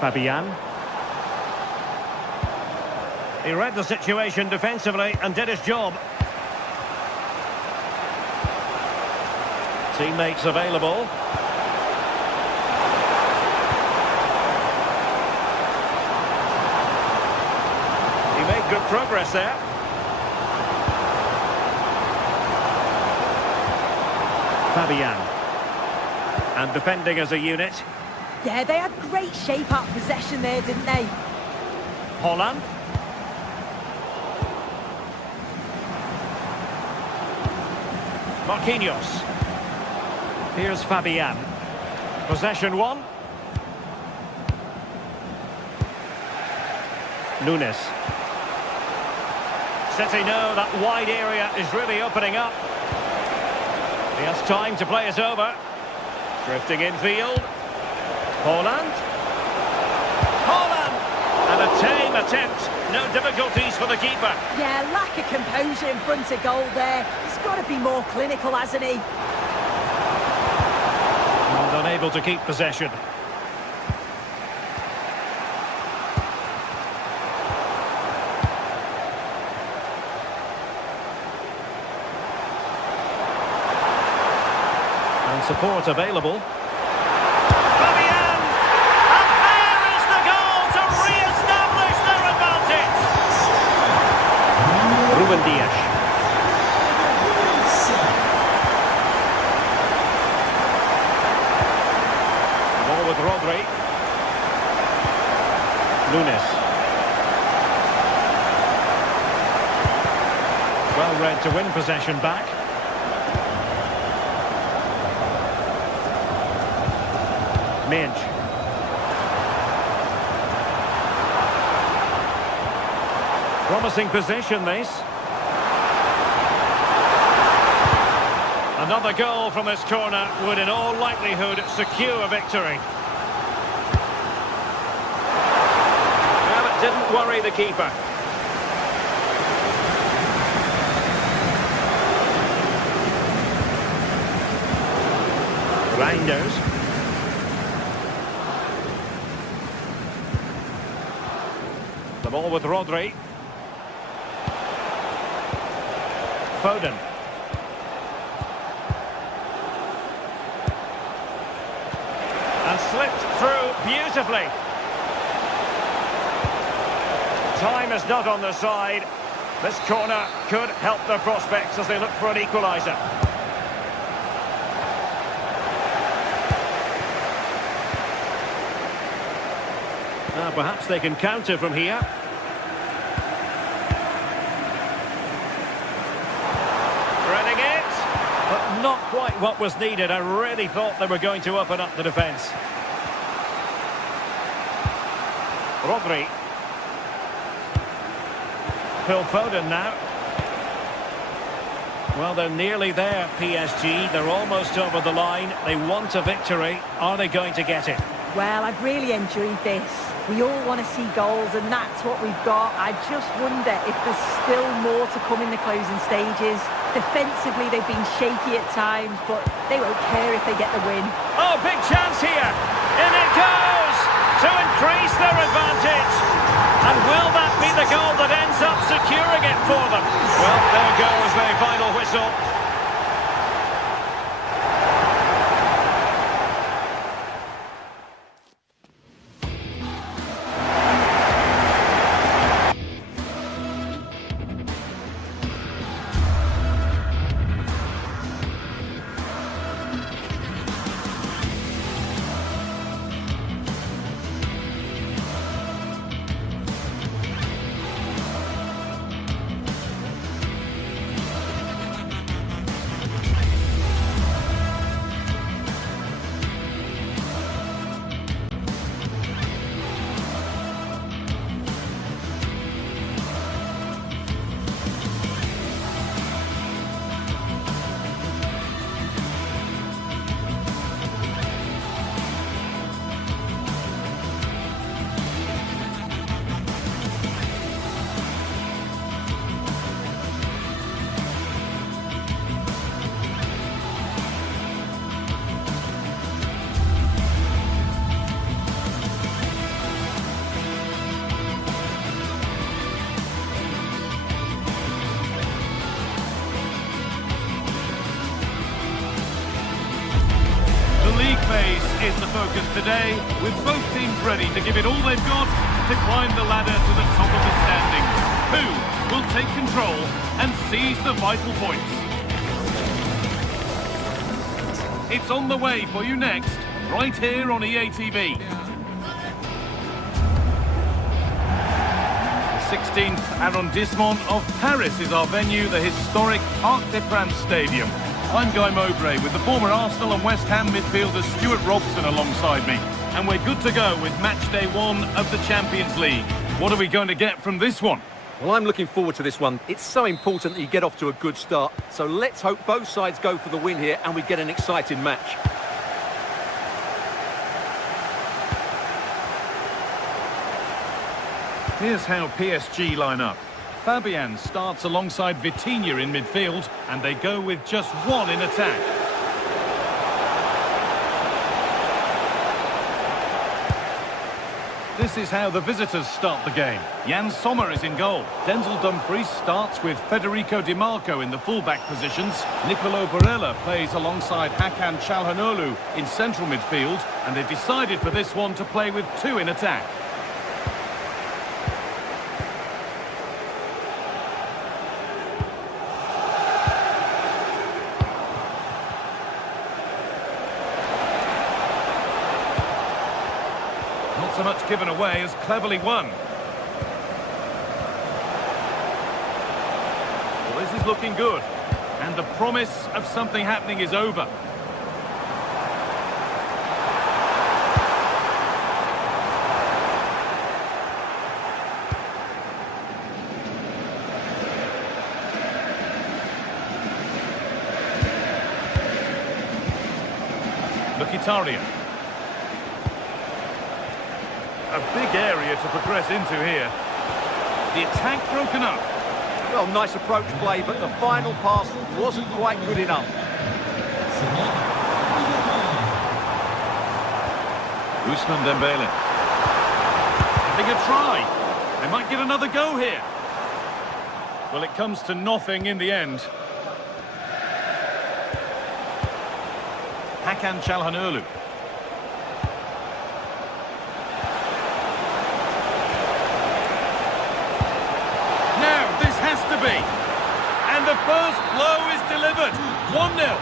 Fabian. He read the situation defensively and did his job. Teammates available. He made good progress there. Fabian. And defending as a unit. Yeah, they had great shape-up possession there, didn't they? Haaland. Marquinhos. Here's Fabian. Possession one. Nunes. City know that wide area is really opening up. He has time to play it over. Drifting infield. Holland. Holland! And a tame attempt. No difficulties for the keeper. Yeah, lack of composure in front of goal there. He's got to be more clinical, hasn't he? And unable to keep possession. And support available. Fabian! And there is the goal to re-establish their advantage! Ruben Dias. Ball with Rodri. Nunes. Well read to win possession back. Minch. Promising position, this. Another goal from this corner would in all likelihood secure a victory. Well, it didn't worry the keeper. Reinders. The ball with Rodri. Foden. And slipped through beautifully. Time is not on their side. This corner could help their prospects as they look for an equaliser. Now perhaps they can counter from here. Threading it, but not quite what was needed. I really thought they were going to open up the defence. Rodri. Phil Foden now. Well, they're nearly there, PSG. They're almost over the line. They want a victory. Are they going to get it? Well, I've really enjoyed this. We all want to see goals, and that's what we've got. I just wonder if there's still more to come in the closing stages. Defensively, they've been shaky at times, but they won't care if they get the win. Oh, big chance here. In it goes to increase their advantage. And will that be the goal that ends up securing it for them? Well, there goes the final whistle. Is the focus today, with both teams ready to give it all they've got to climb the ladder to the top of the standings. Who will take control and seize the vital points? It's on the way for you next, right here on EA TV. The 16th arrondissement of Paris is our venue, the historic Arc des Princes Stadium. I'm Guy Mowbray with the former Arsenal and West Ham midfielder Stuart Robson alongside me. And we're good to go with match day 1 of the Champions League. What are we going to get from this one? Well, I'm looking forward to this one. It's so important that you get off to a good start. So let's hope both sides go for the win here and we get an exciting match. Here's how PSG line up. Fabian starts alongside Vitinha in midfield, and they go with just one in attack. This is how the visitors start the game. Jan Sommer is in goal. Denzel Dumfries starts with Federico Di Marco in the full-back positions. Nicolo Barella plays alongside Hakan Çalhanoğlu in central midfield, and they decided for this one to play with two in attack. Not so much given away as cleverly won. Well, this is looking good. And the promise of something happening is over. Mkhitaryan. A big area to progress into here. The attack broken up. Well, nice approach play, but the final pass wasn't quite good enough. Ousmane Dembele. Having a try. They might get another go here. Well, it comes to nothing in the end. Hakan Çalhanoğlu. Now, this has to be. And the first blow is delivered. 1-0.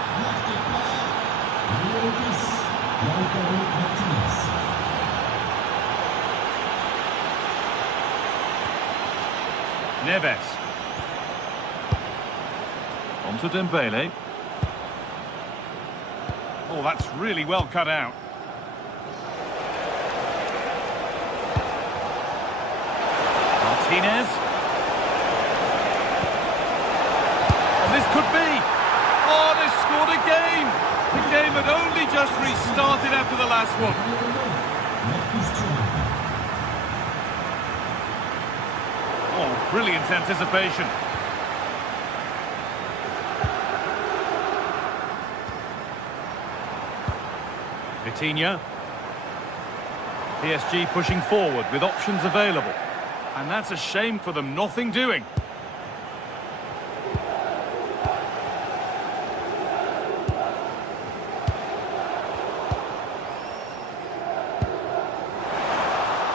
Neves. On to Dembele. Oh, that's really well cut out. Martinez. And this could be. Oh, they scored again. The game had only just restarted after the last one. Oh, brilliant anticipation. Vitinha. PSG pushing forward with options available. And that's a shame for them, nothing doing.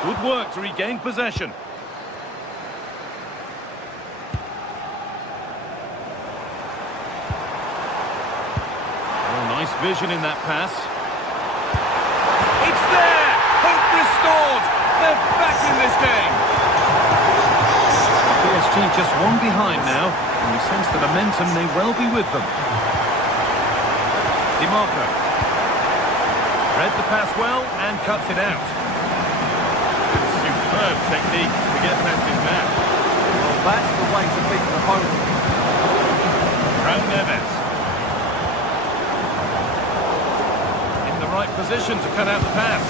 Good work to regain possession. Oh, nice vision in that pass. It's there! Hope restored! They're back in this game! PSG just one behind now, and we sense the momentum may well be with them. Di Marco. Read the pass well and cuts it out. Superb technique to get past his man. Well, that's the way to beat an opponent. Raul Neves. In the right position to cut out the pass.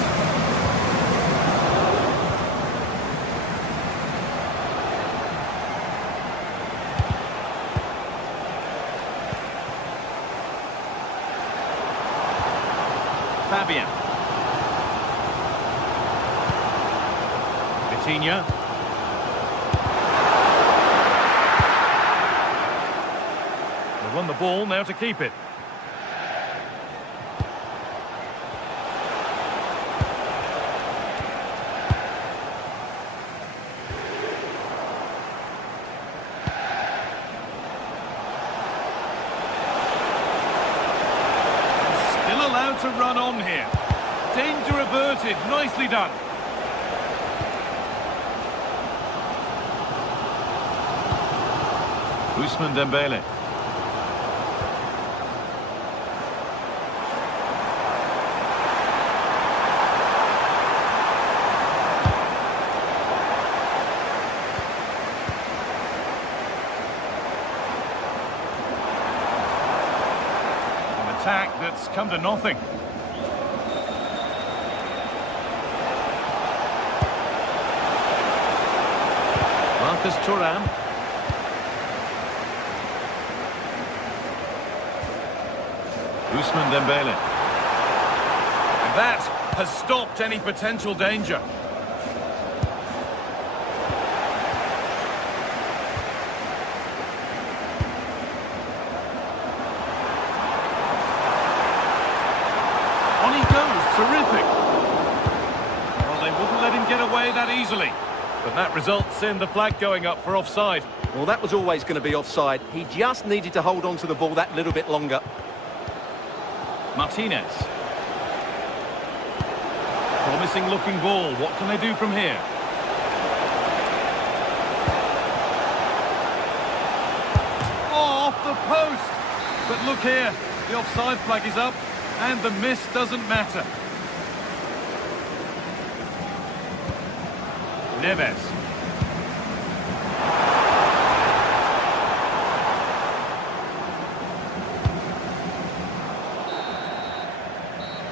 Fabian. Vitinha. They'll run the ball now to keep it. Still allowed to run on here. Danger averted. Nicely done. Ousmane Dembele. attack that's come to nothing. Marcus Thuram. Ousmane Dembele. And that has stopped any potential danger. On he goes, terrific. Well, they wouldn't let him get away that easily. But that results in the flag going up for offside. Well, that was always going to be offside. He just needed to hold on to the ball that little bit longer. Martinez. Promising looking ball. What can they do from here? Oh, off the post. But look here. The offside flag is up and the miss doesn't matter. Neves.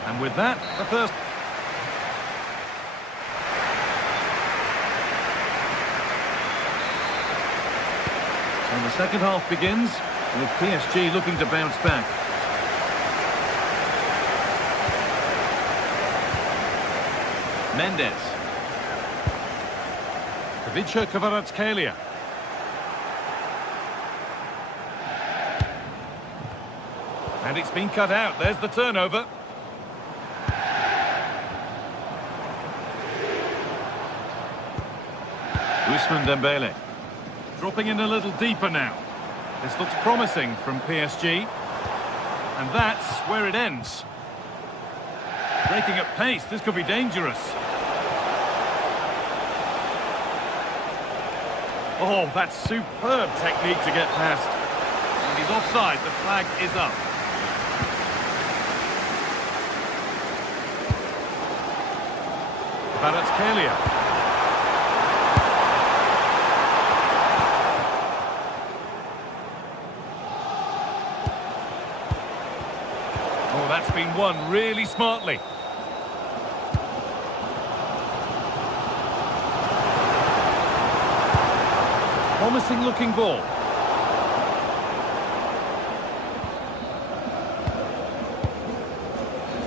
And with that, the first... And the second half begins with PSG looking to bounce back. Mendes. Ivica Kvaratskhelia. And it's been cut out. There's the turnover. Ousmane Dembele. Dropping in a little deeper now. This looks promising from PSG. And that's where it ends. Breaking at pace, this could be dangerous. Oh, that's superb technique to get past. And he's offside, the flag is up. Kvaratskhelia. Oh, that's been won really smartly. Promising looking ball.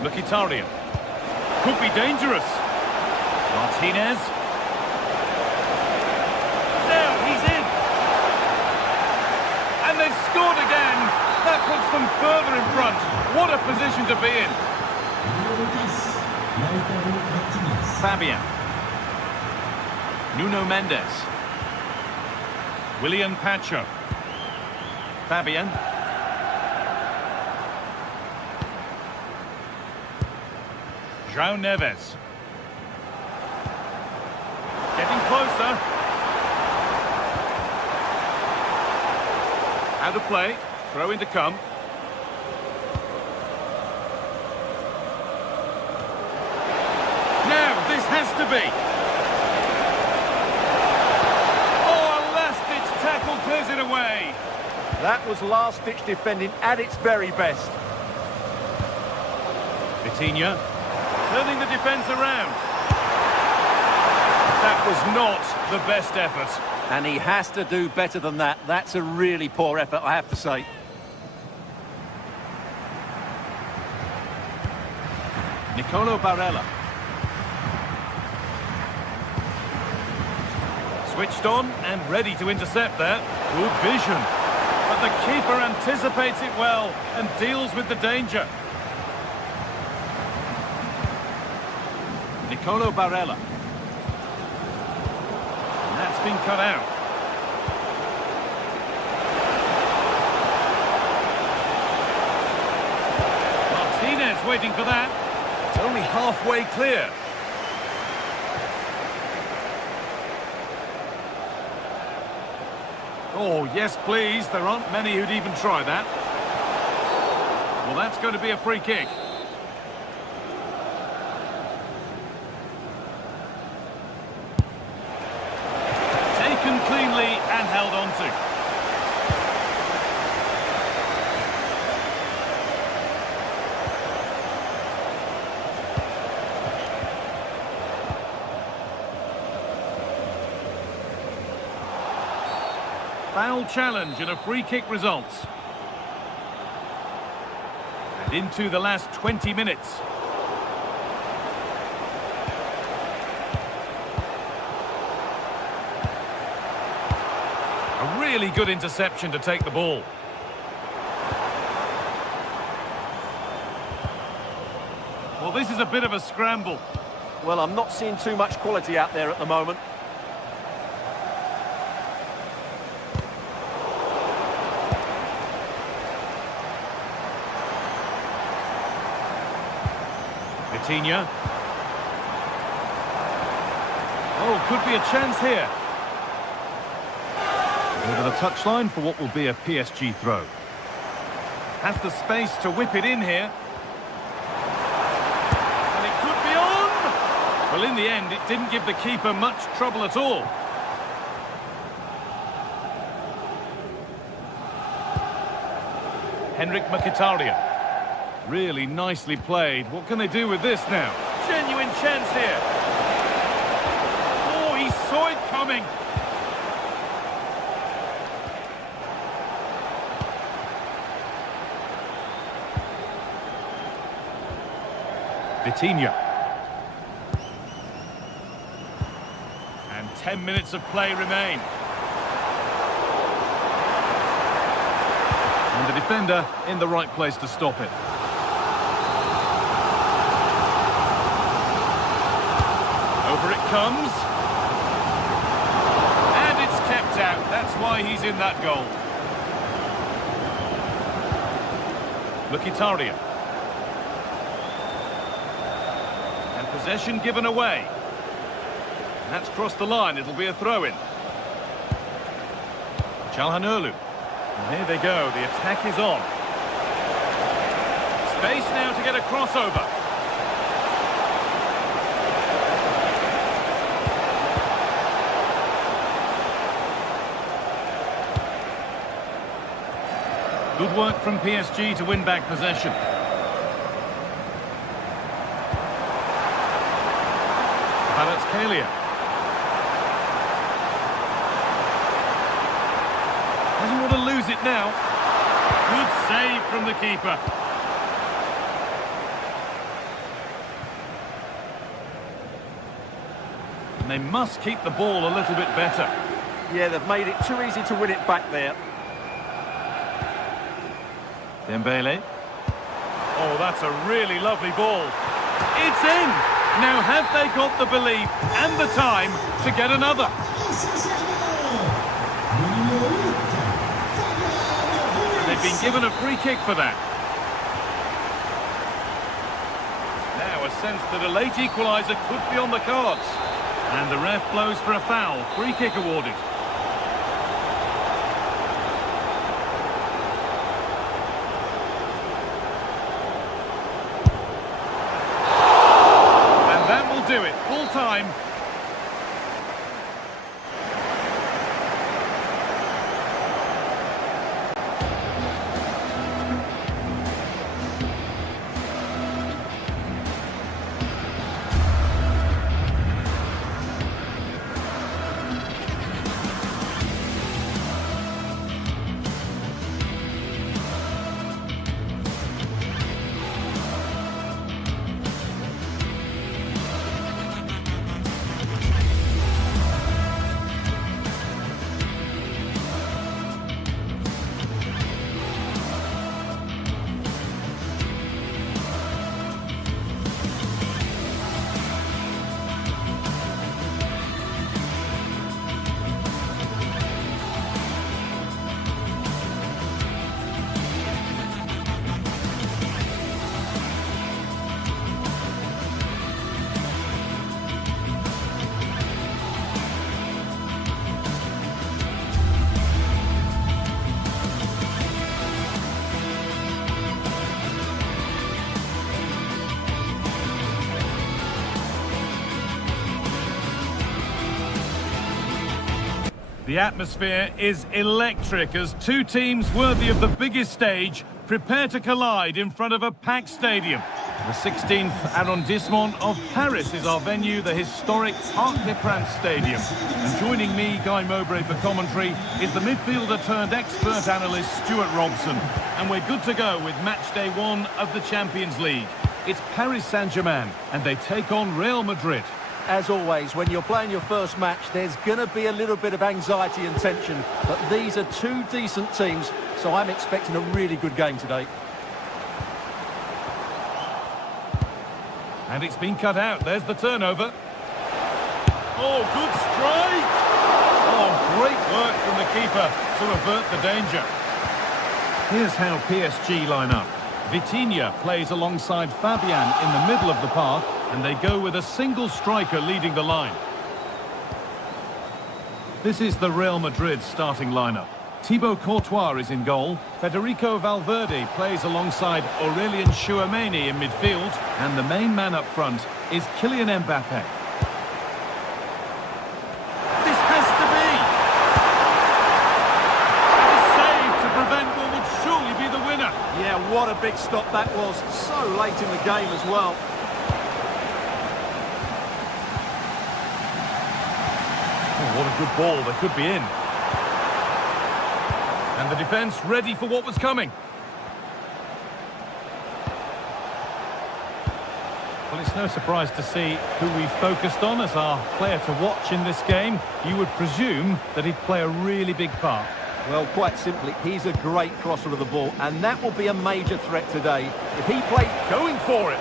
Mkhitaryan. Could be dangerous. Martinez. Now he's in. And they've scored again. That puts them further in front. What a position to be in. Fabian. Nuno Mendes. Willian Pacho. Fabian. João Neves. Getting closer. Out of play. Throw in to come. Now, this has to be. Clears it away. That was last-ditch defending at its very best. Vitinha turning the defence around. That was not the best effort. And he has to do better than that. That's a really poor effort, I have to say. Nicolo Barella. Switched on and ready to intercept there. Good vision. But the keeper anticipates it well and deals with the danger. Nicolo Barella. And that's been cut out. Martinez waiting for that. It's only halfway clear. Oh, yes, please. There aren't many who'd even try that. Well, that's going to be a free kick. Taken cleanly and held on to. foul challenge and a free kick results. And into the last 20 minutes. A really good interception to take the ball. Well, this is a bit of a scramble. Well, I'm not seeing too much quality out there at the moment. Vitinha. Oh, could be a chance here. Over the touchline for what will be a PSG throw. Has the space to whip it in here. And it could be on! Well, in the end, it didn't give the keeper much trouble at all. Henrik Mkhitaryan. Really nicely played. What can they do with this now? Genuine chance here. Oh, he saw it coming. Vitinha. And 10 minutes of play remain. And the defender in the right place to stop it. Over it comes. And it's kept out. That's why he's in that goal. Mkhitaryan. And possession given away. And that's crossed the line. It'll be a throw-in. Çalhanoğlu. And here they go. The attack is on. Space now to get a crossover. Good work from PSG to win back possession. Kvaratskhelia. Doesn't want to lose it now. Good save from the keeper. And they must keep the ball a little bit better. Yeah, they've made it too easy to win it back there. Dembele. Oh, that's a really lovely ball. It's in! Now have they got the belief and the time to get another? They've been given a free kick for that. Now a sense that a late equaliser could be on the cards. And the ref blows for a foul. Free kick awarded. Do it full time. The atmosphere is electric as two teams worthy of the biggest stage prepare to collide in front of a packed stadium. The 16th arrondissement of Paris is our venue, the historic Arc des Princes Stadium. And joining me, Guy Mowbray, for commentary is the midfielder turned expert analyst Stuart Robson. And we're good to go with match day 1 of the Champions League. It's Paris Saint-Germain and they take on Real Madrid. As always, when you're playing your first match, there's going to be a little bit of anxiety and tension. But these are two decent teams, so I'm expecting a really good game today. And it's been cut out. There's the turnover. Oh, good strike! Oh, great work from the keeper to avert the danger. Here's how PSG line up. Vitinha plays alongside Fabian in the middle of the park, and they go with a single striker leading the line. This is the Real Madrid starting lineup. Thibaut Courtois is in goal. Federico Valverde plays alongside Aurelien Tchouameni in midfield, and the main man up front is Kylian Mbappe. This has to be! A save to prevent what would surely be the winner. Yeah, what a big stop that was. So late in the game as well. Oh, what a good ball. They could be in. And the defence ready for what was coming. Well, it's no surprise to see who we've focused on as our player to watch in this game. You would presume that he'd play a really big part. Well, quite simply, he's a great crosser of the ball, and that will be a major threat today. If he played... Going for it.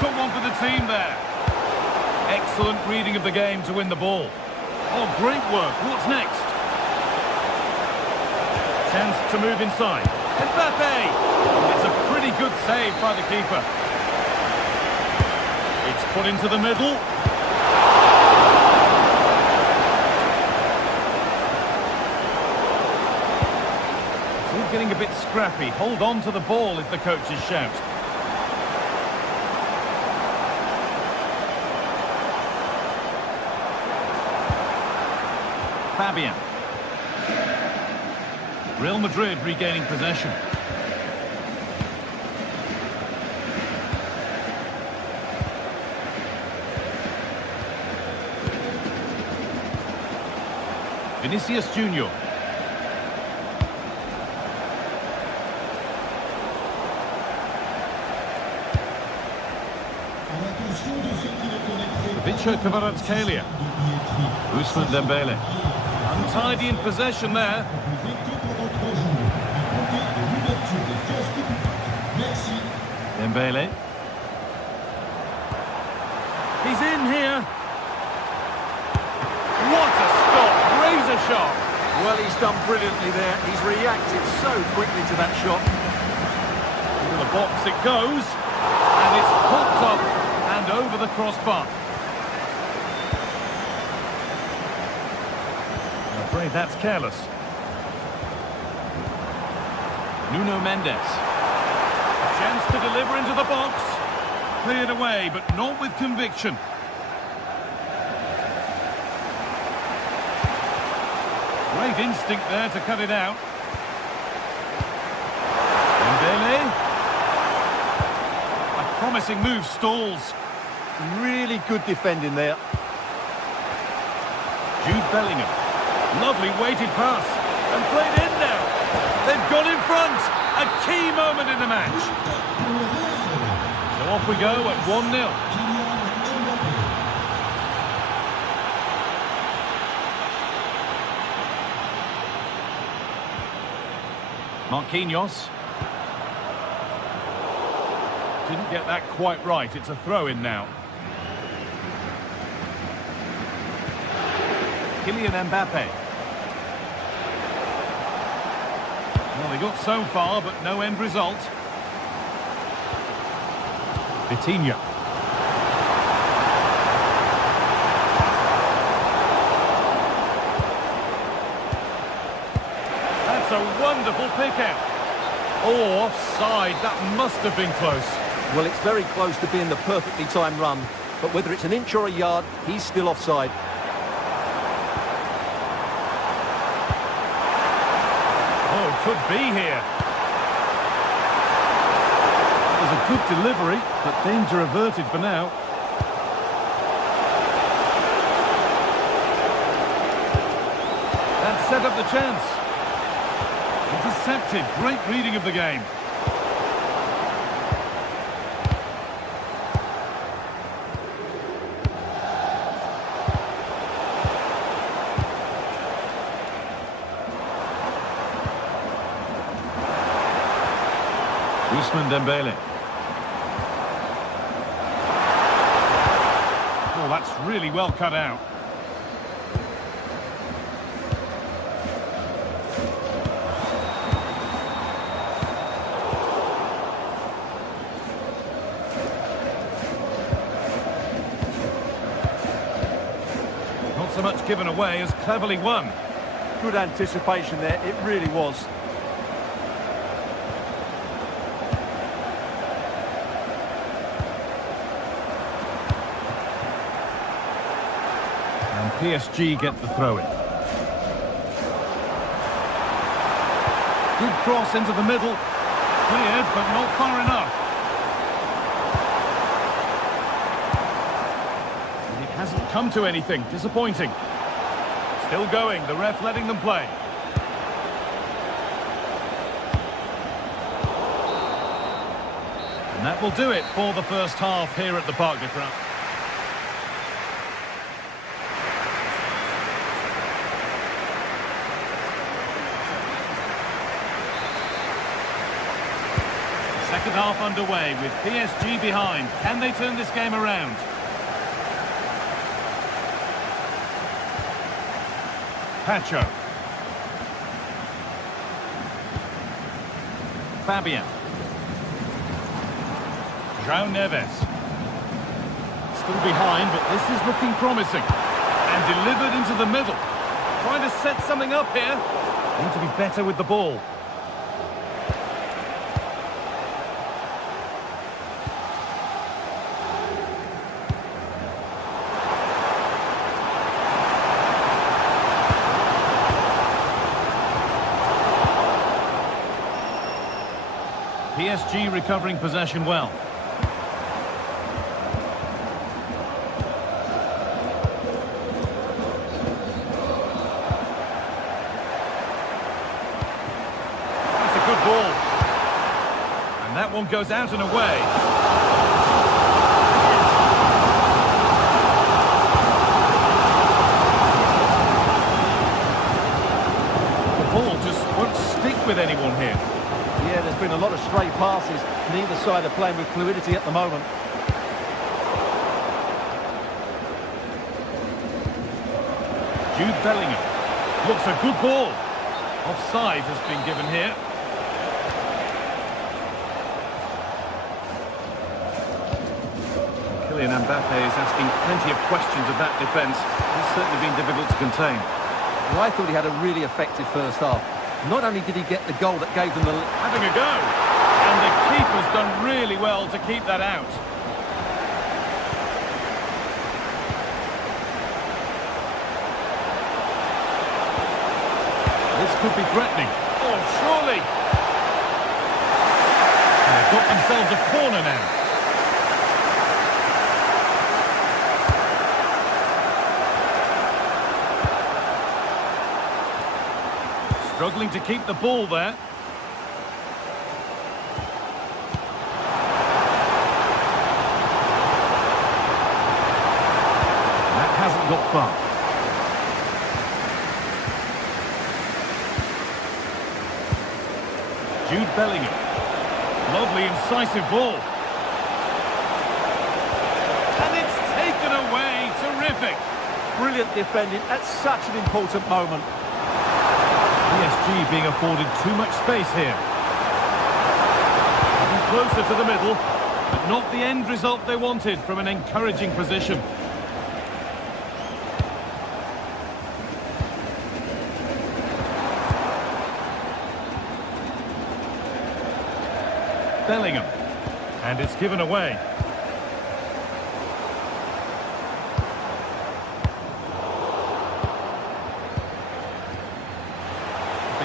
Took one for the team there. Excellent reading of the game to win the ball. Oh, great work. What's next? Chance to move inside. Mbappe! It's a pretty good save by the keeper. It's put into the middle. It's all getting a bit scrappy. Hold on to the ball is the coach's shout. Fabian. Real Madrid regaining possession. Vinicius Junior. Vincenzo Kvaratskhelia. Ousmane Dembele. Untidy in possession there. Dembele. He's in here. What a stop. Razor shot. Well, he's done brilliantly there. He's reacted so quickly to that shot. Into the box it goes. And it's popped up and over the crossbar. I'm afraid that's careless. Nuno Mendes. Chance to deliver into the box. Cleared away, but not with conviction. Great instinct there to cut it out. Dembele. A promising move stalls. Really good defending there. Jude Bellingham. Lovely weighted pass. And played in now. They've got in front. A key moment in the match. So off we go at 1-0. Marquinhos. Didn't get that quite right. It's a throw-in now. Kylian Mbappe. Well, they got so far, but no end result. Vitinha. That's a wonderful pick-out. Oh, offside. That must have been close. Well, it's very close to being the perfectly timed run, but whether it's an inch or a yard, he's still offside. could be here. It was a good delivery, but danger averted for now. That set up the chance. Intercepted. Great reading of the game. Dembele. Oh, that's really well cut out. Not so much given away as cleverly won. Good anticipation there, it really was. PSG get the throw-in. Good cross into the middle. Cleared, but not far enough. And it hasn't come to anything. Disappointing. Still going. The ref letting them play. And that will do it for the first half here at the Parc des Princes. Second half underway with PSG behind. Can they turn this game around? Pacho. Fabian. João Neves. Still behind, but this is looking promising. And delivered into the middle. Trying to set something up here. Need to be better with the ball. PSG recovering possession well. That's a good ball. And that one goes out and away. The ball just won't stick with anyone here. Yeah, there's been a lot of stray passes. Neither side are playing with fluidity at the moment. Jude Bellingham. Looks a good ball. Offside has been given here. Kylian Mbappe is asking plenty of questions of that defence. It's certainly been difficult to contain. Well, I thought he had a really effective first half. Not only did he get the goal that gave them the... Having a go. And the keeper's done really well to keep that out. This could be threatening. Oh, surely. And they've got themselves a corner now. Struggling to keep the ball there. That hasn't got far. Jude Bellingham. Lovely, incisive ball. And it's taken away. Terrific. Brilliant defending at such an important moment. PSG being afforded too much space here. Getting closer to the middle, but not the end result they wanted from an encouraging position. Bellingham. And it's given away.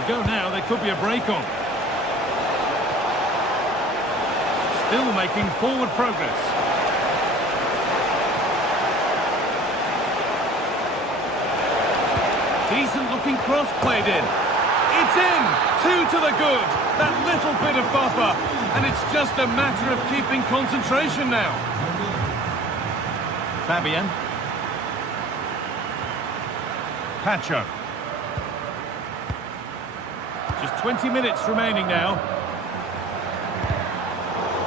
to go now, there could be a break on. Still making forward progress. Decent looking cross played in. It's in! 2 to the good. That little bit of buffer. And it's just a matter of keeping concentration now. Fabian. Pacho. Just 20 minutes remaining now.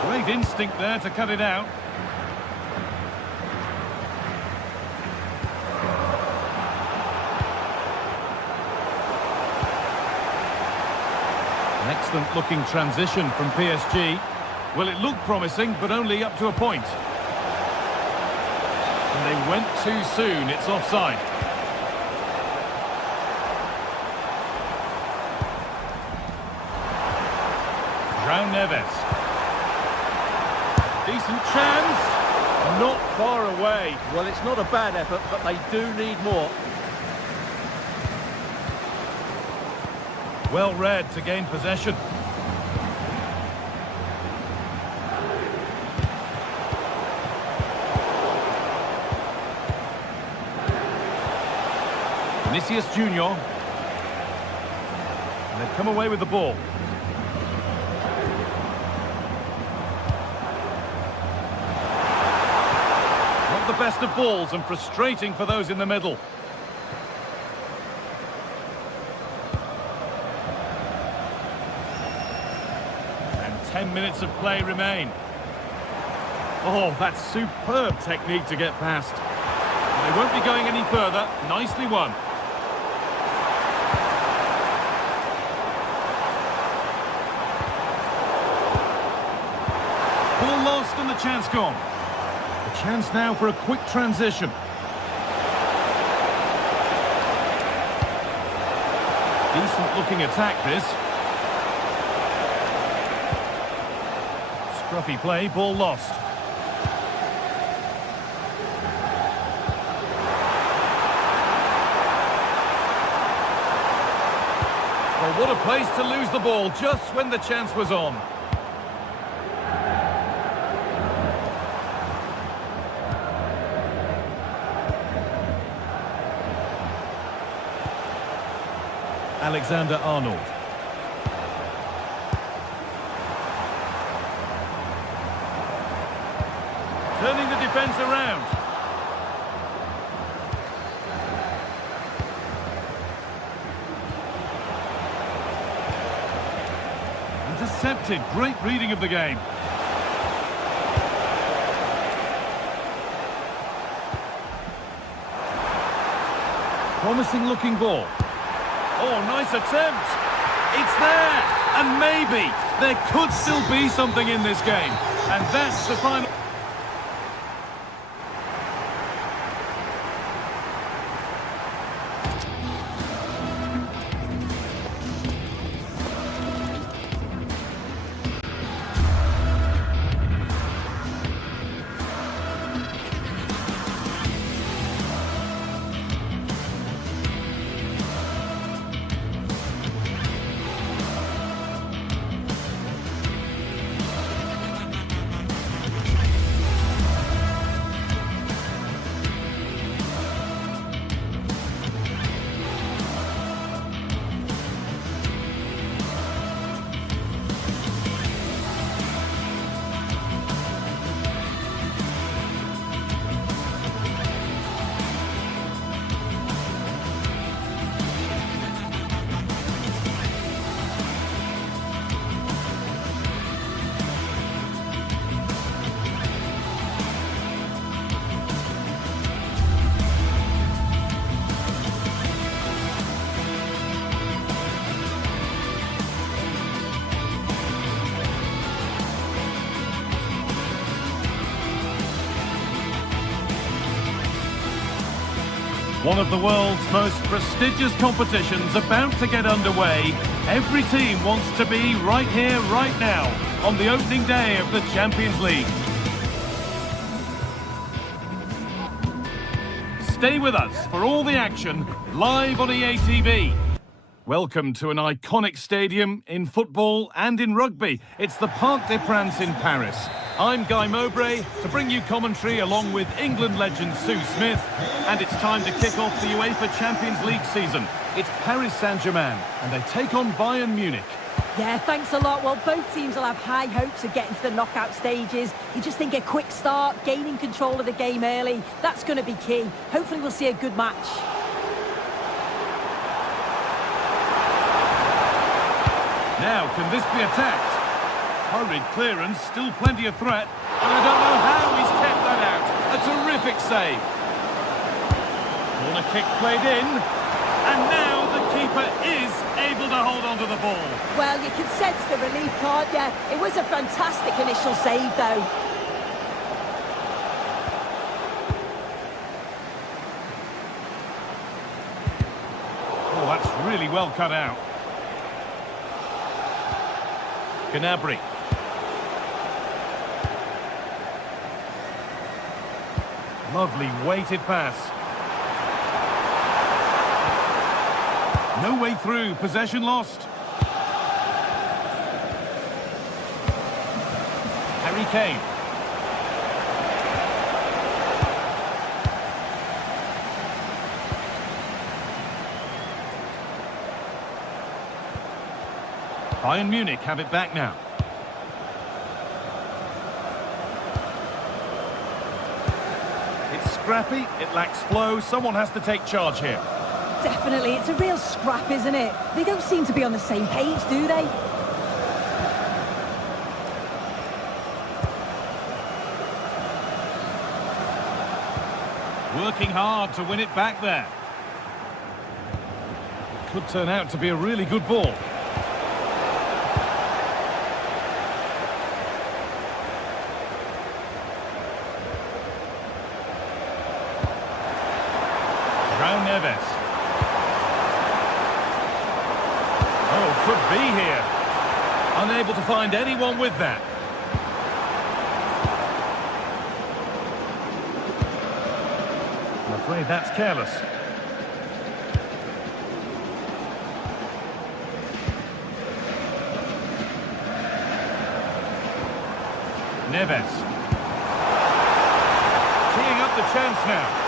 Great instinct there to cut it out. An excellent looking transition from PSG. Well, it looked promising, but only up to a point. And they went too soon. It's offside. João Neves. Decent chance. Not far away. Well, it's not a bad effort, but they do need more. Well read to gain possession. Vinicius Junior. And they've come away with the ball. Not the best of balls and frustrating for those in the middle. And 10 minutes of play remain. Oh, that's superb technique to get past. They won't be going any further. Nicely won. Ball lost and the chance gone. A chance now for a quick transition. Decent looking attack this. Scruffy play, ball lost. Well, what a place to lose the ball just when the chance was on. Alexander-Arnold. Turning the defence around. Intercepted. Great reading of the game. Promising looking ball. Oh, nice attempt. It's there. And maybe there could still be something in this game. And that's the final. One of the world's most prestigious competitions about to get underway. Every team wants to be right here, right now, on the opening day of the Champions League. Stay with us for all the action, live on EA TV. Welcome to an iconic stadium in football and in rugby. It's the Parc des Princes in Paris. I'm Guy Mowbray to bring you commentary along with England legend Sue Smith. And it's time to kick off the UEFA Champions League season. It's Paris Saint-Germain and they take on Bayern Munich. Yeah, thanks a lot. Well, both teams will have high hopes of getting to the knockout stages. You just think a quick start, gaining control of the game early, that's going to be key. Hopefully we'll see a good match. Now, can this be attacked? Hurried clearance, still plenty of threat. And I don't know how he's kept that out. A terrific save. Corner kick played in. And now the keeper is able to hold on to the ball. Well, you can sense the relief, can't you? It was a fantastic initial save, though. Oh, that's really well cut out. Gnabry. Lovely weighted pass. No way through, possession lost. Harry Kane. Bayern Munich have it back now. It's scrappy, it lacks flow, someone has to take charge here. Definitely, it's a real scrap, isn't it? They don't seem to be on the same page, do they? Working hard to win it back there. It could turn out to be a really good ball. Neves. Oh, could be here. Unable to find anyone with that. I'm afraid that's careless. Neves. Teeing up the chance now.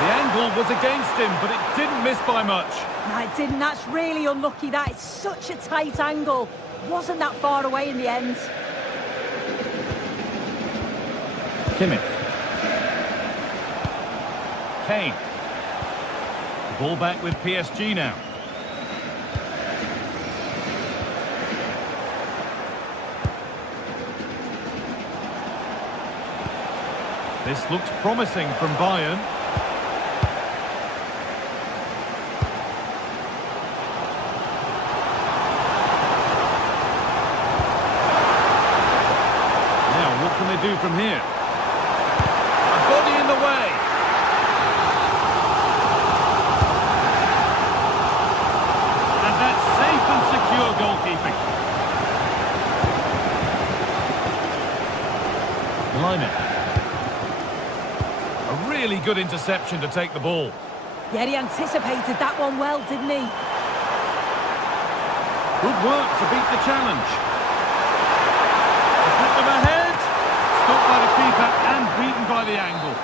The angle was against him, but it didn't miss by much. No, it didn't. That's really unlucky, that. It's such a tight angle. Wasn't that far away in the end. Kimmich. Kane. Ball back with PSG now. This looks promising from Bayern. Do from here. A body in the way. And that's safe and secure goalkeeping. Line. A really good interception to take the ball. Yeah, he anticipated that one well, didn't he? Good work to beat the challenge. To put them ahead. Stopped by the keeper and beaten by the angle.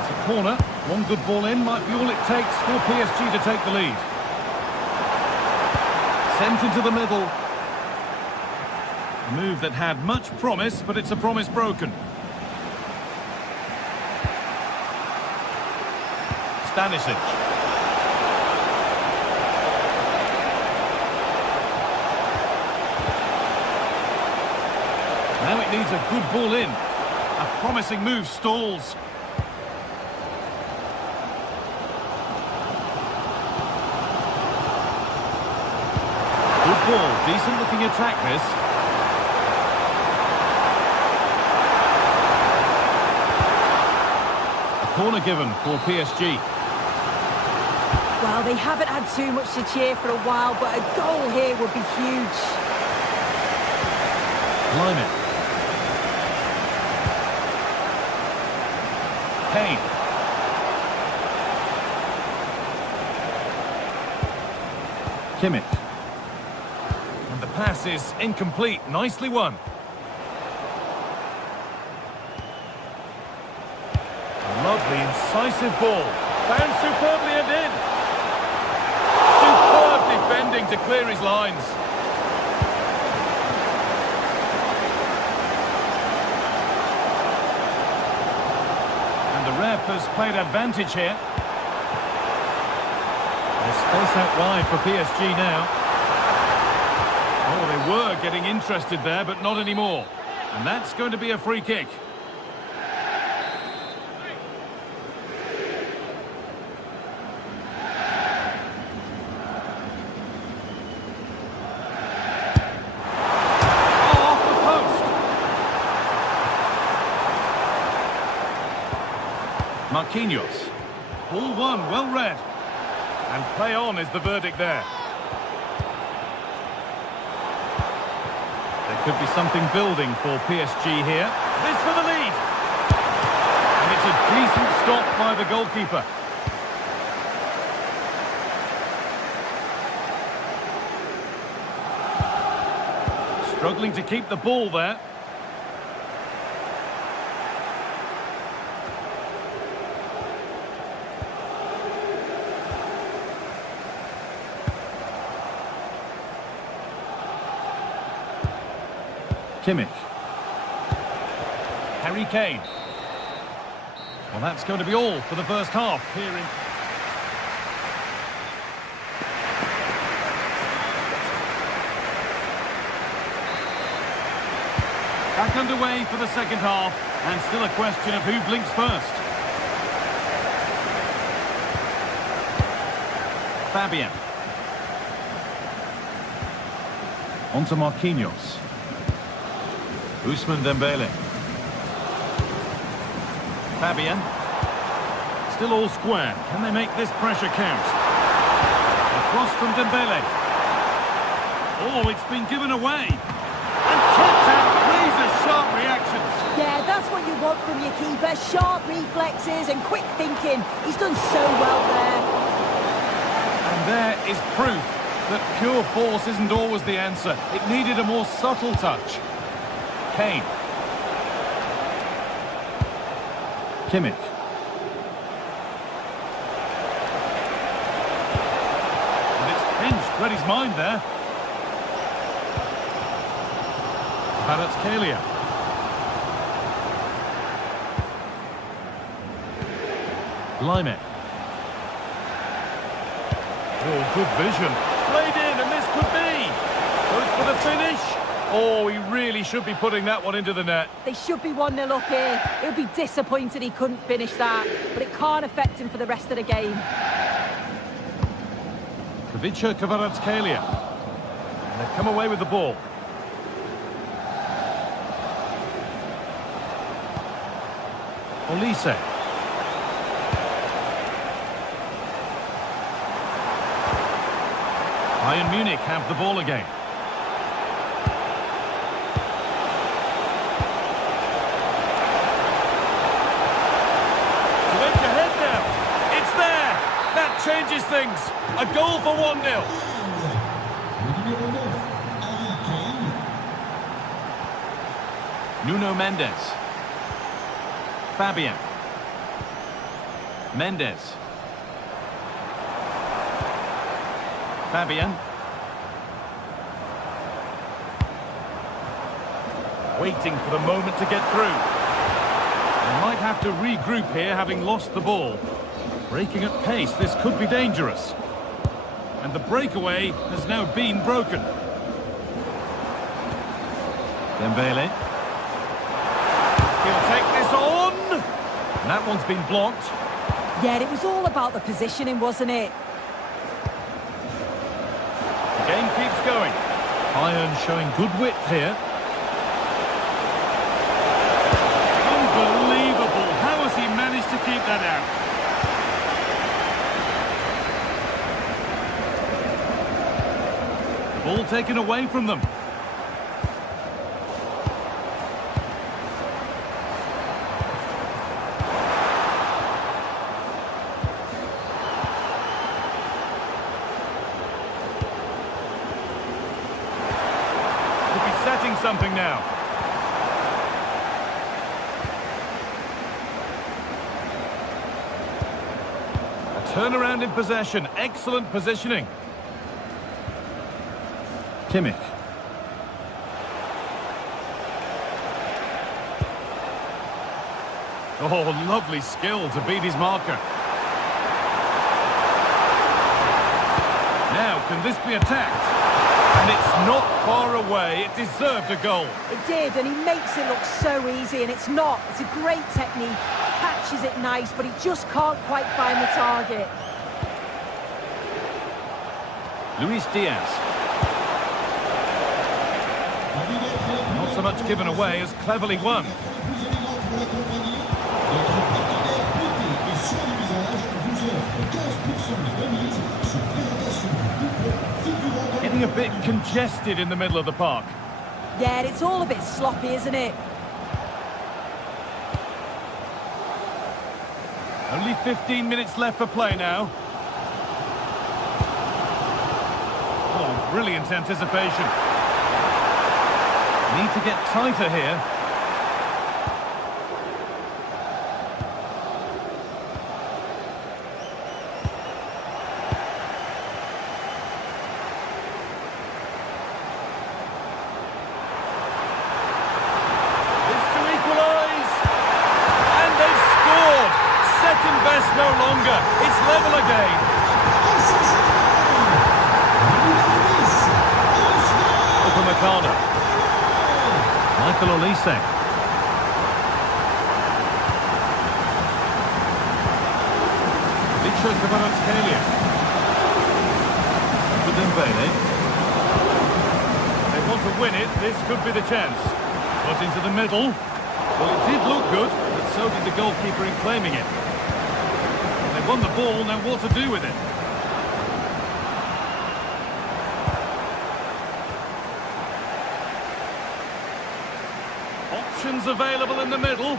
It's a corner. One good ball in might be all it takes for PSG to take the lead. Sent into the middle. A move that had much promise, but it's a promise broken. Stanisic. Now it needs a good ball in. A promising move stalls. Good ball, decent looking attack this. A corner given for PSG. Well, they haven't had too much to cheer for a while, but a goal here would be huge. Line. Kane. Kimmich. And the pass is incomplete. Nicely won. A lovely, incisive ball. Found superbly and in. Superb defending to clear his lines. And the ref has played advantage here. There's space out wide for PSG now. Oh, they were getting interested there, but not anymore. And that's going to be a free kick. Oh, off the post. Marquinhos. Ball one, well read. And play on is the verdict there. There could be something building for PSG here. This for the lead. And it's a decent stop by the goalkeeper. Struggling to keep the ball there. Kimmich. Harry Kane. Well, that's going to be all for the first half here in... Back underway for the second half, and still a question of who blinks first. Fabian. On to Marquinhos. Ousmane Dembele. Fabian. Still all square. Can they make this pressure count? Across from Dembele. Oh, it's been given away. And kept out. These are sharp reactions. Yeah, that's what you want from your keeper. Sharp reflexes and quick thinking. He's done so well there. And there is proof that pure force isn't always the answer. It needed a more subtle touch. Kane. Kimmich. And it's pinched. Read his mind there. Kvaratskhelia. Lime. Oh, good vision. Played in, and this could be. Goes for the finish. Oh, he really should be putting that one into the net. They should be 1-0 up here. He'll be disappointed he couldn't finish that, but it can't affect him for the rest of the game. Ivica Kvaratskhelia. And they've come away with the ball. Olise. Bayern Munich have the ball again. To edge ahead now. It's there. That changes things. A goal for 1-0. Nuno Mendes. Fabian. Mendes. Fabian. Waiting for the moment to get through. They might have to regroup here, having lost the ball. Breaking at pace, this could be dangerous. And the breakaway has now been broken. Dembele. He'll take this on. And that one's been blocked. Yeah, it was all about the positioning, wasn't it? The game keeps going. Bayern showing good width here. Unbelievable. How has he managed to keep that out? The ball taken away from them. setting something now. A turnaround in possession. Excellent positioning. Kimmich. Oh, lovely skill to beat his marker. Now, can this be attacked? And it's not far away. It deserved a goal. It did, and he makes it look so easy, and it's not. It's a great technique. Catches it nice, but he just can't quite find the target. Luis Diaz. Not so much given away as cleverly won. Getting a bit congested in the middle of the park. Yeah, it's all a bit sloppy, isn't it? Only 15 minutes left for play now. Oh, brilliant anticipation. Need to get tighter here. Best no longer. It's level again. Upamecano. Michael Olise. Victor Kvaratskhelia. For Dembele. They want to win it. This could be the chance. Got into the middle. Well, it did look good, but so did the goalkeeper in claiming it. They won the ball, now what to do with it? Options available in the middle.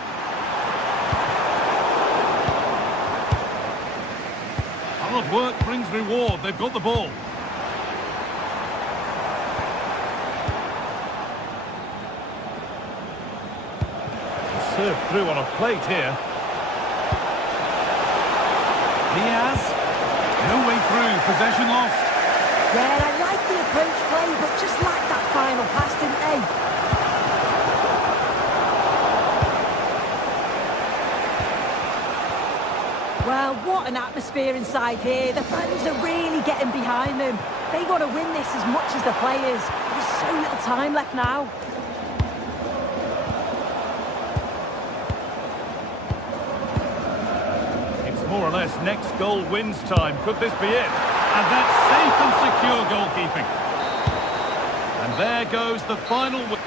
Hard work brings reward. They've got the ball. Served through on a plate here. Diaz, no way through, possession lost. Yeah, I like the approach play, but just lacked that final pass, didn't they? Well, what an atmosphere inside here. The fans are really getting behind them. They want to win this as much as the players. There's so little time left now. More or less, next goal wins time. Could this be it? And that's safe and secure goalkeeping. And there goes the final win.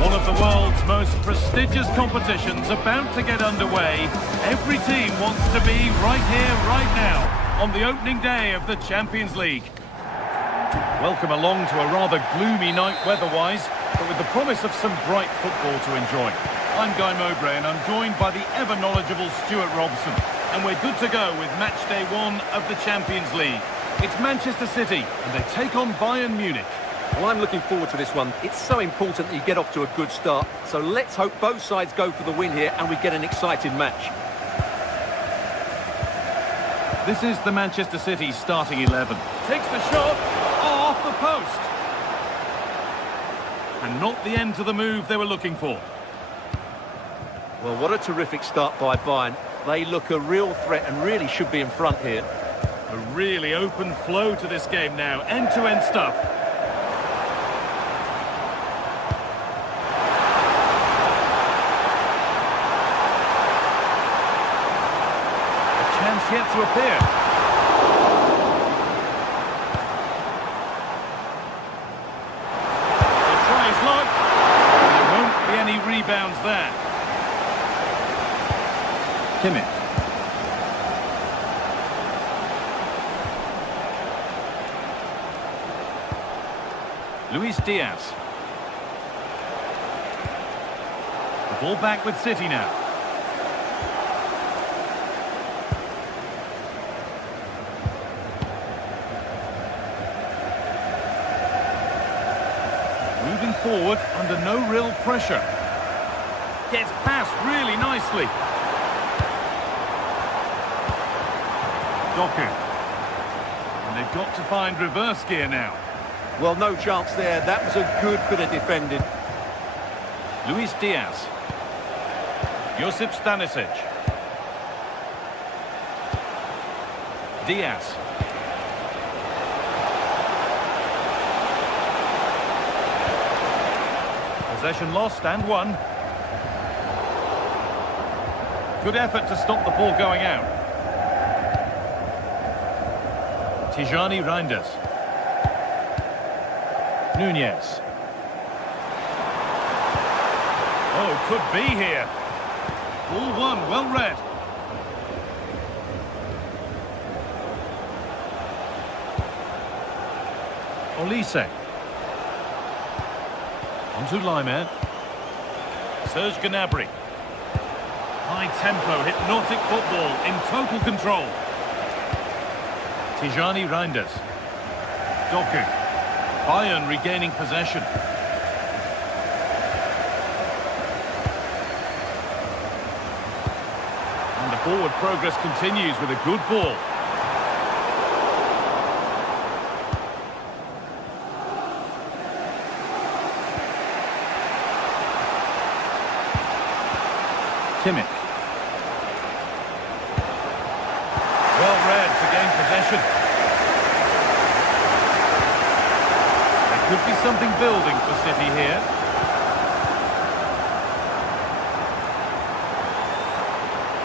One of the world's most prestigious competitions about to get underway. Every team wants to be right here, right now. on the opening day of the Champions League. Welcome along to a rather gloomy night weather-wise, but with the promise of some bright football to enjoy. I'm Guy Mowbray and I'm joined by the ever-knowledgeable Stuart Robson. And we're good to go with match day 1 of the Champions League. It's Manchester City and they take on Bayern Munich. Well, I'm looking forward to this one. It's so important that you get off to a good start. So let's hope both sides go for the win here and we get an exciting match. This is the Manchester City starting 11. Takes the shot, off the post. And not the end to the move they were looking for. Well, what a terrific start by Bayern. They look a real threat and really should be in front here. A really open flow to this game now, end-to-end stuff. A chance yet to appear. The try is locked. There won't be any rebounds there. Kimmich. Luis Diaz. The ball back with City now. Moving forward under no real pressure. Gets past really nicely. Doku. And they've got to find reverse gear now. Well, no chance there. That was a good bit of defending. Luis Diaz. Josip Stanisic. Diaz. Possession lost and won. Good effort to stop the ball going out. Tijani Reinders. Nunez. Oh, could be here. Ball one, well read. Olise. On to Laimer. Serge Gnabry. High tempo, hypnotic football in total control. Tijani Reinders. Doku. Bayern regaining possession. And the forward progress continues with a good ball. Kimmich. Well read to gain possession. Could be something building for City here.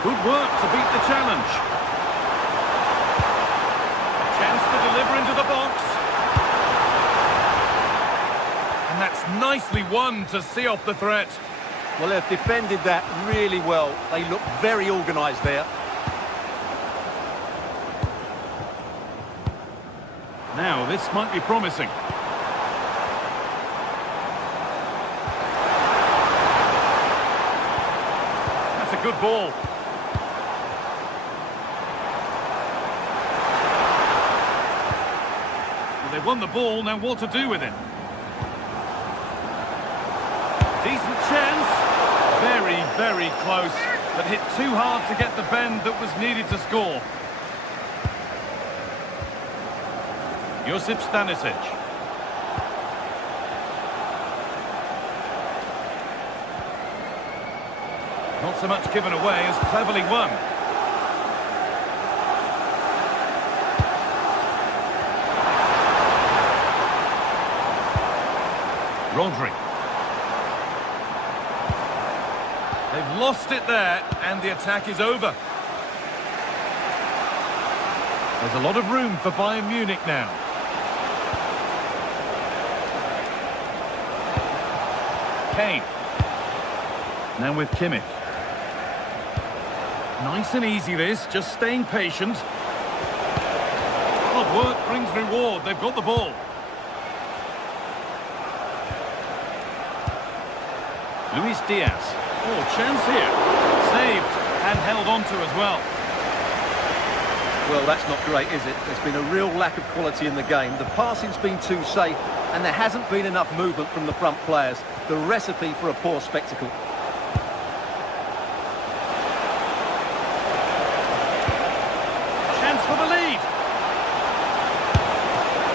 Good work to beat the challenge. A chance to deliver into the box. And that's nicely won to see off the threat. Well, they've defended that really well. They look very organised there. Now, this might be promising. Good ball. Well, they've won the ball, now what to do with it? Decent chance. Very, very close, but hit too hard to get the bend that was needed to score. Josip Stanisic. Not so much given away as cleverly won. Rodri. They've lost it there, and the attack is over. There's a lot of room for Bayern Munich now. Kane. Now with Kimmich. Nice and easy this, just staying patient. Hard work brings reward. They've got the ball. Luis Diaz. Oh, chance here. Saved and held on to as well. Well, that's not great, is it? There's been a real lack of quality in the game. The passing's been too safe, and there hasn't been enough movement from the front players. The recipe for a poor spectacle. Chance for the lead.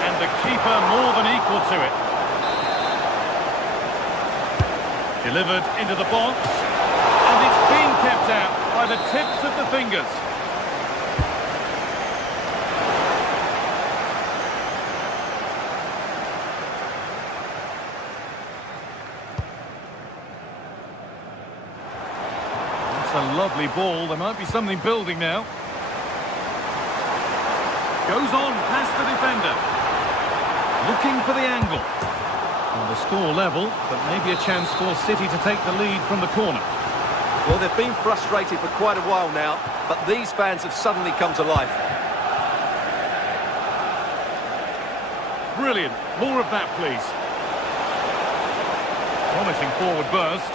And the keeper more than equal to it. Delivered into the box. And it's been kept out by the tips of the fingers. It's a lovely ball. There might be something building now. Goes on past the defender. Looking for the angle. And the score level, but maybe a chance for City to take the lead from the corner. Well, they've been frustrated for quite a while now, but these fans have suddenly come to life. Brilliant. More of that, please. Promising forward burst.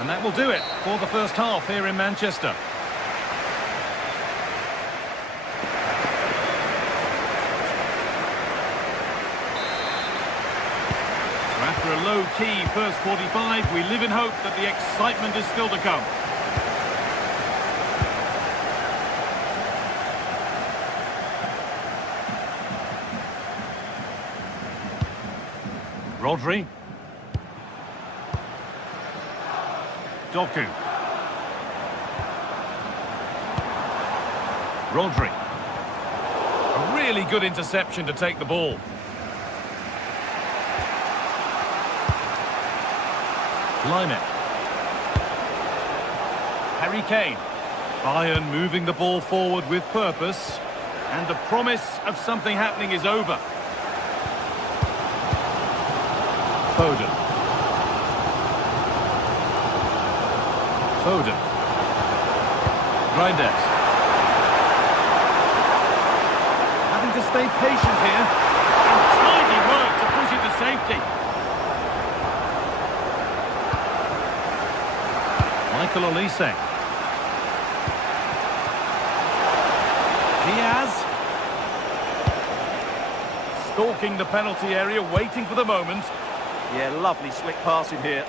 And that will do it for the first half here in Manchester. So after a low-key first 45, we live in hope that the excitement is still to come. Rodri. Doku. Rodri. A really good interception to take the ball. Linek. Harry Kane. Bayern moving the ball forward with purpose. And the promise of something happening is over. Foden. Foden. Reinders. Having to stay patient here. And tidy work to push it to safety. Michael Olise. Diaz. Stalking the penalty area, waiting for the moment. Yeah, lovely slick passing here.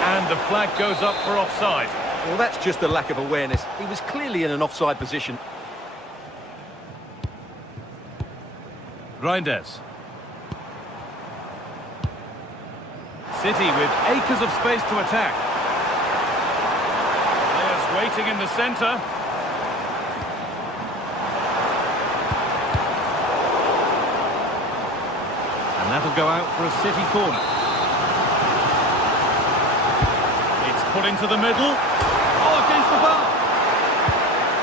And the flag goes up for offside. Well, that's just a lack of awareness. He was clearly in an offside position. Reinders. City with acres of space to attack. Players waiting in the centre. And that'll go out for a City corner. Put into the middle. Oh, against the bar.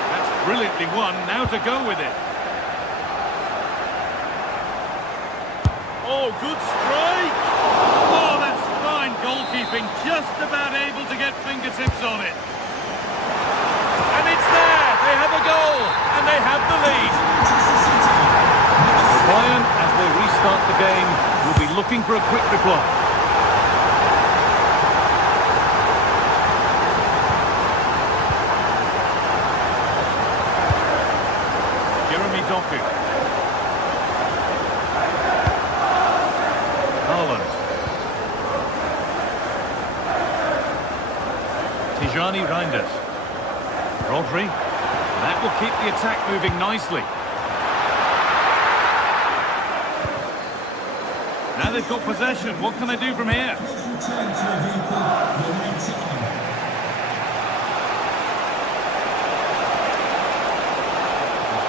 That's brilliantly won. Now to go with it. Oh, good strike. Oh, that's fine goalkeeping. Just about able to get fingertips on it. And it's there. They have a goal. And they have the lead. Bayern, as they restart the game, will be looking for a quick reply. Doku. Haaland. Tijani Reinders. Rodri. That will keep the attack moving nicely. Now they've got possession. What can they do from here?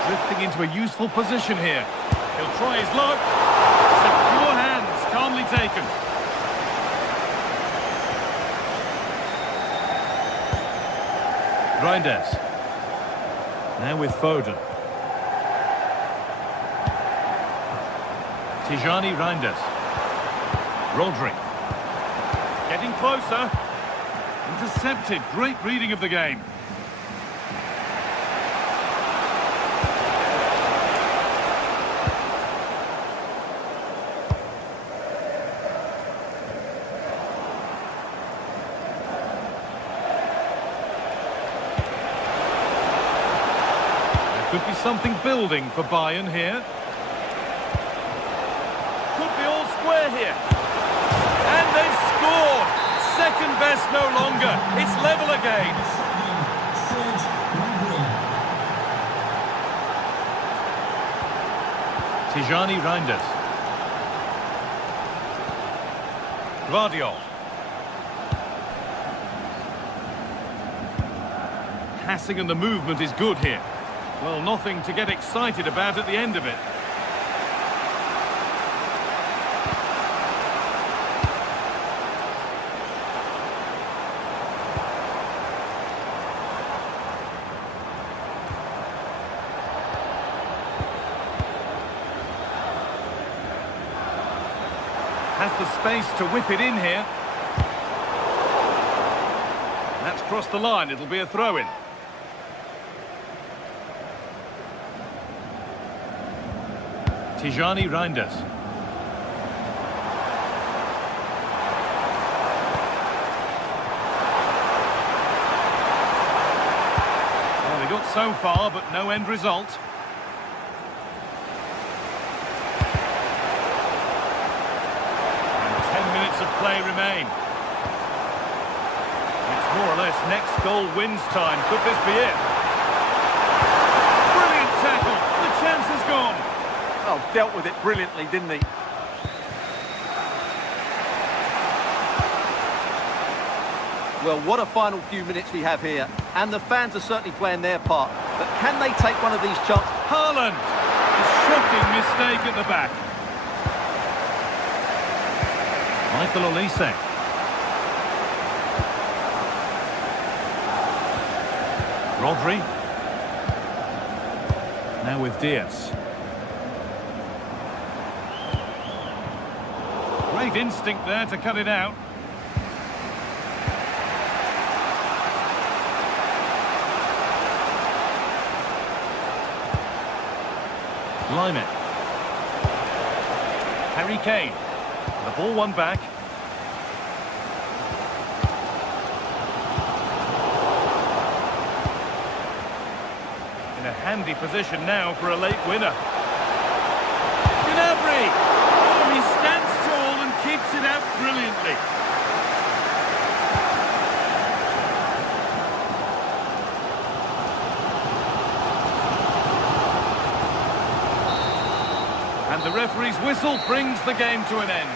Drifting into a useful position here. He'll try his luck. Secure hands, calmly taken. Reinders. Now with Foden. Tijani Reinders. Rodri. Getting closer. Intercepted. Great reading of the game. There could be something building for Bayern here. Could be all square here. And they've scored! Second best no longer. It's level again. Tijani Reinders. Radio. Passing and the movement is good here. Well, nothing to get excited about at the end of it. Has the space to whip it in here. That's crossed the line. It'll be a throw-in. Tijani Reinders. Well, they got so far, but no end result. And 10 minutes of play remain. It's more or less next goal wins time. Could this be it? Brilliant tackle. The chance is gone. Oh, dealt with it brilliantly, didn't he? Well, what a final few minutes we have here. And the fans are certainly playing their part. But can they take one of these chances? Haaland! A shocking mistake at the back. Michael Olise. Rodri. Now with Diaz. Great instinct there to cut it out. Lime it. Harry Kane. The ball won back. In a handy position now for a late winner. Gnabry! Oh, he stands tall and keeps it out brilliantly. And the referee's whistle brings the game to an end.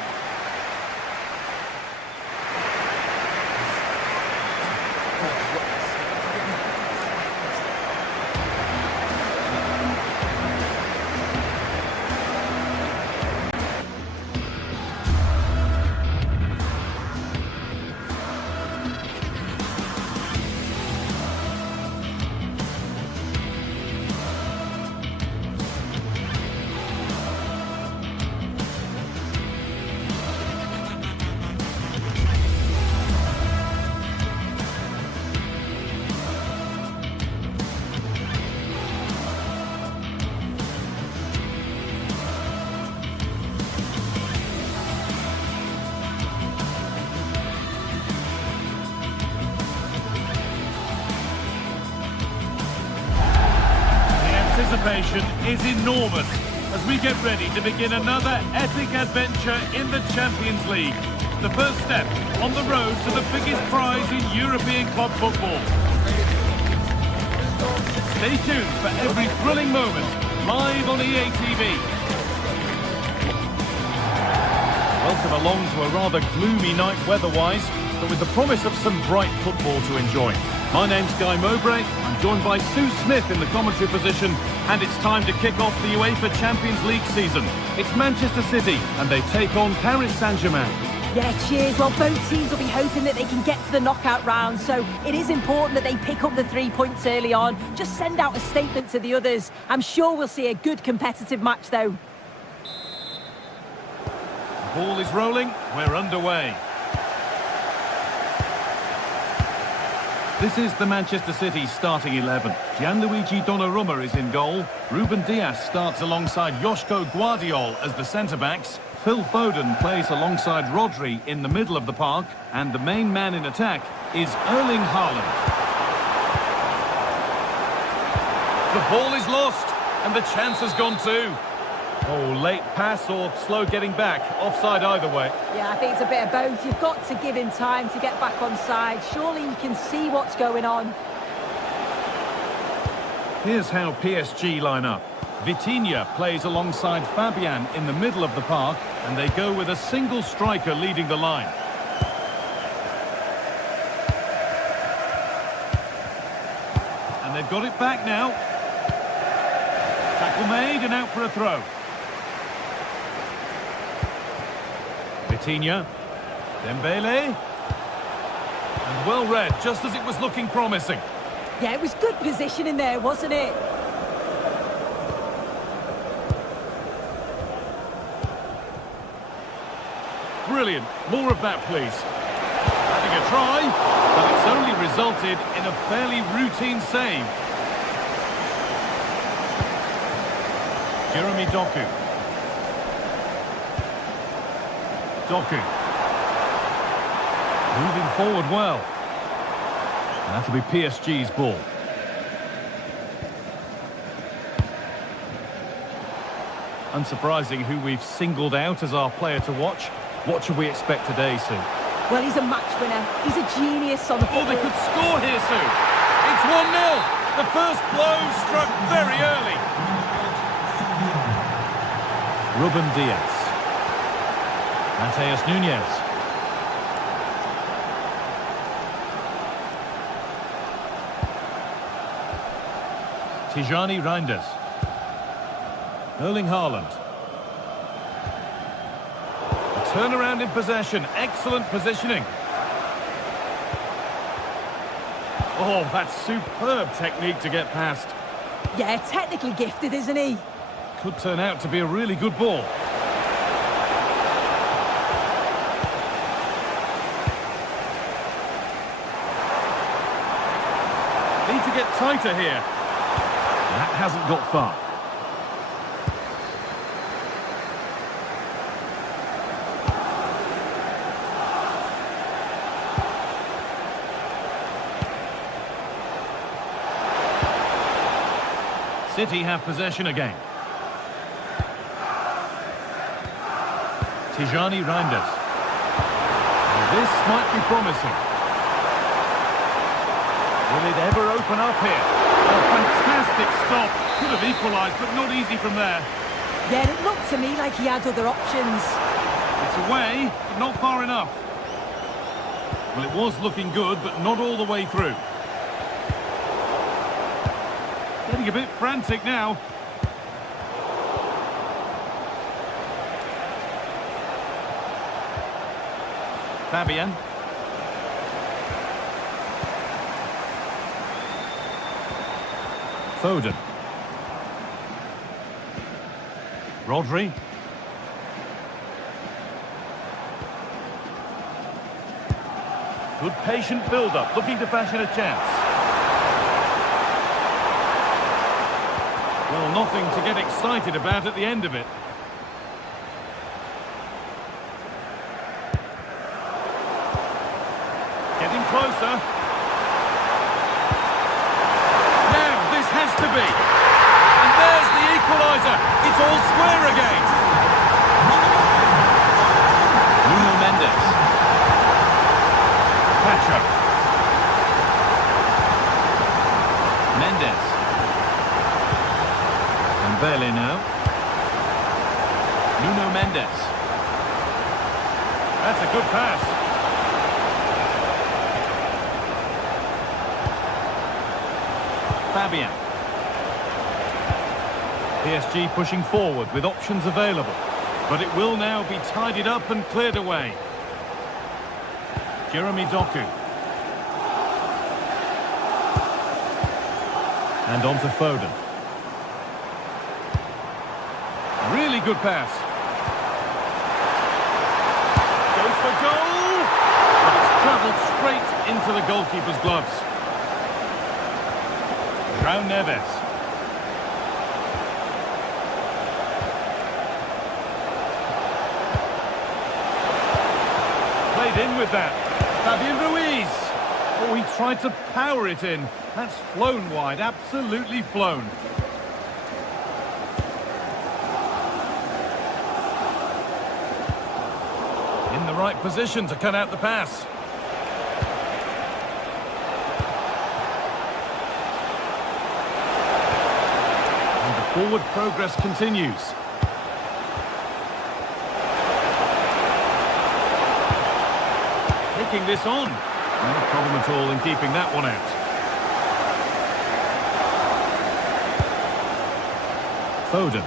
Anticipation is enormous as we get ready to begin another epic adventure in the Champions League. The first step on the road to the biggest prize in European club football. Stay tuned for every thrilling moment live on EA TV. Welcome along to a rather gloomy night weather-wise, but with the promise of some bright football to enjoy. My name's Guy Mowbray. I'm joined by Sue Smith in the commentary position, and it's time to kick off the UEFA Champions League season. It's Manchester City, and they take on Paris Saint-Germain. Yeah, cheers. Well, both teams will be hoping that they can get to the knockout round, so it is important that they pick up the 3 points early on. Just send out a statement to the others. I'm sure we'll see a good competitive match, though. Ball is rolling. We're underway. This is the Manchester City starting 11. Gianluigi Donnarumma is in goal. Ruben Dias starts alongside Joško Guardiol as the centre-backs. Phil Foden plays alongside Rodri in the middle of the park. And the main man in attack is Erling Haaland. The ball is lost, and the chance has gone too. Oh, late pass or slow getting back. Offside either way. Yeah, I think it's a bit of both. You've got to give him time to get back on side. Surely you can see what's going on. Here's how PSG line up. Vitinha plays alongside Fabian in the middle of the park, and they go with a single striker leading the line. And they've got it back now. Tackle made and out for a throw. Vitinha, Dembele, and well read, just as it was looking promising. Yeah, it was good positioning there, wasn't it? Brilliant. More of that, please. Having a try, but it's only resulted in a fairly routine save. Jeremy Doku. Doku. Moving forward well. And that'll be PSG's ball. Unsurprising who we've singled out as our player to watch. What should we expect today, Sue? Well, he's a match winner. He's a genius on the football. Oh, they could score here, Sue. It's 1-0. The first blow struck very early. Ruben Dias. Mateus Nunes. Tijani Reinders. Erling Haaland. A turnaround in possession. Excellent positioning. Oh, that's superb technique to get past. Yeah, technically gifted, isn't he? Could turn out to be a really good ball. Need to get tighter here. That hasn't got far. City have possession again. Tijani Reinders. This might be promising. Will it ever open up here? A fantastic stop. Could have equalised, but not easy from there. Yeah, it looked to me like he had other options. It's away, but not far enough. Well, it was looking good, but not all the way through. Getting a bit frantic now. Fabian. Foden. Rodri. Good patient build-up, looking to fashion a chance. Well, nothing to get excited about at the end of it. Getting closer. Now, this has to be. And there's the equaliser. It's all square again. Nuno Mendes. Pacho. Mendes. Dembele now. Nuno Mendes. That's a good pass. Fabian. PSG pushing forward with options available, but it will now be tidied up and cleared away. Jeremy Doku. And on to Foden. Really good pass. travelled straight into the goalkeeper's gloves. João Neves. Played in with that. Fabian Ruiz. Oh, he tried to power it in. That's flown wide, absolutely flown. In the right position to cut out the pass. And the forward progress continues. Taking this on. No problem at all in keeping that one out. Foden.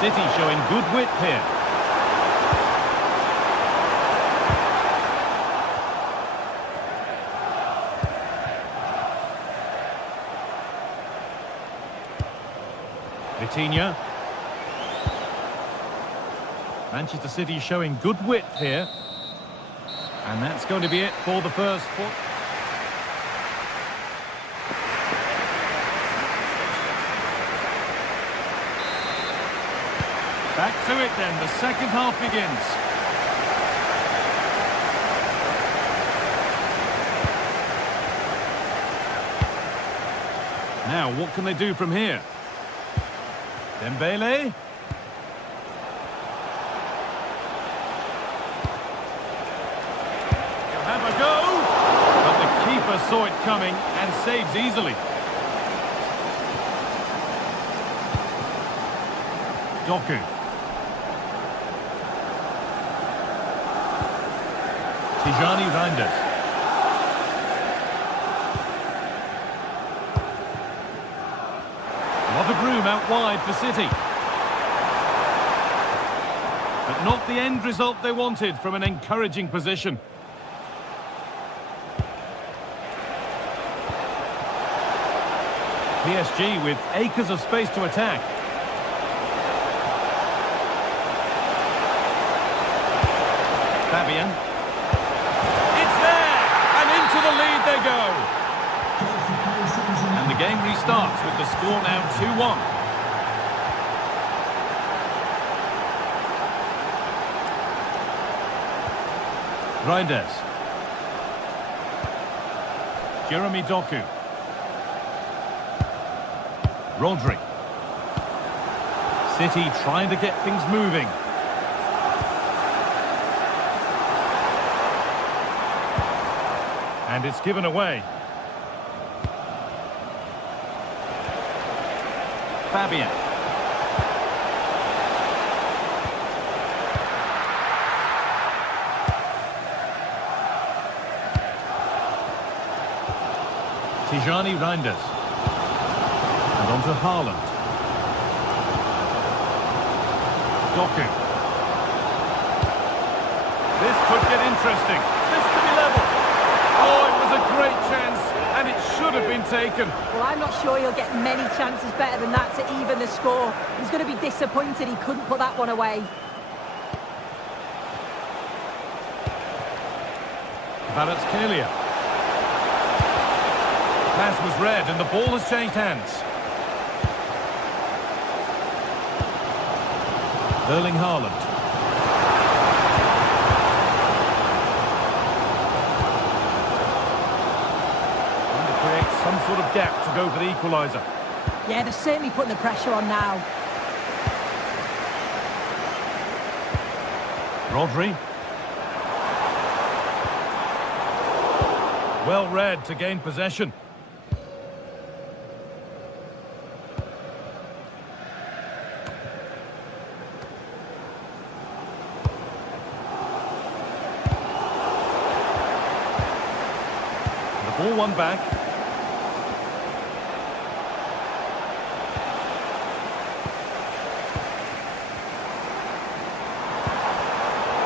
City showing good width here. Vitinha. Manchester City showing good width here. And that's going to be it for the first. Back to it then, the second half begins. Now, what can they do from here? Dembele. He'll have a go. But the keeper saw it coming and saves easily. Doku. Tijani Reinders. A lot of room out wide for City. But not the end result they wanted from an encouraging position. PSG with acres of space to attack. Fabian. It's there! And into the lead they go! And the game restarts with the score now 2-1. Reinders. Jeremy Doku. Rodri. City trying to get things moving. And it's given away. Fabian. Tijani Reinders. And on to Haaland. Doku. This could get interesting. This could be level. Oh, it was a great chance, and it should have been taken. Well, I'm not sure he'll get many chances better than that to even the score. He's going to be disappointed he couldn't put that one away. Kvaratskhelia. Pass was read, and the ball has changed hands. Erling Haaland. Some sort of gap to go for the equaliser. Yeah, they're certainly putting the pressure on now. Rodri. Well read to gain possession. The ball won back.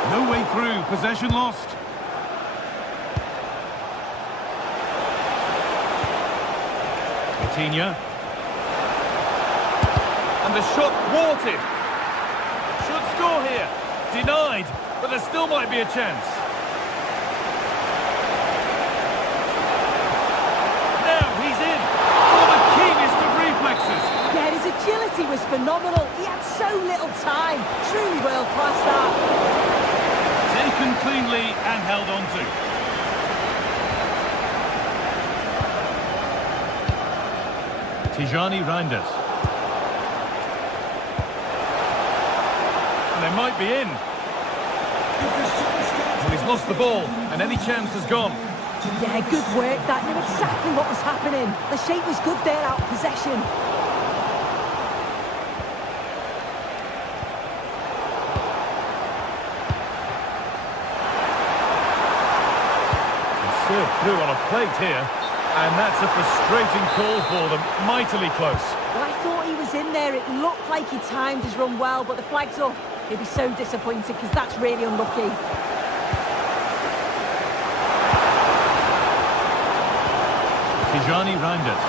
No way through, possession lost. Vitinha. And the shot thwarted. Should score here. Denied, but there still might be a chance. Now he's in. Oh, the keenest of reflexes. Yeah, his agility was phenomenal. He had so little time. Truly world-class, that. Taken cleanly and held on to. Tijani Reinders. And they might be in. Well, he's lost the ball, and any chance has gone. Yeah, good work. That knew exactly what was happening. The shape was good there out of possession. Served through on a plate here, and that's a frustrating call for them. Mightily close. Well, I thought he was in there. It looked like he timed his run well, but the flag's up. He'll be so disappointed because that's really unlucky. Tijani Reinders.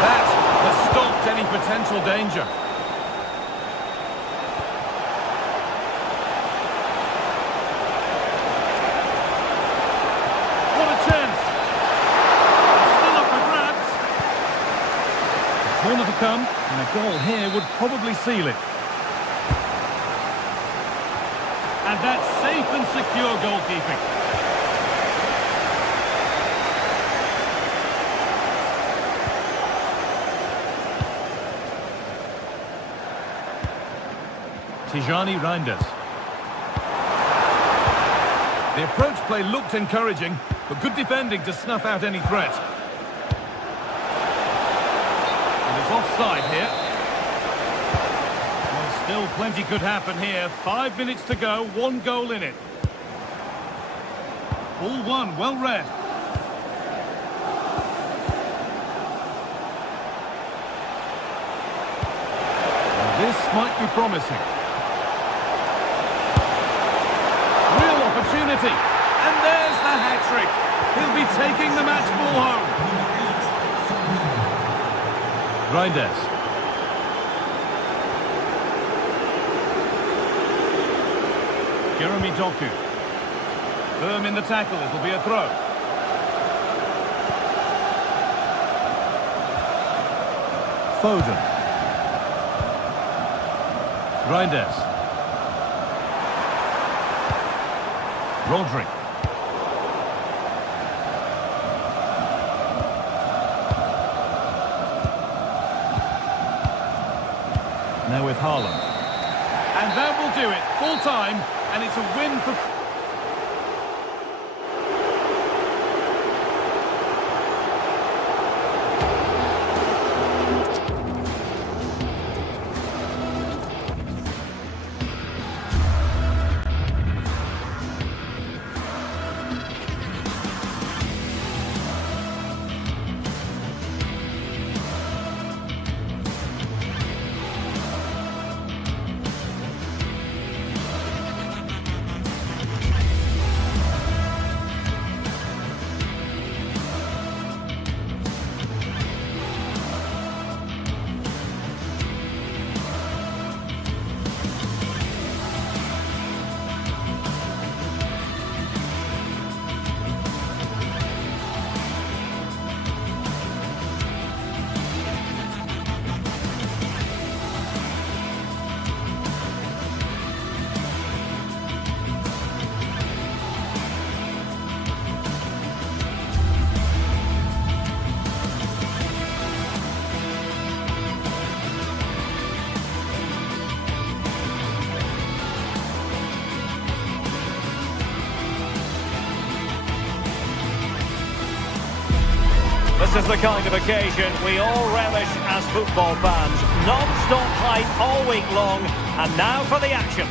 That has stopped any potential danger. What a chance! Still up for grabs. Corner to come, and a goal here would probably seal it. And that's safe and secure goalkeeping. Tijani Reinders. The approach play looked encouraging, but good defending to snuff out any threat. And it's offside here. Well, still plenty could happen here. 5 minutes to go, 1 goal in it. All one, well read. And this might be promising. Opportunity, and there's the hat-trick. He'll be taking the match ball home. Reinders. Jeremy Doku. Firm in the tackle, it'll be a throw. Foden. Reinders. Rodri. Now with Haaland. And that will do it. Full time, and it's a win for... This is the kind of occasion we all relish as football fans. Non-stop hype all week long, and now for the action.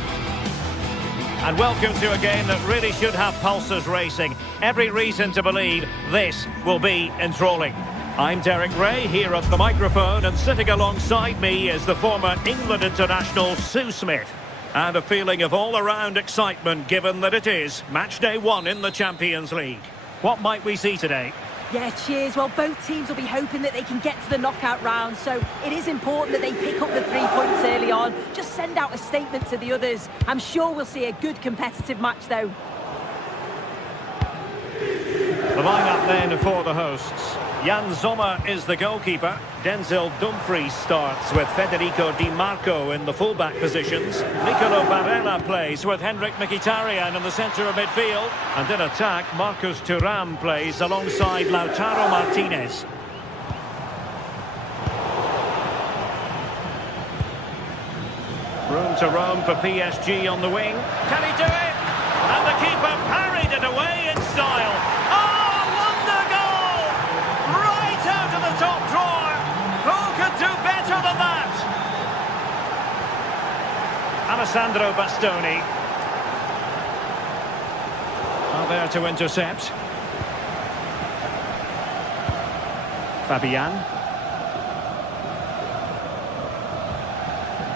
And welcome to a game that really should have pulses racing. Every reason to believe this will be enthralling. I'm Derek Ray, here at the microphone, and sitting alongside me is the former England international Sue Smith. And a feeling of all-around excitement, given that it is match day 1 in the Champions League. What might we see today? Yeah, cheers. Well, both teams will be hoping that they can get to the knockout round, so it is important that they pick up the 3 points early on. Just send out a statement to the others. I'm sure we'll see a good competitive match, though. The lineup then for the hosts. Jan Sommer is the goalkeeper. Denzel Dumfries starts with Federico Di Marco in the fullback positions. Nicolo Barella plays with Henrik Mkhitaryan in the centre of midfield. And in attack, Marcus Thuram plays alongside Lautaro Martinez. Room to roam for PSG on the wing. Can he do it? And the keeper parried it away in style. Oh, wonder goal! Right out of the top drawer. Who could do better than that? Alessandro Bastoni. Are there to intercept. Fabian.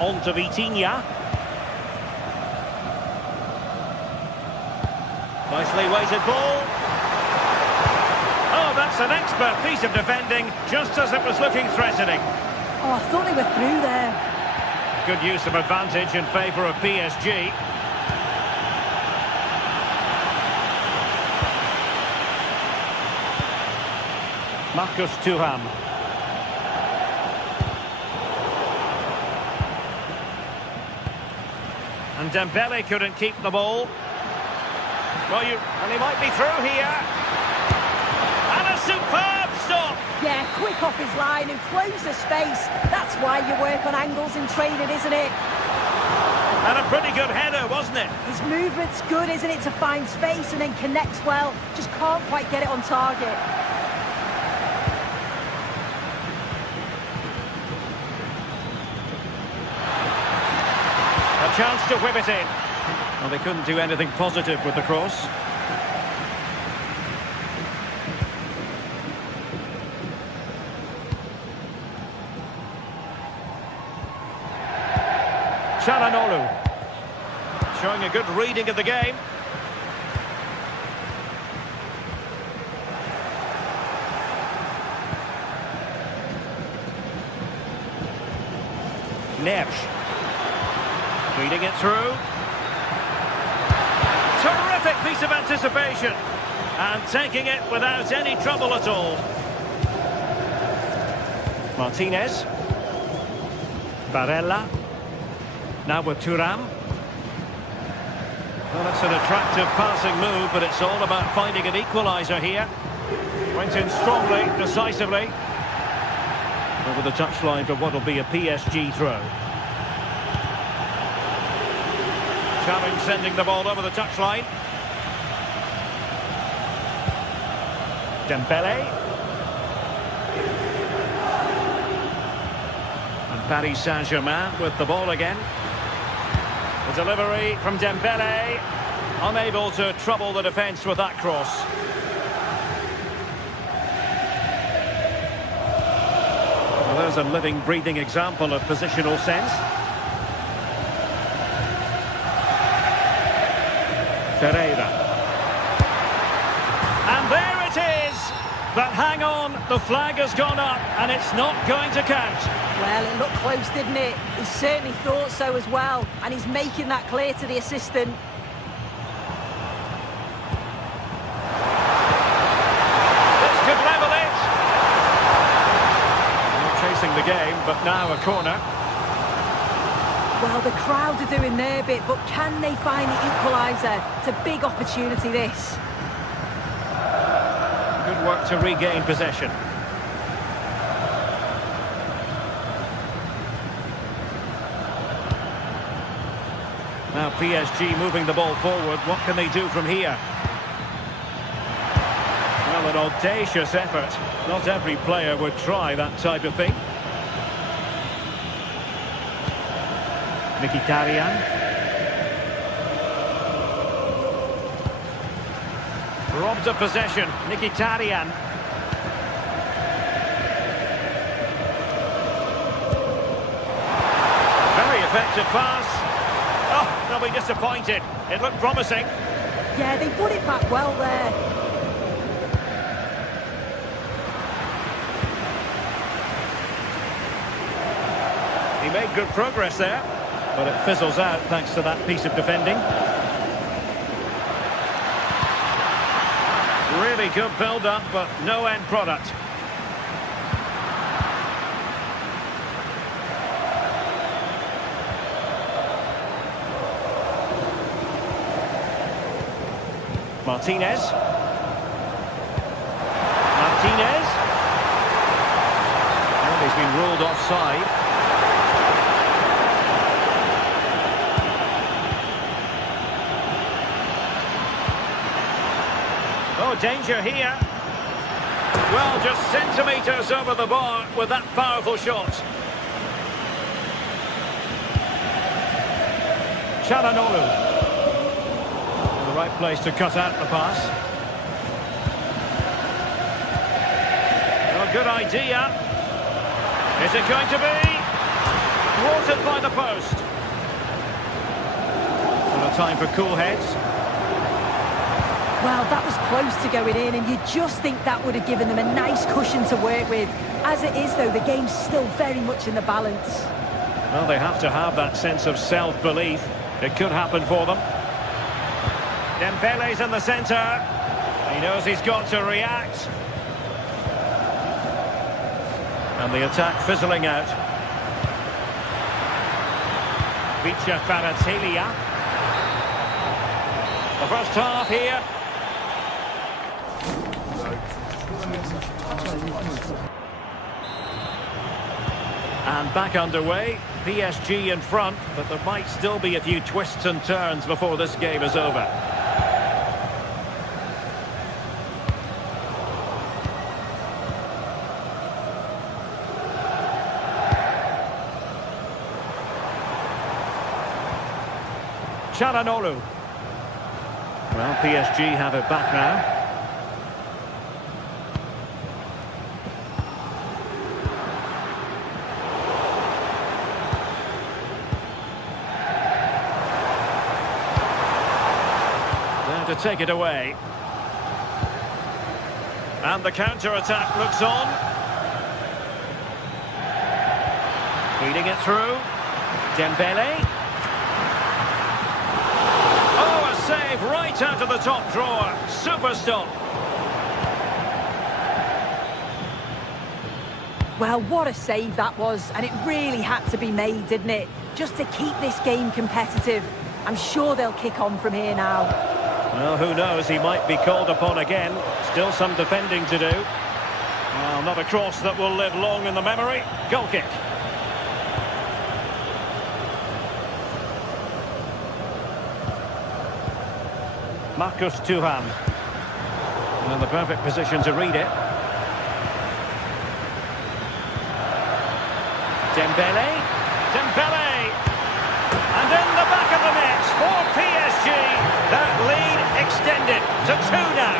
On to Vitinha. Nicely weighted ball. Oh, that's an expert piece of defending, just as it was looking threatening. Oh, I thought they were through there. Good use of advantage in favour of PSG. Marcus Thuram. And Dembele couldn't keep the ball. Well, he might be through here. And a superb stop. Yeah, quick off his line and close the space. That's why you work on angles in training, isn't it? And a pretty good header, wasn't it? His movement's good, isn't it, to find space and then connects well. Just can't quite get it on target. A chance to whip it in. Well, they couldn't do anything positive with the cross. Çalhanoğlu. Showing a good reading of the game. Neves. Reading it through. Terrific piece of anticipation. And taking it without any trouble at all. Martinez. Barella. Now with Thuram. Well, that's an attractive passing move, but it's all about finding an equaliser here. Went in strongly, decisively. Over the touchline for what will be a PSG throw. Challenge sending the ball over the touchline. Dembele. And Paris Saint-Germain with the ball again. The delivery from Dembele. Unable to trouble the defence with that cross. Well, there's a living, breathing example of positional sense. Ferreira. And there it is! But hang on, the flag has gone up and it's not going to count. Well, it looked close, didn't it? He certainly thought so as well, and he's making that clear to the assistant. This could level it. Not chasing the game, but now a corner. Well, the crowd are doing their bit, but can they find the equaliser? It's a big opportunity, this. Good work to regain possession. Now PSG moving the ball forward. What can they do from here? Well, an audacious effort. Not every player would try that type of thing. Mkhitaryan. Robbed of possession. Mkhitaryan. Very effective pass. Oh, they'll be disappointed. It looked promising. Yeah, they put it back well there. made good progress there, but it fizzles out thanks to that piece of defending. Really good build-up, but no end product. Martinez. Well, he's been ruled offside. Oh, danger here. Well, just centimetres over the bar with that powerful shot. Çalhanoğlu. The right place to cut out the pass. Oh, good idea. Is it going to be? Thwarted by the post. What a time for cool heads. Well, that was close to going in, and you just think that would have given them a nice cushion to work with. As it is, though, the game's still very much in the balance. Well, they have to have that sense of self-belief. It could happen for them. Dembele's in the centre. He knows he's got to react. And the attack fizzling out. GTSports. The first half here. And back underway. PSG in front, but there might still be a few twists and turns before this game is over. Çalhanoğlu. Well, PSG have it back now. There to take it away. And the counter-attack looks on. Feeding it through. Dembele. Save right out of the top drawer. Super stop. Well, what a save that was, and it really had to be made, didn't it? Just to keep this game competitive. I'm sure they'll kick on from here now. Well, who knows? He might be called upon again. Still some defending to do. Well, not a cross that will live long in the memory. Goal kick. Marcus Thuram. In the perfect position to read it. Dembele. And in the back of the net for PSG. That lead extended to 2 now.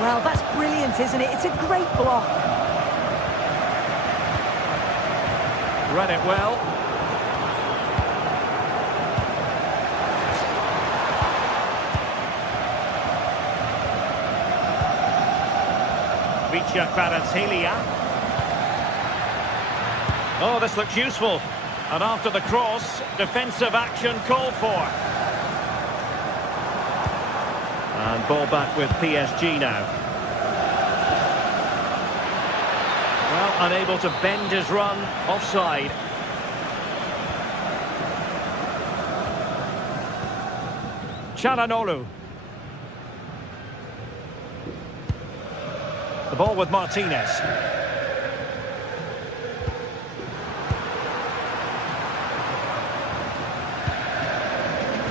Well, that's brilliant, isn't it? It's a great block. Read it well. GTSports. Oh, this looks useful. And after the cross, defensive action called for. And ball back with PSG now. Well, unable to bend his run, offside. Çalhanoğlu. The ball with Martinez.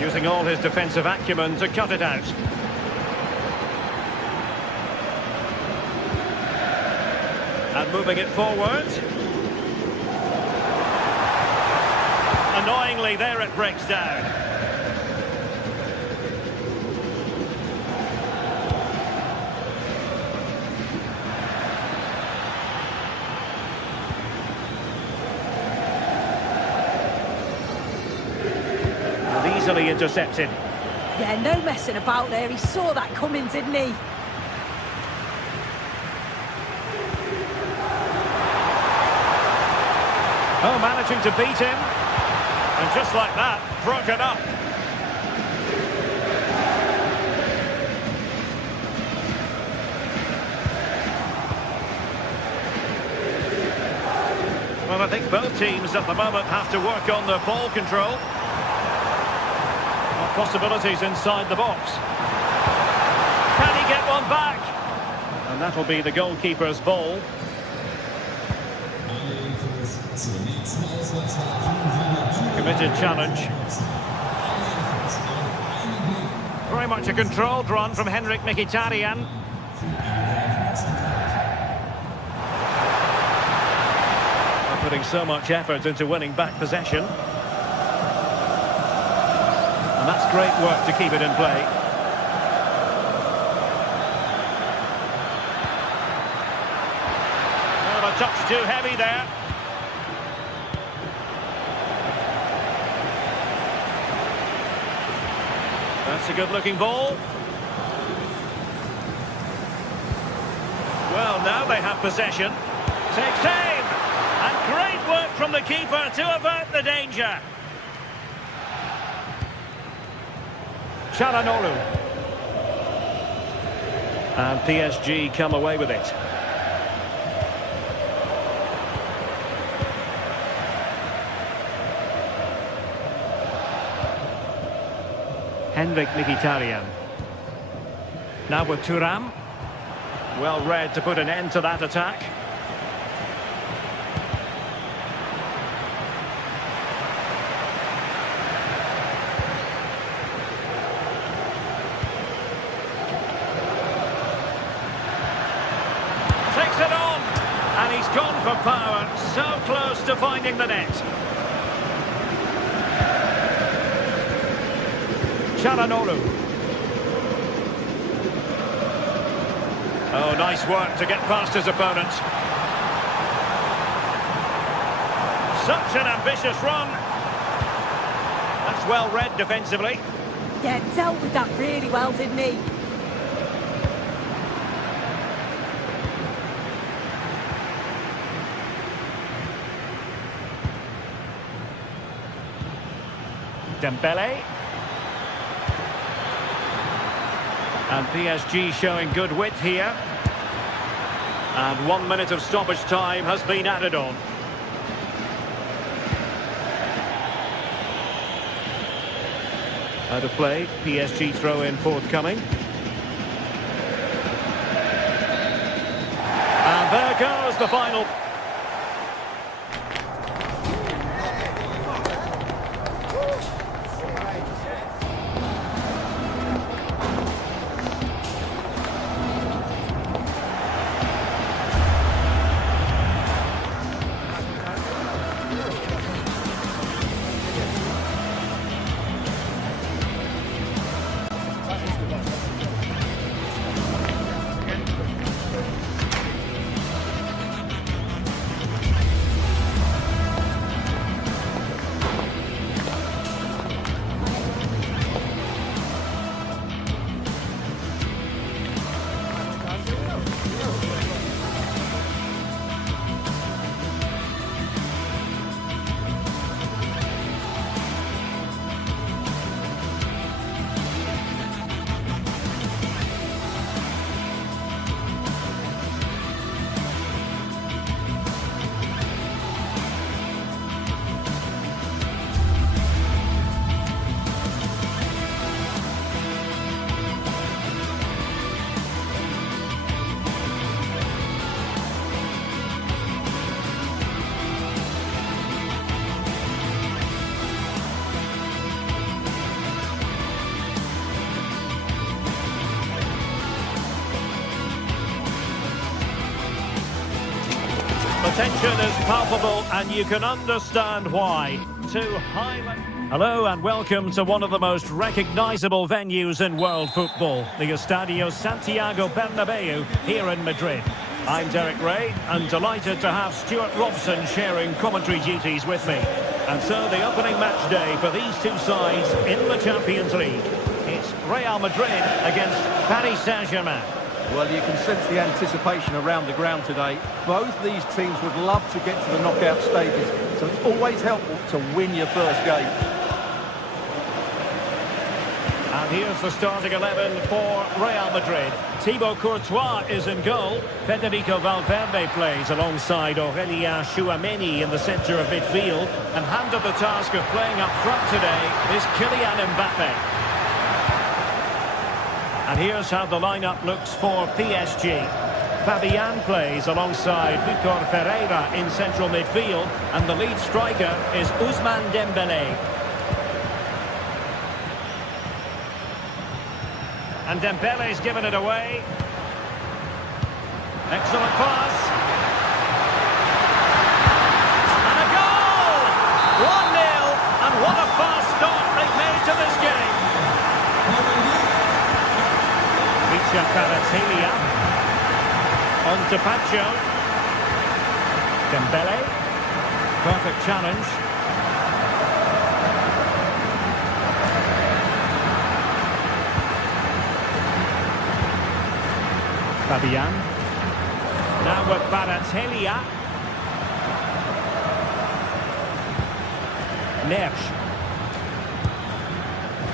Using all his defensive acumen to cut it out. And moving it forward. Annoyingly, there it breaks down. easily intercepted. Yeah, no messing about there. He saw that coming, didn't he? Oh, managing to beat him. And just like that, broken up. Well, I think both teams at the moment have to work on their ball control. Possibilities inside the box. Can he get one back? And that'll be the goalkeeper's ball. Committed challenge. Very much a controlled run from Henrik Mkhitaryan. They're putting so much effort into winning back possession. And that's great work to keep it in play. Well, a touch too heavy there. That's a good-looking ball. Well, now they have possession. Takes aim! And great work from the keeper to avert the danger. Çalhanoğlu. And PSG come away with it. Henrik Mkhitaryan. Now with Thuram. Well read to put an end to that attack. Takes it on. And he's gone for power. So close to finding the net. Çalhanoğlu. Oh, nice work to get past his opponent. Such an ambitious run. That's well read defensively. Yeah, dealt with that really well, didn't he? Dembele. And PSG showing good width here. And 1 minute of stoppage time has been added on. Out of play, PSG throw-in forthcoming. And there goes the final. The tension is palpable and you can understand why. To highlight... Hello and welcome to one of the most recognisable venues in world football, the Estadio Santiago Bernabeu here in Madrid. I'm Derek Ray and delighted to have Stuart Robson sharing commentary duties with me. And so the opening match day for these two sides in the Champions League. It's Real Madrid against Paris Saint-Germain. Well, you can sense the anticipation around the ground today. Both these teams would love to get to the knockout stages, so it's always helpful to win your first game. And here's the starting 11 for Real Madrid. Thibaut Courtois is in goal. Federico Valverde plays alongside Aurélien Tchouaméni in the centre of midfield. And handed the task of playing up front today is Kylian Mbappe. And here's how the lineup looks for PSG. Fabian plays alongside Vitor Ferreira in central midfield. And the lead striker is Ousmane Dembélé. And Dembele's given it away. Excellent pass. And a goal! 1-0. And what a fast start they've made to this game. Micha Kvaratskhelia. On to Pacho. Dembele. Perfect challenge. Fabian. Now with Kvaratskhelia. Neves.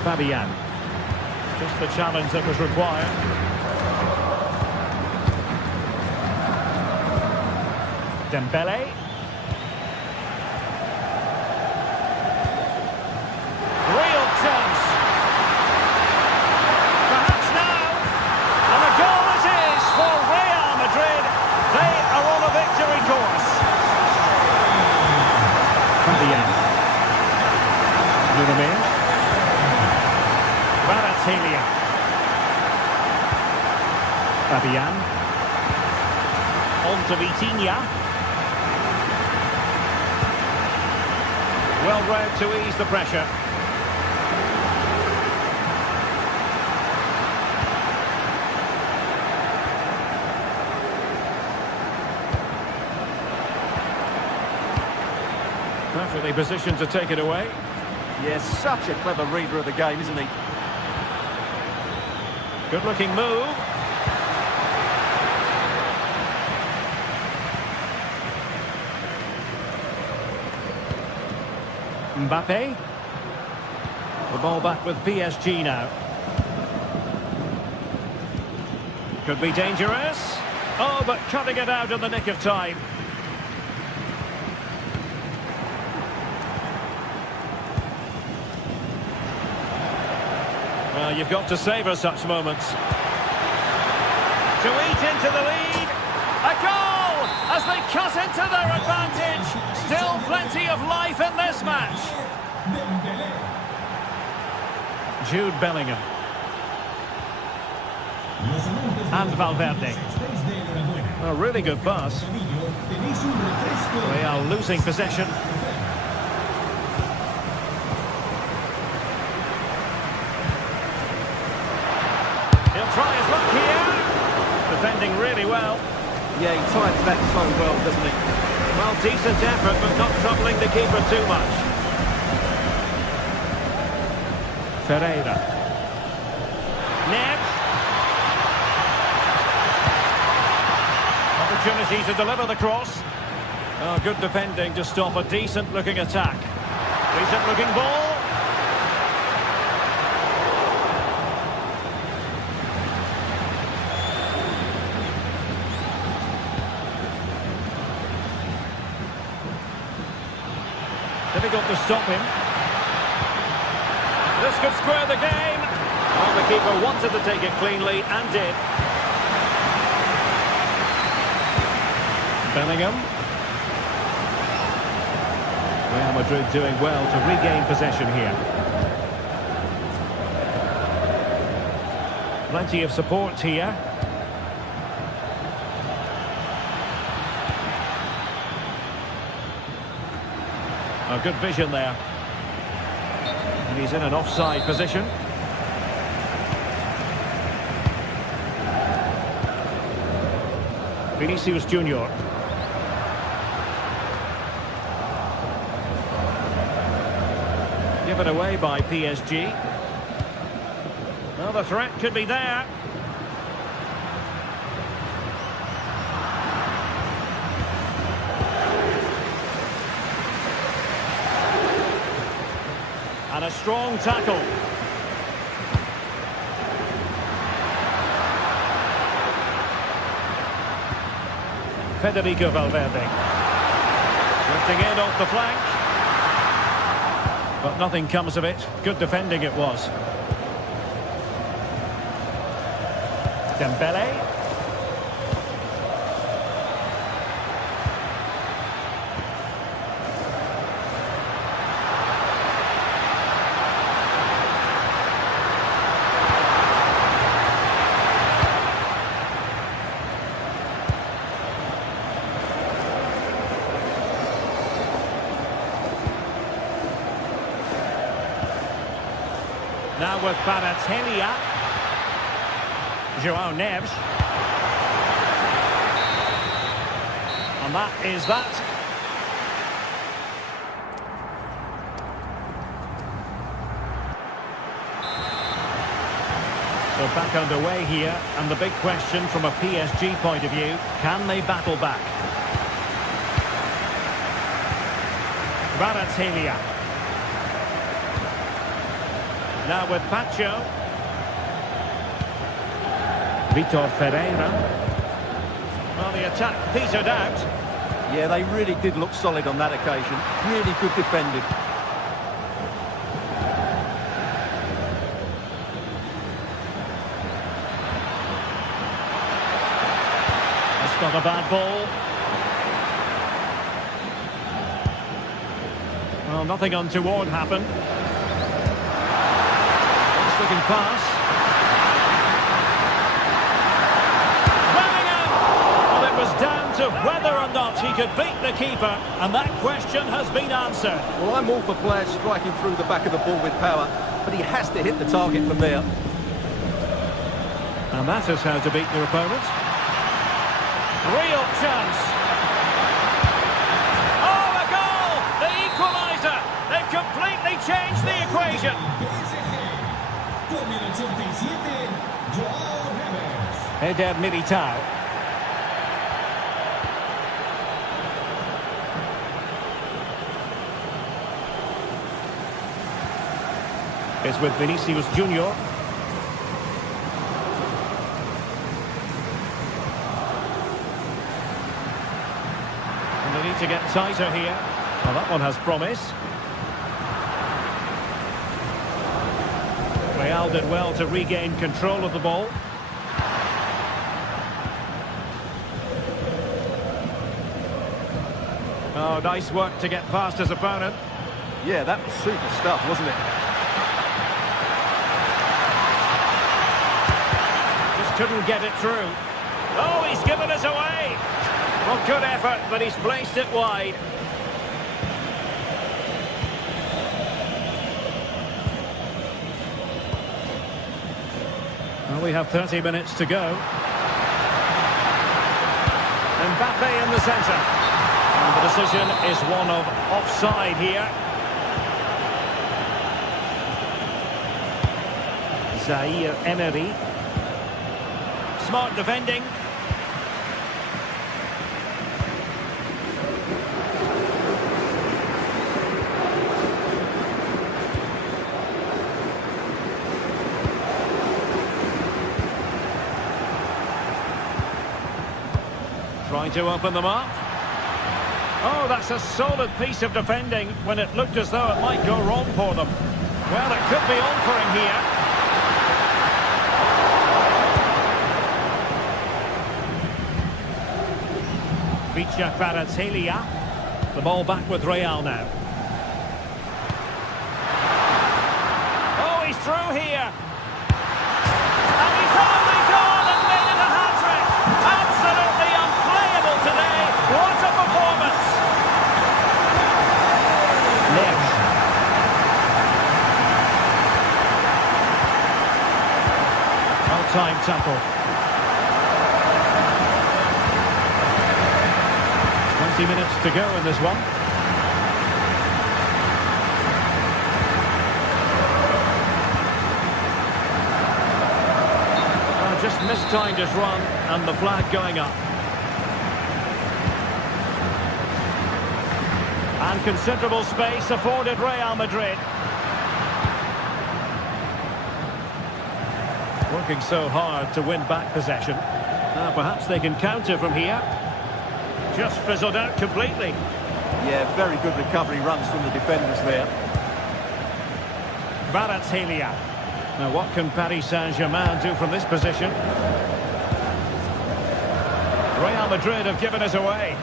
Fabian. Just the challenge that was required. Dembele. Real chance. Perhaps now. And a goal it is for Real Madrid. They are on a victory course. Fabian. Nunes. Kvaratskhelia. Fabian. On to Vitinha. Well read to ease the pressure. Perfectly positioned to take it away. Yes, such a clever reader of the game, isn't he? Good looking move. Mbappe. The ball back with PSG now. Could be dangerous. Oh, but cutting it out in the nick of time. Well, you've got to savour such moments. To eat into the lead. A goal as they cut into their advantage. Still plenty of life in this match. Jude Bellingham. And Valverde. A really good pass. Real losing possession. He'll try his luck here. Defending really well. Yeah, he times that so well, doesn't he? Well, decent effort, but not troubling the keeper too much. Ferreira. Neves. Opportunity to deliver the cross. Oh, good defending to stop a decent-looking attack. Decent-looking ball. Difficult to stop him. This could square the game. Well, the keeper wanted to take it cleanly and did. Bellingham. Real Madrid doing well to regain possession here. Plenty of support here. Oh, good vision there. And he's in an offside position. Vinicius Junior. given away by PSG. Well, the threat could be there. And a strong tackle. Federico Valverde. Lifting in off the flank. But nothing comes of it. Good defending it was. Dembele. Now with Balotelli. Joao Neves. And that is that. So back underway here, and the big question from a PSG point of view, can they battle back? Balotelli. Now with Pacho. Vitor Ferreira. Well, the attack petered out. Yeah, they really did look solid on that occasion. Really good defending. That's not a bad ball. Well, nothing untoward happened. Nice looking pass. Down to whether or not he could beat the keeper, and that question has been answered. Well, I'm all for players striking through the back of the ball with power, but he has to hit the target from there. And that is how to beat your opponent. Real chance. Oh, a goal! The equaliser! They've completely changed the equation. Eder Militao. Is with Vinicius Junior. And they need to get tighter here. Well, that one has promise. Real did well to regain control of the ball. Oh, nice work to get past his opponent. Yeah, that was super stuff, wasn't it? Couldn't get it through. Oh, he's given us away. Well, good effort, but he's placed it wide. Well, we have 30 minutes to go. Mbappe in the centre. And the decision is one of offside here. Zaire Emery. Smart defending. Trying to open them up. Oh, that's a solid piece of defending when it looked as though it might go wrong for them. Well, it could be on for him here. Vitor Balotelli. The ball back with Real now. Oh, he's through here. And he's only gone and made it a hat-trick. Absolutely unplayable today. What a performance. Neves. Well-timed tackle. 20 minutes to go in this one. just mistimed his run, and the flag going up. And considerable space afforded Real Madrid. Working so hard to win back possession. Now perhaps they can counter from here. Just fizzled out completely. Yeah, very good recovery runs from the defenders there. Kvaratskhelia. Now what can Paris Saint-Germain do from this position? Real Madrid have given us away.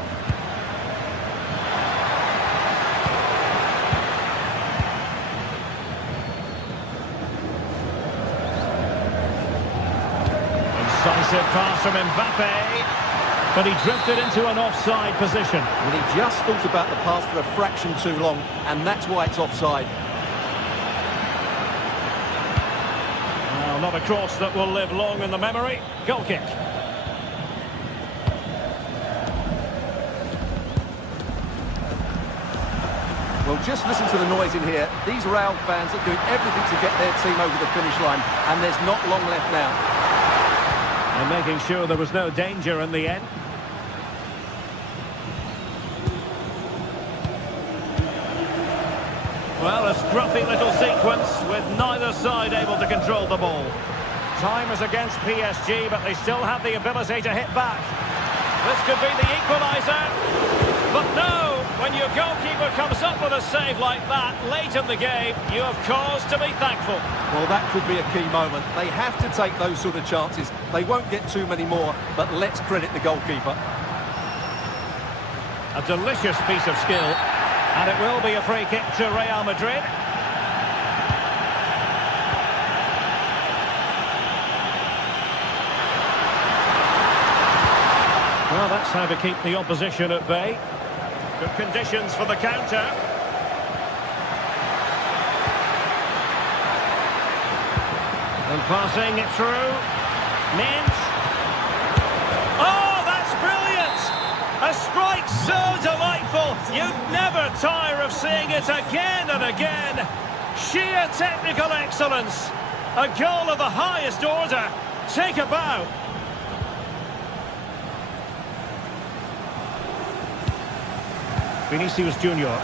Incisive pass from Mbappe. But he drifted into an offside position. Well, he just thought about the pass for a fraction too long, and that's why it's offside. Well, not a cross that will live long in the memory. Goal kick. Well, just listen to the noise in here. These Real fans are doing everything to get their team over the finish line, and there's not long left now. And making sure there was no danger in the end. Well, a scruffy little sequence with neither side able to control the ball. Time is against PSG, but they still have the ability to hit back. This could be the equaliser. But no, when your goalkeeper comes up with a save like that late in the game, you have cause to be thankful. Well, that could be a key moment. They have to take those sort of chances. They won't get too many more, but let's credit the goalkeeper. A delicious piece of skill, and it will be a free kick to Real Madrid. Well, that's how to keep the opposition at bay. Good conditions for the counter. And passing it through. Mint. Oh, that's brilliant! A strike so delightful. You'd never tire of seeing it again and again. Sheer technical excellence. A goal of the highest order. Take a bow. Vinicius Junior.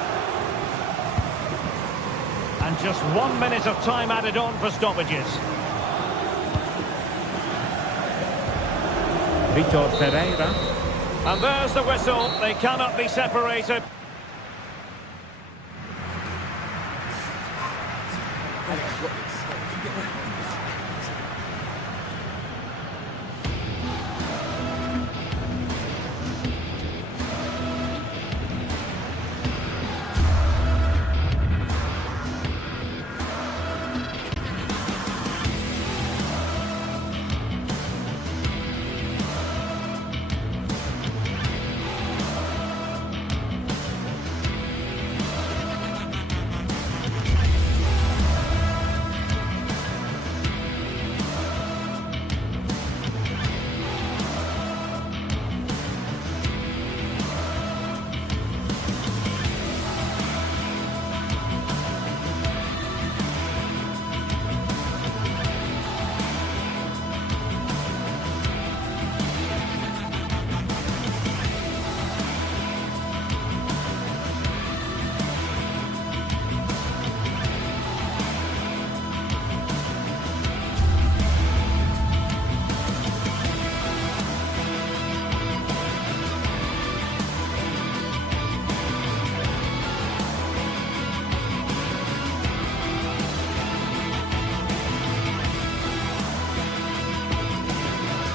And just 1 minute of time added on for stoppages. Vitor Pereira. And there's the whistle. They cannot be separated.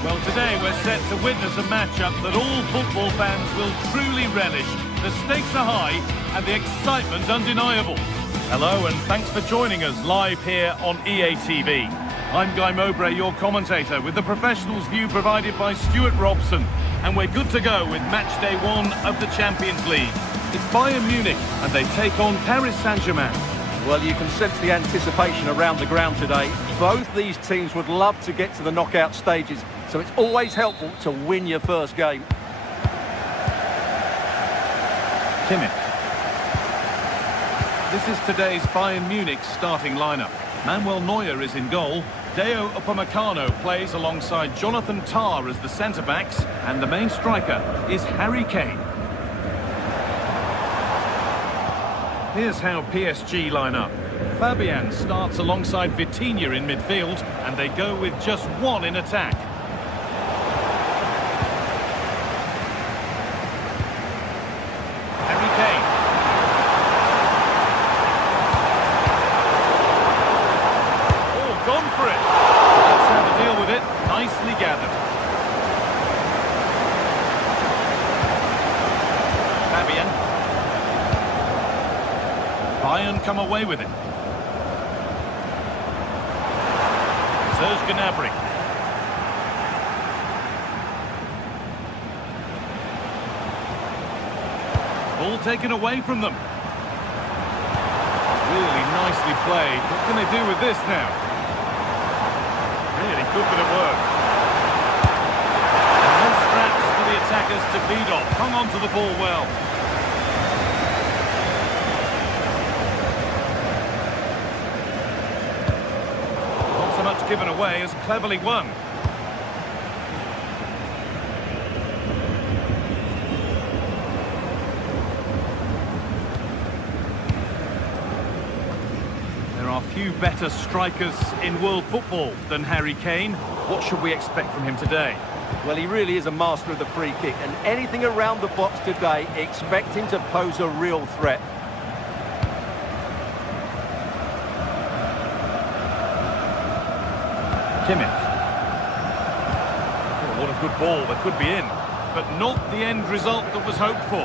Well, today we're set to witness a matchup that all football fans will truly relish. The stakes are high and the excitement undeniable. Hello and thanks for joining us live here on EA TV. I'm Guy Mowbray, your commentator, with the professionals' view provided by Stuart Robson. And we're good to go with match day 1 of the Champions League. It's Bayern Munich and they take on Paris Saint-Germain. Well, you can sense the anticipation around the ground today. Both these teams would love to get to the knockout stages, so it's always helpful to win your first game. Kimmich. This is today's Bayern Munich starting lineup. Manuel Neuer is in goal. Deo Upamecano plays alongside Jonathan Tah as the centre-backs, and the main striker is Harry Kane. Here's how PSG line up. Fabian starts alongside Vitinha in midfield, and they go with just one in attack. Harry Kane. Oh, gone for it. That's how to deal with it. Nicely gathered. Fabian. Bayern come away with it. There's Gnabry. Ball taken away from them. Really nicely played. What can they do with this now? Really good bit of work. And no scraps for the attackers to beat off. Hung on to the ball well. Much given away as cleverly won. There are few better strikers in world football than Harry Kane. What should we expect from him today? Well, he really is a master of the free kick, and anything around the box today, expect him to pose a real threat. Kimmich. Oh, what a good ball, that could be in, but not the end result that was hoped for.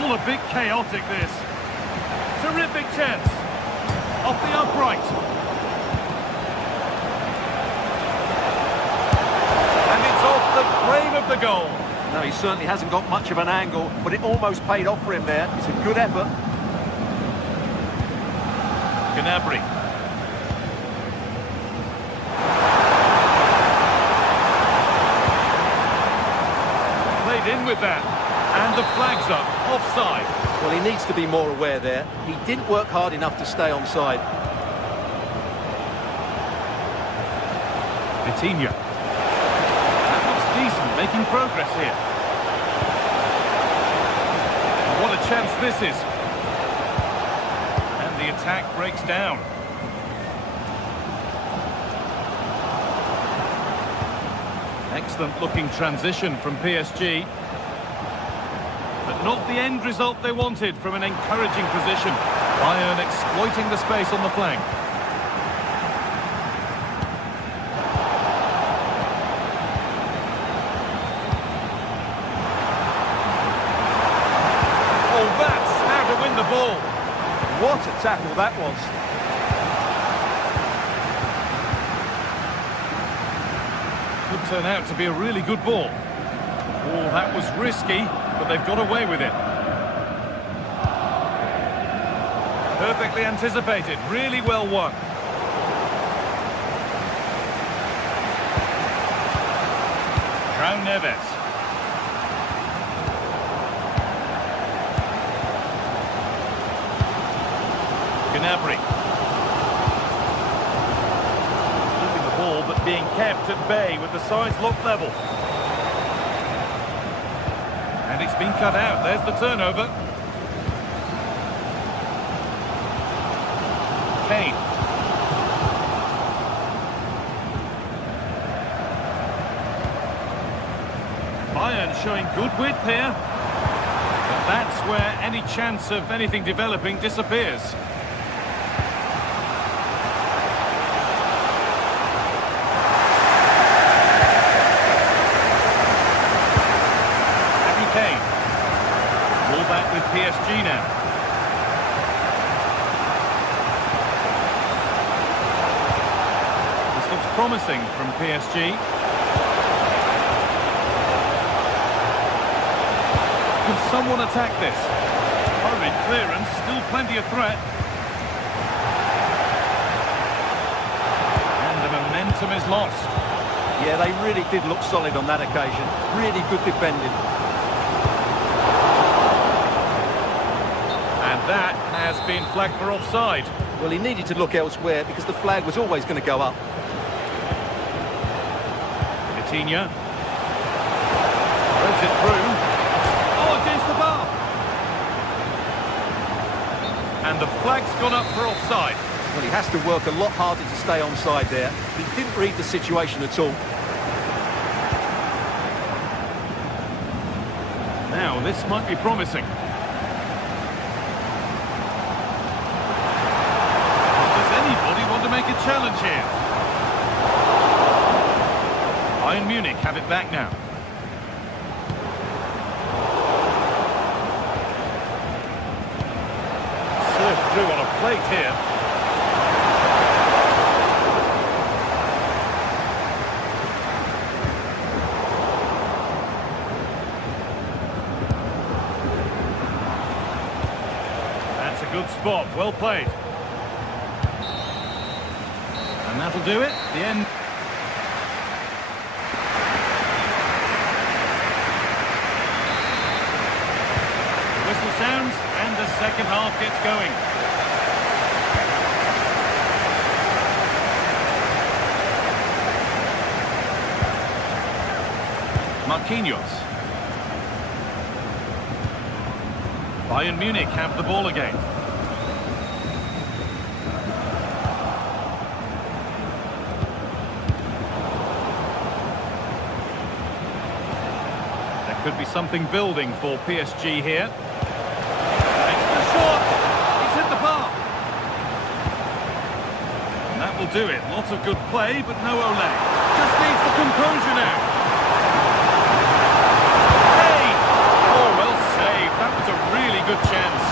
All a bit chaotic, this. Terrific chance. Off the upright. And it's off the frame of the goal. No, he certainly hasn't got much of an angle, but it almost paid off for him there. It's a good effort. Gnabry. Played in with that. And the flag's up. Offside. Well, he needs to be more aware there. He didn't work hard enough to stay onside. Vitinha. Decent, making progress here. And what a chance this is. And the attack breaks down. Excellent looking transition from PSG. But not the end result they wanted from an encouraging position. Bayern exploiting the space on the flank. What a tackle that was. Could turn out to be a really good ball. Oh, that was risky, but they've got away with it. Perfectly anticipated, really well won. João Neves. Gnabry. Losing the ball, but being kept at bay with the sides locked level. And it's been cut out. There's the turnover. Kane. Bayern showing good width here. But that's where any chance of anything developing disappears. Ball back with PSG now. This looks promising from PSG. Can someone attack this? Hurried clearance, still plenty of threat. And the momentum is lost. Yeah, they really did look solid on that occasion. Really good defending. That has been flagged for offside. Well, he needed to look elsewhere because the flag was always going to go up. Coutinho. Throws it through. Oh, against the bar. And the flag's gone up for offside. Well, he has to work a lot harder to stay onside there. He didn't read the situation at all. Now, this might be promising. Does anybody want to make a challenge here? Bayern Munich have it back now. Served through on a plate here. That's a good spot, well played. And that'll do it, the end. Whistle sounds and the second half gets going. Marquinhos. Bayern Munich have the ball again. There could be something building for PSG here. Makes the shot. He's hit the bar. And that will do it. Lots of good play, but no Ole. Just needs the composure now. Hey! Oh, well saved. That was a really good chance.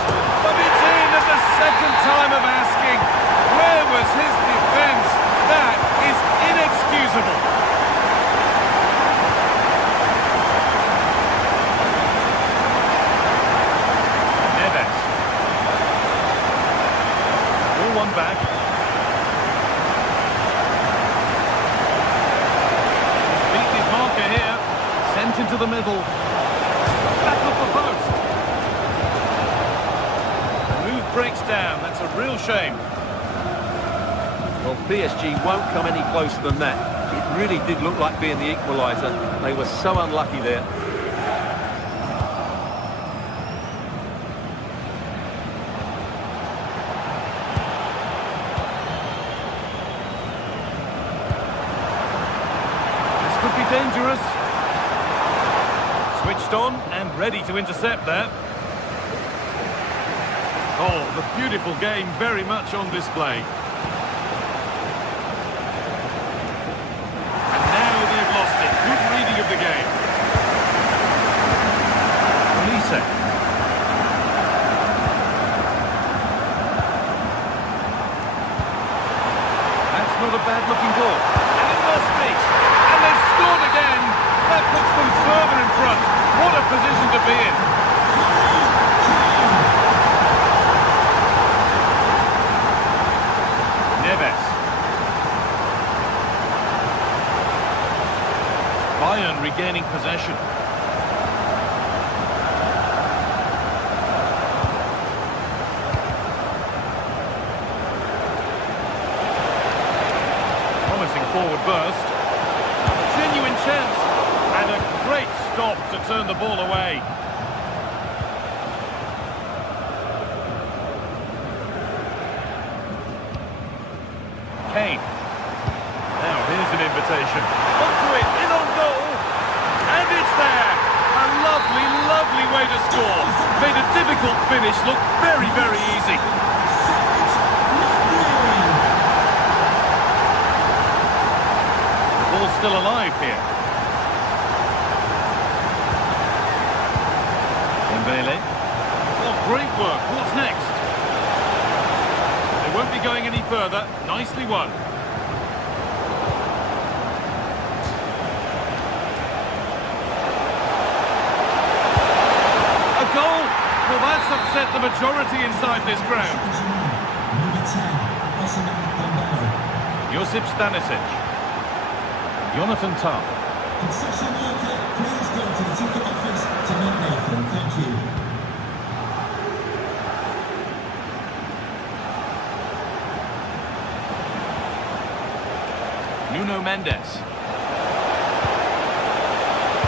But it's in at the second time of asking. Where was his defence? That is inexcusable. Back. Beat his marker here. Sent into the middle. Back up the post. The move breaks down. That's a real shame. Well, PSG won't come any closer than that. It really did look like being the equaliser. They were so unlucky there. Dangerous. Switched on and ready to intercept that. Oh, the beautiful game very much on display. And now they've lost it. Good reading of the game. Lise. That's not a bad looking ball. And it must be. They've scored again. That puts them further in front. What a position to be in. Neves. Bayern regaining possession. Promising forward burst. Genuine chance and a great stop to turn the ball away. Kane. Now here's an invitation. Onto it, in on goal, and it's there. A lovely, lovely way to score. Made a difficult finish look very, very easy. Still alive here. Dembele. Oh, great work. What's next? They won't be going any further. Nicely won. A goal! Well, that's upset the majority inside this ground. Josip Stanisic. Jonathan Tah. Concession worker, please go to the ticket office to meet Nathan. Thank you. Nuno Mendes.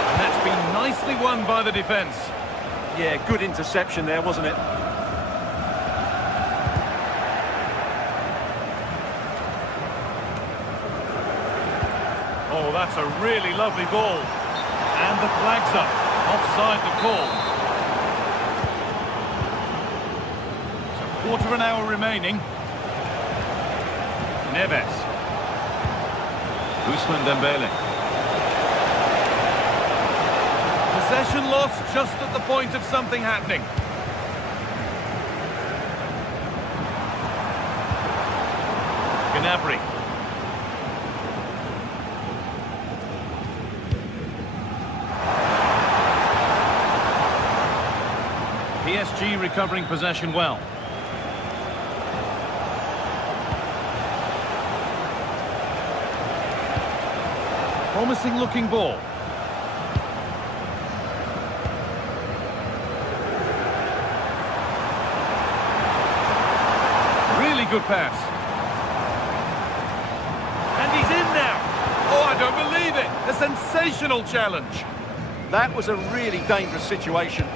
And that's been nicely won by the defence. Yeah, good interception there, wasn't it? Oh, that's a really lovely ball. And the flag's up. Offside the call. So quarter of an hour remaining. Neves. Ousmane Dembele. Possession lost just at the point of something happening. Gnabry. PSG recovering possession well. Promising looking ball. Really good pass. And he's in now. Oh, I don't believe it. A sensational challenge. That was a really dangerous situation.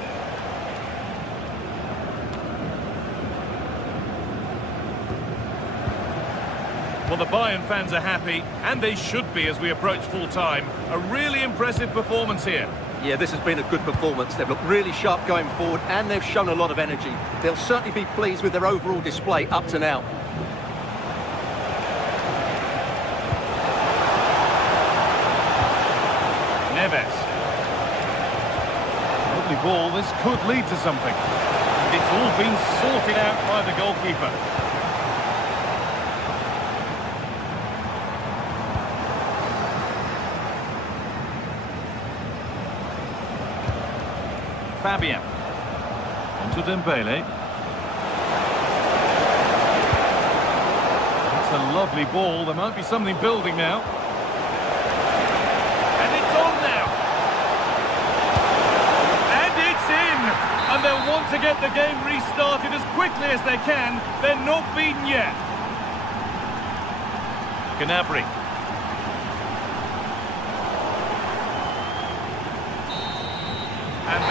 Well, the Bayern fans are happy, and they should be as we approach full-time. A really impressive performance here. Yeah, this has been a good performance. They've looked really sharp going forward, and they've shown a lot of energy. They'll certainly be pleased with their overall display up to now. Neves. Lovely ball. This could lead to something. It's all been sorted out by the goalkeeper. Fabian. Onto Dembele. That's a lovely ball. There might be something building now. And it's on now. And it's in. And they'll want to get the game restarted as quickly as they can. They're not beaten yet. Gnabry. And